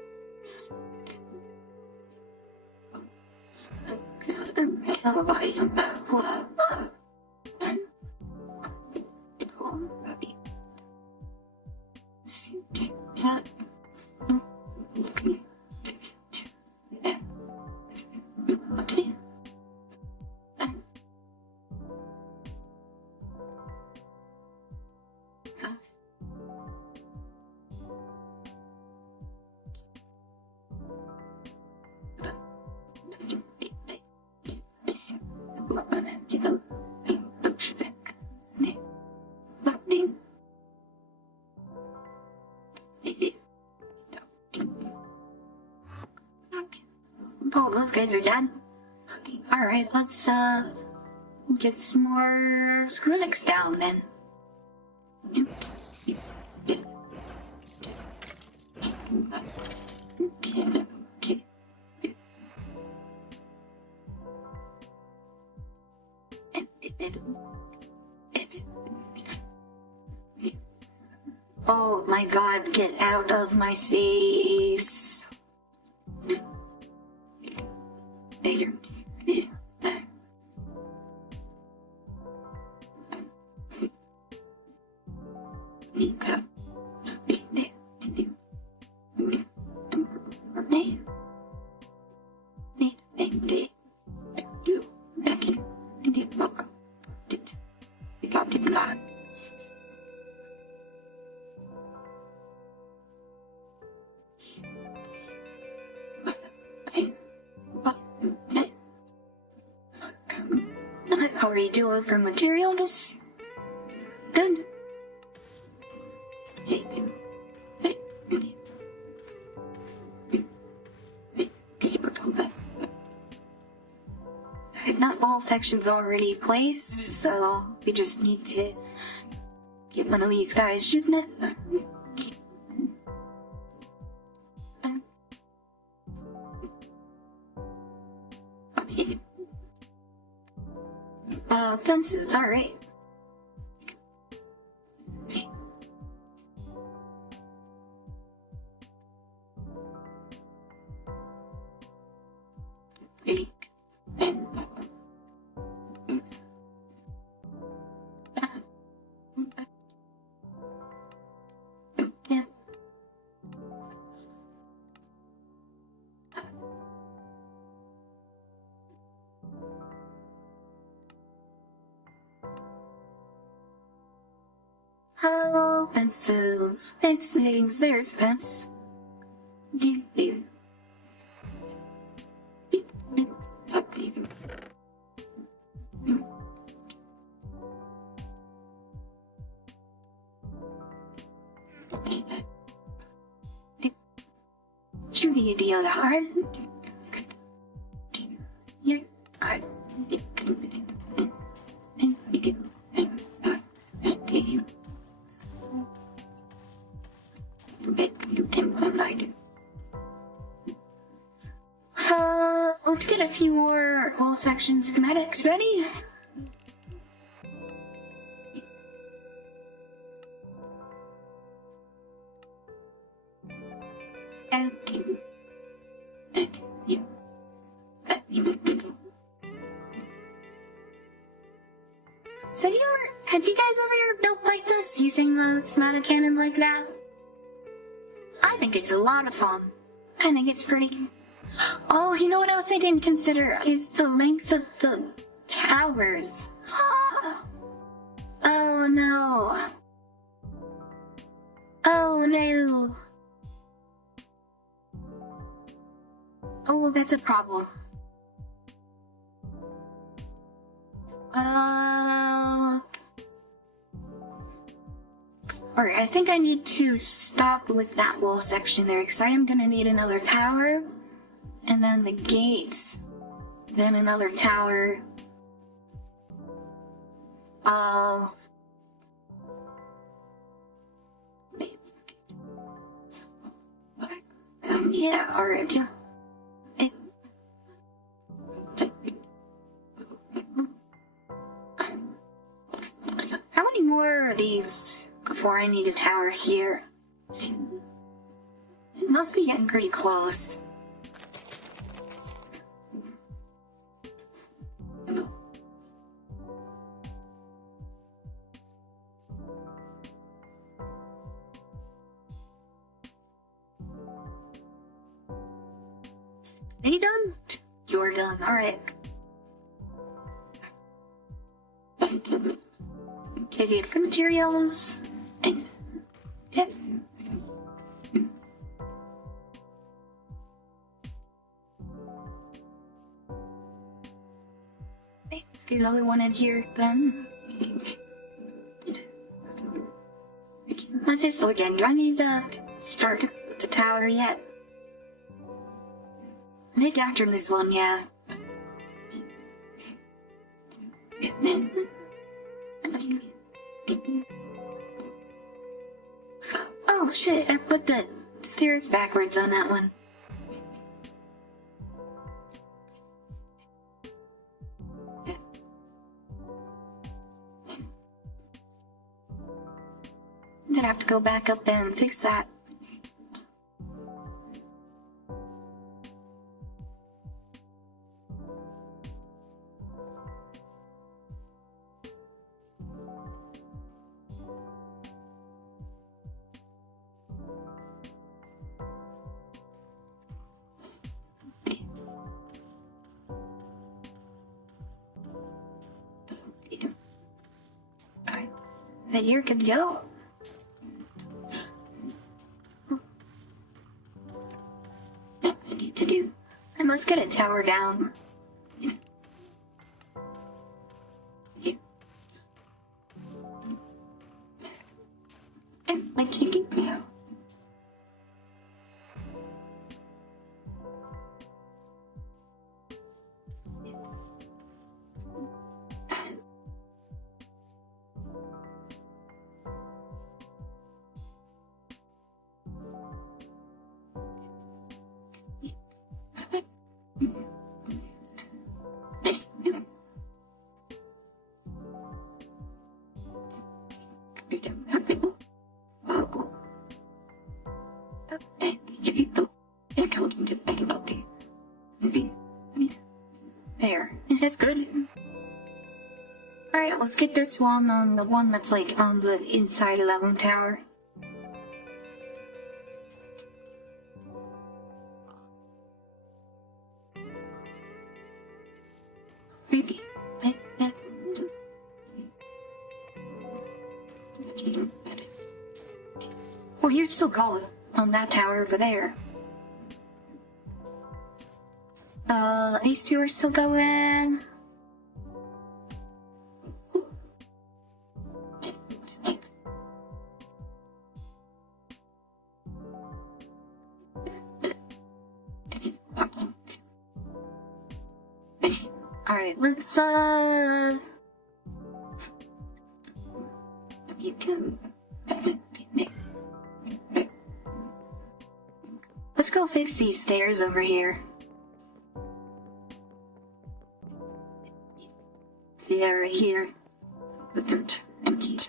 Oh, those guys are dead. Alright, let's get some more Skrillex down then. Oh my god, get out of my space. There. How are you doing for materials? Good. Not all sections already placed, so we just need to get one of these guys shooting it. Fences, alright. Hello, fences. Fencings, there's a fence. Should be the other heart. Yeah, let's get a few more wall section schematics ready. So have you guys ever built pizzas using a schematic cannon like that? I think it's a lot of fun. I think it's pretty Oh, you know what else I didn't consider is the length of the towers. Oh no. Oh no. Oh, that's a problem. Alright, I think I need to stop with that wall section there, because I am gonna need another tower, and then the gates, then another tower. Yeah, alright, yeah. How many more of these before I need a tower here? It must be getting pretty close. Are you done? You're done, alright. Okay, for materials and yeah. Okay, let's get another one in here then. Let's just slow down. Do I need to start with the tower yet? I think after this one, yeah. Oh shit, I put the stairs backwards on that one. I'm gonna have to go back up there and fix that. But you're good to go. What I need to do? I must get a tower down. My chicken go. There. That's good. Alright, let's get this one on the one that's like on the inside of that one tower. Creepy. Well, you're still going on that tower over there. These two are still going. Alright, let's, you can... Let's go fix these stairs over here. Yeah, right here. But they're empty.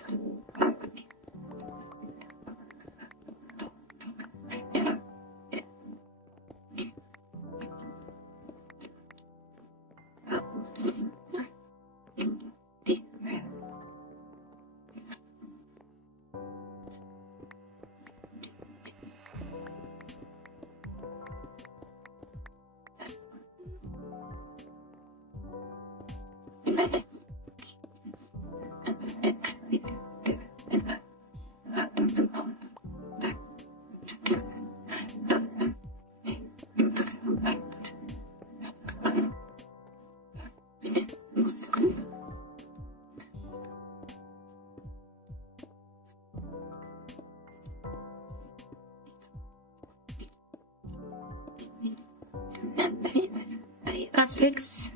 That's fixed.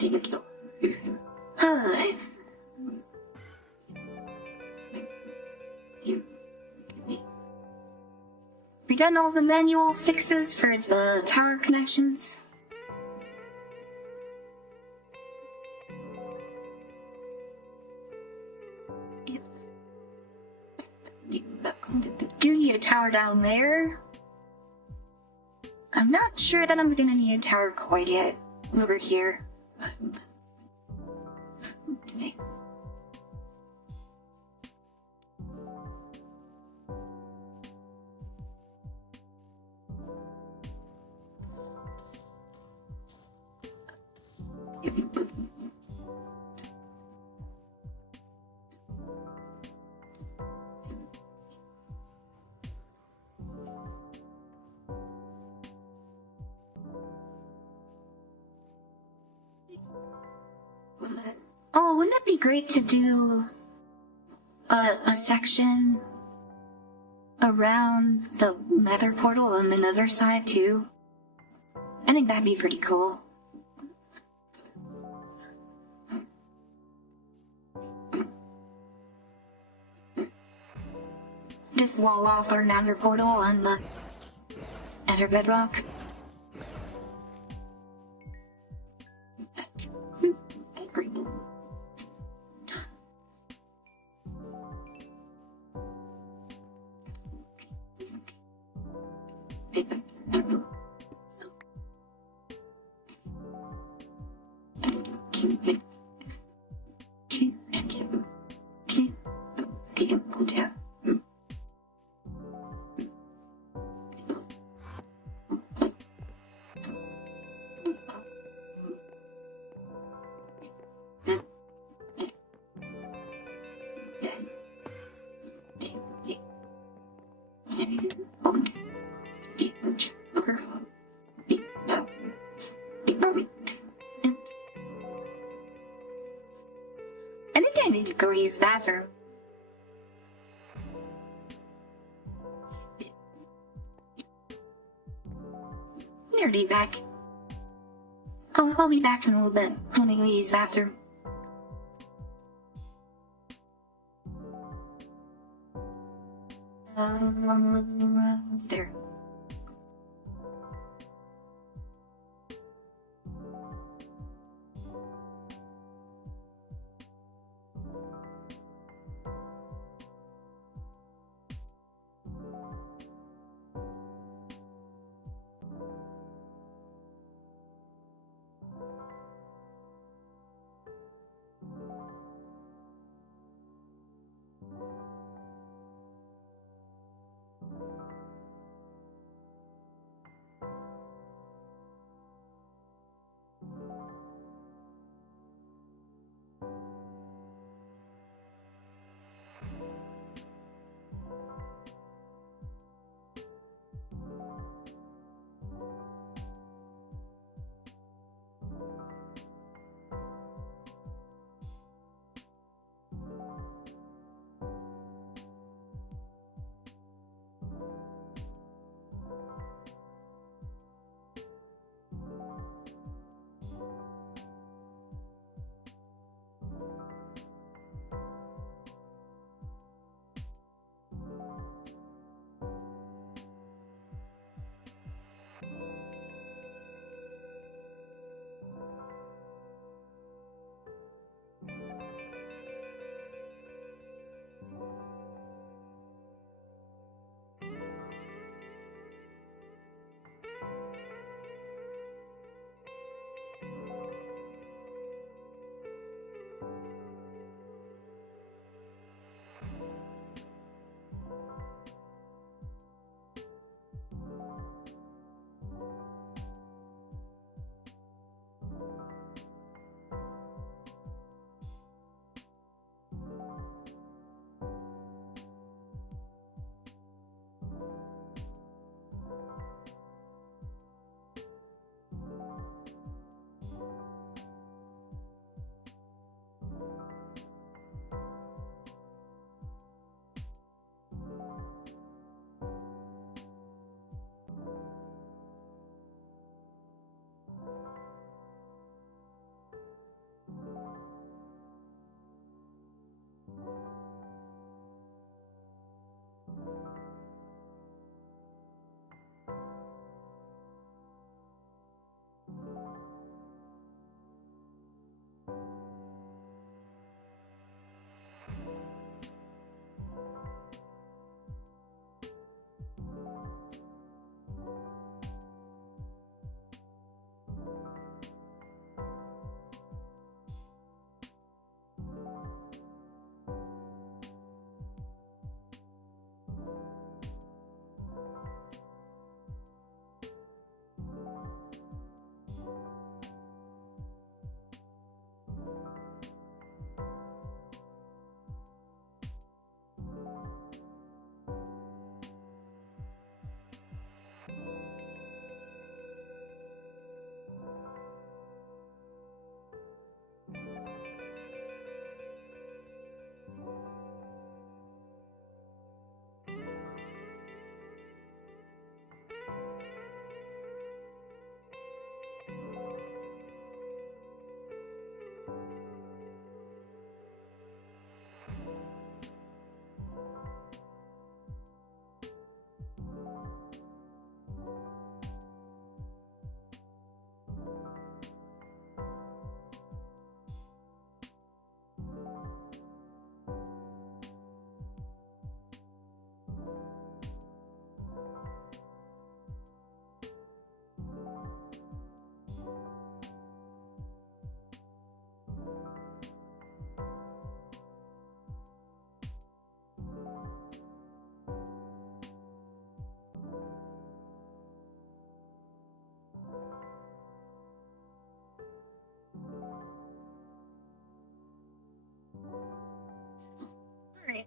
Thank you. We done all the manual fixes for the tower connections. Do need a tower down there. I'm not sure that I'm gonna need a tower quite yet over here. Okay. Oh, wouldn't it be great to do a section around the nether portal on the nether side too? I think that'd be pretty cool. Just wall off our nether portal on the nether bedrock. I think I need to go use the bathroom. You're already back. Oh, I'll be back in a little bit. I'm gonna go use the bathroom. There.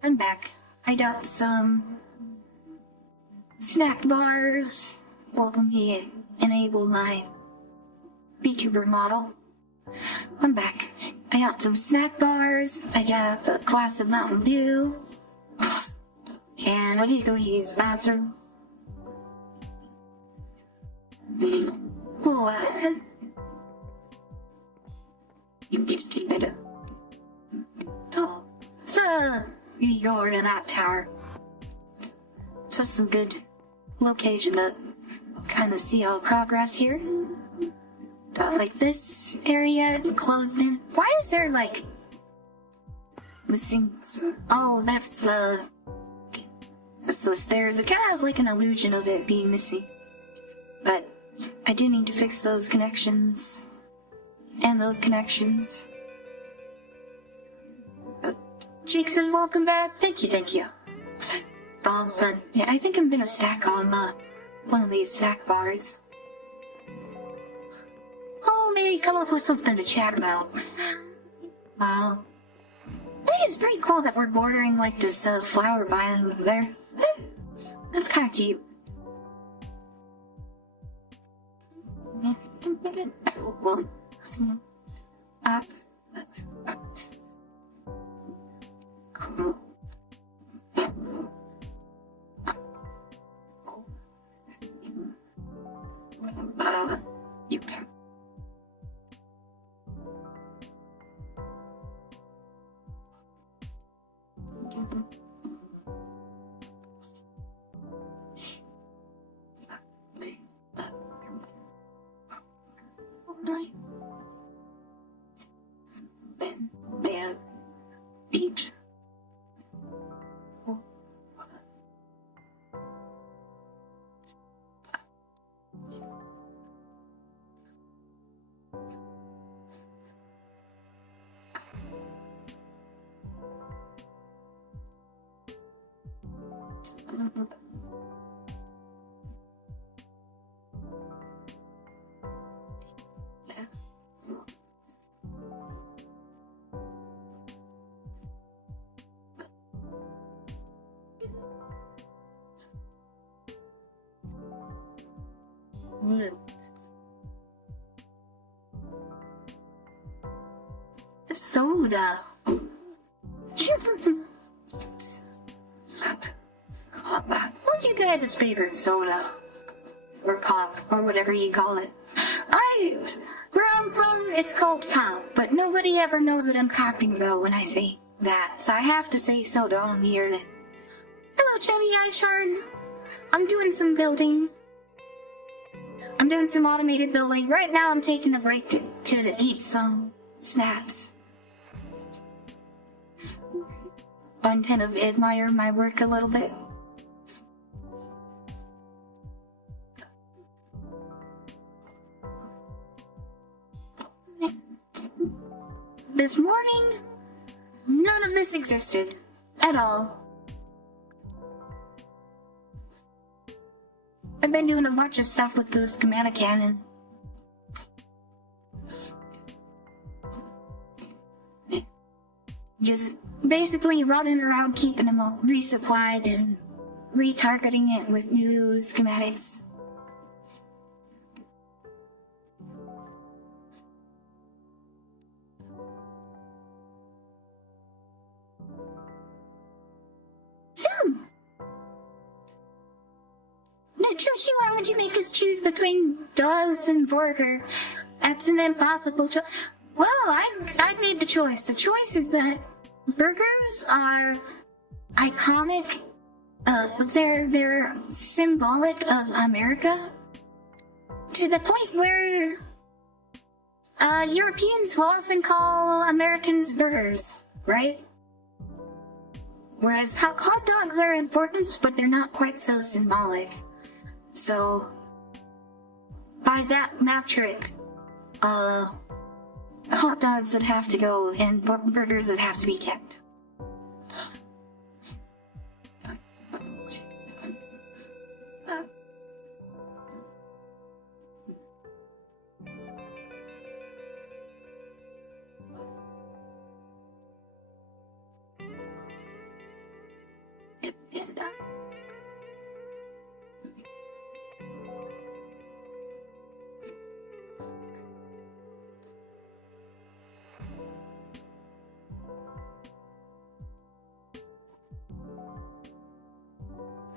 I'm back. I got some snack bars. Welcome here. Enable my VTuber model. I'm back. I got some snack bars. I got a glass of Mountain Dew. And I need to go use the bathroom. What? You just keep it up. Oh, so you go over to that tower. So some good location to kind of see all progress here. Like this area closed in. Why is there like missing? Oh, that's the stairs. It kind of has like an illusion of it being missing, but I do need to fix those connections and those connections. Jake says, "Welcome back." Thank you, thank you. But yeah, I think I'm gonna stack on one of these snack bars. Oh, maybe come up with something to chat about. Wow. I think it's pretty cool that we're bordering like this flower biome over there. That's kind of cute. Well, you can. Beach. Soda. What's you guys' favorite soda? Or pop, or whatever you call it. Where I'm from, it's called pop, but nobody ever knows what I'm talking about when I say that, so I have to say soda on the internet. Hello, Jenny Ishard. I'm doing some building. I'm doing some automated building. Right now I'm taking a break to eat some snacks. I kind of admire my work a little bit. This morning, none of this existed. At all. I've been doing a bunch of stuff with the schematic cannon. Just basically running around keeping them all resupplied and retargeting it with new schematics. Chuchi, why would you make us choose between dogs and burger? That's an impossible choice. Well, I made the choice. The choice is that burgers are iconic. They're symbolic of America. To the point where Europeans will often call Americans burgers, right? Whereas hot dogs are important, but they're not quite so symbolic. So, by that metric, hot dogs would have to go and burgers would have to be kept.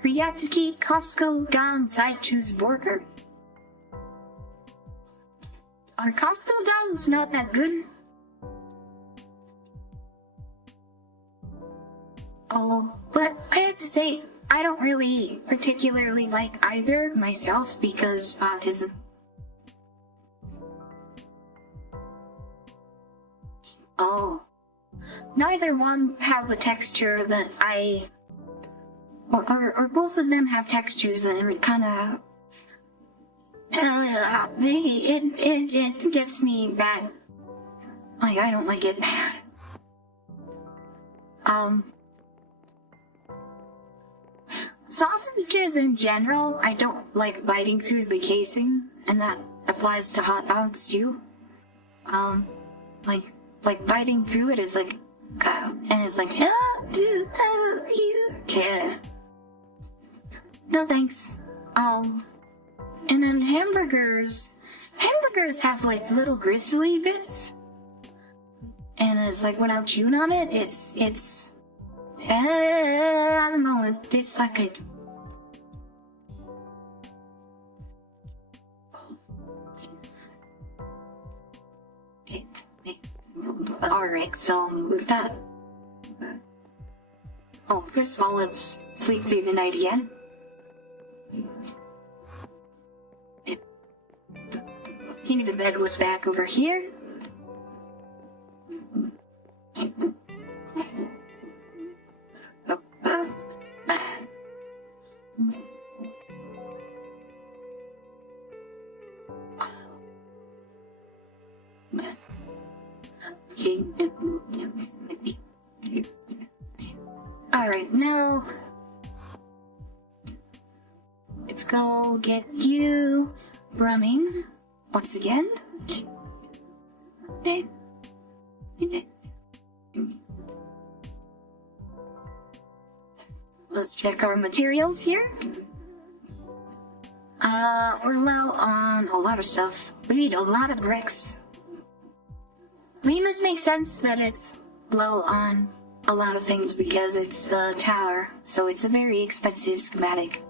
Friatiki Costco Downside Choose Burger. Are Costco dogs not that good? Oh, but I have to say, I don't really particularly like either myself because autism. Oh. Neither one have a texture that or both of them have textures that are kind of, it gives me bad, like, I don't like it. Sausages in general, I don't like biting through the casing, and that applies to hot dogs too. Like biting through it is like, and it's like, you care. No thanks. And then hamburgers have like little gristly bits, and it's like when I'm chewing on it, it's I don't know, it's like a Alright, so with that, first of all, let's sleep through the night again. The bed was back over here. Alright, now let's go get you running once again. Let's check our materials here. We're low on a lot of stuff. We need a lot of bricks. I mean, this makes sense that it's low on a lot of things because it's the tower, so it's a very expensive schematic.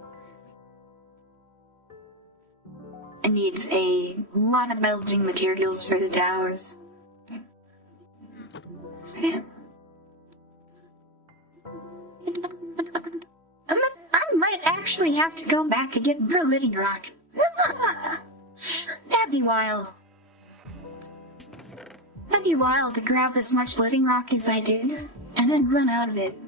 It needs a lot of building materials for the towers. I might actually have to go back and get more living rock. That'd be wild. That'd be wild to grab as much living rock as I did, and then run out of it.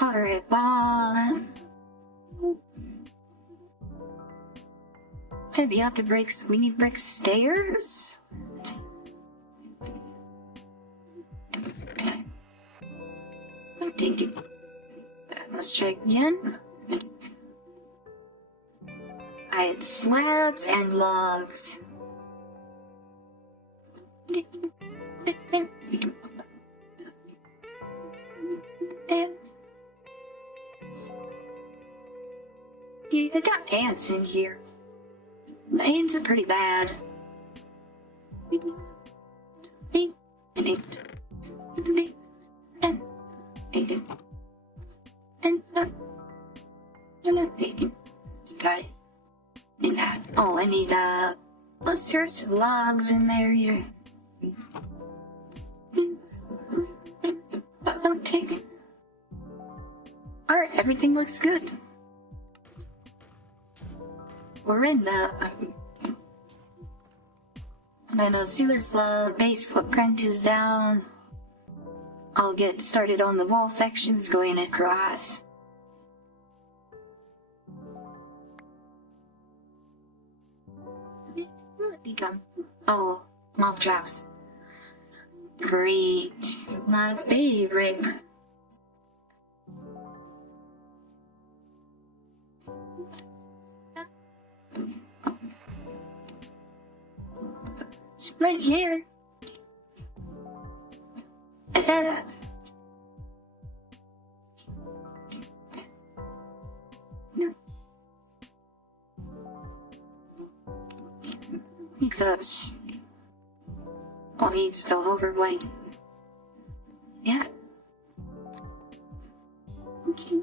Alright, bye. Heavy up the bricks. We need brick stairs. Let's check again. I had slabs and logs. They got ants in here. The ants are pretty bad. Okay. And that. Oh, I need let's throw some logs in there here. Don't take it. Alright, everything looks good. We're in the and then as soon as the base footprint is down, I'll get started on the wall sections going across. Oh, mob traps. Great. My favorite. It's right here. like this. All needs to go over white. Yeah. Okay.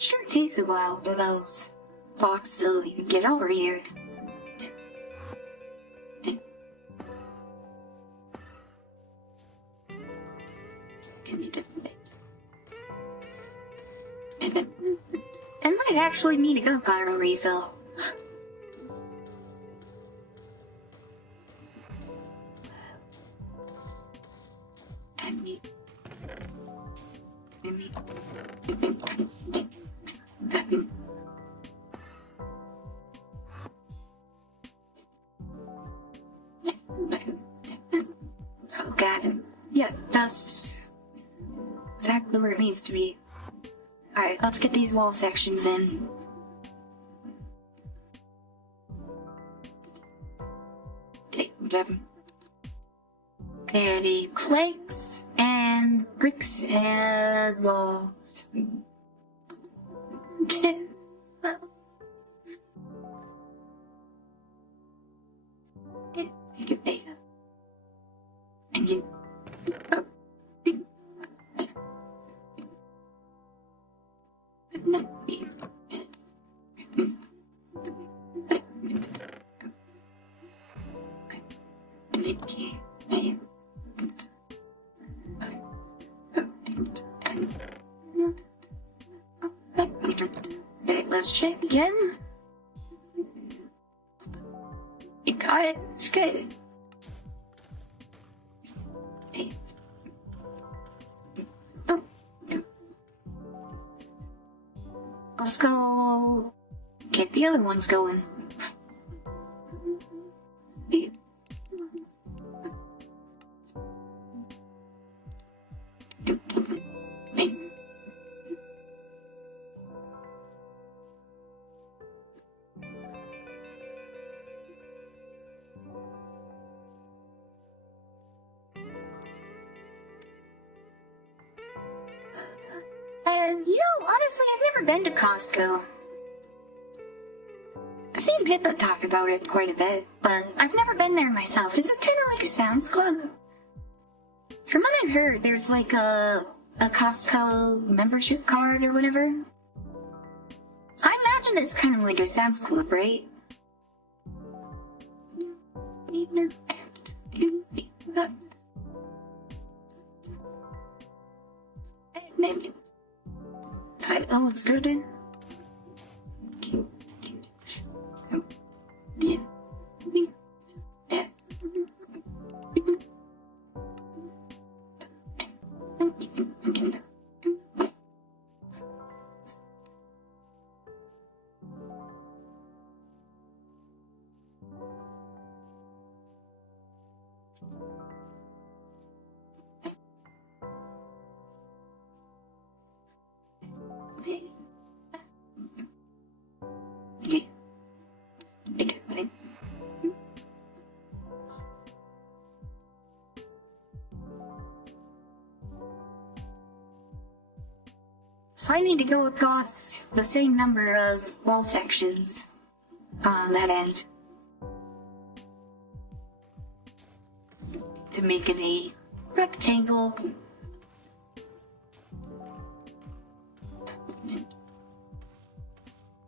Sure takes a while for those blocks to even get over here. It might actually need a gunpowder refill. Oh god. Yeah, that's exactly where it needs to be. Alright, let's get these wall sections in. Okay, whatever. Okay, the planks and bricks and walls. Okay. And you. Oh. Okay, let's check again. You got it. It's good. Hey. Oh. Let's go get the other ones going. Hey. Hey. Honestly, I've never been to Costco. I've seen Pippa talk about it quite a bit, but I've never been there myself. Is it kind of like a Sam's Club? From what I've heard, there's like a Costco membership card or whatever. So I imagine it's kind of like a Sam's Club, right? Oh, it's good in. So I need to go across the same number of wall sections on that end to make it a rectangle.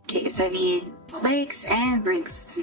Okay, so I need planks and bricks.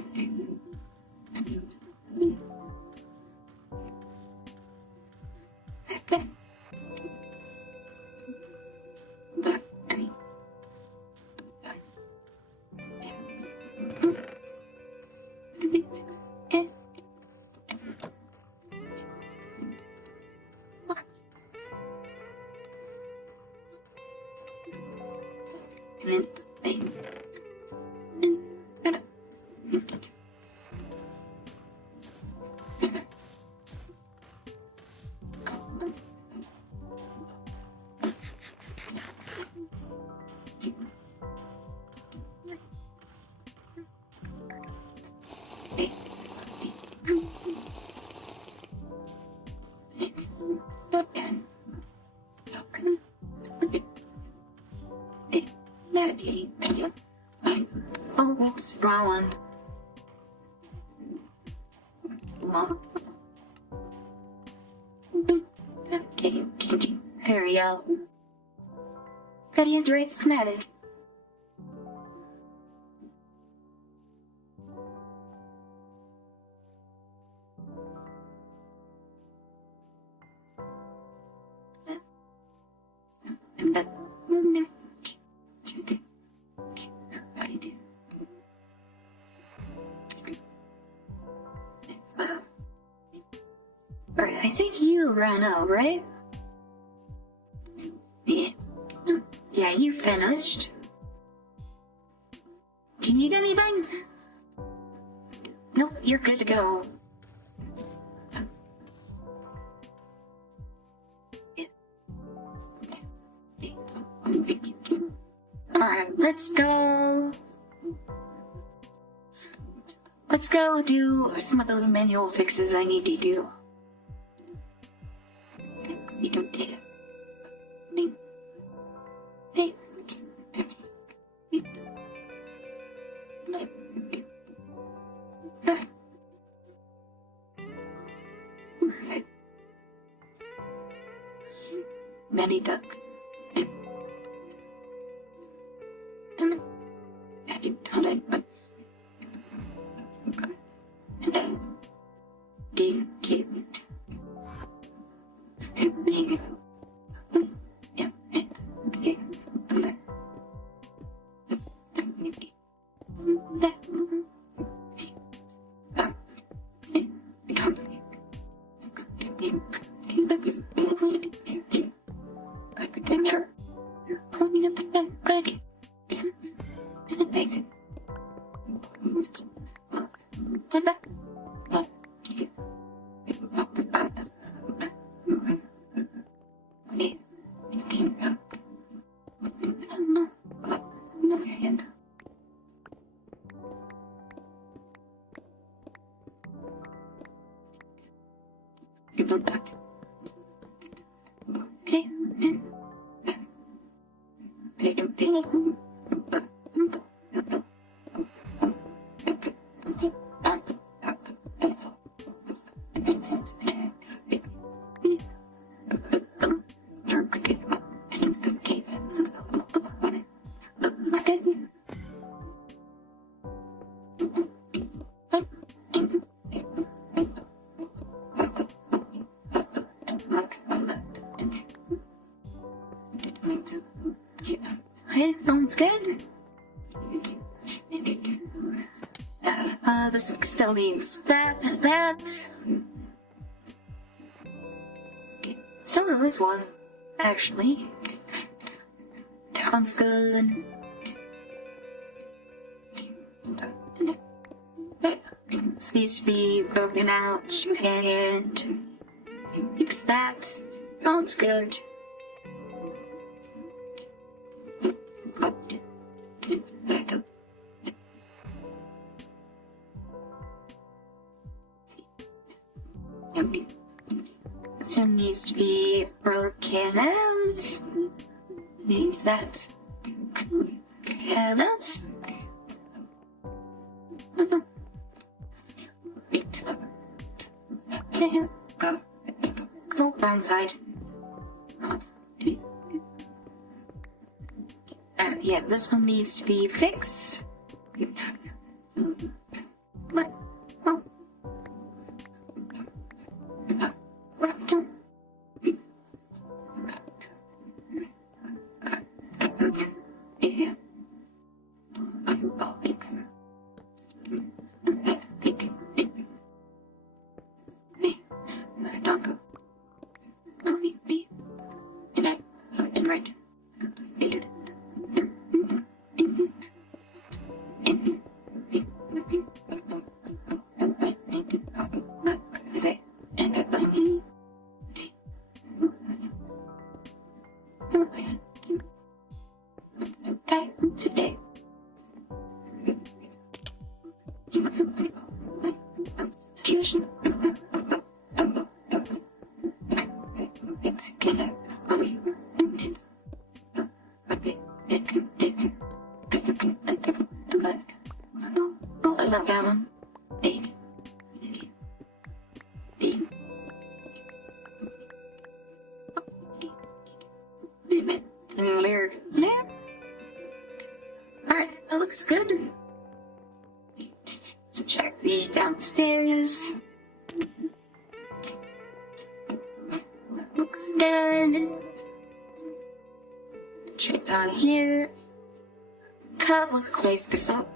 Oh, whoops, wrong one. Mom. Okay, hurry up. Gotta iterate schematic. Alright, I think you ran out, right? Yeah, you finished. Do you need anything? Nope, you're good to go. Alright, let's go. Let's go do some of those manual fixes I need to do. You don't get it. Hey. Manny duck. Okay. Sounds good. This still needs that and that. So there is one, actually. Sounds good. This needs to be broken out and fix that. Sounds good. This one needs to be broken out. Needs that. Broken out. Go downside. Yeah, this one needs to be fixed. What? Oh. I love that one. Alright, that looks good. So check the downstairs. Looks good. Check down here. Let's close this up.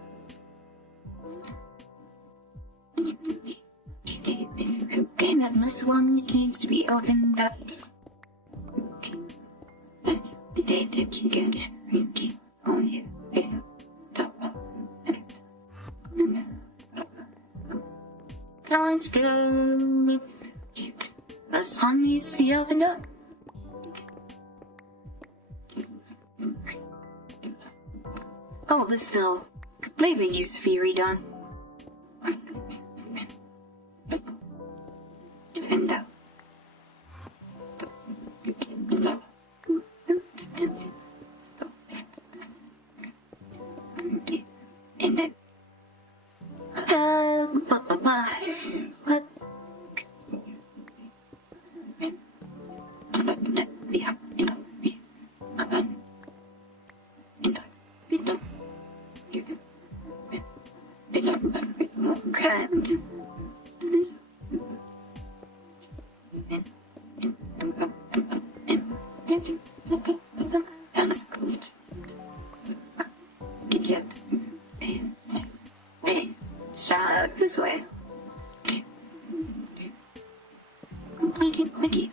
Okay, that this one needs to be opened up. Now let's go. This one needs to be opened up. Oh, this still completely needs to be redone. And that. And then. What? Okay. This way. Mickey.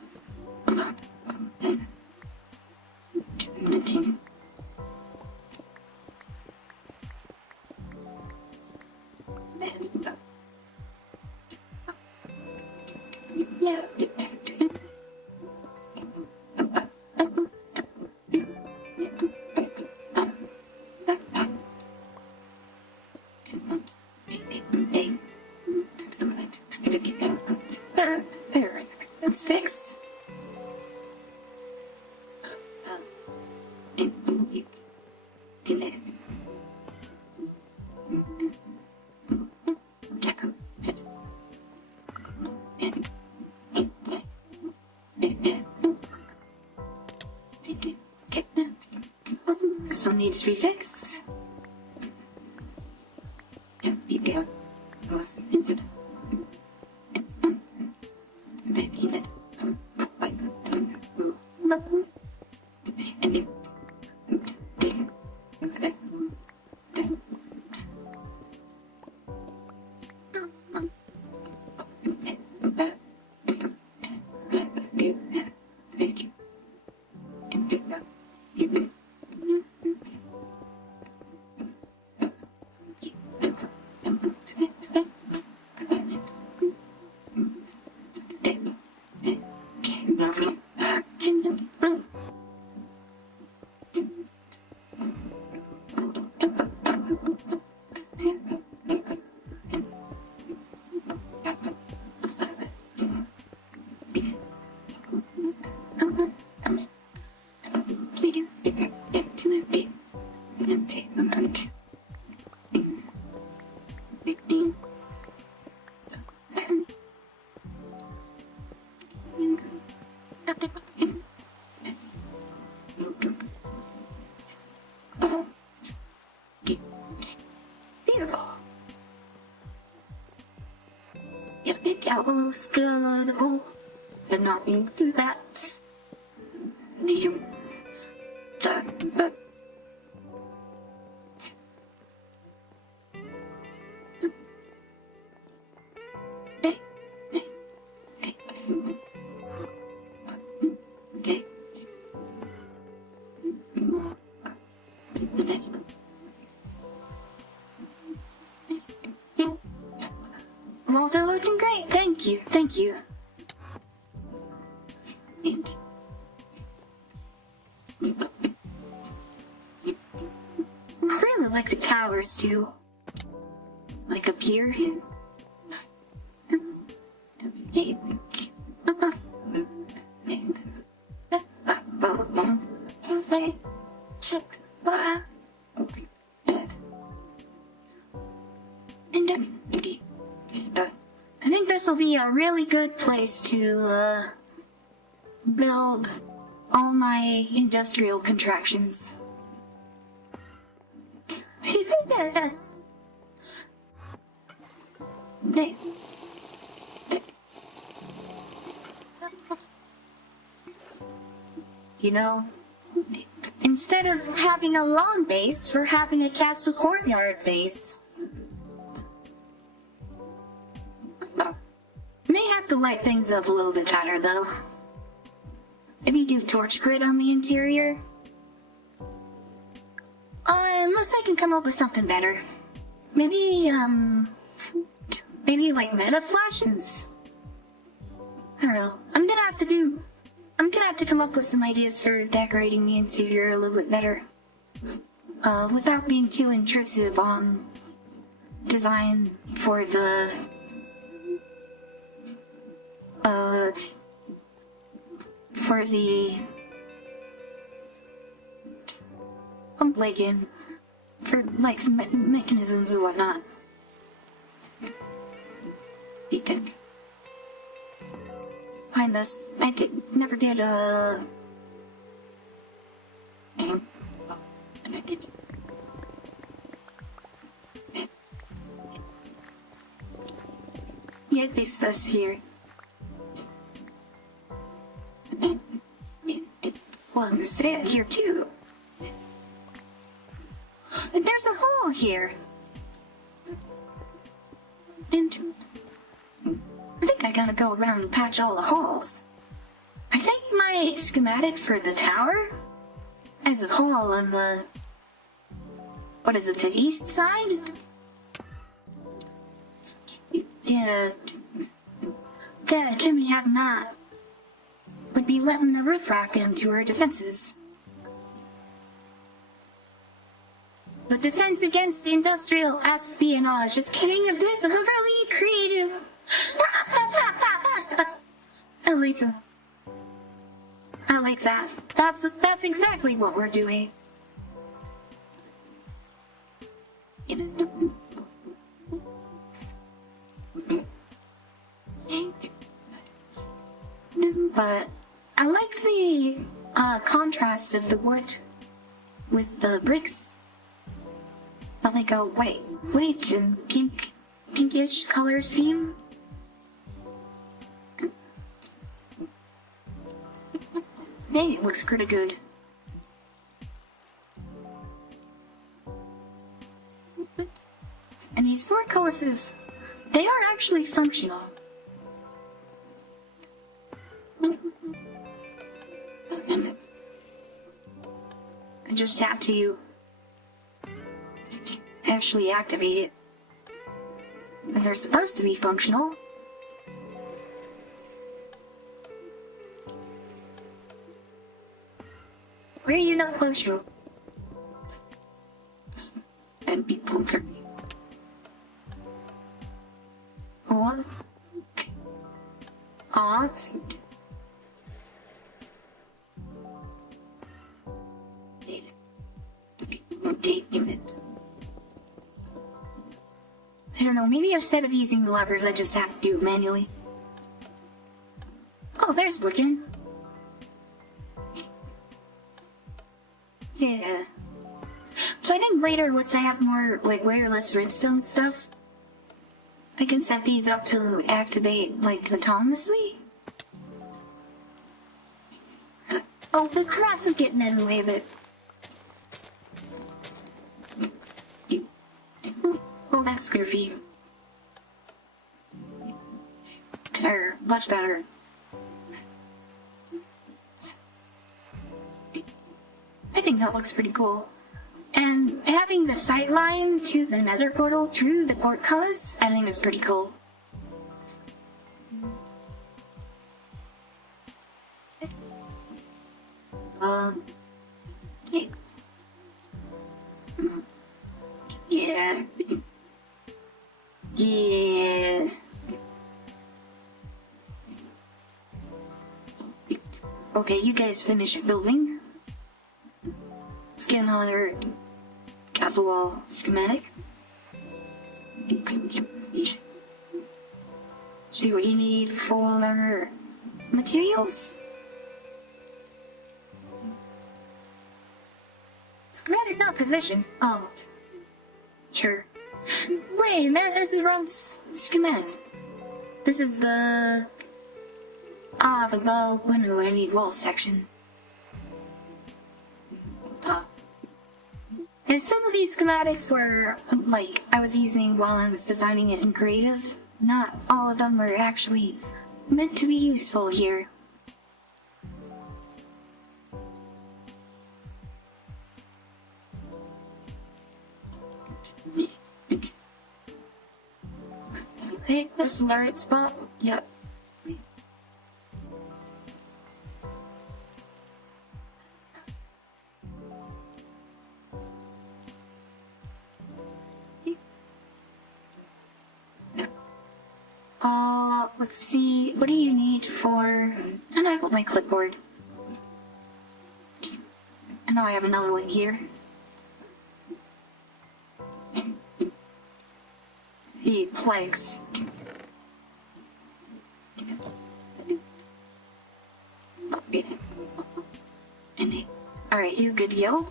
Yeah. There, it's fixed. This one needs to be fixed. You go. Into the Beautiful. You think I will skill of the hole, but not do that. You but Walls are looking great. Thank you. Thank you. I really like the towers too. Like up here. I think this will be a really good place to build all my industrial contractions. You know, instead of having a lawn base, we're having a castle courtyard base. May have to light things up a little bit better, though. Maybe do torch grid on the interior. Unless I can come up with something better. Maybe like meta flashes. I don't know. I'm gonna have to come up with some ideas for decorating the interior a little bit better. Without being too intrusive on design for the I'm blanking. For like some mechanisms and whatnot. You can find this. Never did and I did. Yeah, fix this here. Well, it's here too. There's a hole here. And I think I gotta go around and patch all the holes. I think my schematic for the tower has a hole on the... What is it, the east side? Yeah. Can we have not? Would be letting the riffraff into our defenses. The defense against industrial espionage is getting a bit overly creative. I like that. That's exactly what we're doing. But I like the contrast of the wood with the bricks. Not like a white and pinkish color scheme. Hey, it looks pretty good. And these portcullises, they are actually functional. I just have to actually activate it. And they're supposed to be functional. Where are you not functional? And be pulled off. Off. Taking it. I don't know, maybe instead of using the levers, I just have to do it manually. Oh, there's working. Yeah. So I think later, once I have more, like, wireless redstone stuff, I can set these up to activate, like, autonomously. Oh, the cracks are getting in the way of it. Oh, that's goofy. Better, much better. I think that looks pretty cool. And having the sight line to the nether portal through the portcullis, I think is pretty cool. Yeah. Yeah. Okay, you guys finish building. Let's get another castle wall schematic. See what you need for materials. Schematic, not position. Oh, sure. Wait, man, this is wrong schematic. This is the the bow window. I need wall section. And some of these schematics were like I was using while I was designing it in creative. Not all of them were actually meant to be useful here. Hey, this is the right spot. Yep. Let's see, what do you need for... And I got my clipboard. And now I have another one here. The plagues. Okay. Alright, you good, yo?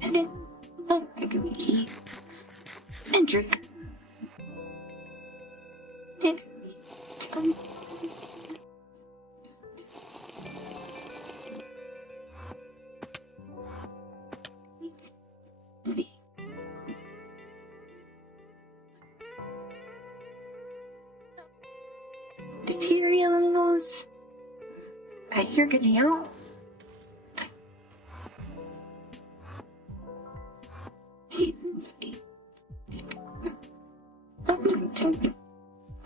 And then, and drink. Materials. You're good to go.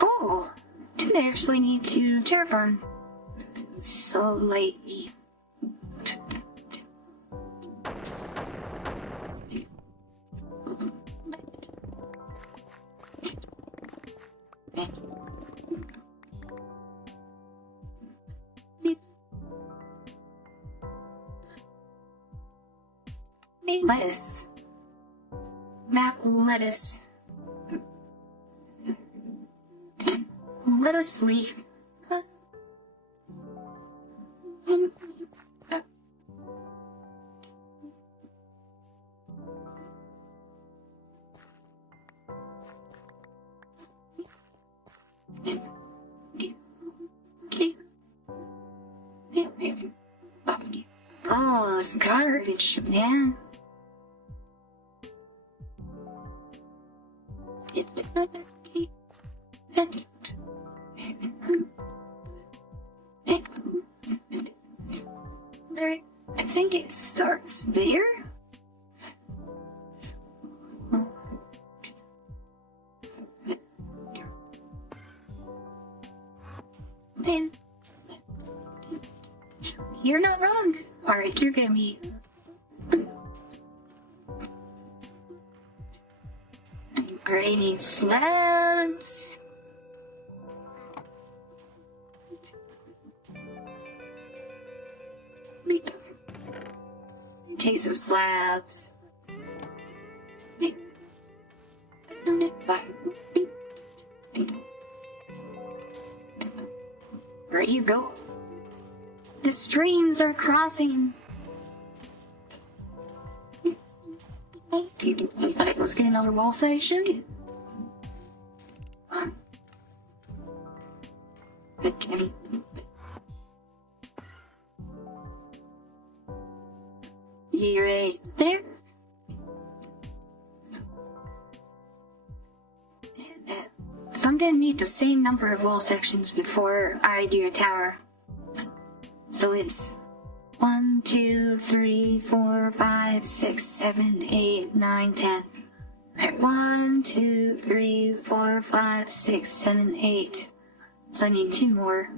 Oh, do they actually need to terraform? So late. Lettuce. Map lettuce. Lettuce leaf. Oh, it's garbage, man. I think it starts there. Man, you're not wrong. Alright, you're gonna be... Alright, I need slabs. Take some slabs. There you go. The streams are crossing. Let's get another wall section. Okay. You right there. So I'm gonna need the same number of wall sections before I do a tower. So it's 1, 2, 3, 4, 5, 6, 7, 8, 9, 10. Alright, 1, 2, 3, 4, 5, 6, 7, 8. So I need 2 more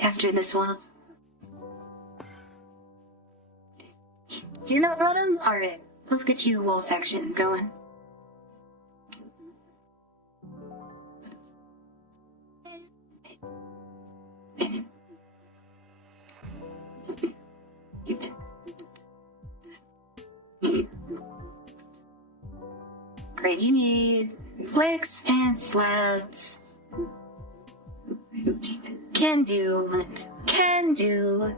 after this one. You're not running? Alright, let's get you a wall section going. Great, you need bricks and slabs. Can do. Can do.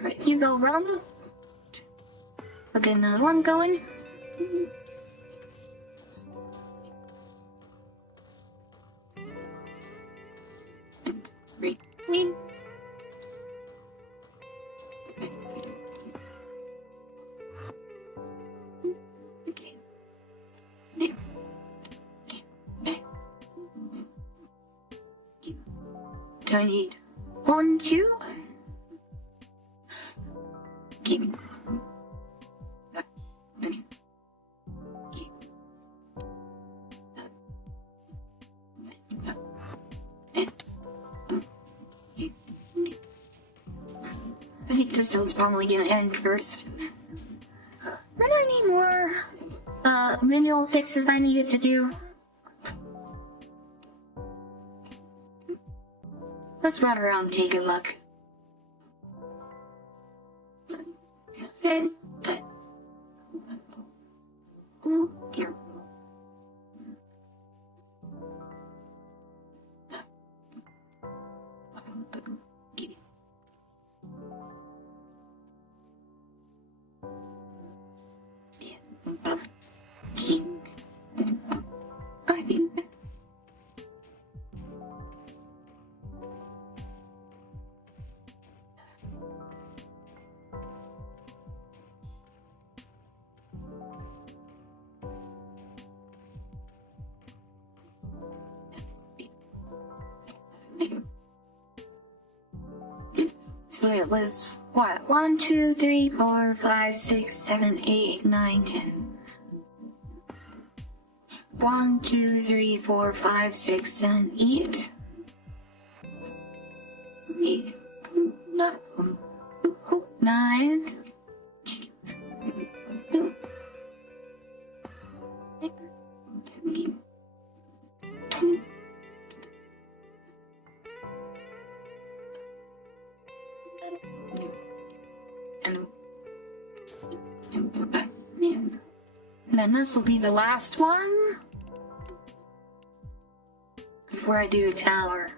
Right, you go run. I'll get another one going. Green. Okay. Do I need 1, 2? Okay. I think this one's probably gonna end first. Are there any more manual fixes I needed to do? Let's run around and take a look. Okay. Oh, here. So it was what? 1, 2, 3, 4, 5, 6, 7, 8, 9, 10. 1, 2, 3, 4, 5, 6, 7, 8. 8, 9. And then this will be the last one before I do a tower.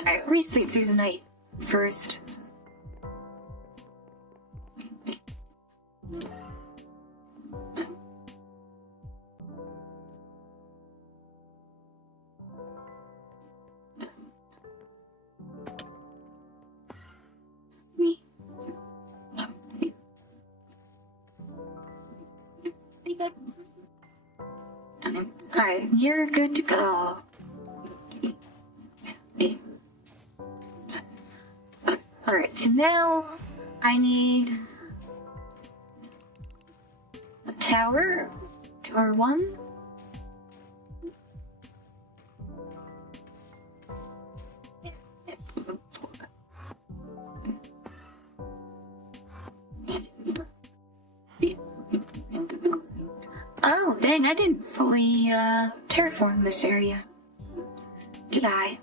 Alright, restate Susan Knight first. Alright, you're good to go. Alright, so now I need a tower. Tower 1. Oh, dang, I didn't fully, terraform this area. Did I?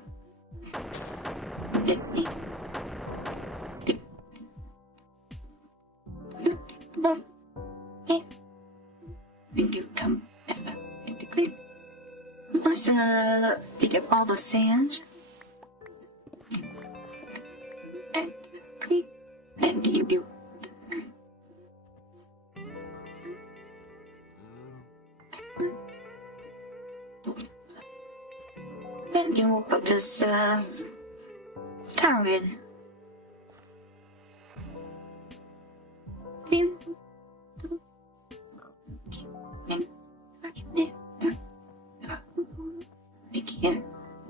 dig up all the sand. And you do. Then you will put this, tower in.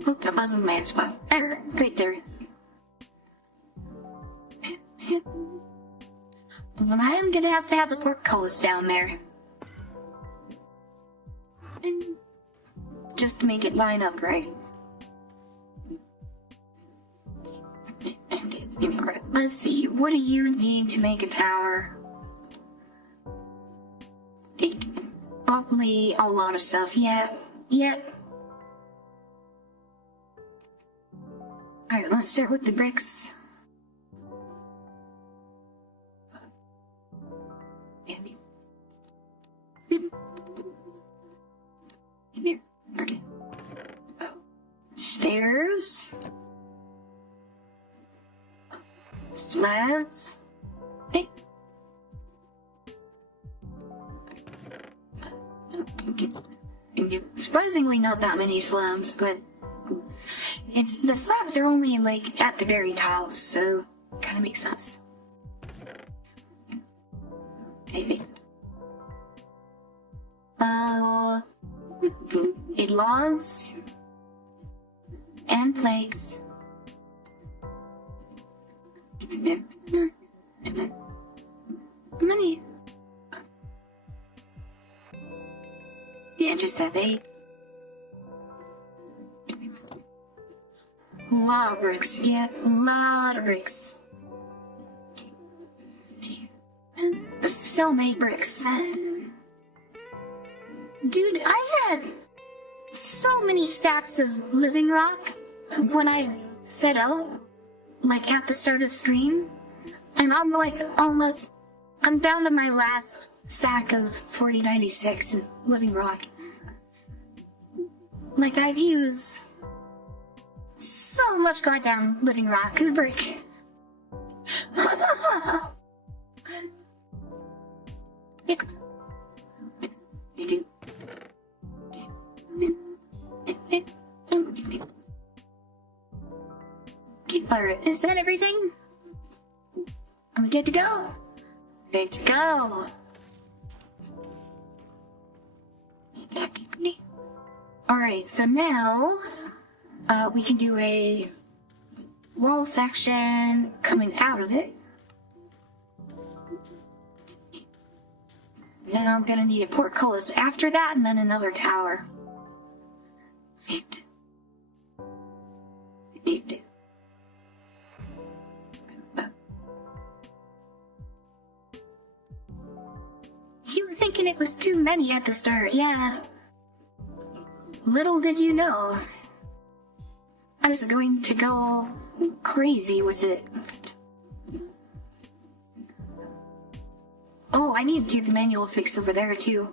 Look, that wasn't my spot. There, right there. I'm gonna have to have the portcullis down there. Just to make it line up right. Let's see, what do you need to make a tower? Probably a lot of stuff, yeah. Alright, let's start with the bricks. Here, okay. Stairs. Slabs. Hey. Surprisingly, not that many slabs, but the slabs are only like at the very top, so kind of makes sense. Maybe. Logs and plagues. Money. Yeah, just have 8. A lot of bricks, yeah, a lot of bricks. So many bricks. Dude, I had so many stacks of living rock when I set out, like at the start of stream, and I'm like I'm down to my last stack of 4096 living rock. Like I've used so much goddamn living rock brick. You do. Alright, is that everything? Are we good to go? Good to go. Alright, so now we can do a wall section coming out of it. Then I'm gonna need a portcullis after that, and then another tower. You were thinking it was too many at the start, yeah. Little did you know. I was going to go crazy with it. Oh, I need to do the manual fix over there too.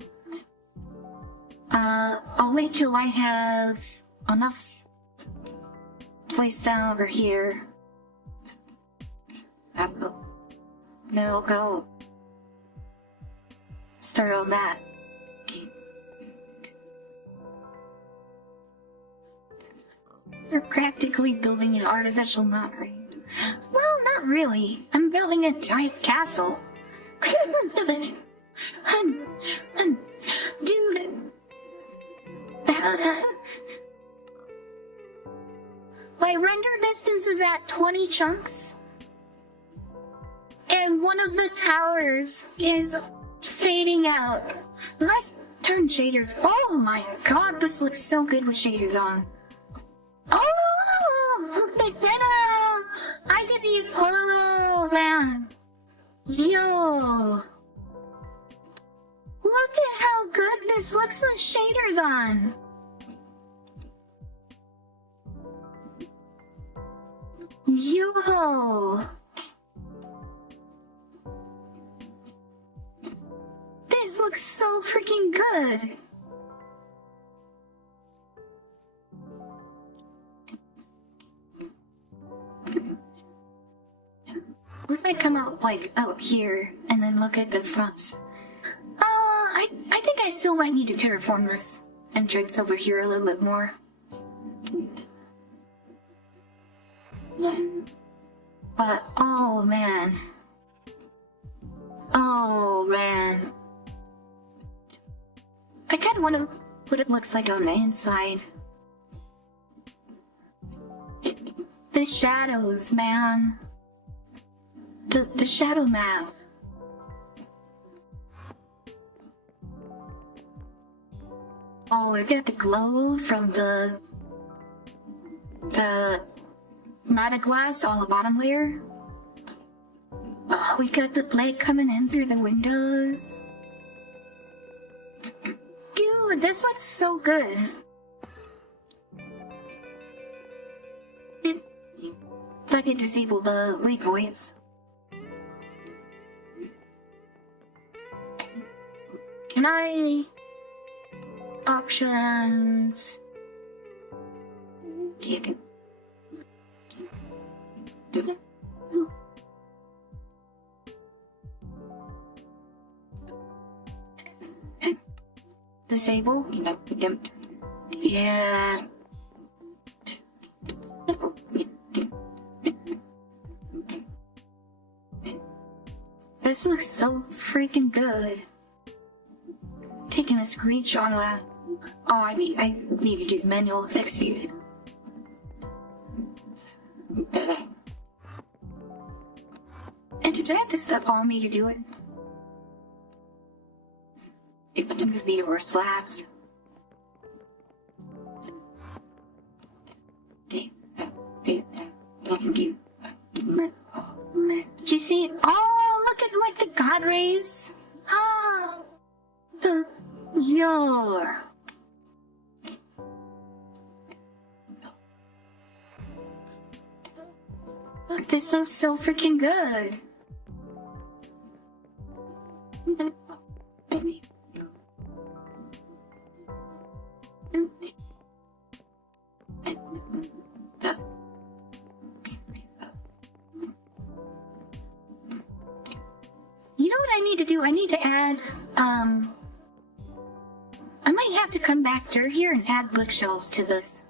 I'll wait till I have enough placed down over here. I'll go start on that. You're practically building an artificial mountain. Well, not really. I'm building a giant castle. Dude. My render distance is at 20 chunks. And one of the towers is fading out. Let's turn shaders. Oh my god, this looks so good with shaders on. Oh, I didn't even. Oh man. Yo. Look at how good this looks with shaders on. Yo. This looks so freaking good. might come out like out here and then look at the fronts. I think I still might need to terraform this entrance over here a little bit more. But oh man. Oh man. I kinda wanna what it looks like on the inside. The shadows, man. The shadow map. Oh, we got the glow from the matte glass on the bottom layer. Oh, we got the light coming in through the windows. Dude, this looks so good. If I can disable the waypoints. Can I... Options... Disable? Yeah. This looks so freaking good. Taking a screenshot of that. Oh, I need to do manual effects here. And did I have to step on me to do it? It would move the or slabs. Did you see? Oh, look at like the god rays. Oh, the your. Look, this looks so freaking good. You know what I need to do? I need to add, I might have to come back through here and add bookshelves to this.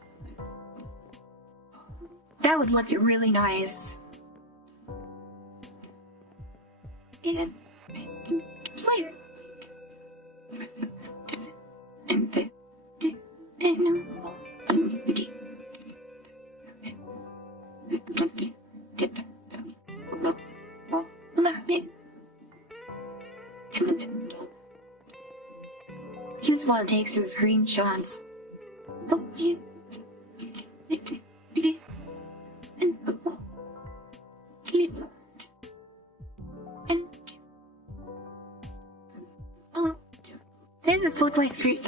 That would look really nice. And later. Here's while it takes his screenshots. Oh, yeah. Does this look like three?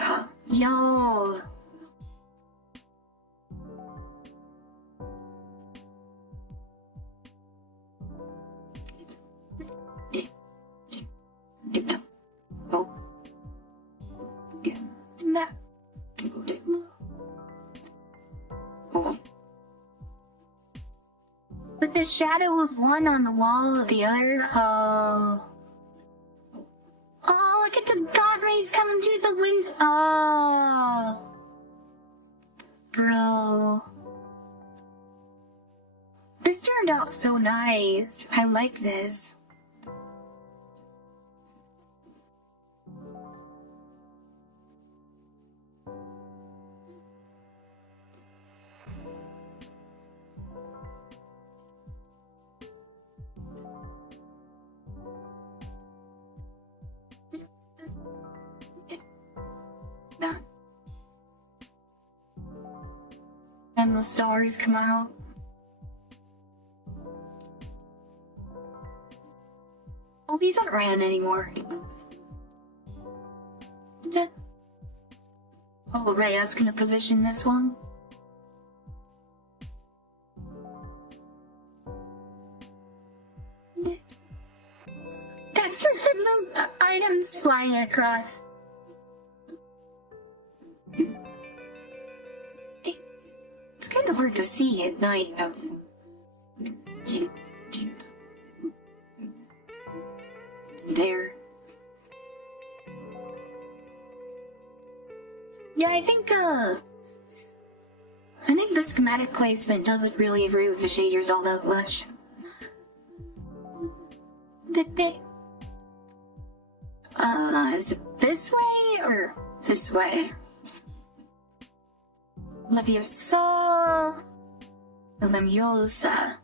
Yo. With the shadow of one on the wall of the other, oh. Oh, look at the god rays coming through the window. Oh. Bro. This turned out so nice. I like this. And the stars come out. Oh, these aren't ran anymore. Oh, right, I was gonna position this one. That's the items flying across. It's kind of hard to see at night. there. Yeah, I think the schematic placement doesn't really agree with the shaders all that much. Is it this way or this way? Leviosa. Lemiosa.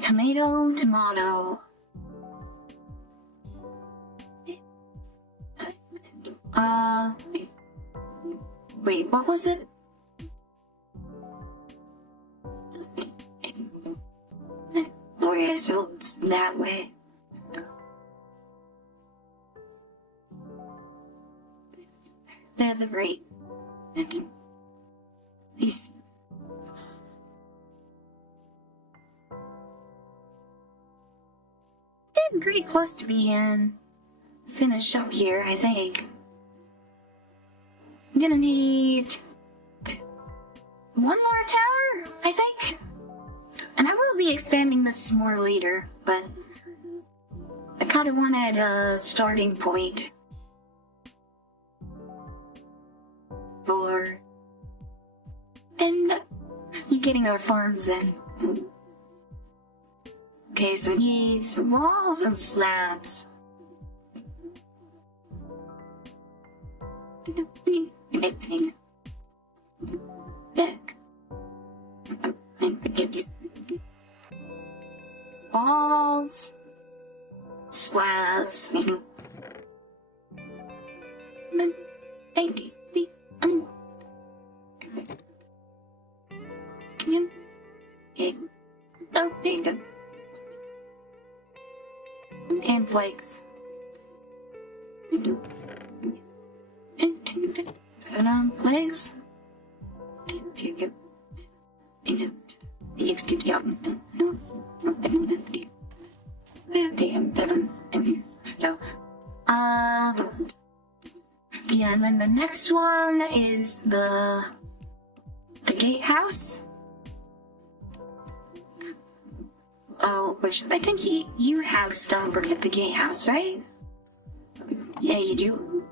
Tomato, tomato. Wait, what was it? Oh yeah, so it's that way. They're the right. These. Getting pretty close to being finished up here, I think. I'm gonna need one more tower, I think. And I will be expanding this more later, but I kinda wanted a starting point for and you getting our farms then. Okay, so we need some walls and slabs. Deck. And forget this. Walls, slabs. Oh, there you go. And flakes. Turn on flakes. Yeah, and then the next one is the gatehouse. Oh, which I think you have stonework at the gatehouse, right? Yeah, you do.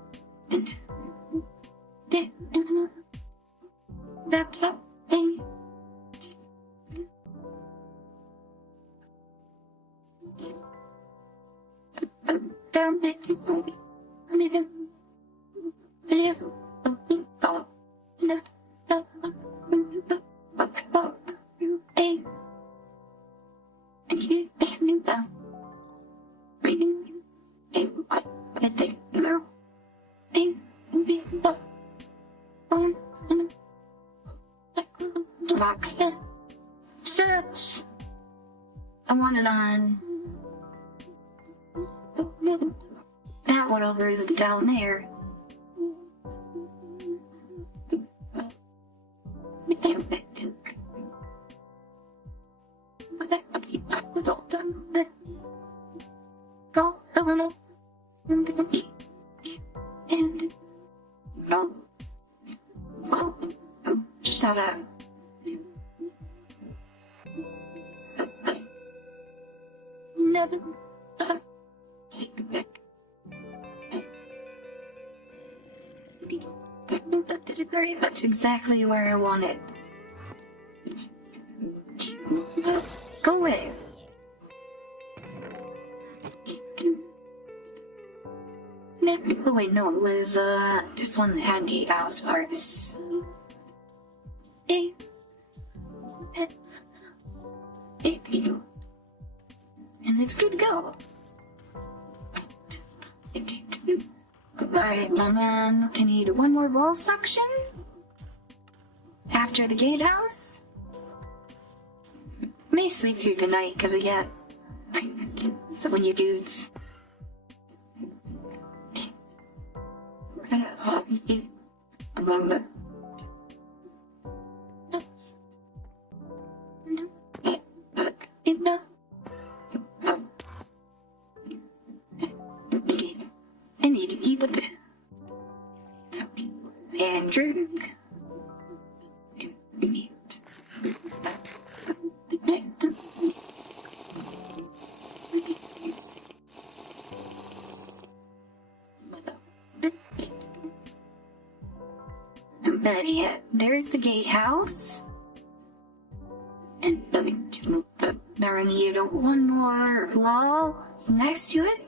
Search. I want it on that one over is down there. Go a little and no. Oh, just have that. Never. That's exactly where I want it. Go away. Oh wait, no, it was this one that had the house parts. And it's good to go. Alright, my man, I need one more wall section after the gatehouse. May sleep through the night because I get so many dudes. I need to eat with the and drink. there's the gatehouse. And now I need one more wall next to it.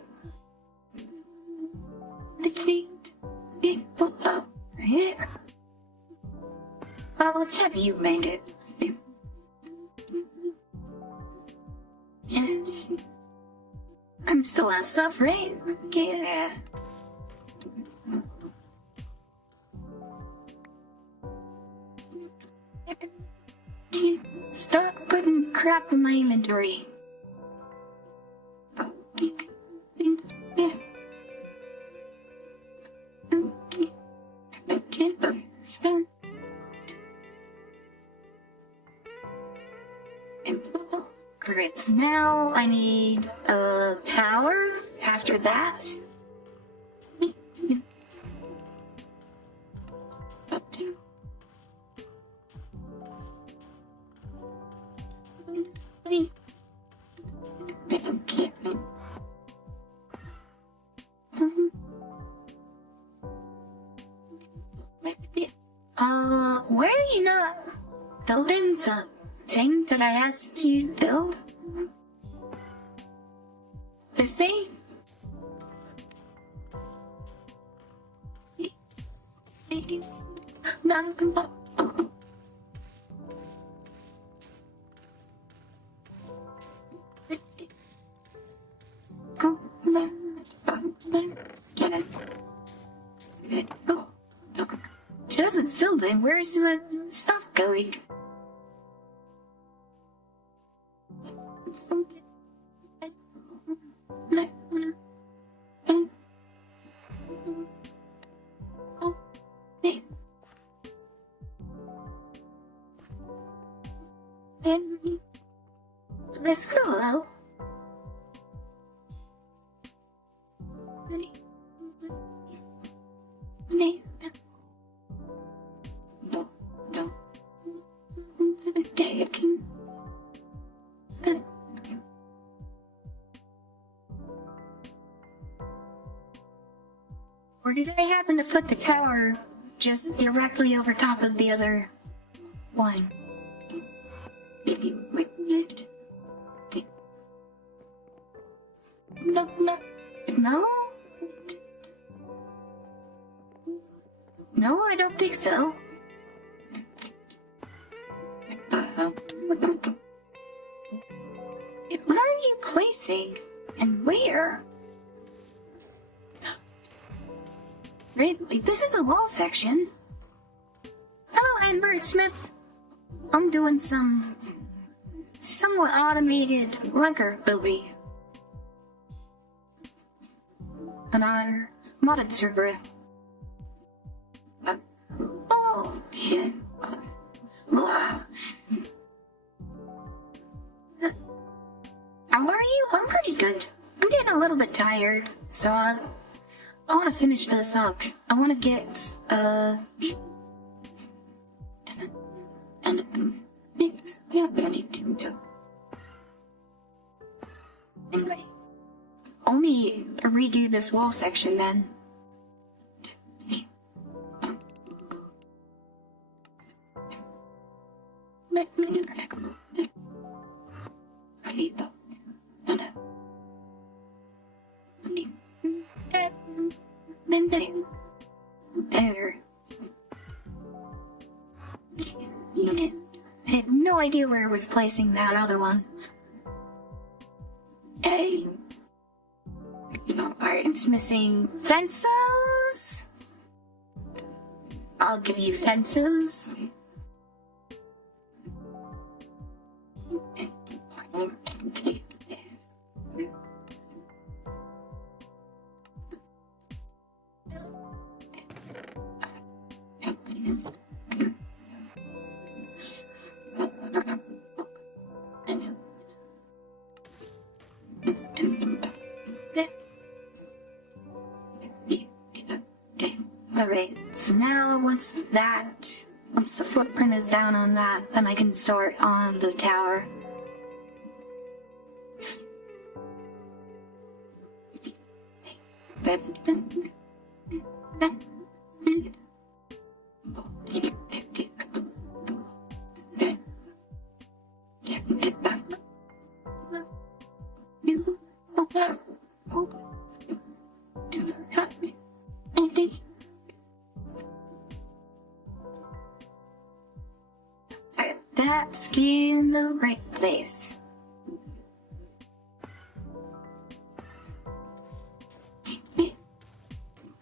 Right? Well, let's have you made it. And I'm still on stuff, right? Yeah. Stop putting crap in my inventory. Great, so now I need a tower after that. Where are you not building the thing that I asked you to build? The same? Just it's filled in. Where's the stuff going? Let's go out. Or did I happen to put the tower just directly over top of the other one? No? No, I don't think so. What are you placing? And where? Really? This is a wall section. Hello, Edward Smith. I'm doing some somewhat automated Lugger building on our modded server. Oh, yeah. How are you? I'm pretty good. I'm getting a little bit tired, so I want to finish this up. I want to get, anyway, only redo this wall section then. There. I had no idea where I was placing that other one. Hey. Alright, it's missing fences. I'll give you fences. Alright, so now once the footprint is down on that, then I can start on the tower. That's in the right place.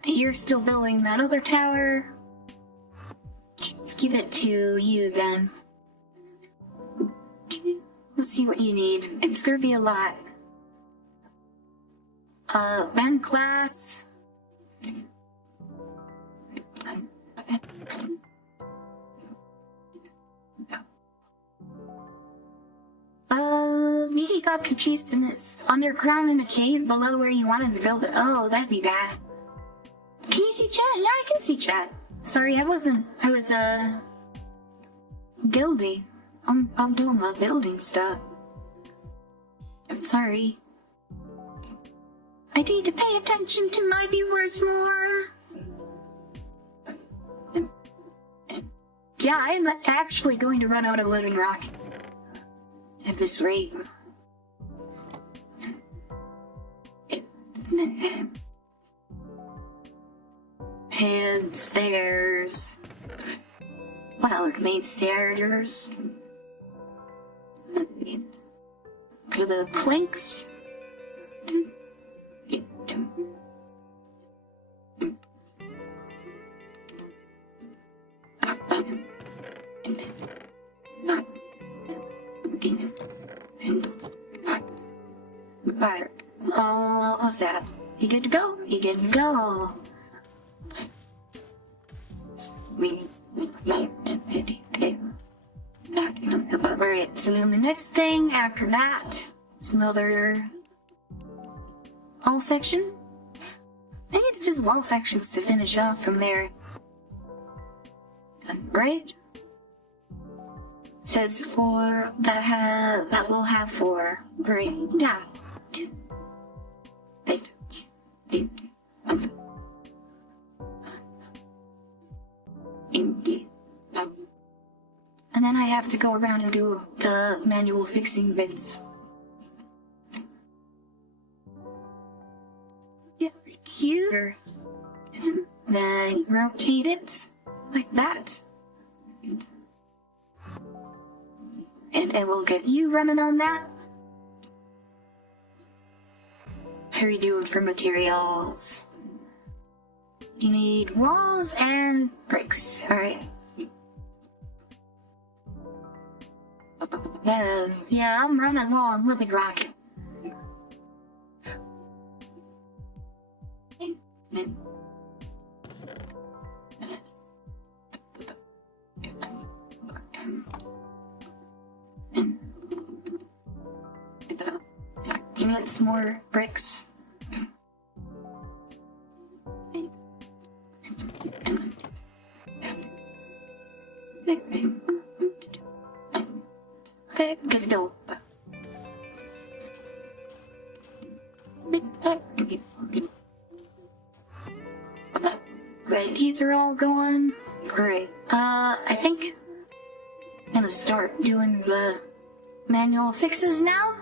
You're still building that other tower. Let's give it to you then. Let's see what you need. It's gonna be a lot. Band class. Maybe got confused and it's underground in a cave below where you wanted to build it. Oh, that'd be bad. Can you see chat? Yeah, I can see chat. Sorry, I was, guilty. I'm doing my building stuff. I'm sorry. I need to pay attention to my viewers more. Yeah, I'm actually going to run out of living rock. At this rate. And stairs. Well, main stairs. To the planks. Alright, how's that? You good to go? You good to go? Alright, so then the next thing after that, it's another wall section. I think it's just wall sections to finish off from there. Right? Says four that will have four. Right? Yeah. And then I have to go around and do the manual fixing bits. Yeah, here. Then rotate it like that. And it will get you running on that. How are you doing for materials? You need walls and bricks. Alright. Yeah, I'm running low on living rock. You want some more bricks? Good go. Right, these are all going. Great. I think I'm gonna start doing the manual fixes now.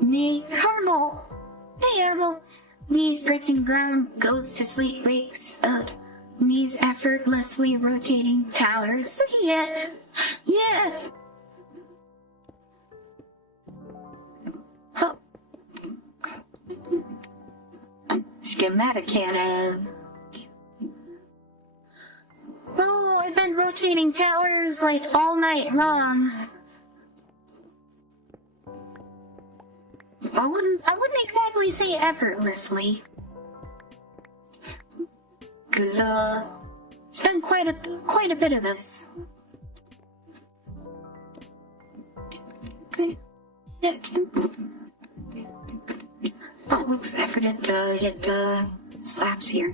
NiiCola. NiiCola. Knees breaking ground, goes to sleep, wakes up. Knees effortlessly rotating tower. So yeah. Oh. Schematic cannon. Oh, I've been rotating towers like all night long. I wouldn't exactly say effortlessly. 'Cause, it's been quite a bit of this. Okay. Yeah. Oh. whoops, I forget to get slaps here.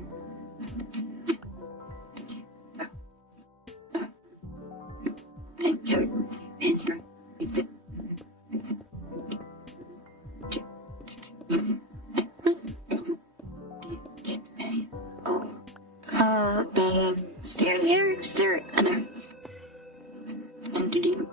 Stair there, stair, and do.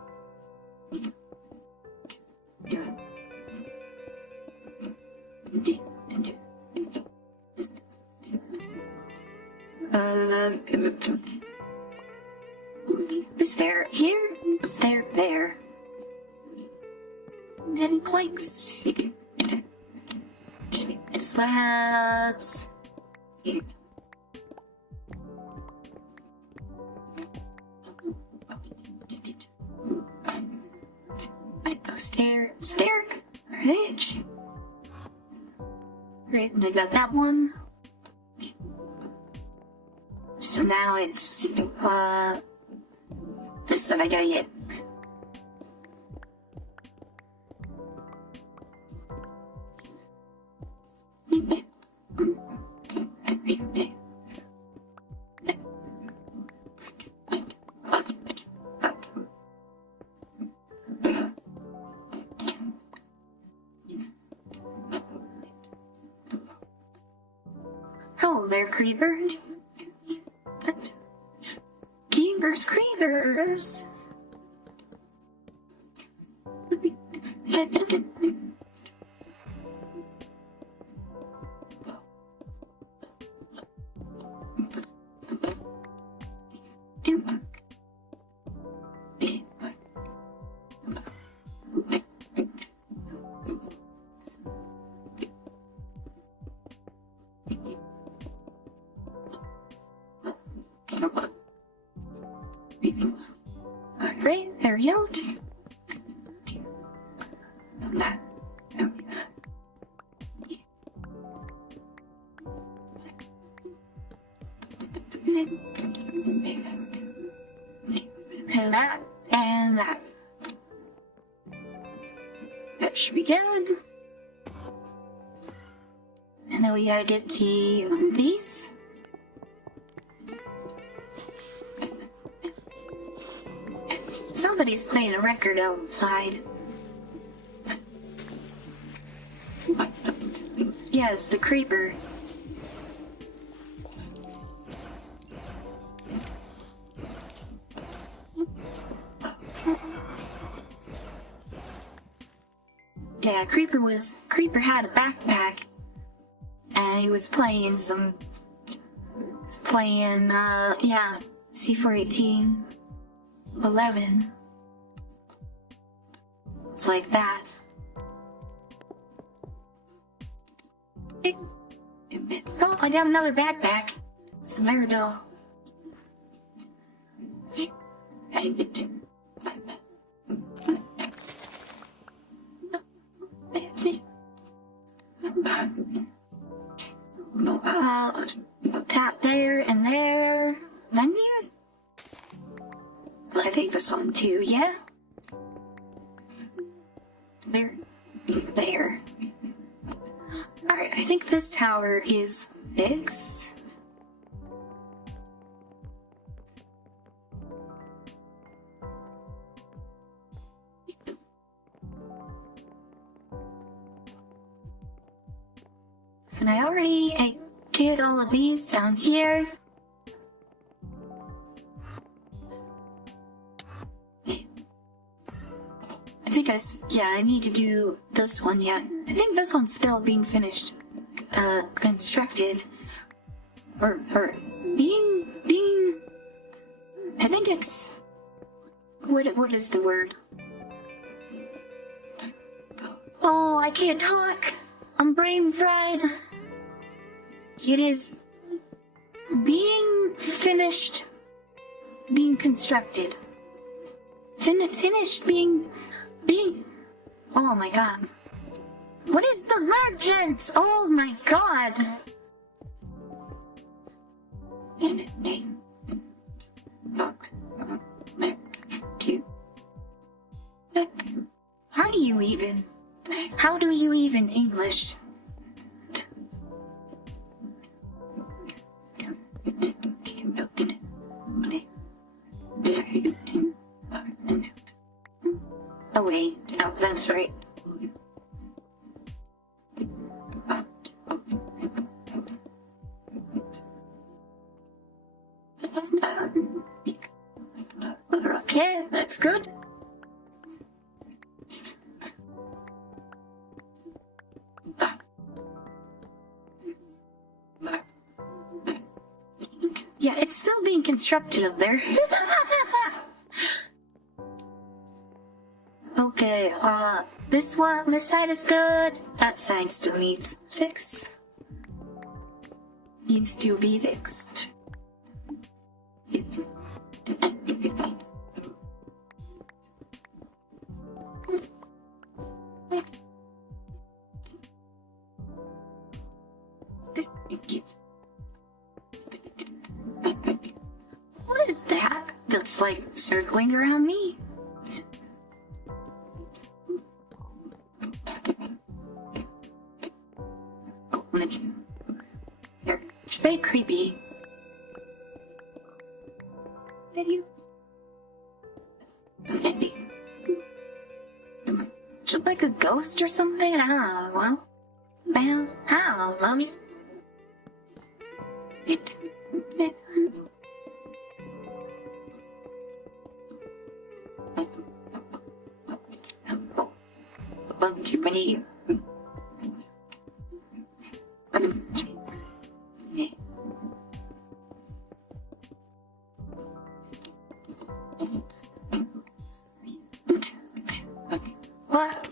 Is there here? Is there there? And then planks. Slabs. Here. Stair, ridge. Great, I got that one. So now it's, this that I gotta get. Hello there, creeper. Creepers. Alright, there we go. And that, and that. That should be good. And then we gotta get to these. Somebody's playing a record outside. Yeah, it's the creeper. Yeah, Creeper had a backpack, and he was playing yeah, C418, 11. It's like that. Oh, I got another backpack. Some Meridol. Tap there and there. Menu? Well, I think this one too, yeah? There. Alright, I think this tower is fixed. And I did all of these down here. I need to do this one yet. I think this one's still being finished, constructed. Or being, I think it's, what is the word? Oh, I can't talk. I'm brain fried. It is being finished, being constructed. Finished being, oh my god. What is the word tense? Oh my god. How do you even English? Oh wait, oh, that's right. Okay, that's good. Yeah, it's still being constructed up there. Okay, this side is good. That side still needs fix. Needs to be fixed. What is that? That's like circling around me. They're very creepy. Just like a ghost or something? Ah, well. Man, how, mommy? One too many. What?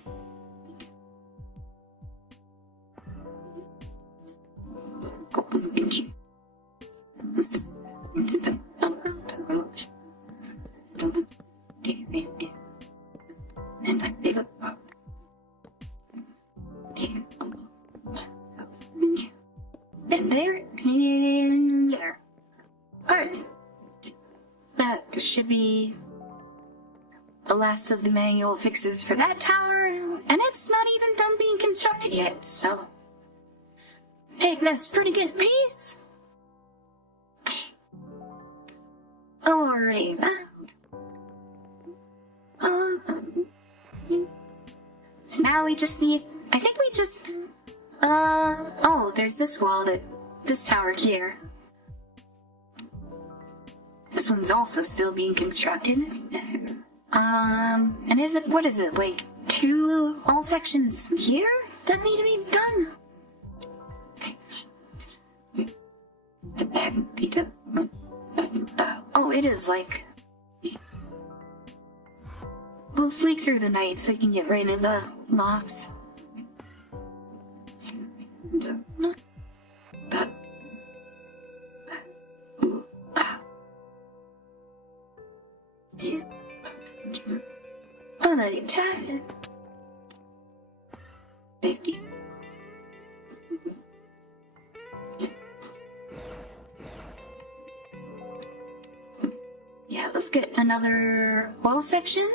And there, and there. Alright. That should be the last of the manual fixes for that tower, and it's not even done being constructed yet, so... Hey, that's pretty good piece! Alright, so now we just need... I think we just... oh, there's this wall this tower here. This one's also still being constructed. And what is it, like, 2 all sections here that need to be done? Oh, it is, like... We'll sleek through the night so you can get right into the mobs. Oh, let it tag. Yeah, let's get another wall section.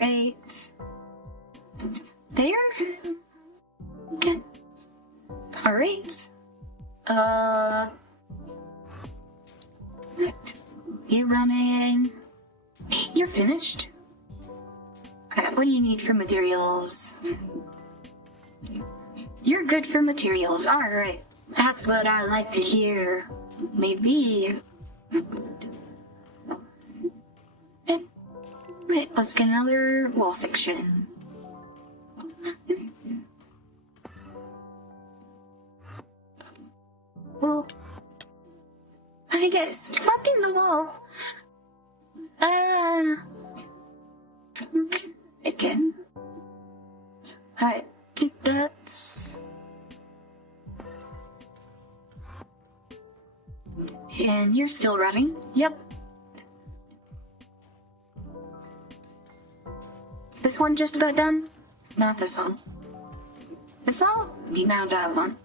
Right. There? Okay. Alright. You're running. You're finished. What do you need for materials? You're good for materials. Alright. That's what I like to hear. Maybe. Right, let's get another wall section. Well, I guess stuck in the wall. Again. I think that's... And you're still running? Yep. This one just about done? Not this one. This all? Now that one.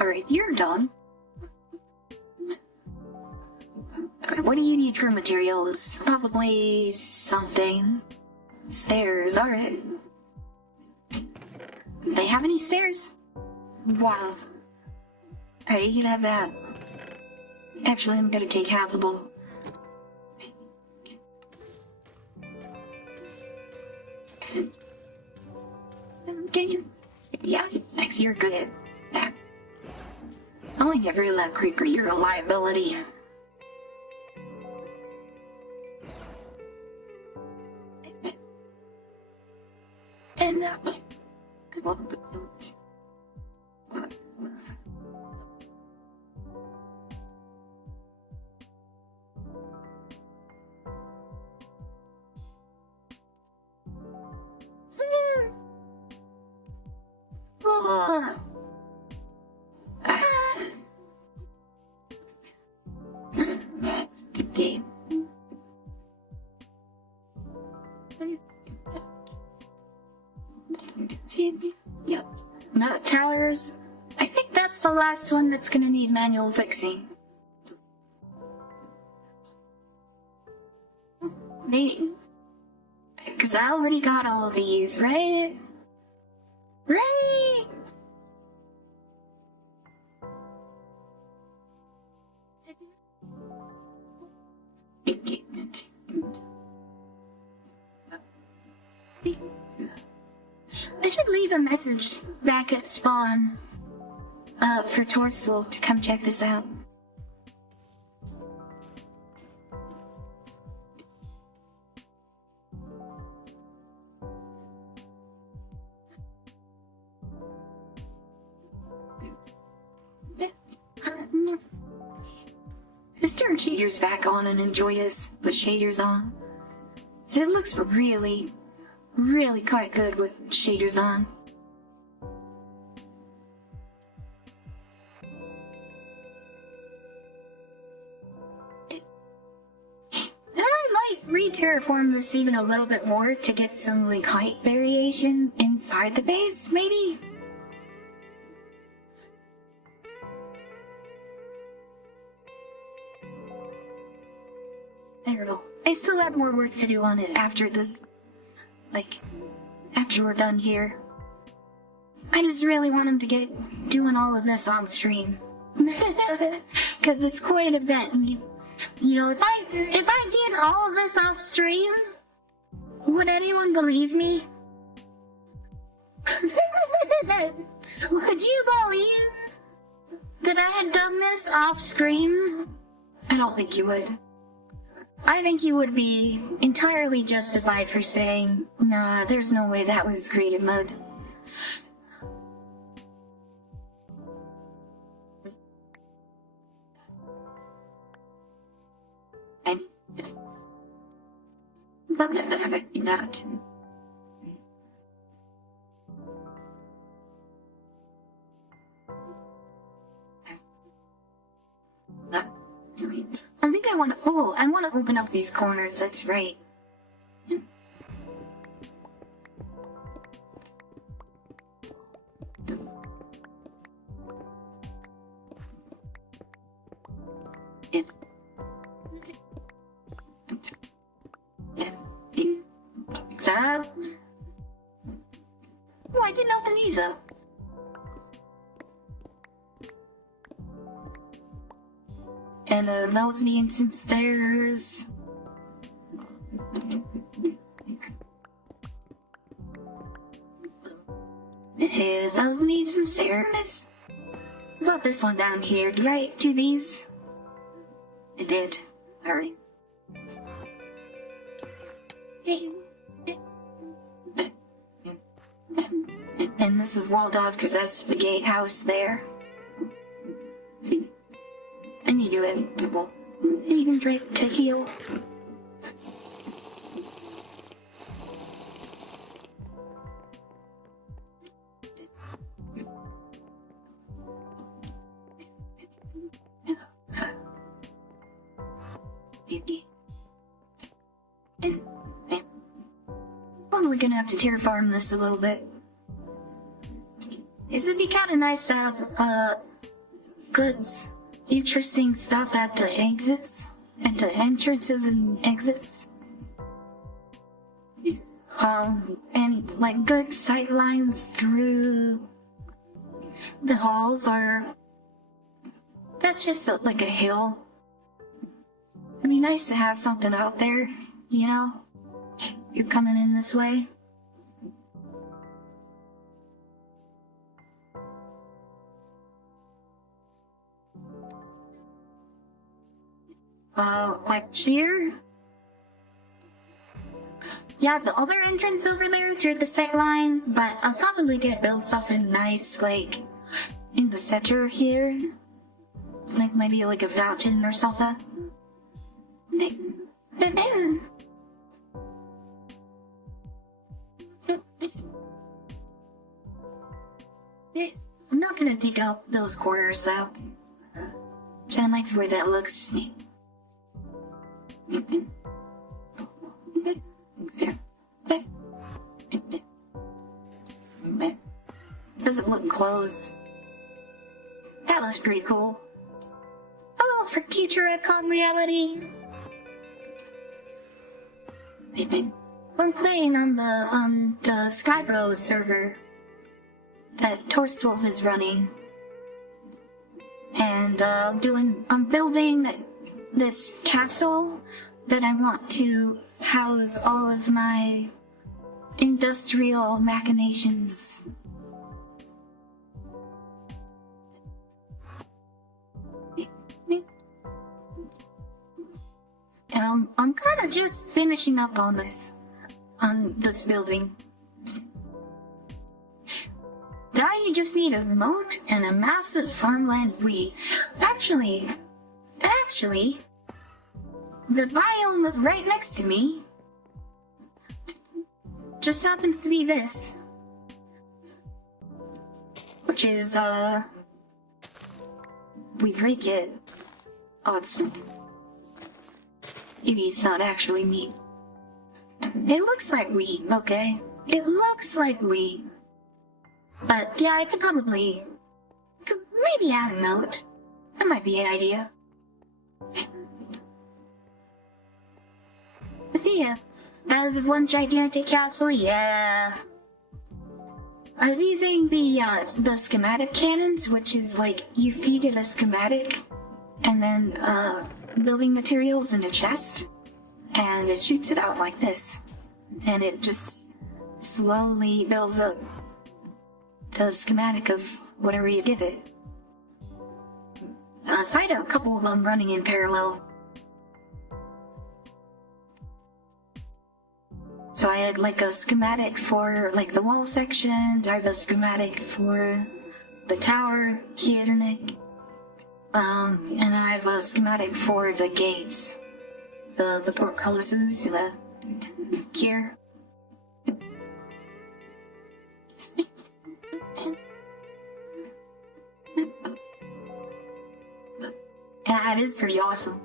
Alright, you're done. What do you need for materials? Probably something. Stairs, alright. They have any stairs? Wow. Alright, you can have that. Actually, I'm gonna take half the bowl. Can you? Yeah, thanks, you're good at that. Oh, I never let Creeper, you're a liability. And the game. Yep. Nut towers. I think that's the last one that's gonna need manual fixing. Maybe. Cause I already got all these, right? Right? I should leave a message back at spawn for Torswolf to come check this out. Let's turn shaders back on and enjoy this with shaders on. So it looks really quite good with shaders on. And I might re-terraform this even a little bit more to get some like height variation inside the base, maybe? I don't know. I still have more work to do on it after this. Like, after we're done here. I just really want him to get doing all of this on stream. Cause it's quite a bit. You know, if I did all of this off stream, would anyone believe me? Would you believe that I had done this off stream? I don't think you would. I think you would be entirely justified for saying, nah, there's no way that was creative mode. And... but not. I think I want to. Oh, I want to open up these corners. That's right. Oh, I didn't open these up. And those need some stairs. Here's those needs some stairs. About this one down here. Did I do these? I did. Alright. And this is walled off because that's the gatehouse there. I need to have people even drink to heal. Probably gonna have to terraform this a little bit. It'd be kind of nice to have goods. Interesting stuff at the exits, at the entrances and exits. and like good sight lines through the halls, or that's just like a hill. It'd be nice to have something out there, you know? You're coming in this way. Like here? Yeah, the other entrance over there through the sight line, but I'll probably gonna build something nice, like, in the center here. Like, maybe like a fountain or something. I'm not gonna dig out those corners though. I like the way that looks to me. Doesn't look close. That looks pretty cool. Oh, for future icon reality. I'm playing on the Skybro server that Torstwolf is running, and I'm building this castle that I want to house all of my industrial machinations. I'm kind of just finishing up on this building. Now you just need a moat and a massive farmland. Actually, the biome right next to me just happens to be this, which is, we break it. Oh, maybe it's not actually meat. It looks like wheat, okay? It looks like wheat. But yeah, I could maybe add a note. That might be an idea. But yeah, that is one gigantic castle, yeah. I was using the schematic cannons, which is like, you feed it a schematic, and then, building materials in a chest, and it shoots it out like this, and it just slowly builds up the schematic of whatever you give it. So I had a couple of them running in parallel. So I had like a schematic for like the wall section, I have a schematic for the tower here, and I have a schematic for the gates, the portcullises, here. Yeah, it is pretty awesome.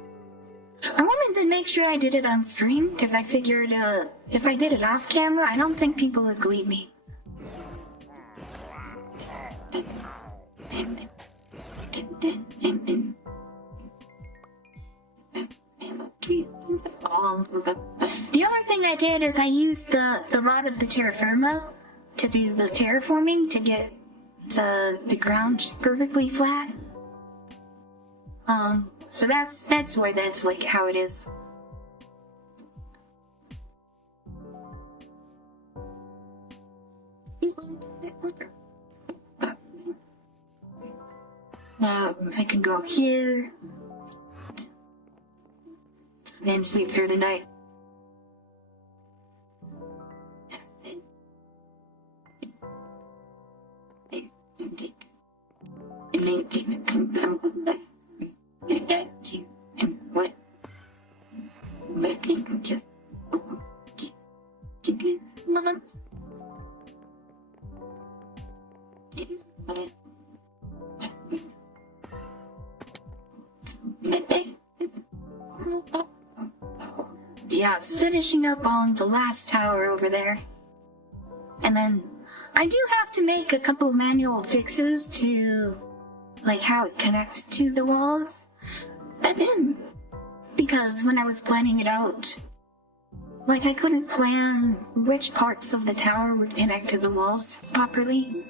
I wanted to make sure I did it on stream, because I figured, if I did it off camera, I don't think people would believe me. The other thing I did is I used the rod of the terra firma to do the terraforming to get the ground perfectly flat. So that's why that's like how it is. Now I can go here and sleep through the night. Yeah, it's finishing up on the last tower over there. And then I do have to make a couple of manual fixes to like how it connects to the walls. But then, because when I was planning it out, like I couldn't plan which parts of the tower would connect to the walls properly.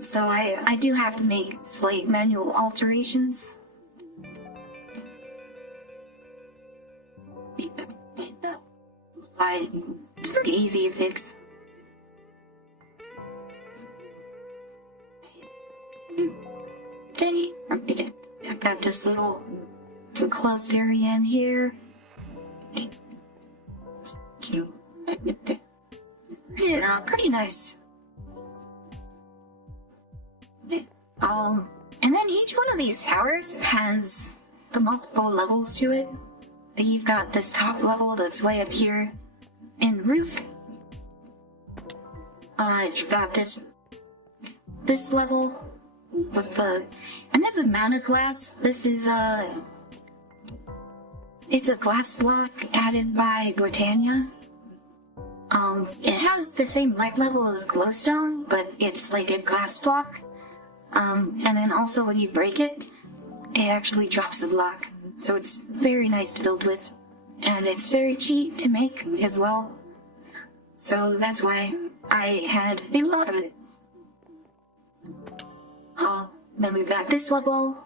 So I do have to make slight manual alterations. It's pretty easy to fix. Okay, I've got this little closed area in here. Yeah, pretty nice. And then each one of these towers has the multiple levels to it. You've got this top level that's way up here in roof. You've got this level with and this is mounted glass. This is it's a glass block added by Britannia. It has the same light level as glowstone, but it's like a glass block. And then also when you break it, it actually drops the block. So it's very nice to build with. And it's very cheap to make as well. So that's why I had a lot of it. Then we've got this level.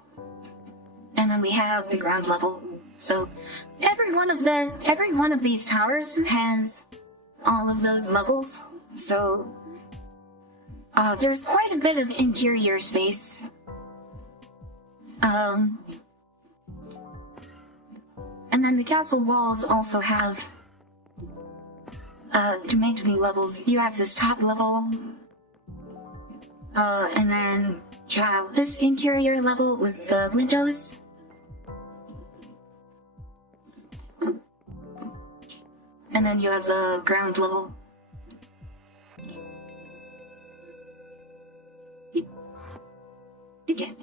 And then we have the ground level. So every one of these towers has all of those levels. So there's quite a bit of interior space. And then the castle walls also have to make new levels. You have this top level, and then you have this interior level with the windows. And then you have the ground level. Again.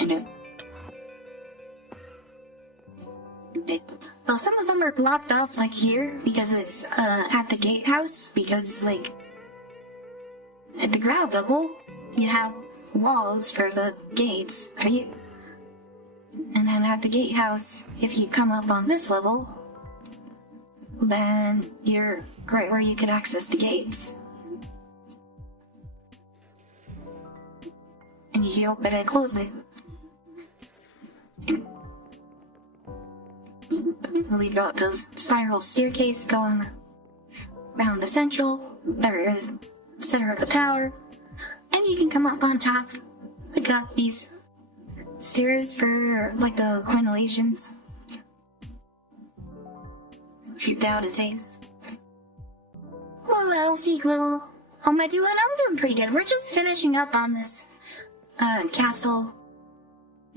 And then. Well, some of them are blocked off, like here, because it's at the gatehouse. Because, like, at the ground level, you have walls for the gates, right? And then at the gatehouse, if you come up on this level, then you're right where you can access the gates. And you can open and close it. We've got this spiral staircase going around the central, center of the tower, and you can come up on top. We got these stairs for like the crenellations. Shoot down and takes. Well, sequel. How am I doing? I'm doing pretty good. We're just finishing up on this castle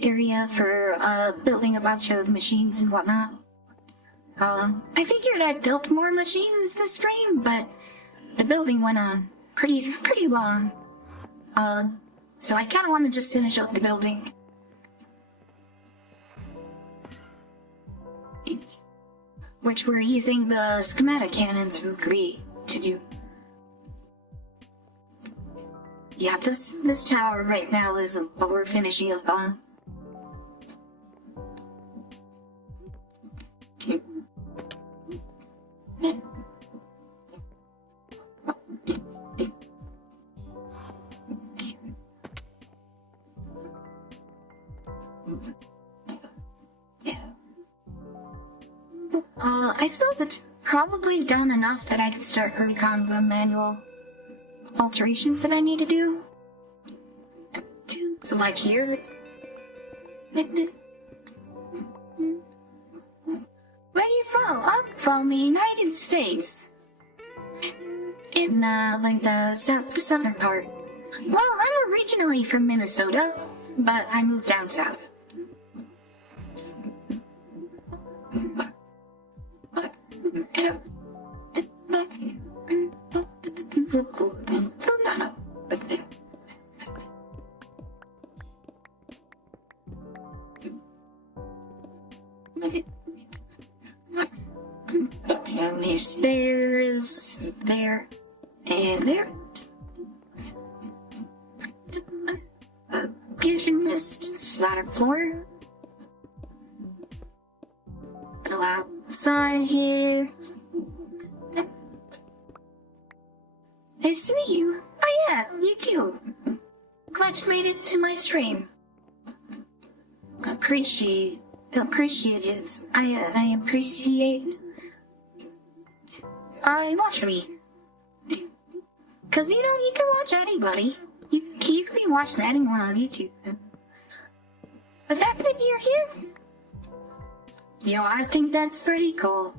area for building a bunch of machines and whatnot. I figured I'd build more machines this stream, but the building went on pretty long. So I kinda wanna just finish up the building. Which we're using the schematic cannons from Cree to do. Yeah, this tower right now is what we're finishing up on. I suppose it's probably done enough that I could start working on the manual alterations that I need to do. So like here. Where are you from? I'm from the United States. In like the southern part. Well, I'm originally from Minnesota, but I moved down south. And there's stairs there and there. Kitchen list, slaughter floor. Allows outside here. Nice to meet you. Oh yeah, you too. Glad you made it to my stream. Appreciate it. I appreciate watching me. Cause you know, you can watch anybody. You can be watching anyone on YouTube. The fact that you're here, you know, I think that's pretty cool.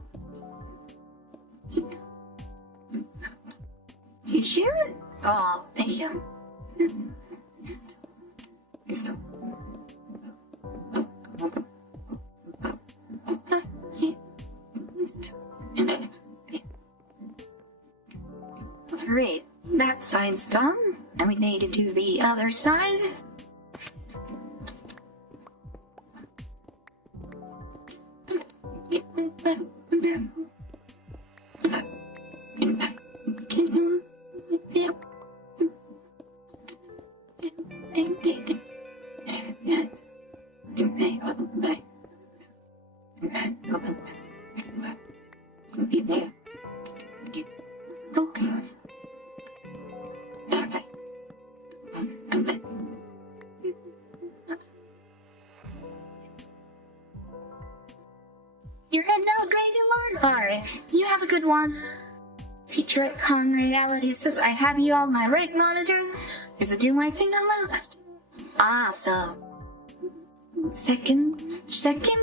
You sure? Oh, thank you. Alright, that side's done, and we need to do the other side. You're heading out, Dragon Lord? Alright, you have a good one. Future Con Reality says I have you on my right monitor. Is it do my thing on my left? Awesome. Second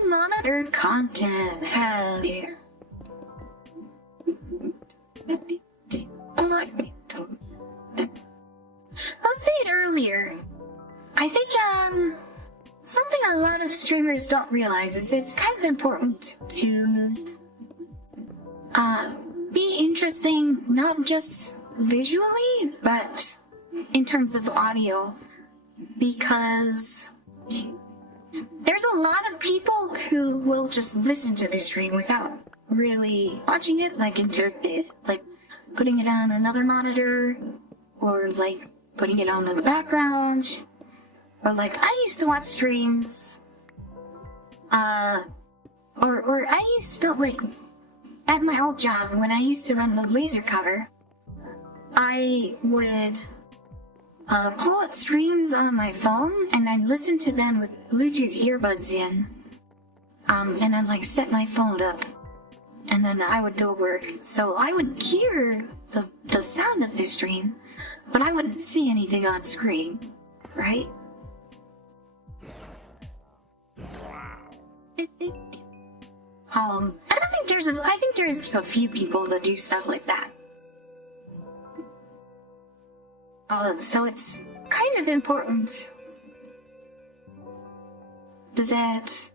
monitor content. Hell yeah. I'll say it earlier. I think, something a lot of streamers don't realize is it's kind of important to, be interesting, not just visually, but in terms of audio. Because there's a lot of people who will just listen to the stream without really watching it, like putting it on another monitor, or like putting it on in the background, or like I used to watch streams, or I used to, like, at my old job when I used to run the laser cover, I would pull up streams on my phone and I'd listen to them with Bluetooth earbuds in, and I'd like set my phone up, and then I would go work. So I would hear the sound of the stream, but I wouldn't see anything on screen, right? I think there's just a few people that do stuff like that. So it's kind of important that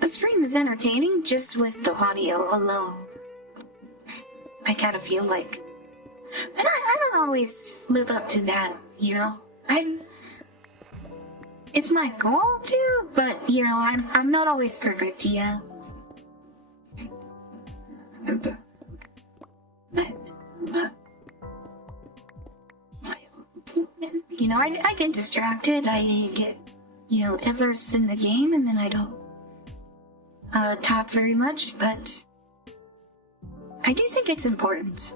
the stream is entertaining just with the audio alone. I kinda feel like, and I don't always live up to that, you know? It's my goal to, but you know, I'm not always perfect, yeah. You know, I get distracted, I get, you know, immersed in the game, and then I don't talk very much, but I do think it's important.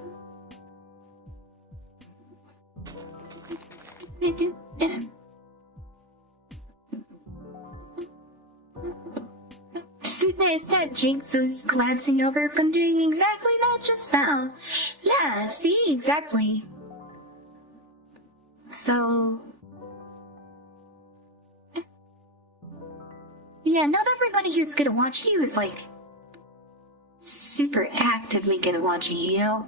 It's that Jinx was glancing over from doing exactly that just now. Yeah, see? Exactly. So... yeah, not everybody who's gonna watch you is, like, super actively gonna watch you, you know?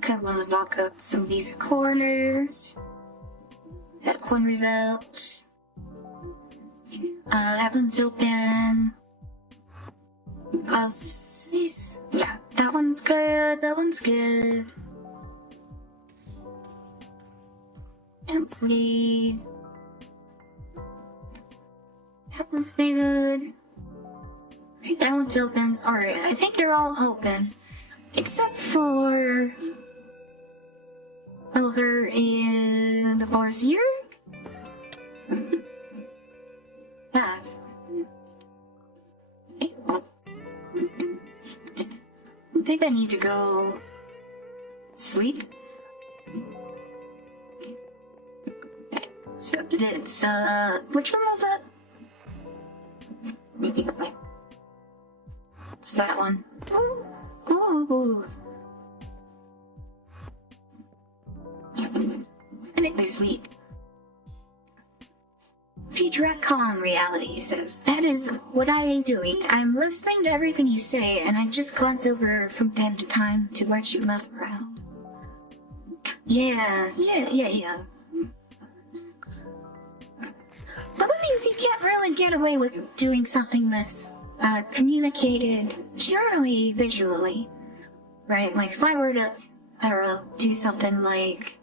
Come on, let's knock up some of these corners. That corner's out. That one's open. Yeah, that one's good, that one's good. That's me. That one's good. Right, that one's open. Alright, I think they're all open. Except for over in the forest here. Ah. I think I need to go sleep. So it's which one was that? It's that one. Ooh. I think they sleep. Feedback reality, he says. That is what I am doing. I'm listening to everything you say, and I just glance over from time to time to watch you move around. Yeah. But that means you can't really get away with doing something that's communicated purely visually, right? Like if I were to, I don't know, do something like,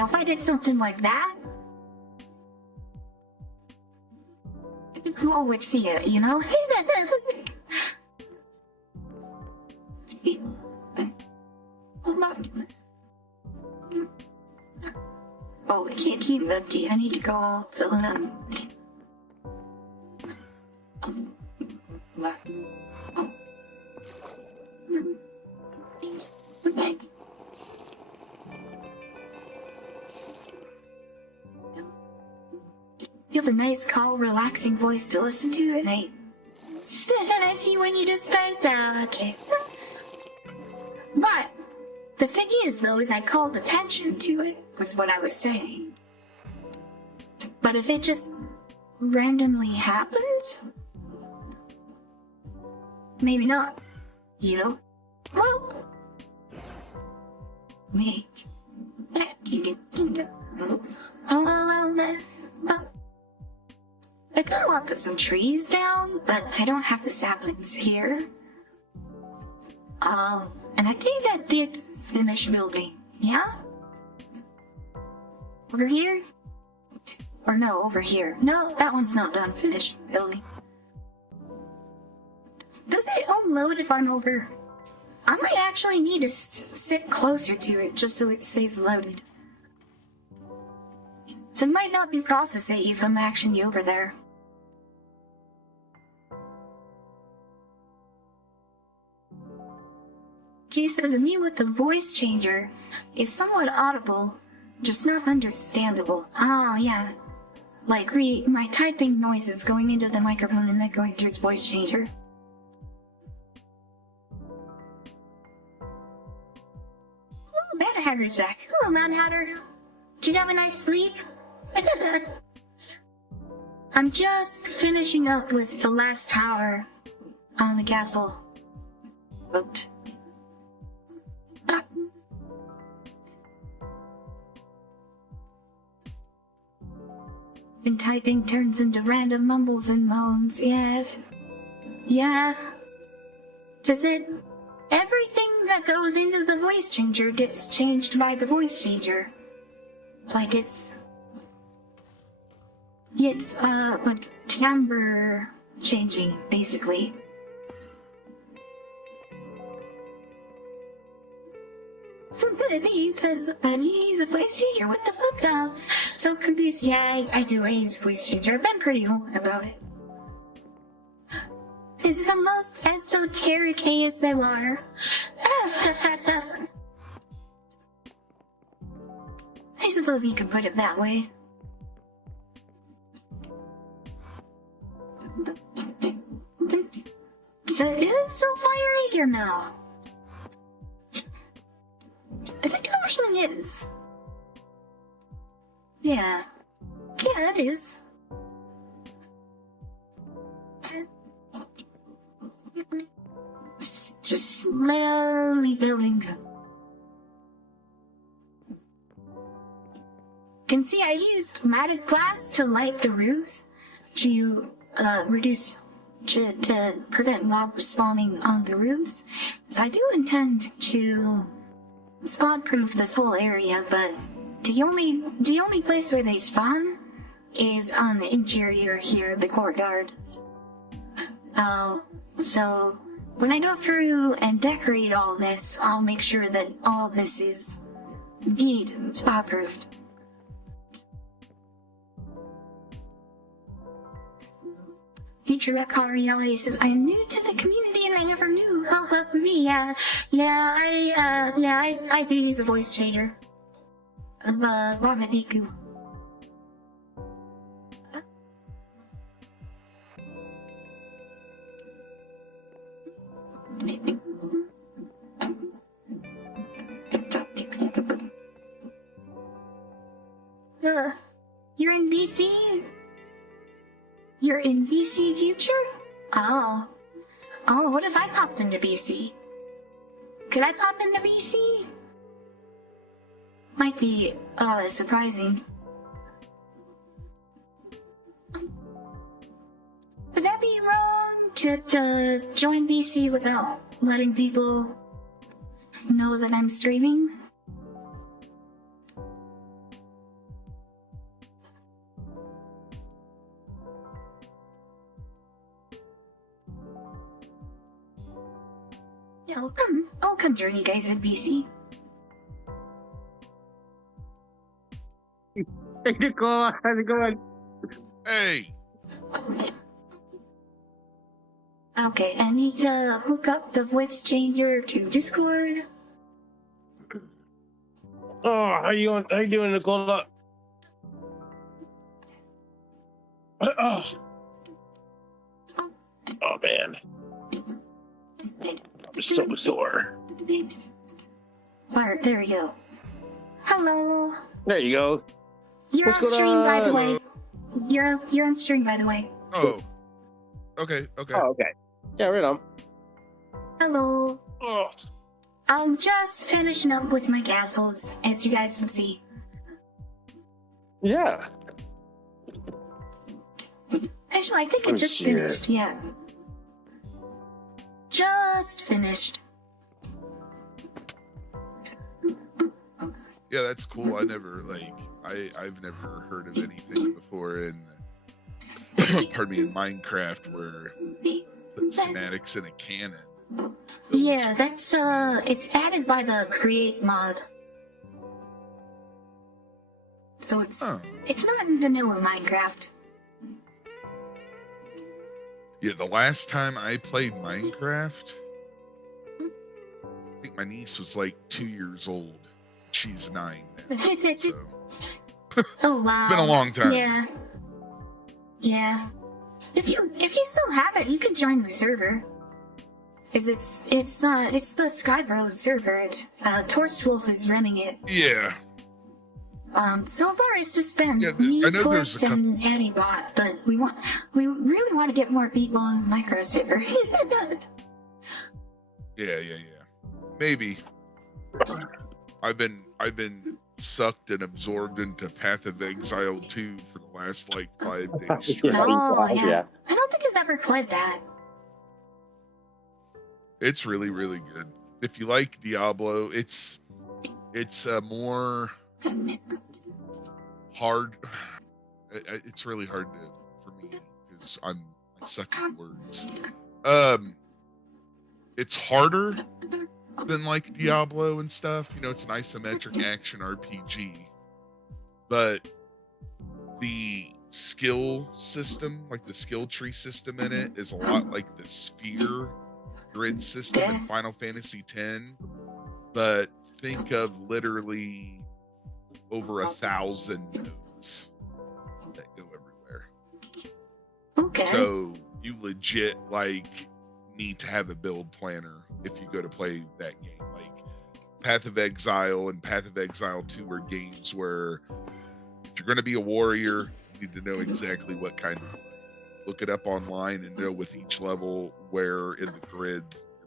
if I did something like that, who would see it, you know? Oh, the canteen empty. I need to go fill it up. You have a nice, calm, relaxing voice to listen to at night. I see when you just start that. Okay. But the thing is, though, is I called attention to it, was what I was saying. But if it just randomly happens, maybe not. You know? Well, make that you get I could walk some trees down, but I don't have the saplings here. And I think that did finish building, yeah? Over here? Or no, over here. No, that one's not done. Finished building. Does it unload if I'm over? I might actually need to sit closer to it just so it stays loaded. So it might not be processing if I'm actually over there. G says me with the voice changer is somewhat audible, just not understandable. Oh, yeah. Like, my typing noises going into the microphone and then going through its voice changer. Oh, Mad Hatter's back. Hello, Mad Hatter. Did you have a nice sleep? I'm just finishing up with the last tower on the castle. Boat. And typing turns into random mumbles and moans. Yeah. Does it? Everything that goes into the voice changer gets changed by the voice changer. Like it's like timbre changing, basically. He says, he's a voice changer, what the fuck? So confused. Yeah, I do. I use voice changer. I've been pretty open about it. It's the most esoteric ASMR. I suppose you can put it that way. So it is so fiery here now. I think it actually is. Yeah, it is. Just slowly building. Can see I used matted glass to light the roofs to prevent mobs spawning on the roofs. So I do intend to spawn proof this whole area, but the only place where they spawn is on the interior here, the courtyard. So when I go through and decorate all this, I'll make sure that all this is indeed spawn proofed. Future Rekario says, I am new to the community and I never knew. Help me. I do use a voice changer. Wamadiku. You're in BC? You're in BC future? Oh, what if I popped into BC? Could I pop into BC? Might be, surprising. Would that be wrong to join BC without letting people know that I'm streaming? Yeah, I'll come join you guys in BC. Hey, NiiCola, how's it going? Hey, Okay, I need to hook up the voice changer to Discord. Oh, how you doing, NiiCola? Oh man, I'm so sore. Alright, there we go. Hello. There you go. You're What's on going stream, by the on? way. You're on stream, by the way. oh, okay. Oh, okay. Yeah, right on. Hello. Oh, I'm just finishing up with my castles, as you guys can see. yeah. Actually, I think Let it me just see finished, yeah. Just finished. Yeah, that's cool. I've never heard of anything before in pardon me, in Minecraft where you put schematics in a cannon. Yeah, that's, it's added by the Create mod. So it's not in vanilla Minecraft. Yeah, the last time I played Minecraft, I think my niece was like 2 years old. She's 9 now, so Oh wow. it's been a long time. Yeah. Yeah. If you still have it, you can join the server. Cause it's the Skybros server. Torstwolf is running it. Yeah. So far it's just been Yeah, me, I know there's Torst, and Antibot, but we really want to get more people on the micro server. Yeah. Maybe. I've been sucked and absorbed into Path of Exile 2 for the last like 5 days. Yeah. Oh Yeah. yeah. I don't think I've ever played that. It's really, really good. If you like Diablo, it's more hard. It's really hard for me because I suck at words. It's harder than like Diablo and stuff. You know, it's an isometric action RPG, but the skill system, like the skill tree system in it, is a lot like the sphere grid system in Final Fantasy X, but think of literally over 1,000 nodes that go everywhere. Okay. So you legit like need to have a build planner if you go to play that game. Like Path of Exile and Path of Exile 2 are games where if you're going to be a warrior, you need to know exactly what kind of look it up online and know with each level where in the grid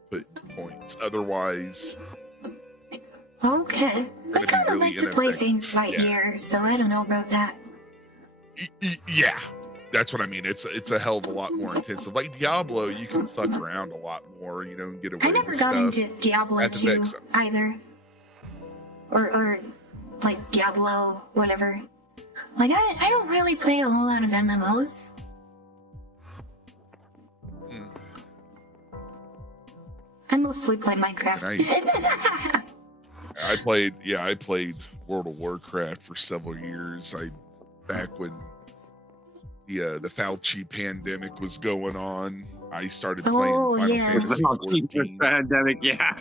you're output points. Otherwise, Okay. I gonna be kind of really like to play ineffective. things right Yeah. here, so I don't know about that. yeah, that's what I mean. It's a hell of a lot more intensive. Like Diablo, you can fuck around a lot more, you know, and get away I never with got stuff. into Diablo at the 2 Vex. either. Or like Diablo, whatever. Like, I don't really play a whole lot of MMOs. Hmm. I mostly play Minecraft. I played World of Warcraft for several years. Back when the Fauci pandemic was going on, I started playing Oh, Final yeah. Fantasy Oh, Jesus, 14. pandemic, yeah.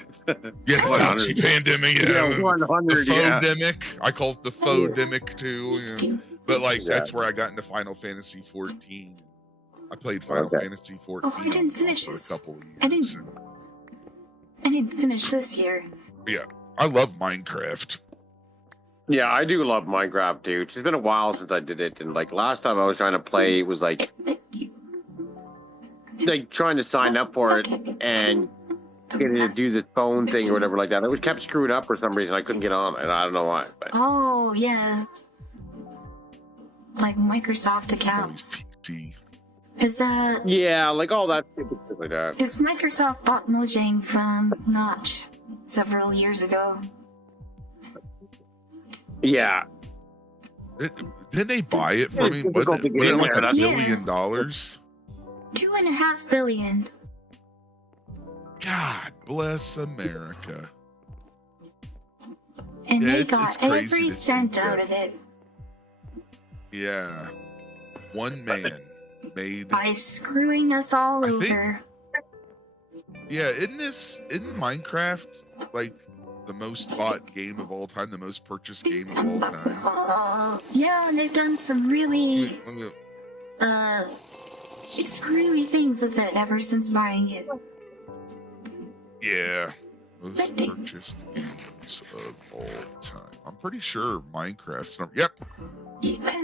Yeah, 100. Fauci pandemic. Yeah, Yeah, 100, the yeah. faux-demic. I call it the faux-demic too. You know? But like that's Exactly. where I got into Final Fantasy 14. I played Final Okay. Fantasy 14 Oh, I didn't on finish for a this. couple of I years. didn't- I didn't finish this year. Yeah, I love Minecraft. Yeah, I do love Minecraft too. It's been a while since I did it, and like last time I was trying to play, it was like trying to sign up for it and getting to do the phone thing or whatever like that. It kept screwing up for some reason. I couldn't get on, and I don't know why. But Oh, yeah. Like Microsoft accounts. PC. Is yeah, like all that stupid shit like that. Microsoft bought Mojang from Notch several years ago. Yeah, Didn't they buy it from It's him? difficult to get Wasn't in it like there, $1 that's- billion? $2.5 billion. God bless America. And Yeah, they it's got crazy every to cent think out that- of it Yeah, one man made. by screwing us all I think- over. Yeah, isn't Minecraft like the most bought game of all time, the most purchased game of all time? Yeah, and they've done some really Let me- screwy things with it ever since buying it. Yeah, most But they- purchased games of all time. I'm pretty sure Minecraft's number. Yep,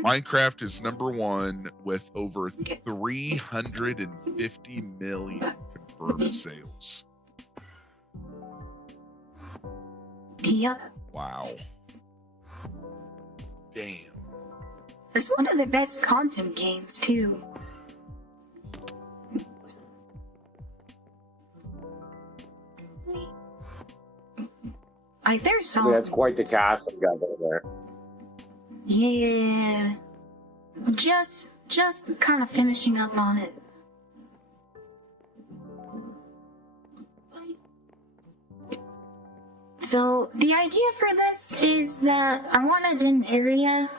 Minecraft is number one with over 350 million confirmed sales. Yep. Wow. Damn. It's one of the best content games too. There's some. that's quite the cast we got over there. Yeah. Just kind of finishing up on it. So the idea for this is that I wanted an area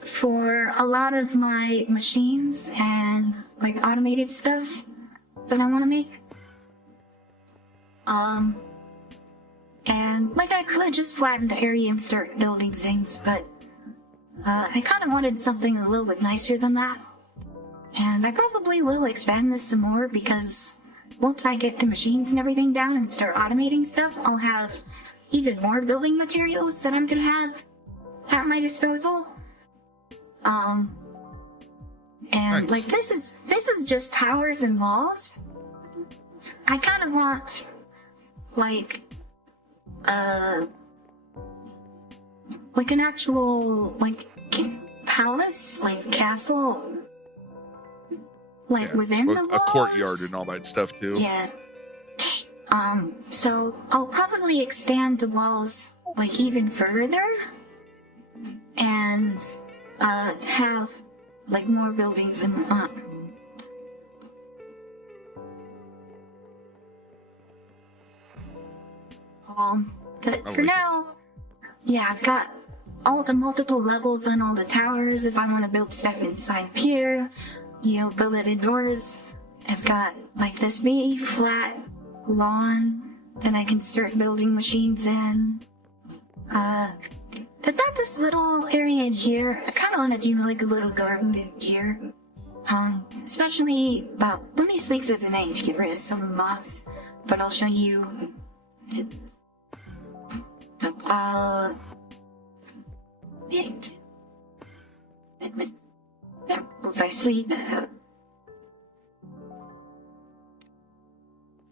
for a lot of my machines and like automated stuff that I want to make. And like I could just flatten the area and start building things, but I kind of wanted something a little bit nicer than that. And I probably will expand this some more because once I get the machines and everything down and start automating stuff, I'll have even more building materials that I'm gonna have at my disposal. And Nice. like this is just towers and walls. I kind of want like an actual like palace, like castle, like Yeah, within the a walls. courtyard and all that stuff too. Yeah. So I'll probably expand the walls like even further and have like more buildings and whatnot. But I for like now, yeah, I've got all the multiple levels on all the towers. If I want to build stuff inside here, build it indoors. I've got like this big flat lawn that I can start building machines in. I've got this little area in here. I kind of want to do like a little garden in here. Especially about, let me sleep through the night to get rid of some mobs. But I'll show you. As I sleep.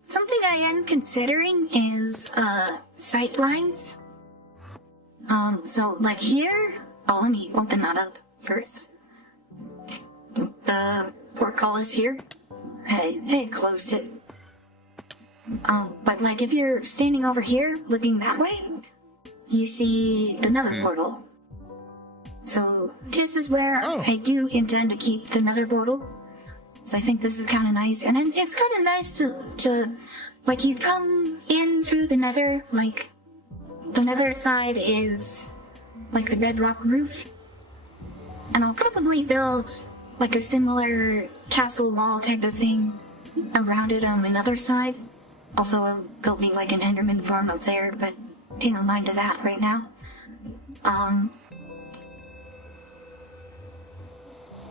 Something I considering is sight lines. So like here, oh, let me open that up first. The portcullis here. Hey, closed it. But like if you're standing over here, looking that way, you see the nether portal. So this is where I do intend to keep the nether portal. So I think this is kind of nice, and it's kind of nice to like you come in through the nether, like the nether side is like the bedrock roof, and I'll probably build like a similar castle wall type of thing around it on another side. Also, I'm building like an Enderman farm up there, but pay no mind to that right now.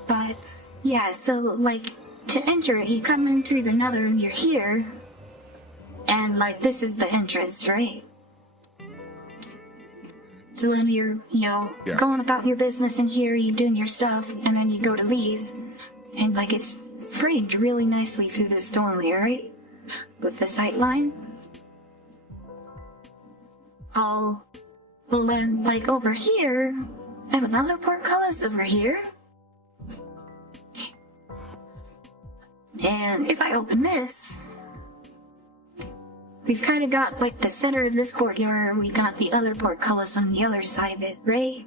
But yeah, so like to enter it, you come in through the nether and you're here, and like this is the entrance, right? So then you're, going about your business in here, you're doing your stuff, and then you go to these, and like it's framed really nicely through this doorway, right? With the sight line. Well then, like over here, I have another portcullis over here. And if I open this, we've kind of got like the center of this courtyard, we got the other portcullis on the other side of it, right?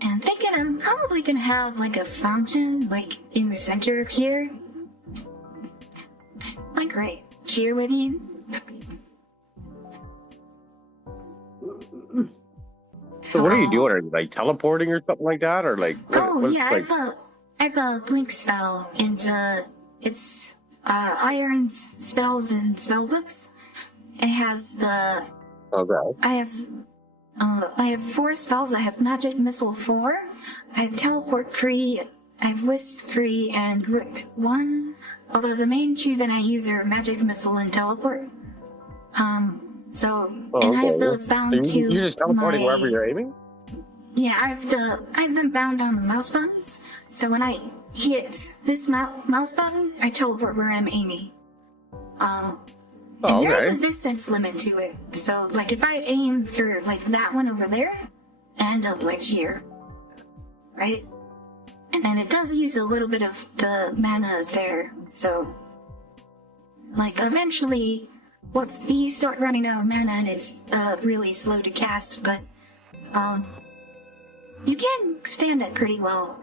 And I'm thinking I'm probably gonna have like a fountain, like in the center of here. Like right here with you. So what are you doing? Are you like teleporting or something like that, or like? I have a blink spell, and it's Iron's spells and spell books. It has the. Okay. I have 4 spells. I have Magic Missile 4. I have Teleport 3. I have Whisk 3 and Root 1. Although the main 2 that I use are Magic Missile and Teleport. And I have those bound to. You're just teleporting wherever you're aiming? Yeah, I have them bound on the mouse buttons. So when I hit this mouse button, I teleport where I'm aiming. And there's a distance limit to it. So like if I aim for like that one over there, I end up like here, right? And then it does use a little bit of the mana there. So like eventually, once you start running out of mana, and it's really slow to cast, but you can expand it pretty well.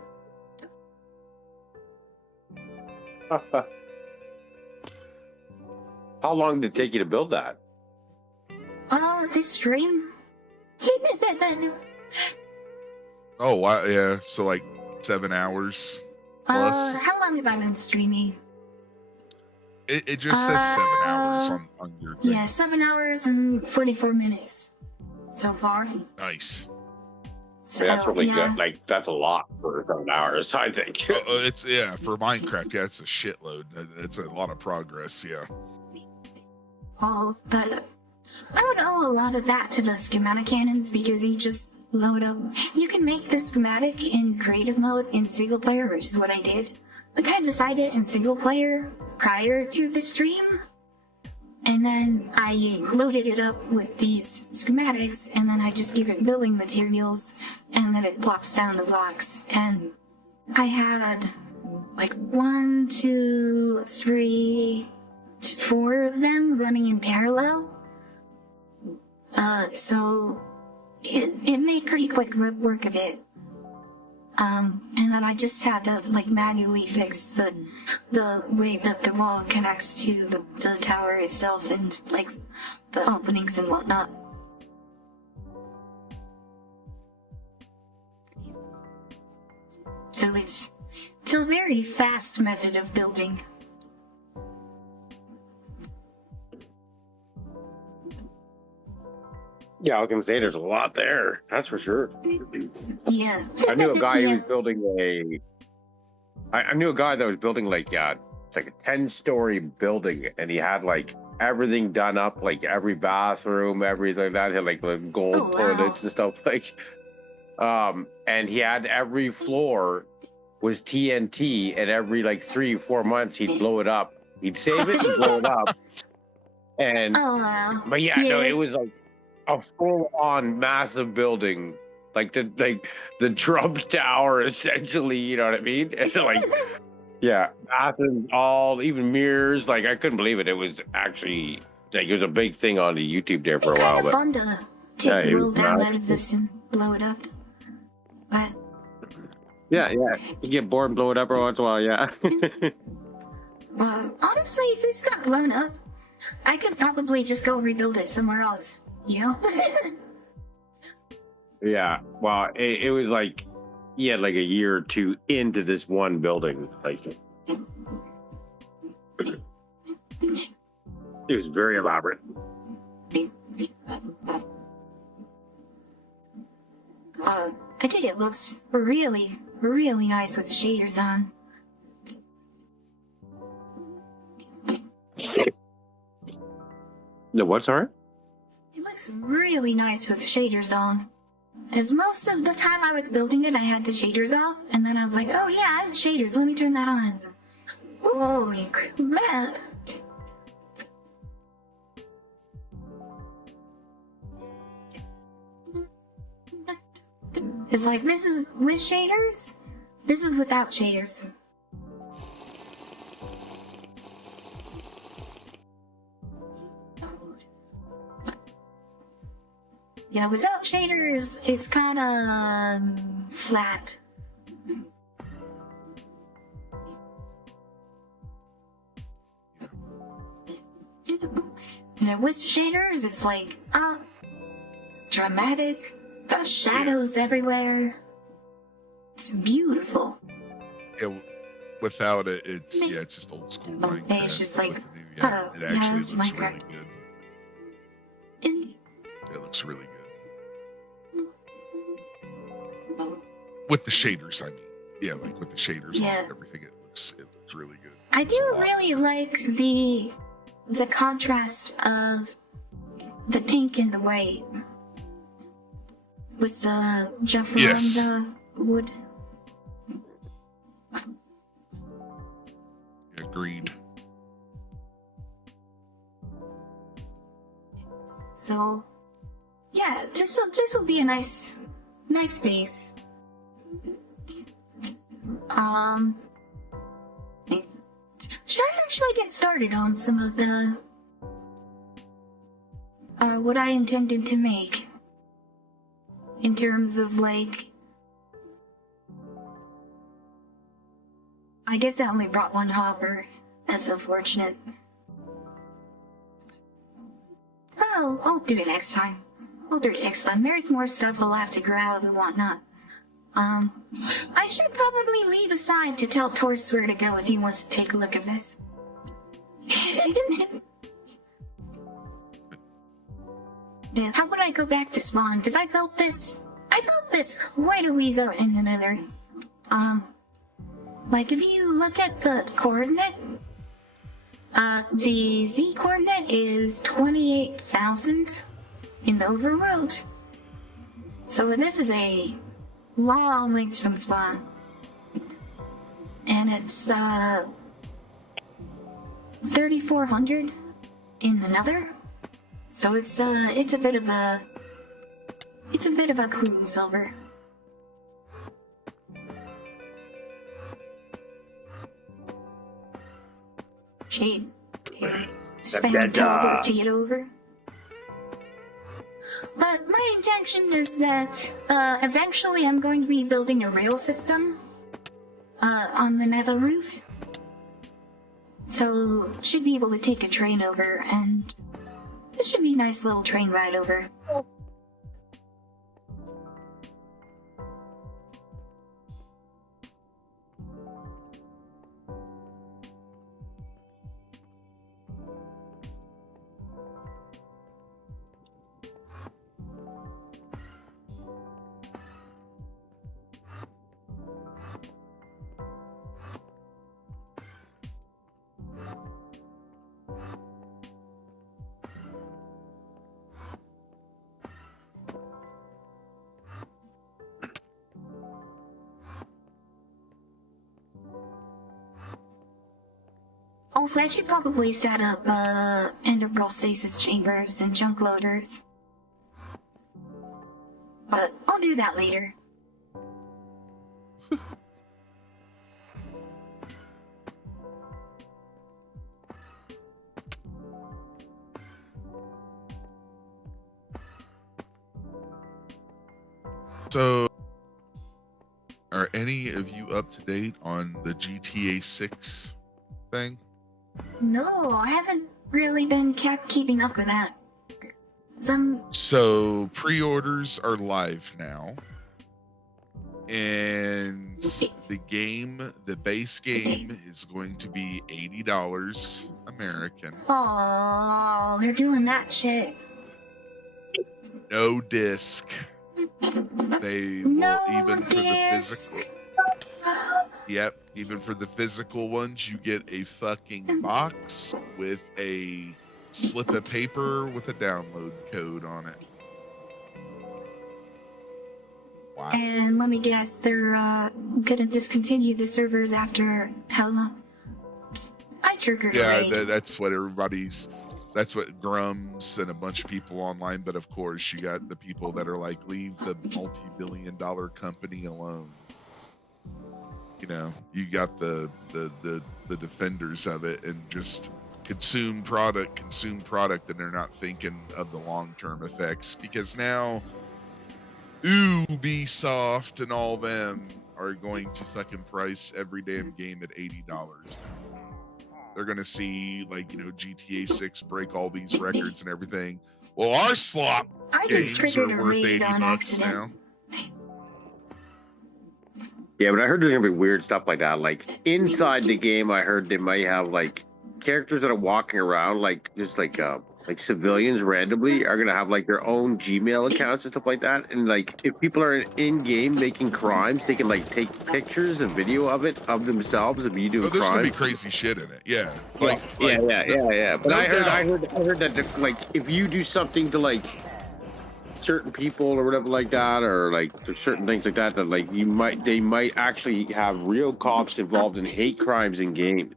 How long did it take you to build that? This stream. Oh, wow, yeah. So like 7 hours plus. How long have I been streaming? It just says 7 hours on your thing. Yeah, 7 hours and 44 minutes so far. Nice. So, that's really good. Like that's a lot for 7 hours, I think. It's for Minecraft. Yeah, it's a shitload. It's a lot of progress. Yeah. Well, but I would owe a lot of that to the schematic cannons because you just load up. You can make the schematic in creative mode in single player, which is what I did. Like I decided in single player prior to the stream, and then I loaded it up with these schematics, and then I just give it building materials, and then it plops down the blocks. And I had like 1, 2, 3, 4 of them running in parallel. So it made pretty quick work of it. And then I just had to like manually fix the way that the wall connects to the tower itself and like the openings and whatnot. So it's a very fast method of building. Yeah, I was gonna say there's a lot there. That's for sure. Yeah. I knew a guy who was building I knew a guy that was building like it's like a 10-story building, and he had like everything done up, like every bathroom, everything like that. He had like the gold toilets and stuff like. And he had every floor was TNT, and every like 3 or 4 months he'd blow it up. He'd save it and blow it up. And Oh, but yeah, no, it was like a full-on massive building, like the Trump Tower, essentially. You know what I mean? And like, yeah, bathrooms, all even mirrors. Like, I couldn't believe it. It was actually like it was a big thing on the YouTube there for a while. Kind of But fun to take yeah, the it was world down out of massive. this and blow it up. But Yeah, you get bored and blow it up every once in a while. Yeah. honestly, if this got blown up, I could probably just go rebuild it somewhere else. You know? Yeah. Well, it was like he had like a year or two into this one building. Like, it was very elaborate. I think it looks really, really nice with the shaders on. No, what? Sorry. It looks really nice with the shaders on. As most of the time I was building it, I had the shaders off, and then I was like, oh yeah, I have shaders, let me turn that on. It's like, holy crap. It's like, this is with shaders, this is without shaders. Yeah, without shaders, it's kind of flat. And then with shaders, it's like, it's dramatic, got shadows everywhere. It's beautiful. Yeah, without it, it's just old school Minecraft. It's just like, With the new, it actually it's looks Minecraft. really good. And It looks really good. With the shaders, I mean. Yeah, like with the shaders on everything, it looks really good. I do really like the contrast of the pink and the white with the Jeffrey Yes. and the wood. Agreed. So, yeah, this will be a nice base. Should I actually get started on some of the what I intended to make in terms of like, I guess I only brought one hopper. That's unfortunate. Oh, I'll do it next time. I'll do it next time. There's more stuff we'll have to grab and whatnot. I should probably leave aside to tell Torse where to go if he wants to take a look at this. Yeah, how would I go back to spawn? Because I built this quite a ways out in the nether. Like if you look at the coordinate, the Z coordinate is 28,000 in the overworld. So this is a long ways from spawn. And it's 3,400 in the nether. So it's a bit of a cruise over. Shade. Spam tab to get over. But my intention is that eventually I'm going to be building a rail system on the nether roof. So should be able to take a train over, and this should be a nice little train ride over. Also, I should probably set up integral stasis chambers and junk loaders. But I'll do that later. So, are any of you up to date on the GTA 6 thing? No, I haven't really been keeping up with that. So, pre-orders are live now. And the base game is going to be $80 American. Oh, they're doing that shit. No disc. They will, even for the physical. Yep, even for the physical ones, you get a fucking box with a slip of paper with a download code on it. Wow. And let me guess, they're gonna discontinue the servers after how long? I triggered a raid. Yeah, that's what that's what Grums and a bunch of people online, but of course you got the people that are like, leave the multi-billion-dollar company alone. You know, you got the defenders of it and just consume product, and they're not thinking of the long-term effects, because now Ubisoft and all them are going to fucking price every damn game at $80 now. They're gonna see, like, you know, GTA 6 break all these records and everything. Well, our slop games are worth $80 now. Yeah, but I heard there's gonna be weird stuff like that. Like inside the game, I heard they might have like characters that are walking around, like just like civilians randomly are gonna have like their own Gmail accounts and stuff like that. And like if people are in game making crimes, they can like take pictures and video of themselves of you doing crimes. There's gonna be crazy shit in it. Yeah. Yeah. But No I heard that like if you do something to like certain people or whatever like that, or like there's certain things like that like they might actually have real cops involved in hate crimes in game.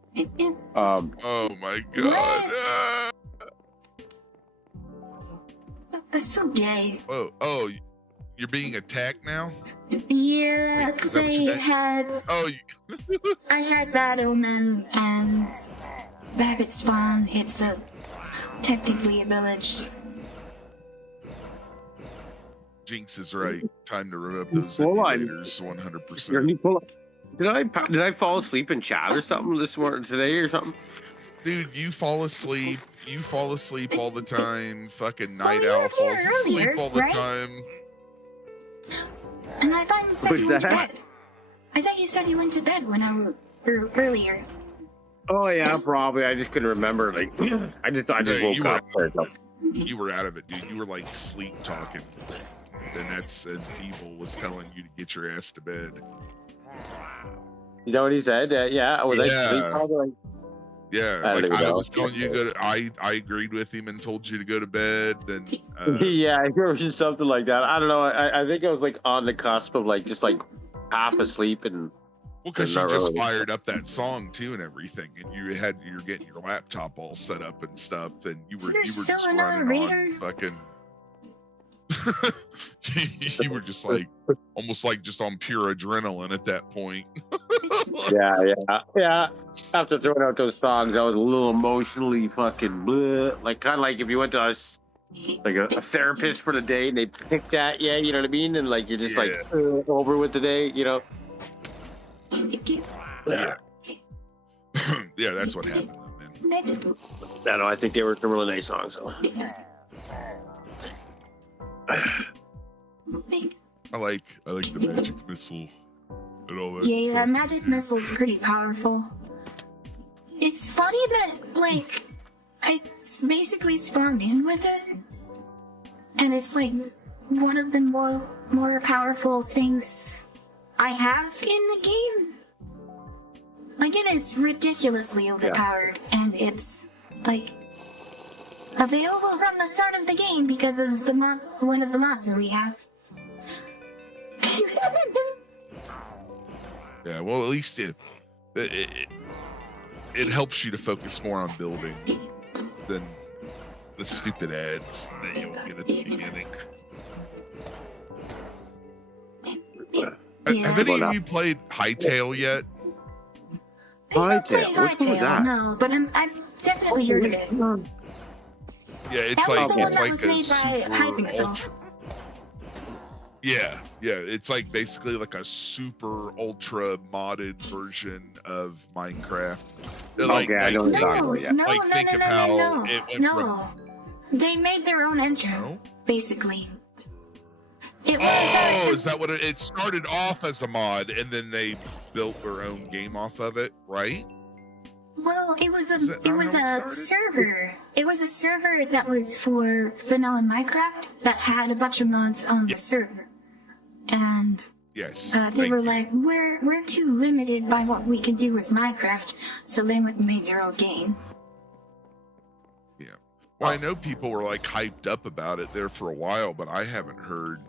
Oh my god. That's so gay. Oh, you're being attacked now? Yeah, because I had Bad Omen and Babbitt Spawn. It's technically a village. Jinx is right. Time to rev up those emulators 100%. Did I fall asleep in chat or something this morning today or something? Dude, you fall asleep. You fall asleep all the time. Fucking Night Owl falls asleep all the time. And I thought you said you went to bed. I thought you said you went to bed when I earlier. Oh yeah, probably. I just couldn't remember. Like, I just woke up. You were out of it, dude. You were like sleep talking. And Feeble was telling you to get your ass to bed. Is that what he said? Yeah. Was I sleep talking? Yeah, like I was telling you to go to, I agreed with him and told you to go to bed. Then yeah, I remember just something like that. I don't know. I think I was like on the cusp of like just like half asleep and. Well, because you just fired up that song too and everything, and you're getting your laptop all set up and stuff, and you were just running on fucking. You were just like almost like just on pure adrenaline at that point. yeah. After throwing out those songs, I was a little emotionally fucking bleh. Like kind of like if you went to a therapist for the day and they picked at you, you know what I mean? And like you're just like over with the day, you know. Yeah. Yeah, that's what happened though, man. No, I think they were some really nice songs. So. I like the magic missile and all that. Yeah, that magic missile's pretty powerful. It's funny that like I basically spawned in with it, and it's like one of the more powerful things I have in the game. Like it is ridiculously overpowered, and it's like available from the start of the game because of one of the mods that we have. Yeah, well, at least it helps you to focus more on building than the stupid ads that you'll get at the beginning. Have any of you played Hightail yet? Hightail? Which one was that? No, but I've definitely heard of it. Yeah, it's That was like the one it's that like was a made by super Hypixel. ultra. Yeah, it's like basically like a super ultra modded version of Minecraft. Like, Okay, I know what you're talking about. Yeah. No, Like, think of how it went no. They made their own engine, No? basically. It was. Oh, is that what it started off as a mod, and then they built their own game off of it, right? Well, it was Is that not how it started? server. It was a server that was for vanilla Minecraft that had a bunch of mods on the server, and Yes. they thank were you. like, we're too limited by what we can do with Minecraft, so they went and made their own game. Yeah. Well, I know people were like hyped up about it there for a while, but I haven't heard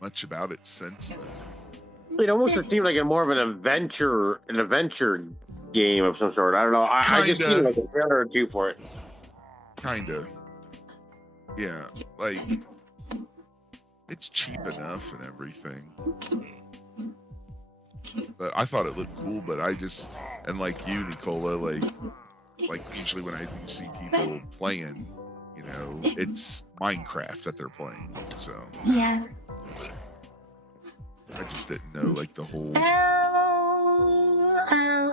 much about it since then. It almost seemed like more of an adventure game of some sort. I don't know. I just Kinda. seen like a trailer or two for it. Kinda. Yeah, like it's cheap enough and everything. But I thought it looked cool, but I just, and like you, NiiCola, like usually when I do see people playing, you know, it's Minecraft that they're playing. So Yeah. I just didn't know like the whole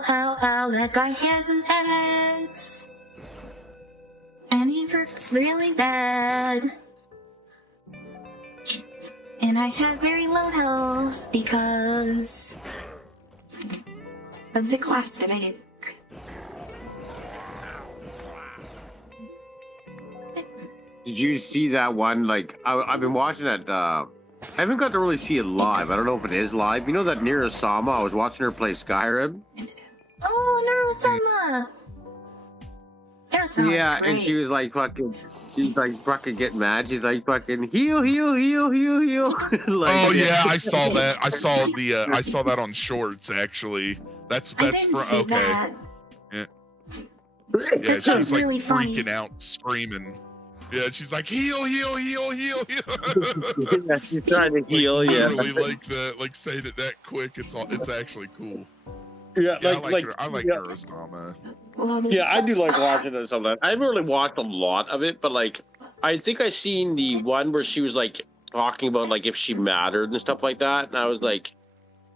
Ow, that guy has an axe. And he hurts really bad. And I have very low health because of the class that I took. Did you see that one? Like, I've been watching that. I haven't got to really see it live. I don't know if it is live. You know that NiiCola? I was watching her play Skyrim. Oh, Neurosama! Neurosama's Yeah, great. and she was like fucking. She's like fucking getting mad. She's like fucking heal. Like, Oh yeah, I saw that. I saw the I saw that on shorts actually. That's I didn't for see okay. that. Yeah, That sounds she's like really funny. freaking out, screaming. Yeah, she's like heal. Yeah, she's trying to heal. Yeah. Literally, like saying it that quick. It's actually cool. Yeah, Yeah, I like yeah. Neurosama. Yeah, I do like watching it sometimes. I haven't really watched a lot of it, but like, I think I seen the one where she was like talking about like if she mattered and stuff like that, and I was like,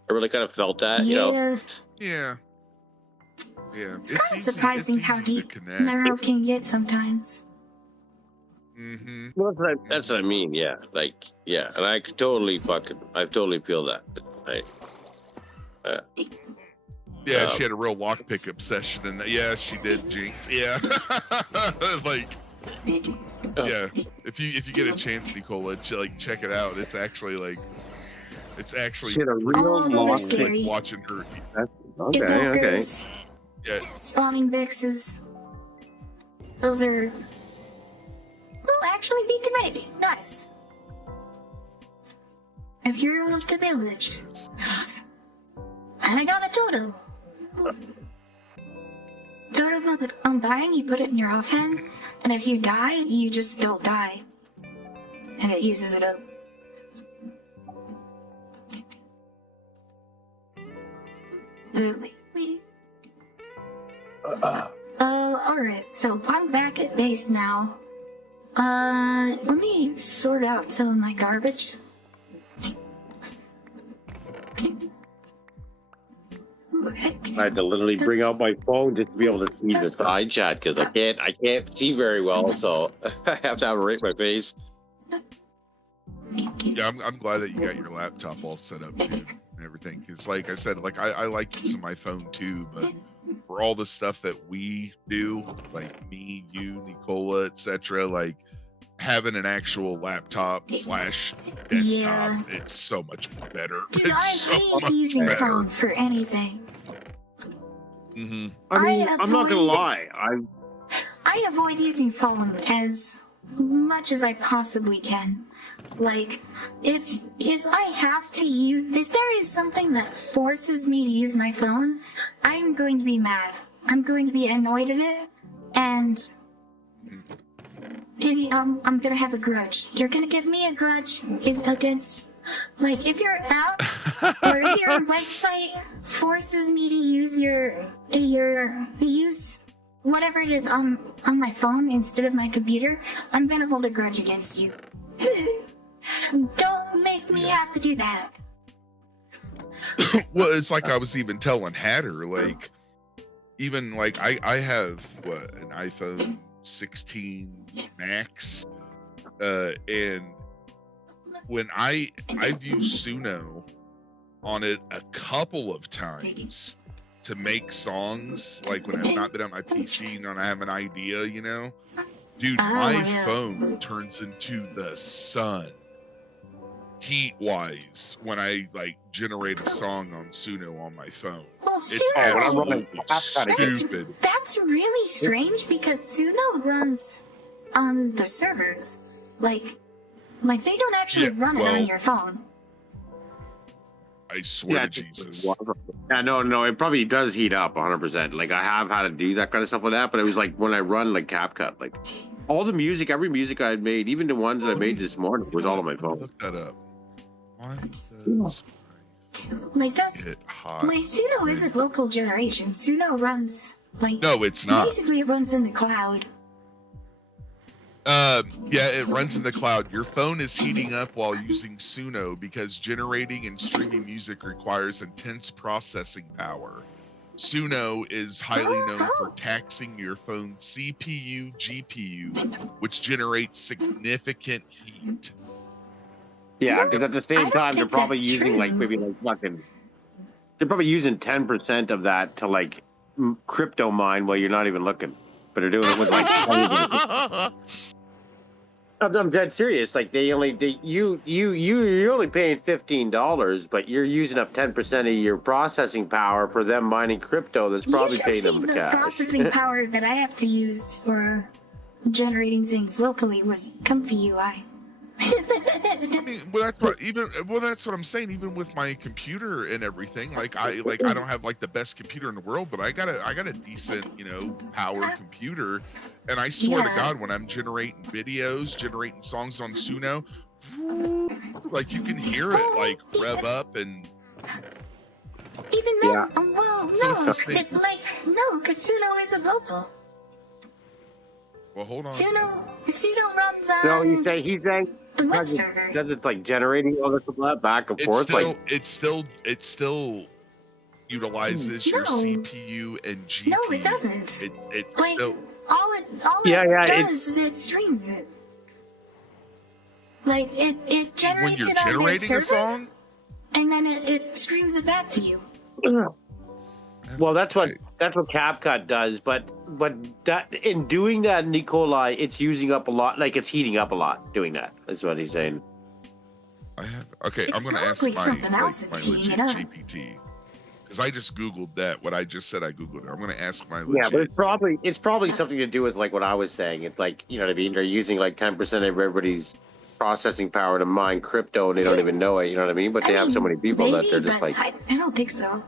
I really kind of felt that, you know. Yeah. It's kind of surprising how easy deep to connect. Neuro can get sometimes. Mm-hmm. Well, that's what I mean. Yeah, like yeah, and I totally feel that. Yeah, she had a real lock pick obsession, and yeah, she did, Jinx. Yeah, like yeah. If you get a chance, NiiCola, check it out. It's actually She had a real Oh, those are long scary. watching her. Okay. Evokers, Yeah, spawning vixes. Those are. Well, actually, beat the baby. Nice. If you're of the village. And I got a totem. Totem of undying, you put it in your offhand, and if you die, you just don't die. And it uses it up. Alright, so I'm back at base now. Let me sort out some of my garbage. I had to literally bring out my phone just to be able to see the side chat because I can't see very well, so I have to have it right in my face. yeah. I'm glad that you got your laptop all set up, dude, and everything. Because, like I said, like I like using my phone too, but for all the stuff that we do, like me, you, NiiCola, etc., like having an actual laptop / desktop, Yeah. it's so much better. Dude, It's I so hate much using better. phone for anything. Mm-hmm. I mean, I'm not gonna avoid- lie. I avoid using phone as much as I possibly can. Like, if I have to use, if there is something that forces me to use my phone, I'm going to be mad. I'm going to be annoyed at it, and maybe I'm gonna have a grudge. You're gonna give me a grudge against, like, if your app or if your website forces me to use use whatever it is on my phone instead of my computer, I'm gonna hold a grudge against you. Don't make me have to do that. Well, it's like I was even telling Hatter, like, even like I have an iPhone 16 Max, and when I've used Suno on it a couple of times to make songs, like when I've not been on my PC and I have an idea, you know, dude, my phone turns into the sun heat-wise when I like generate a song on Suno on my phone. Well, It's Suno, absolutely stupid. that's really strange because Suno runs on the servers. Like they don't actually run it on your phone. I swear to Jesus. Yeah, no, it probably does heat up 100%. Like, I have had to do that kind of stuff with that, but it was like when I run like CapCut, like all the music, every music I had made, even the ones that I made this morning, was all on my phone. Look that up. Why does Like that's it hot? like Suno isn't local generation. Suno runs like No, it's not. basically it runs in the cloud. Yeah, it runs in the cloud. Your phone is heating up while using Suno because generating and streaming music requires intense processing power. Suno is highly known for taxing your phone's CPU, GPU, which generates significant heat. Yeah, because at the I same don't time, they're think probably that's using like true. maybe like fucking. They're probably using 10% of that to like crypto mine while you're not even looking, but they're doing it with like. I'm dead serious. Like you're only paying $15, but you're using up 10% of your processing power for them mining crypto. That's probably you paying should them see the the cash. processing power that I have to use for generating things locally was Comfy UI. I mean, that's what I'm saying. Even with my computer and everything, I don't have like the best computer in the world, but I got a decent, power computer. And I swear to God, when I'm generating videos, generating songs on Suno, like you can hear it like rev up and. Even though, So it's the same. because Suno isn't local. Well, hold on. Suno runs on No, he's saying the web because server. it's like generating all this back and forth. It still utilizes your CPU and GPU. No, it doesn't. It's Like, still. all it does is it streams it. Like it generates When you're it on their generating server, a song. and then it streams it back to you. Well, that's what CapCut does, but that in doing that, NiiCola, it's using up a lot. Like it's heating up a lot doing that. That's what he's saying. Okay, It's I'm gonna ask probably my something else that's heating legit it up. GPT because I just googled that. What I just said, I googled it. I'm gonna ask my legit. Yeah, but it's probably something to do with like what I was saying. It's like, you know what I mean? They're using like 10% of everybody's processing power to mine crypto, and they don't even know it. You know what I mean? But they have so many people that they're just but like. I don't think so.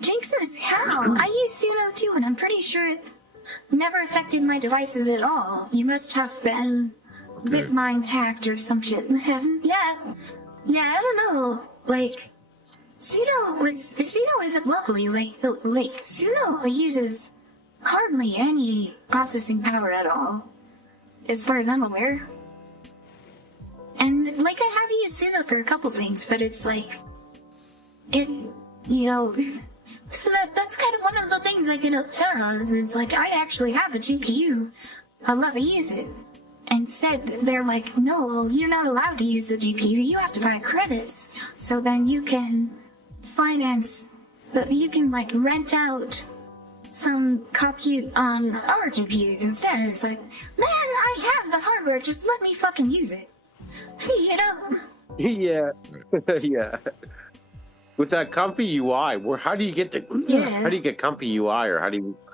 Jinx says, how? I use Suno too, and I'm pretty sure it never affected my devices at all. You must have been Bitmine hacked or some shit. Yeah, I don't know. Like, Suno isn't locally like Suno uses hardly any processing power at all, as far as I'm aware. And like, I have used Suno for a couple things, but it's like, so that's kind of one of the things I get upset on. Is it's like I actually have a GPU, I'll let me use it. Instead, they're like, no, you're not allowed to use the GPU. You have to buy credits, so then you can finance, but you can like rent out some compute on our GPUs instead. It's like, man, I have the hardware. Just let me fucking use it. Yeah, yeah. With that Comfy UI, how do you get how do you get Comfy UI, or how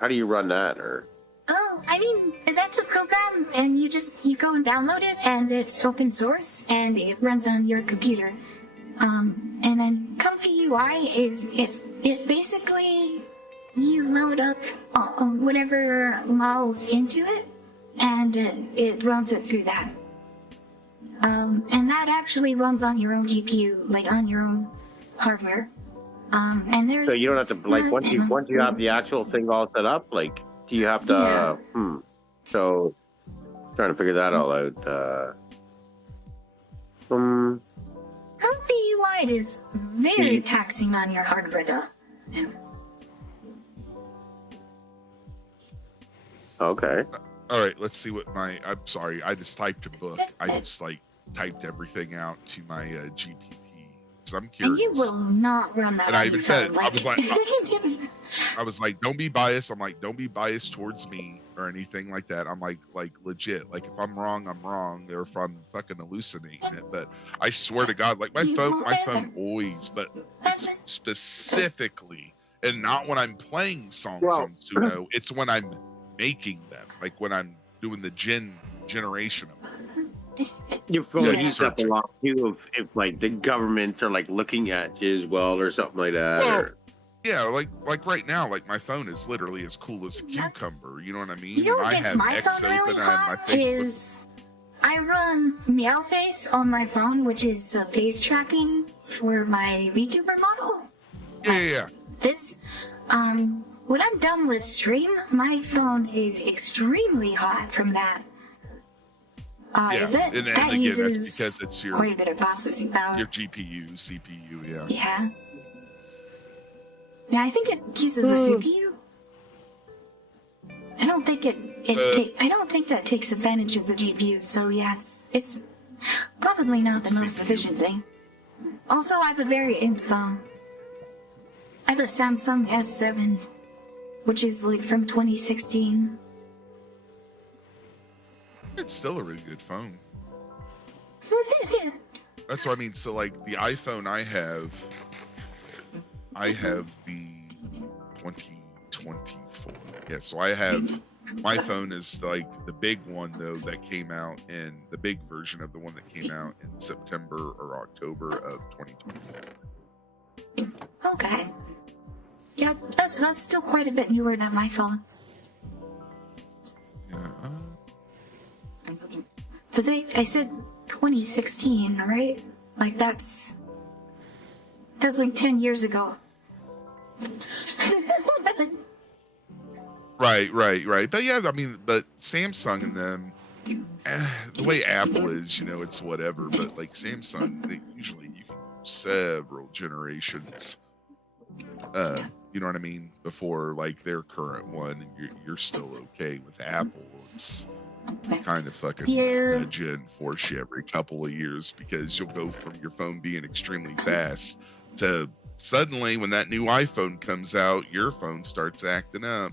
do you run that, or? Oh, I mean, that's a program, and you go and download it, and it's open source, and it runs on your computer. And then Comfy UI is it basically you load up whatever models into it, and it runs it through that. And that actually runs on your own GPU, like on your own hardware. And there's So you don't have to like once you have the actual thing all set up, like do you have to? Yeah. So trying to figure that all out. Company-wide is very taxing on your hardware, though. Okay. All right, let's see what my. I'm sorry, I just typed a book. I just like typed everything out to my GPT because I'm curious. And you will not run that. And I on even your said, phone, I was like, don't be biased. I'm like, don't be biased towards me or anything like that. I'm like legit. Like if I'm wrong, I'm wrong. Or if I'm fucking hallucinating it. But I swear to God, like my phone always, but it's specifically, and not when I'm playing songs on Suno. It's when I'm making them, like when I'm doing the generation of them. Your phone heats up a lot too if like the governments are like looking at you as well or something like that. Well, yeah, like right now, like my phone is literally as cool as a cucumber. You know what I mean? You know what I gets have my X phone open. really I have my hot Facebook. is I run Meowface on my phone, which is face tracking for my VTuber model. Yeah. This, when I'm done with stream, my phone is extremely hot from that. Is it? And That again, uses that's because it's your quite a bit of processing power. your GPU, CPU. Yeah. Yeah. Yeah, I think it uses a CPU. I don't think I don't think that takes advantage of the GPU. So yeah, it's probably not the most efficient thing. Also, I have a very end phone. I have a Samsung S7, which is like from 2016. It's still a really good phone. That's what I mean. So like the iPhone I have the 2024. Yeah, so I have my phone is like the big one though that came out in the big version of the one that came out in September or October of 2024. Okay. Yeah, that's still quite a bit newer than my phone. Yeah. Cause I said 2016, right? Like that's like 10 years ago. Right. But yeah, I mean, but Samsung and them, the way Apple is, you know, it's whatever. But like Samsung, usually you can go several generations. You know what I mean? Before like their current one, and you're still okay with Apple. It's kind of fucking nudge and force you every couple of years because you'll go from your phone being extremely fast to suddenly when that new iPhone comes out, your phone starts acting up.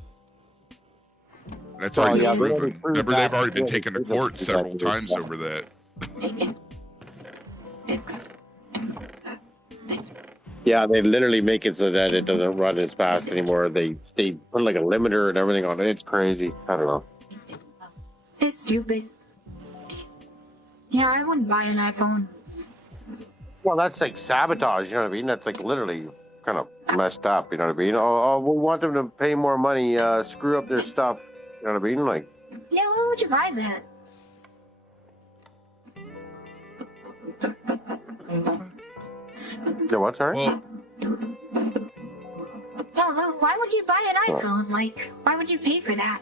And that's already been proven. Remember, they've already been taken to court several times over that. Yeah, they literally make it so that it doesn't run as fast anymore. They put like a limiter and everything on it. It's crazy. I don't know. It's stupid. Yeah, I wouldn't buy an iPhone. Well, that's like sabotage, you know what I mean? That's like literally kind of messed up, you know what I mean? Oh, we want them to pay more money, screw up their stuff, you know what I mean? Like, Yeah, why would you buy that? you know what, sorry? Well, No, why would you buy an iPhone? Like, why would you pay for that?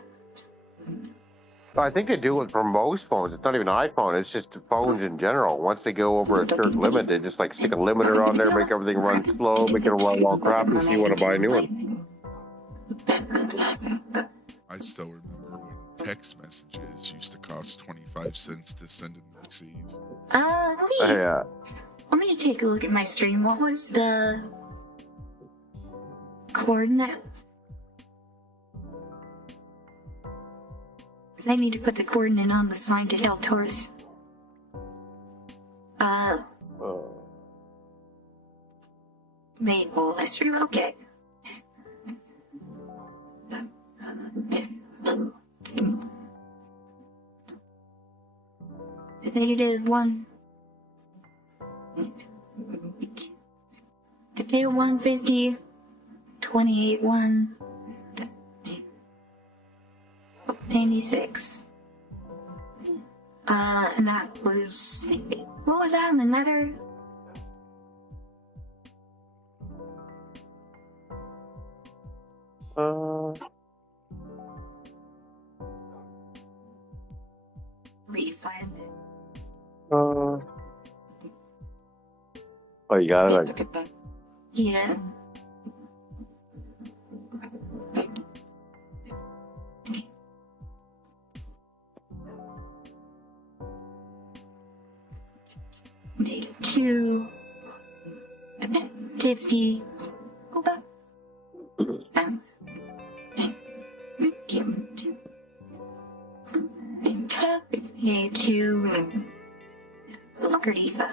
I think they do it for most phones. It's not even an iPhone. It's just phones in general. Once they go over a certain limit, they just like stick a limiter on there, make everything run slow, make it run all crap, and so you want to buy a new one. I still remember when text messages used to cost 25 cents to send and receive. Yeah. Let me take a look at my stream. What was the coordinate? Because I need to put the coordinate on the sign to help Taurus. Main bowl history. Okay. They did one. They did 150, 28 1, 96. And that was... What was that in the Nether? Refind it. Oh, you got it? Like, Look at that. Yeah. -2 50 over pounds. -2 Logardiva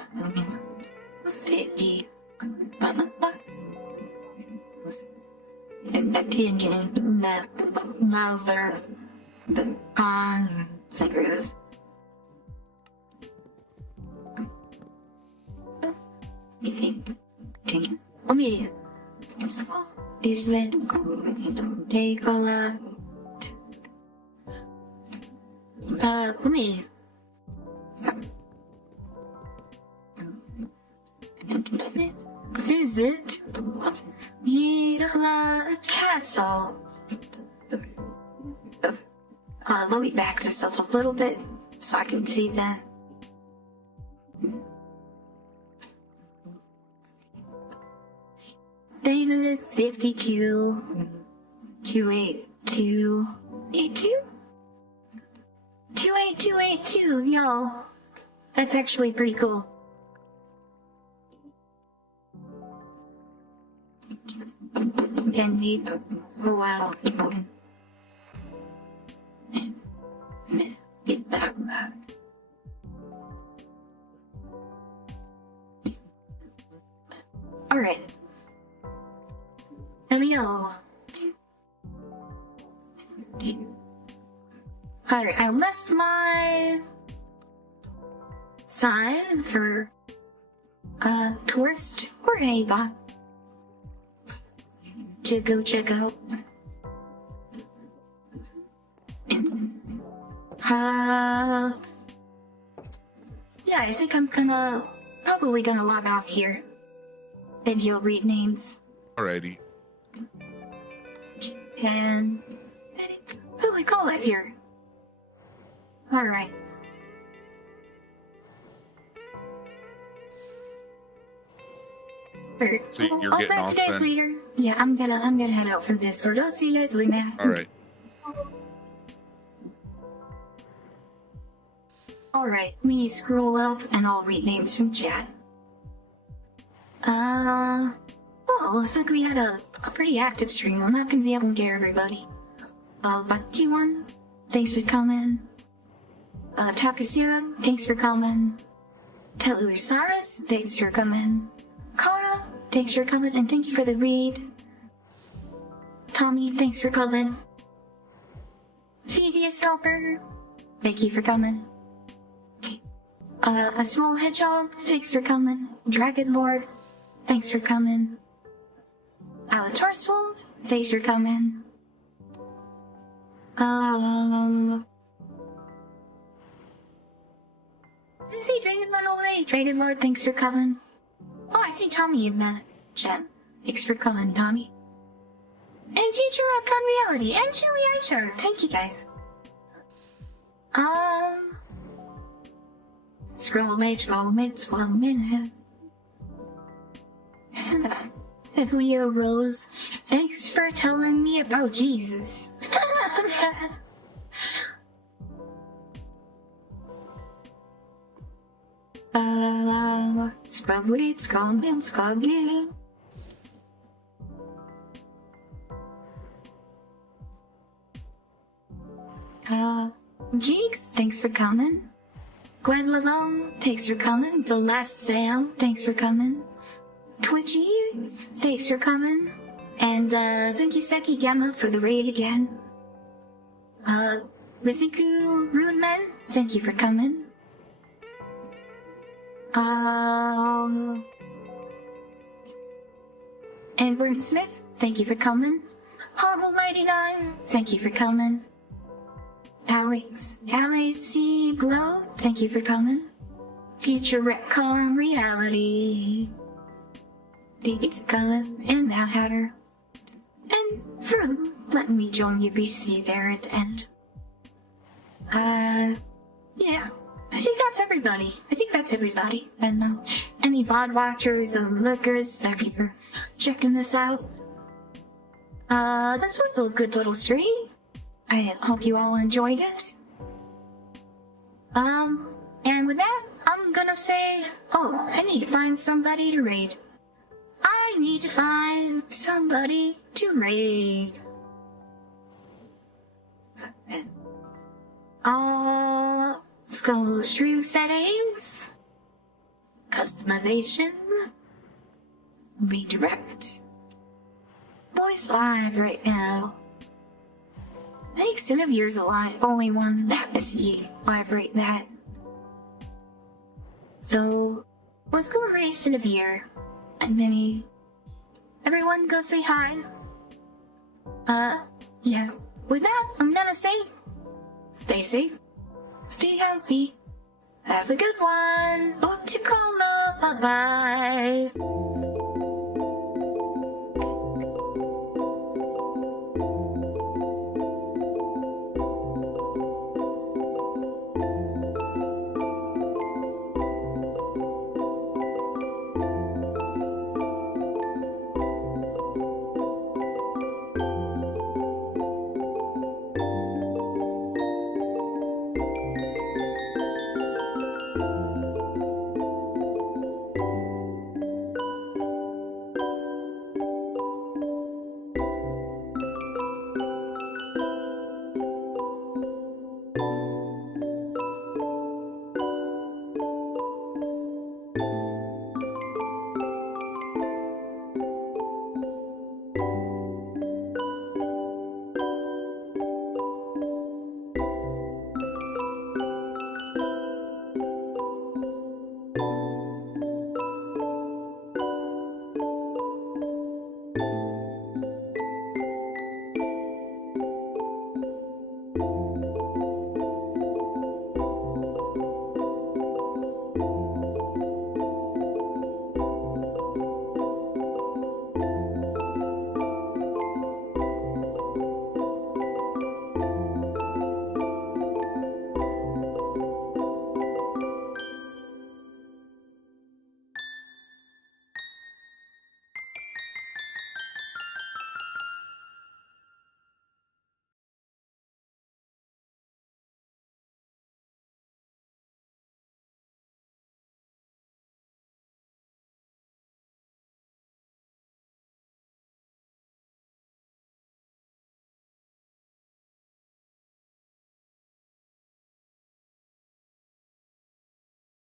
50 and that tangent that Mauser the on the groove. Let me install is that NiiCola. Let me visit NiiCola Castle. Let me back this up a little bit so I can see that. Data 52 282 82 28282. Yo, that's actually pretty cool. And we oh wow, get back. All right. There we go. Alright, I left my sign for tourist or Ava to go check out. Yeah, I think I'm probably gonna log off here. Then he'll read names. Alrighty. And NiiCola is here. Alright. So you're I'll getting talk off to you guys then? later. Yeah, I'm gonna head out from Discord. I'll see you guys later. Alright. Alright, let me scroll up and I'll read names from chat. Oh, looks like we had a pretty active stream. I'm not gonna be able to get everybody. But G1, thanks for coming. Takasura, thanks for coming. Telusaurus, thanks for coming. Kara, thanks for coming, and thank you for the read. Tommy, thanks for coming. Theseus Helper, thank you for coming. A small hedgehog, thanks for coming. Dragon Lord, thanks for coming. Alatorsfold, thanks for coming. I see Dragon Lord away. Dragon Lord, thanks for coming. Oh, I see Tommy in that chat. Thanks for coming, Tommy. And Future Upcon Reality and Chili Archer, thank you guys. Scroll minute. Leo Rose, thanks for telling me about Jesus. Scroll. Jigs, thanks for coming. Gwen Lavone, thanks for coming. The Last Sam, thanks for coming. Twitchy, thanks for coming. And thank you Seki Gamma for the raid again. Riziku Runeman, thank you for coming. Edward Smith, thank you for coming. Horrible 99, thank you for coming. Alex, LAC Glow, thank you for coming. Future Retcon Reality. Baby's color and now Hatter. And for letting me join your VC there at the end. Yeah. I think that's everybody. And any VOD watchers or lookers, thank you for checking this out. This was a good little stream. I hope you all enjoyed it. And with that, I'm gonna say, I need to find somebody to raid. Let's go stream settings, customization, redirect, voice live right now. I think Cinevere's alive, only one that is live right that. So let's go raid Cinevere, and then everyone go say hi. Yeah. With that, I'm gonna say, stay safe. Stay healthy. Have a good one. NiiCola. Bye-bye.